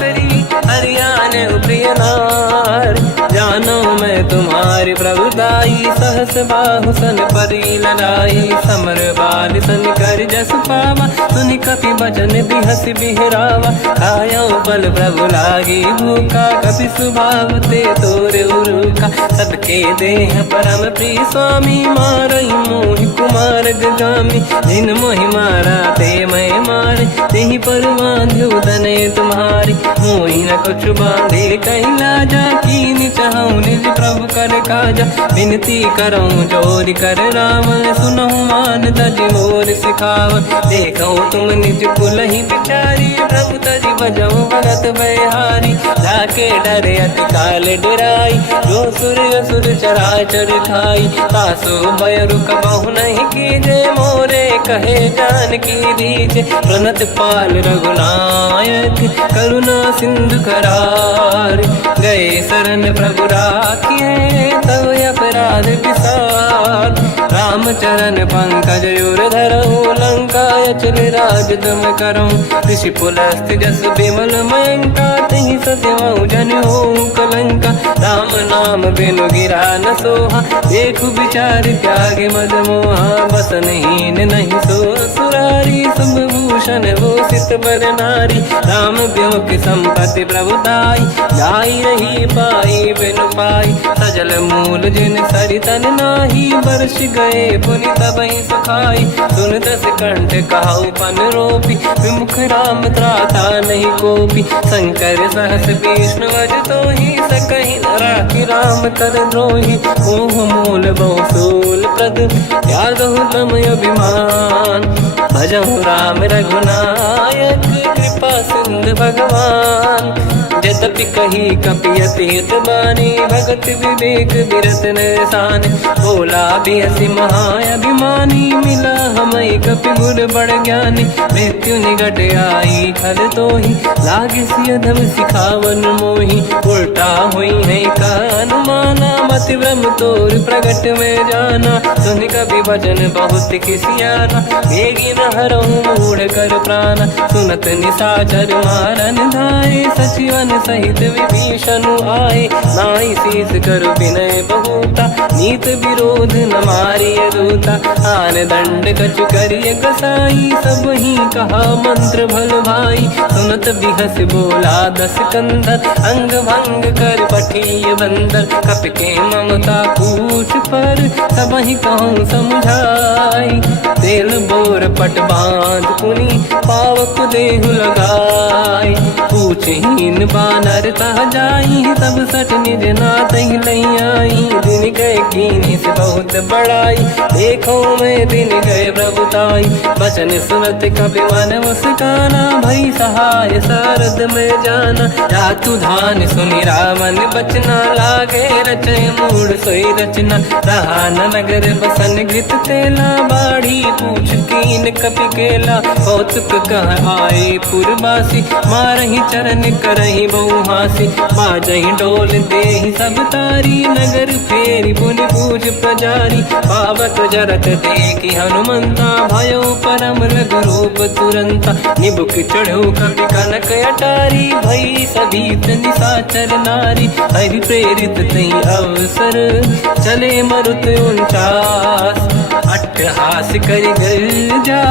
करी हरियाण प्रिय नार। जानो मैं तुम्हारी प्रभुताई, सहस बाहु सन परी लड़ाई, समर बाल सन कर जस पावा, सुनि कपि बचन बिहस बिहरावा, खाया बल प्रभु लागी भूखा, कपि स्वभाव ते तोरे उरुका, सबके देह परम प्रिय स्वामी, मारई मोहि कुमार गामी, जिन मोहि मारा ते मैं मारे, तेहि पर बांधु तने तुम्हारी, मोहि न कुछ बांधे कैला जा, कीनि चाहूं निज प्रभु कर काजा, विनती करऊं जोरि कर रावण, सुनहु मान तज मोर सिखावन, देखऊं तुम निज कुलहि बिचारी, प्रभु तज बजऊं भगत बयहारी, जाके डरे अति काल डराई, जो सुर असुर चराचर खाई, तासो भय रुक बहु नहीं कीजे, मोरे कहे जान की दीजे, प्रणत पाल रघुनायक करुणा सिंधु करार, गए शरण प्रभु राखिए तव अपराध विसार, रामचरण पंकज युर धरऊ, लंका अचल राज तुम करऊं, ऋषि पुलस्त जस विमल मयंका, तिहि ससेवऊं जन होऊं कलंका, राम नाम बिनु गिरा न सोहा, देखु विचार त्याग मद मोहा, बसनहीन नहीं सो सुरारी, शुभ भूषण भूषित बर नारी, राम विमुख संपत्ति प्रभुताई, जाई रही पाई बिनु पाई, सजल मूल जिन सरितन नाही, वर्ष गए पुनि तबहि सुखाई, सुन दस कंठ कहाऊ पन रोपी, विमुख राम त्राता नहीं कोपी, शंकर सहस विष्णु अज तोहि, सकहि न राखि राम कर द्रोही, मोह मूल बहु सूल प्रद, त्यागहु तम अभिमान, भजहु राम रघुनायक, कृपा सिंधु भगवान, यद्यपि कही कपि अतीत बानी, भगत विवेक बिरत निशान, बोला बिहसी महाअभिमानी, मिला हमें कपि गुर बड़ ज्ञानी, मृत्यु निकट आई खल तोहि, लागे सियधम सिखावन मोहि, उल्टा हुई है का अनुमाना, मति ब्रह्म तोर प्रगट में जाना, सुन कपि वचन बहुत खिसियाना, बेगी न हरऊं मूढ़ कर प्राण, सुनत निशाचर मारन धाये, सचिवन सहित विभीषण आए, नाई शीस कर विनय बहुता, नीत विरोध न मारिय दूता, आन दंड कछु करिय कसाई, सब ही कहा मंत्र भल भाई, सुनत बिहस बोला दस कंधर, अंग भंग कर पठिय बंदर, कपि के ममता पूछ पर, सब ही कहूँ समझाई, तेल बोर पट बांध पुनि, पावक देहु लगाई, पूछहीन बानर तह जाई, तब सट निज नाथ ही लई आई, दिन गए कीनी से बहुत बड़ाई, देखो मैं दिन गए प्रभुताई, बचन सुनत कपि मन मुस्काना, भई सहाय सारद में जाना, जातु धान सुनि रावण बचना, लागे रचे मूड सोई रचना, रहा न नगर बसन घृत तेला, बाढ़ी पूछ कीन कपि केला, कौतुक कह आए पुरवासी, मारहि चरण करहि बहु हासी, बाजहि डोल देहि सब तारी, नगर फेरी पुनि पूज प्रजारी, पावक जरत देखि हनुमंता, भयो परम रघुरूप तुरंता, निबुक चढ़ो कपि कनक अटारी, भई सभीत निशाचर नारी, हरि प्रेरित तहि अवसर, चले मरुत 49, अट्टहास करि गर्जा,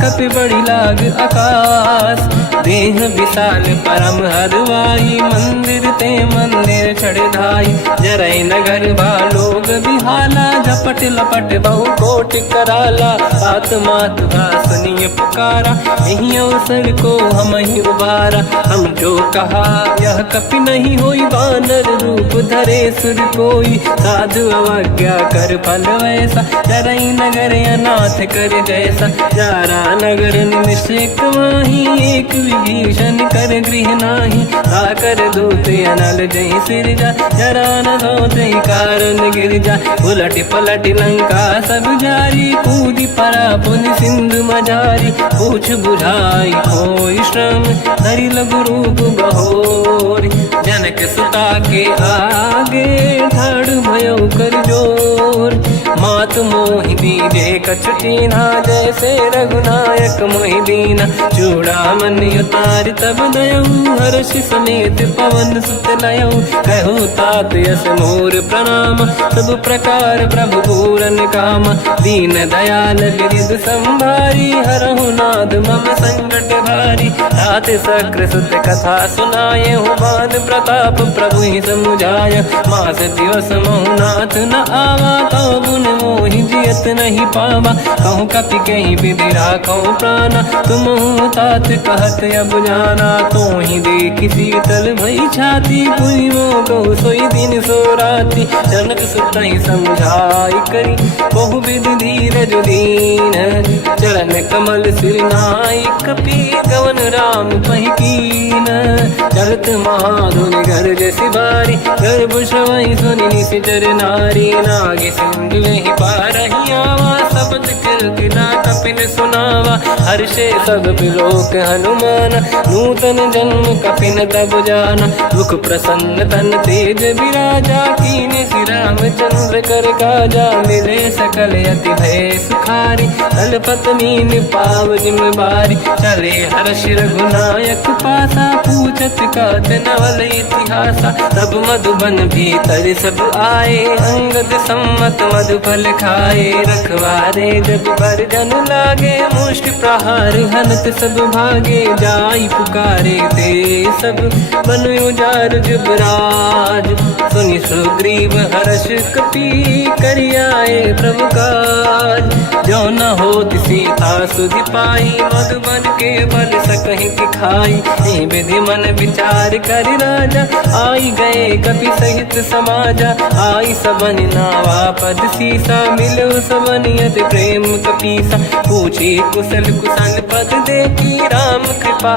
कपि बड़ी लाग आकाश, देह विशाल परम हरवाई, मंदिर ते मंदिर चढ़ धाई, जरई नगर बालोग बिहाला, झपट लपट बहु कोट कराला, आत्मा तुहा सुनिय पुकारा, यही अवसर को हम ही उबारा, हम जो कहा यह कपि नहीं होई, वानर रूप धरे सुर कोई, साधु अवज्ञा कर फल वैसा, जरई नगर अनाथ कर जैसा, जारा नगर निमिषेक माही, एक विभीषण कर गृह नाही, आकर दूत अनल जय सिरजा, जरा न सोते कारण गिर जा, उलट पलट लंका सब जारी, कूदी परा पुनि सिंधु मजारी, पूछ बुझाई कोई श्रम, धरि लघु रूप बहोरी, जनक सुता के आगे ठाड़ भयो कर जोर, मात मोहि दीजे कछुटीना जैसे रघुनायक मोहि दीना चूड़ामन उतार तब दयऊ हर्ष समेत पवन सुत लयऊ कहो तात यस मोर प्रणाम सब प्रकार प्रभु पूरन काम दीन दयाल गिरिध संभारी हरहु नाद मम संकट भारी तात सक्र सुत कथा सुनाये हुमान प्रताप प्रभु ही समुझाय मास दिवस महु नाथ न आवा कहो गुण मोहि जियत नहीं पावा कहूँ कपि कहीं विधि राखो प्राणा तुम तात कहत अब जाना तो ही देखी शीतल भई छाती पुई वो कहु सोई दिन सो राती जनक सुत ही समझाई करी बहु विधि धीरज दीन चरण कमल सिर नाई कपि गवन राम पहि कीन चलत महाधुनि गर्ज सिबारी गर्भ श्रवहि सुनि निशिचर नारी नागे सिंधु ही पारहि आवा शब्द कीर्तिना कपिन सुनावा हर्षे सब बिलोक हनुमान नूतन जन्म कपिन तब जाना दुख प्रसन्न तन तेज विराजा कीने श्री रामचंद्र कर काजा मिले सकल अति भय सुखारी तलपत मीन पाव जिम बारी चले हर्ष रघुनायक पासा पूछत कात नवल इतिहासा तब मधुबन भीतर सब आए अंगद सम्मत मधुफल खाए रखवारे जब पर जन लागे मुष्टि प्रहार हनत सब भागे जाई पुकारे ते सब बन उजार जुबराज सुनि सुग्रीव हर्ष कपि करियाए प्रभु काज जो न होत सीता सुधि पाई मधुबन के बल सकहि खाई विधि मन विचार कर राजा आई गए कपि सहित समाजा आई सबन नावा पद सीसा मिलो सबन यद प्रेम कपीसा पूछी कुशल कुशल पद देखी राम कृपा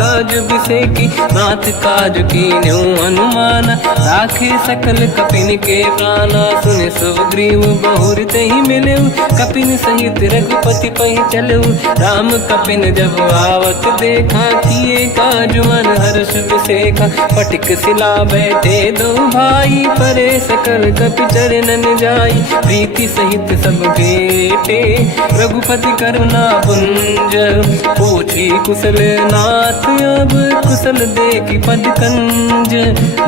काज बिसेकी नाथ काज कीन्यो अनुमान राखे सकल कपिन के प्राणा सुन सुग्रीव बहुर तहि मिलऊ कपिन सहित रघुपति पहि चलऊ राम कपिन जब आवत देखा किए काज मन हर्ष विसेखा पटिक सिला बैठे दो भाई परे सकल कपि चरणन जाई प्रीति सहित सब बेटे रघुपति करुणा पुंज पूछी कुशल नाथ अब कुशल देखी पद कंज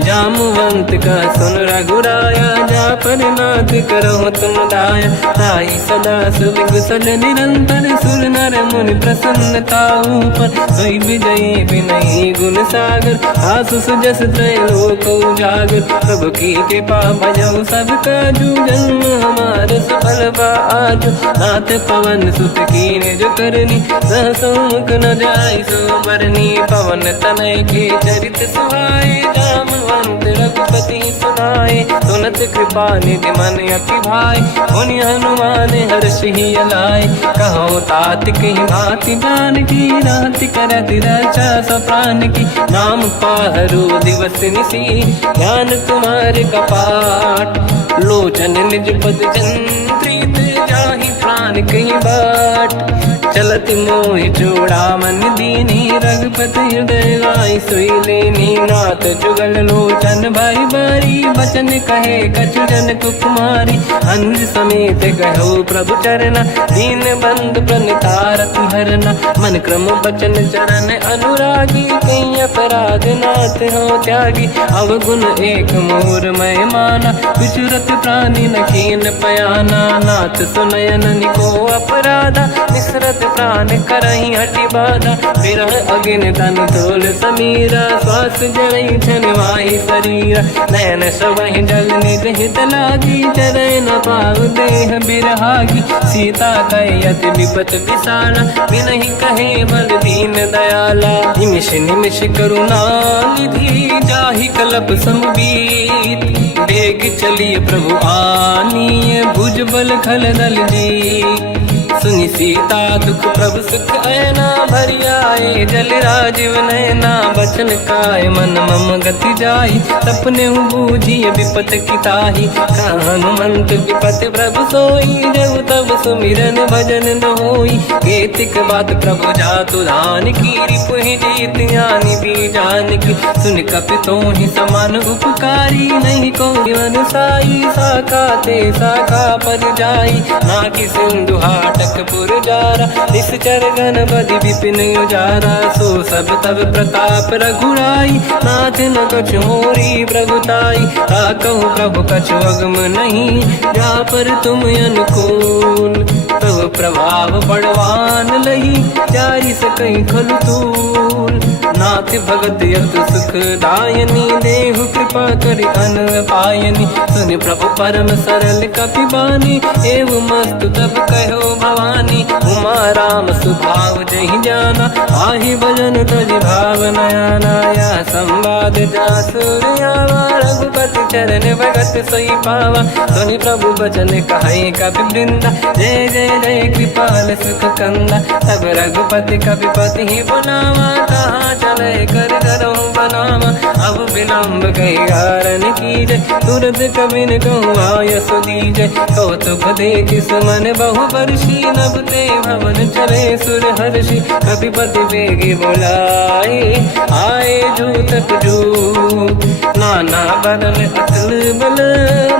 जामवंत का सुन रघुराया जा पर नाथ करो तुम दाया ताई सदा सुख कुशल निरंतर सुर नर मुनि प्रसन्नता ऊपर सोई विजयी विनयी गुण सागर आसु सुजस त्रैलोक उजागर प्रभु की कृपा भजऊ सब काजू जन्म हमार सफल बा आज नाथ पवन सुत कीन जो करनी सहसमुख न जाय सो बरनी पवन तनय के चरित सुहाए जामवंत रघुपति सुनाए सुनत कृपा निधि मन अति भाई मुनि हनुमान हर्ष ही अलाय कहो तात कहीं भांति जान की रात करत रक्षा सप्राण की नाम पाहरो दिवस निसी ज्ञान तुम्हारे कपाट लोचन निज पद जंत्रित जाहि प्राण कहीं बाट चलत मोह चूड़ामन दीनी रघुपति हृदय लाई सोई लेनी नाथ जुगल लोचन भाई बारी बचन कहे कछु जन कुमारी अंज समेत कहो प्रभु चरना दीन बंद प्रणितारति हरना मन क्रम बचन चरण अनुरागी कहीं अपराध नाथ हो त्यागी अवगुण एक मोर मय माना विचुरत प्राणी न कीन पयाना नाथ सुनयन निको अपराधा निसरत प्राण करही हटि बाधा विरह अगिन तन तोल समीरा श्वास जरई छनवाही शरीरा नयन सबहि जल निज हित लागी चरय न पाव देह बिरहागी सीता कहे अति विपत विसाला बिनहि कहे बल दीन दयाला निमिष निमिष करुणा निधि जाहि कलप समबीत बेग चलिए प्रभु आनीय भुज बल खल दल जी सुनि सीता दुख प्रभु सुख ऐना भरि आए, जल राजीव नैना बचन काय, मन मम गति जाई, सपने हूँ बूझी विपत किताही, हनुमंत विपत प्रभु सोई, जब तब सुमिरन भजन न होई, केतिक बात प्रभु जातु धान की, रिपुहि जीत ज्ञानी भी जान की, सुन कपि तोहि समान उपकारी, नहीं को जीवन साई, साका ते साका पर जाई, ना कि सिंधु हाटक पुर जारा, निश्चर गण बधि विपिन उजारा, सो सब तब प्रताप रघुराई, नाथ न कछु मोरी प्रभुताई, कहूँ प्रभु कछु अगम नहीं, जा पर तुम अनुकूल, तब प्रभाव बड़वान लही, जारी सकई खल तूल, नाथ भगत यत सुख दायनी, देहु कृपा करि अन पायनी, सुन प्रभु परम सरल कपिबानी, एव मस्त तब कहो भवानी, उमा राम सुभाव जहि जाना, आहि भजन तजि भाव नयाना, या संवाद जासुर आवा, रघुपति चरण भगत सोई पावा, सुनि प्रभु बचन कहै कपि वृंदा, जय जय जय कृपाल सुख कंदा, तब रघुपति कपिपति ही बनावा, कहाँ चले कर करहु बनावा, अब विलम्ब कही कारण कीजय, तुरत कबिन कहूँ आयस दीजय, कौतुक देख सुमन बहु बरसी, नभ ते भवन चले सुर हर्षि, कपिपति बेगी बोलाए, आए जूतक जूत, नाना बदन अतल बल,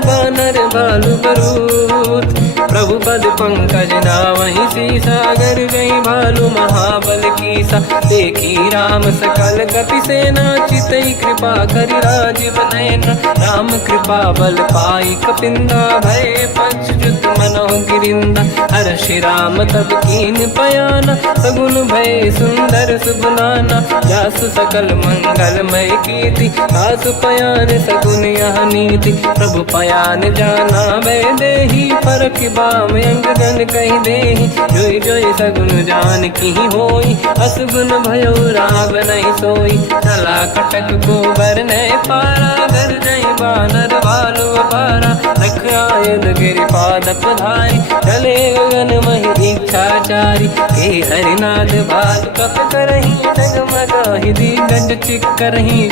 बानर बालु बरूत, प्रभु पद पंकज नावहि सीसा, गर गई भालु महाबल कीसा, देखी राम सकल कपि सेना, चितई कृपा करि राजीव नयना, राम कृपा बल पाई कपिंदा, भय पक्षुत मनोह गिरिंदा, हर्षि राम तब कीन पयाना, सगुन भय सुंदर सुबलाना, जासु सकल मंगलमय कीर्ति, आसु पयान सगुन यह नीति, प्रभु पयान जाना भय देहि, फरक बाम अंग जन कहि देहि, जोई जोई सगुन जान की होई, असगुन भयो राव नहीं सोई, चला कटक को बरने पारा, घर जय बानर बालु अपारा, रख आयन गिरिपाद पधारी, चले गगन महि इच्छाचारी, के हरिनाथ बाल कप करही, जगमगाहि दिग्गज चिक्करही,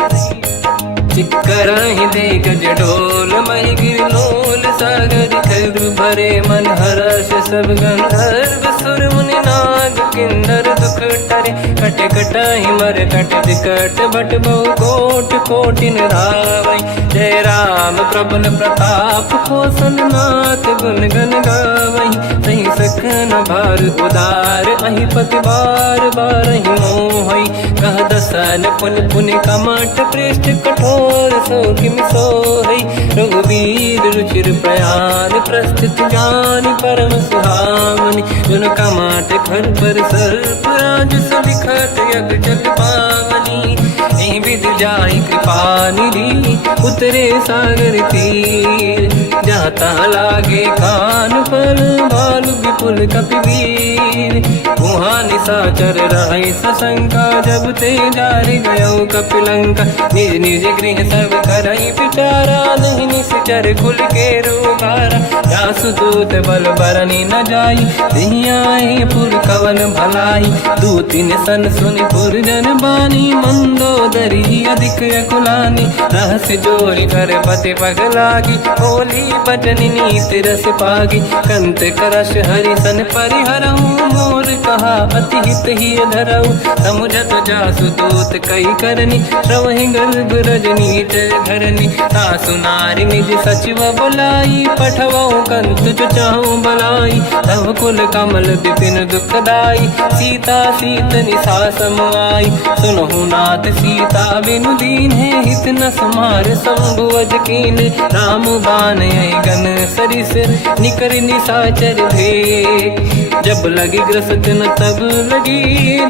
चिक्करहि दिग्गज डोल, महि गिरलोल सागर खर भरे, मन हर्ष सब गंधर्व सुर मुनि नाग किन्नर दुख टरे, कट कटाहि मर कट विकट भट बहु कोट कोटिन धावै, जय राम प्रबल प्रताप कोसल नाथ गुण गन गावै, सही सखन भार उदार, अहि पति बार बारहि मोहै, कह दसन पुन पुन कमठ पृष्ठ कठोर, सो किम सोहै, रघुवीर रुचिर प्रयाण, प्रस्थित ज्ञान परम सुहावनी, जुन कमाट घर पर सर्प राज, सबिखत यग जल पावनी, एहि विधि जाहि कृपा निधि, उतरे सागर तीर, जाता लागे कान फल, भालु विपुल कपिवीर, वहाँ निशाचर रहि सशंका, जब ते जारि गयो कपिलंका, निज निज गृह सब करहि विचारा, नहीं निश्चर कुल के रूबारा, जासु दूत बल बरनी न जाई, तिहि आए पुर कवन भलाई, दूतिन सन सुनि पुर जन बानी, मंदोदरी अधिक अकुलानी, रहस्य जोरि घर पति पगलागी, होली बचन नीत रस पागी, कंत करश हरि सन परिहरहु, मोर कहा अति हित ही धरऊ, समुझत जासु दूत कई करनी, श्रवहि गर्भ रजनी धरनी, सासु नारी निज सचिव बुलाई, पठवऊ कंत जो चाहूं बलाई, तब कुल कमल विपिन दुखदाई, सीता सीत निशा समाई, सुनहु नाथ सीता बिनु दीन है, हित न समार संभुवज कीन, राम बान गन सरिस, निकर निशाचर भेद, जब लगी ग्रस्त न तब लगी,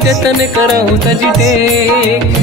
जतन करहु तज टेक,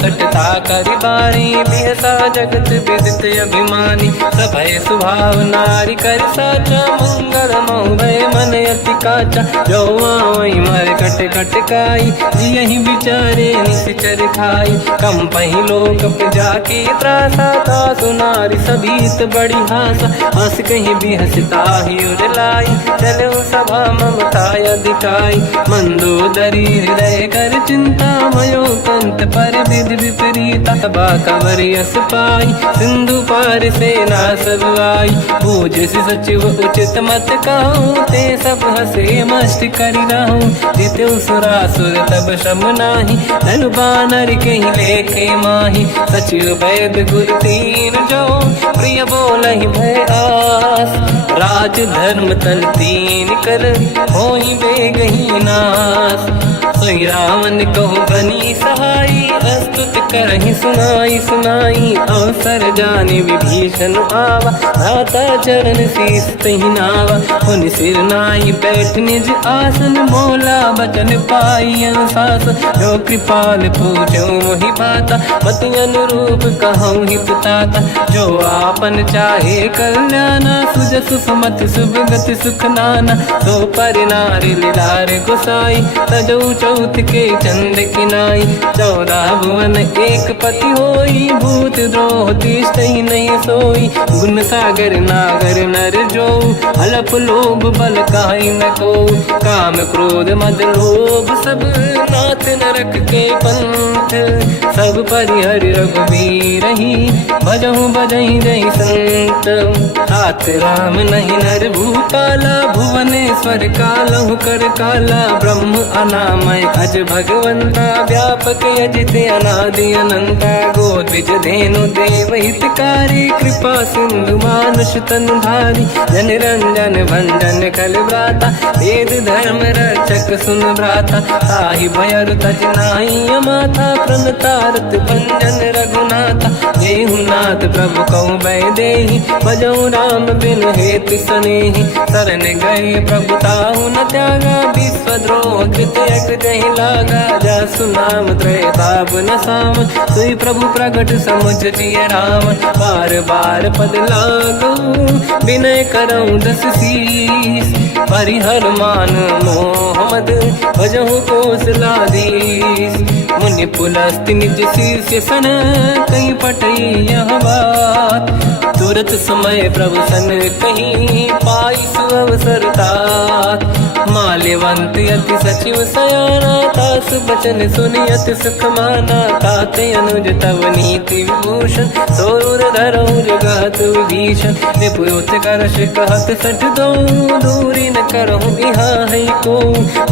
सटता करि बारी, बिहसा जगत विदित अभिमानी, सभय सुभाव नारी कर साचा, मंगल मोह भय मन अति काचा, जो आवै मर कट कट काई, यही विचारे निश्चर निश्चर खाई। कम पही लोक जाके त्रासा ता सुनारी सभीत बड़ी हासा। हंस कहीं भी हंसता ही उर लाई चलो सभा ममता अधिकाई। मंदोदरी हृदय कर चिंता मयो कंत पर विधि विपरीता। बा कवर यस पाई सिंधु पार सेना सब आई। पूज सचिव उचित मत कहूँ ते सब हसे मस्त करी रहूँ। जिते सुरासुर तब शम नाही धनु बानर कहीं लेखे माही। सचिव वैद गुरु तीन जो प्रिय बोलहि भय आस। राज धर्म तन तीन कर होई बेगही नास। सोई रावण कहु बनी सहाई अस्तुत करहि सुनाई सुनाई। अवसर जाने विभीषण आवा भ्राता चरण शीस तहि नावा। पुनि सिर नाई बैठ निज आसन मोला बचन पाई अनुशास। जो कृपाल पूछो मोहि बाता मति अनुरूप कहूँ हित ताता। जो आपन चाहे कल्याणा सुजसु सुमति शुभ गति सुख नाना। तो पर नारी लीलार गोसाई तजौ चौथ के चंद किनाई। 14 भुवन एक पति होई भूत द्रोह तिष्ठइ नहीं सोई। गुण सागर नागर नर जो हलप लोभ बल काहि न को। काम क्रोध मद लोभ सब नाथ नरक के पंथ। सब परिहरि रघुबीर ही भजहु बजहि जहि संत। हाथ राम नहीं नर भूपाला भुवनेश्वर कालहु कर काला। ब्रह्म अनामय अज भगवंता व्यापक यजित अनादि अनंता। गोद्विज धेनु देव हितकारी कृपा सिंधु मानुष तनु धारी। जन रंजन भंजन खल व्राता वेद धर्म रक्षक सुन भ्राता। ताहि भयर तज नाहि अमाथा प्रणतारत भंजन रघुनाथा। जेहु नाथ प्रभु कहु बै देहि भजहु राम बिनु हेतु सनेहि। शरण गए प्रभु ताहु न त्यागा विश्वद्रोह कृत यक जहि लागा। जासु नाम त्रयताप न साम सोई प्रभु प्रगट समुझ जिय राम। बार बार पद लागू विनय करऊँ 10 शीस। परिहर मान मोह मद भजहु कौशलाधीश। मुनि पुलस्त्य निज शीर्ष सन कहीं पटई यह बात। तुरत समय प्रभु सन कहीं पाई सुअवसर तात। माल्यवंत अति सचिव सयाना तास बचन सुनियत सुख माना। ताते अनुज तव नीति विभूषण सोर धरऊ जगत विभीषण। निपुत करश कहत सठ दो दूरी न करहु यहाँ है को।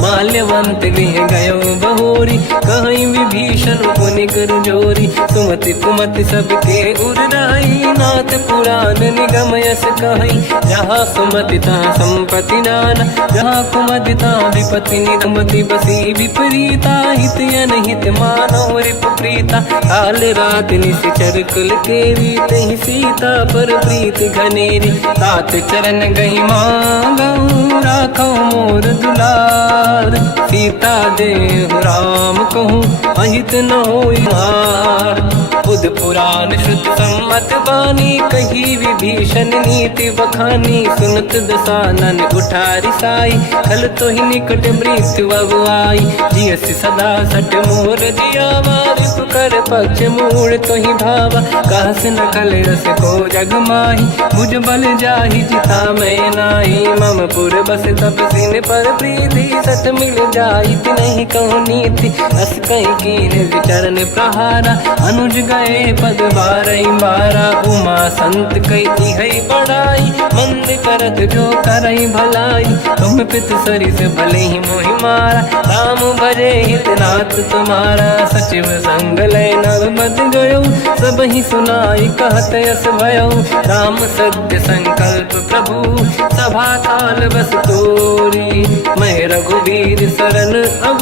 माल्यवंत गृह गयो बहोरी कहीं विभीषण पुनि कर जोरी। सुमति कुमति सबके उड़ाई नाथ पुराण निगम यस कहीं। जहाँ सुमति तहाँ संपत्ति नाना जहाँ कुमति तहाँ विपत्ति निधमति बसी विपरीता। हित अनहित मानव रिप प्रीता। काल रात निश्चर कुल केरी तहि सीता पर प्रीत घनेरी। तात चरण गही मांगऊ राखो मोर दुलार। सीता देहु राम कहूँ अहित न होई हार। बुध पुराण श्रुत सम्मत बानी कही विभीषण नीति बखानी। सुनत दसानन उठारी साई खल तो ही निकट मृत्यु अब आई। जियस सदा सट मोर जियावा रिप कर पक्ष मूड़ तो ही भावा। कहस न कल रस को जग माही मुझ बल जाहि जिता मैं नाई। मम पुर बस तप सिन पर प्रीति सत मिल जाई नहीं कहूँ नीति। अस कहीं कीन विचरण प्रहारा अनुज गए पद बारई बारा। उमा संत कई है बड़ाई मंद करत जो करई भलाई। तुम पित सरिस भले ही मोहि मारा राम भजे हितनाथ तुम्हारा। सचिव संग लय नव बद गयो सब ही सुनाई कहत यस भयो। राम सत्य संकल्प प्रभु सभा काल बस तोरी। मैं रघुवीर शरण अब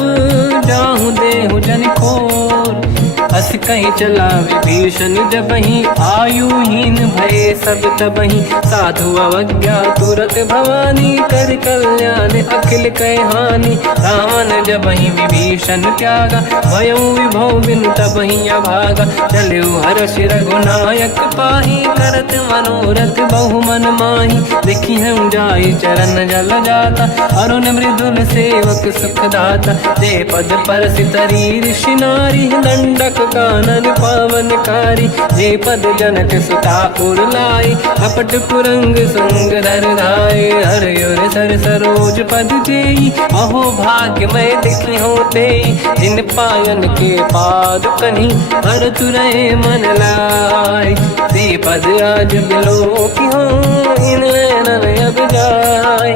जाहूँ देहु जन खोर। अस कहीं चला विभीषण जबहि आयुहीन भये सब तबहि। साधु अवज्ञा तुरत भवानी कर कल्याण अखिल कह हानि। रावण जबहि विभीषण त्यागा भयउ विभव बिनु तबहि अभागा। चलऊ हर्ष रघुनायक पाहि करत मनोरथ बहु मन माहि। देखी हम जाई चरण जल जाता अरुण मृदुल सेवक सुखदाता। जे पद परसि तरी ऋषि नारी दंडक कानन पावनकारी। जे पद जनक सुता उर लाई, अपट पुरंग संग धर धाय। हर सर सरोज पद जेई, अहो भाग्य मैं दिखी होते। जिन पायन के पाद कनी, हर तुरय मन लाय। ते पद आज बिलो की हो, इन नैनन अब जाय।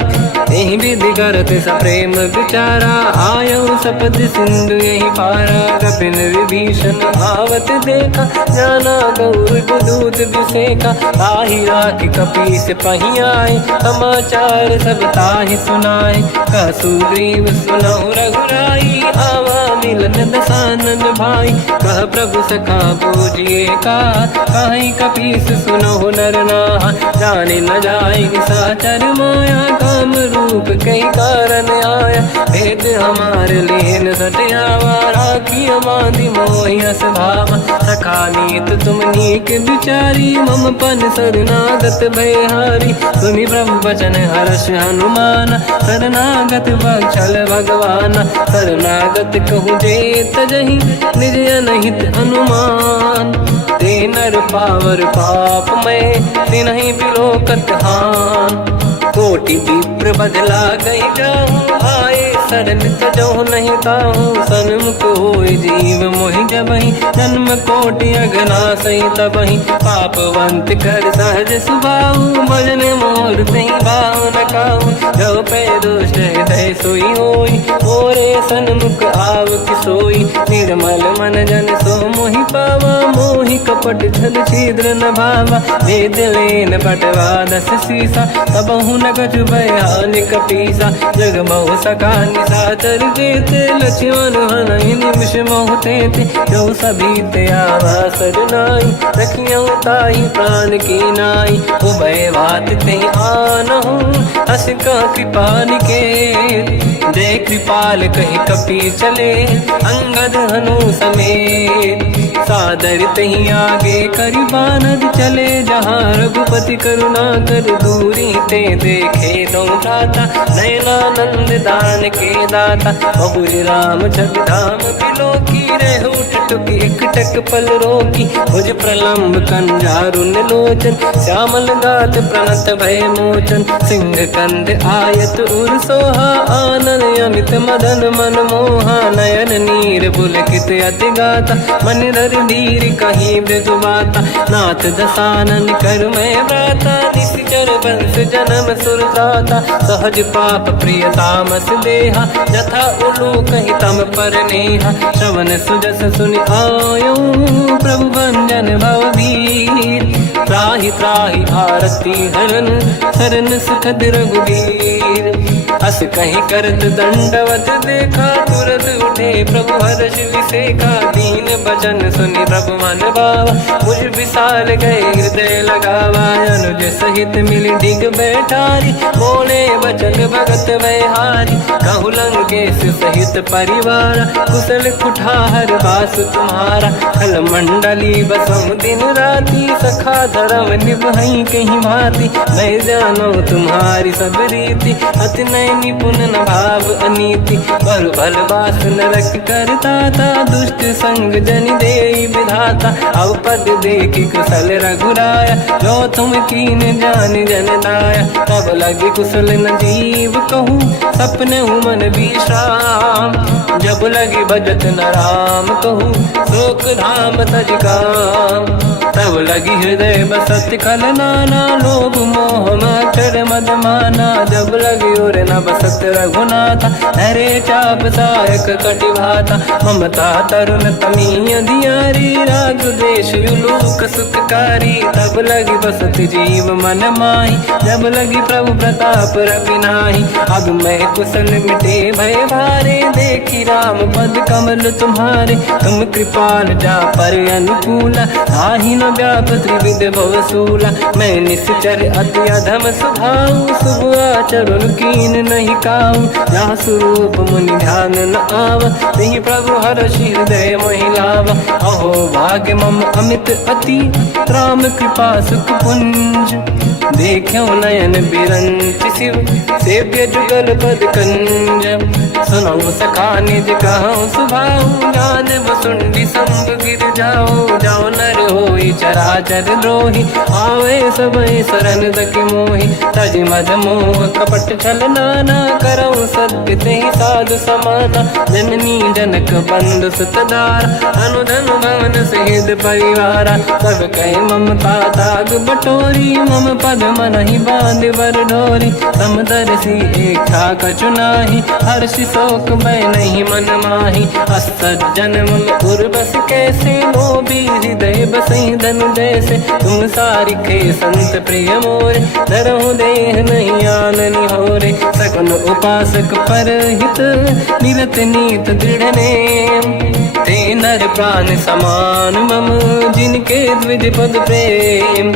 यही विधि करत सप्रेम विचारा, आयो सपद सिंधु यही पारा। कपिन विभीषण आवत देखा, जाना गौर दूत विसेका। ताहि राख कपीस पही आए, समाचार सब ताहि सुनाए। कह सुग्रीव सुनहु रघुराई, आवा मिलन दसानन भाई। कह प्रभु सखा पूजिए का, कहीं कपीस सुनहु नर नाहा। जाने न जाएगी साचर माया, काम रूप कई कारण आया। भेद हमारे लेन सटियावा, राखी बांधी मोहियस भावा। सखा नीत तुम नीक विचारी, मम पन शरणागत भयहारी। सुनि प्रभु वचन हर्ष हनुमान, शरणागत बक्षल भगवान। शरणागत कहूँ जे तजहि, निज अनहित अनुमान। ते नर पावर पाप में, तिन्हि बिलोकत हान। कोटि विप्र बदला गई जाऊँ, आए शरण तजो नहीं ताहूँ। सन्मुख होय जीव मोहि जबहि, जन्म कोटि अगना सही तबहि। पापवंत कर सहज सुभाऊ, भजन मोर तहि भाव न काहू। जो पै दुष्ट हृदय सोई होई, मोरे सन्मुख आव किसोई। निर्मल मन जन सो मोहि पावा, मोहि कपट छल छिद्र न भावा। वेद लेन बटवा दस सीसा, तबहु न कछु भयानि कपीसा। जग महु सका निशाचर जेते, लक्ष्मण हनहि निमिष महु तेते। जो सभी ते आवा सरनाई, रखियौ ताहि प्राण की नाई। उभय बात ते आनहु, अस का कृपा निकेत। जय कृपाल कहि कपी चले, अंगद हनु समेत। सादर तही आगे करि बानर चले, जहाँ रघुपति करुणा कर दूरी ते देखे। दो भ्राता नयनानंद दान के दाता, बहुर राम छवि धाम बिलो की। रेहु टुक एकटक पल रोकी, भुज प्रलम्ब कंजारुन लोचन। श्यामल गात प्रणत भय मोचन, सिंह कंद आयत उर सोहा। आनन अमित मदन मन मोहा, नयन नीर पुलकित अति गाता। मन धर धीर कहीं मृदु माता, नाथ दसानन कर मैं व्राता। निश्चर वंश जन्म सुरदाता, सहज पाप प्रिय तामस देहा। जथा उलू कहीं तम पर नेहा, श्रवण सुजस सुनि आयो। प्रभु भंजन भवधीर, त्राहि त्राहि आरती हरन। शरण सुखद रघुवीर, अस कहीं करत दंडवत देखा। तुरत उठे प्रभु हर्ष विसेखा, दीन बचन सुनि प्रभु मन भावा। मुझ विशाल गए हृदय लगावा, अनुज सहित मिल डिग बैठारी। बोले बचन भगत वैहारी, कहु लंकेश सहित परिवार। कुशल कुठार बास तुम्हारा, खल मंडली बसम दिन राती। सखा धर्म निभई कहीं भांति, मैं जानो तुम्हारी सब रीति। अति नय निपुण न भाव अनीति, पर भल वास नरक करता था। दुष्ट संग जन देई विधाता, अब पद देखि कुशल रघुराया। जो तुम कीन जान जन दाया, तब लगे कुशल न जीव कहूँ। सपने मन विश्राम, जब लगे भजत न राम कहूँ। शोक धाम तज काम, तब लगी हृदय बसत खल नाना। लोभ मोह मच्छर मद माना, जब लगी और न बसत रघुनाथा। हरे चाप सायक कटि भाता, ममता तरुण तमीय धियारी। राग द्वेष युलूक सुखकारी, तब लगी बसत जीव मन माही। जब लगी प्रभु प्रताप रवि नाही, अब मैं कुशल मिटे भय भारे। देखी राम पद कमल तुम्हारे, तुम कृपाल जा पर अनुकूला। आही न व्याप त्रिविध भवसूला, मैं निश्चर अति अधम स्वभाव। शुभ आचरण कीन नहीं काऊ, जहाँ स्वरूप मुनि ध्यान न आवा। तेहि प्रभु हर्ष हृदय मोहि लावा। अहो भाग्य मम अमित अति, राम कृपा सुख पुंज। देख्यो नयन बिरंच शिव, सेव्य जुगल पद कंज। सुनौ सखा निज कहूँ सुभाऊ, ज्ञान वसुंडी बचाओ जाओ नर होई चराचर द्रोही आवे सब शरण दक मोहि तज मद मोह कपट छल नाना करो सत्य ते साधु समाना जननी जनक बंधु सुतदार अनुधन भवन सहित परिवारा सब कहे ममता ताग बटोरी मम पद मन ही बांध बर डोरी समदर्शी इच्छा कछु नाही हर्ष शोक मैं नहीं मन माही असज्जन मम उर्वश कैसे मोबी हृदय बसई धनु जैसे तुम सारिखे संत प्रिय मोरे धरहु देह नहीं आननि होरे सगुन उपासक पर हित निरत नीत दृढ़ नेम ते नर प्राण समान मम जिनके द्विज पद प्रेम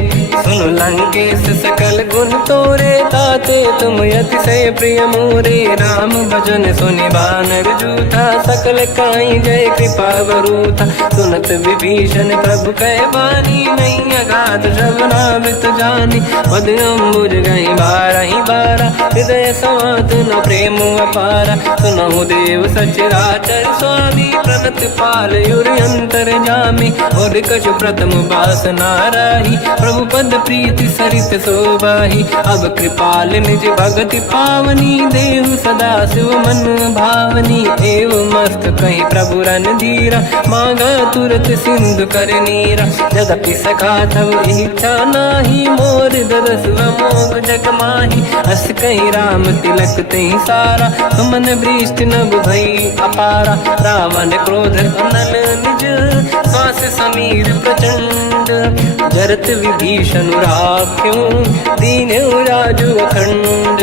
सुन लंकेश सकल गुण तोरे ताते तुम अतिशय प्रिय मोरे राम भजन सुनि बानर जूथा सकल काई जय कृपा वरूथा सुनत विभीषण प्रभु कह बानी नहीं अगाध श्रवणामृत जानी पद अम्बुज गई बारही बारा हृदय समात न प्रेम अपारा सुनहु देव सचराचर स्वामी प्रणत पाल युर अंतर जामी और कछु प्रथम बास नाराही प्रभु पद प्रीति सरित शोभाही अब कृपाल निज भगति पावनी देहु सदा शिव मन भावनी एव मस्त कहीं प्रभु रन धीरा मांगा तुरत सिंधु कर नीरा जदपि सखा तब इच्छा नाही मोर दरस मोग जग माही हस कहीं राम तिलक तही सारा सुमन वृष्टि नभ भई अपारा रावण क्रोध अनल निज श्वास समीर प्रचंड जरत विभीषण राख्यो दीन राजु अखंड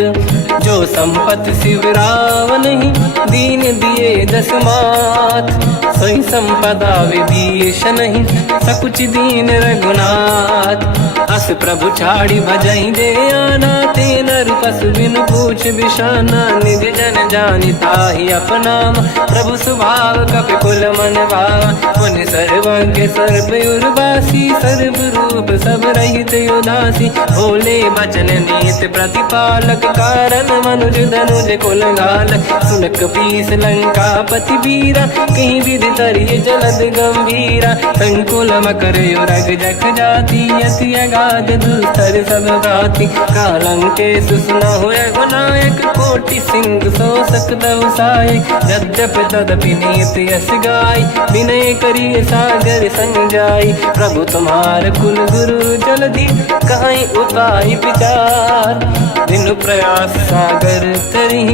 जो संपत शिव रावण ही दीन दिए दस मात सोई संपदा विभीषण ही सकुच दीन रघुनाथ अस प्रभु छाड़ी भजई दे आना ते नर पस बिन पूछ बिशाना निज जन जानि ताहि अपनाम प्रभु स्वभाव कपि कुल मन भावा मुनि सर्वज्ञ सर्व उर्वासी सर्व रूप सब रहित उदासी भोले बचन नीत प्रतिपालक कारण मनुज धनुज कुल गाल सुनक पीस लंका पति वीरा कहीं विधि तरिय जलद गंभीरा संकुल मकर युरग जख जाति यति अगाध दुस्तर सब गाति कालंके सुसना हुए गुनायक कोटि सिंधु सो सकदव साय यद्यप तदपि नीत यस गाय विनय करिय सागर संग जाई प्रभु तुम्हार कुल गुरु जलधि कहीं उपाय विचार बिनु प्रयास सागर तरी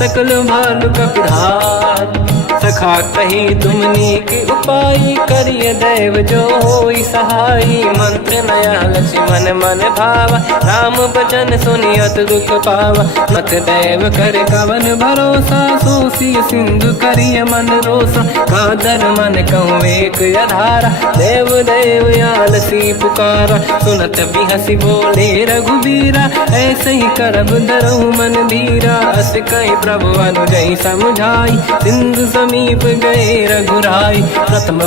सकल भालु कपिधार सखा कही तुमनी के उपाय करिय दैव जो होई सहाई मंत्र नया लक्ष्मण मन भावा राम भजन सुनियत दुख पावा मत दैव कर कवन भरोसा सोसी सिंधु करिय मन रोसा कादर मन कहूँ एक अधारा देव देव आलसी पुकारा सुनत बिहसी बोले रघुबीरा ऐसे ही करब दरहु मन धीरा अस कहीं प्रभु अनुजई समझाई सिंधु समीप गए रघुराई प्रथम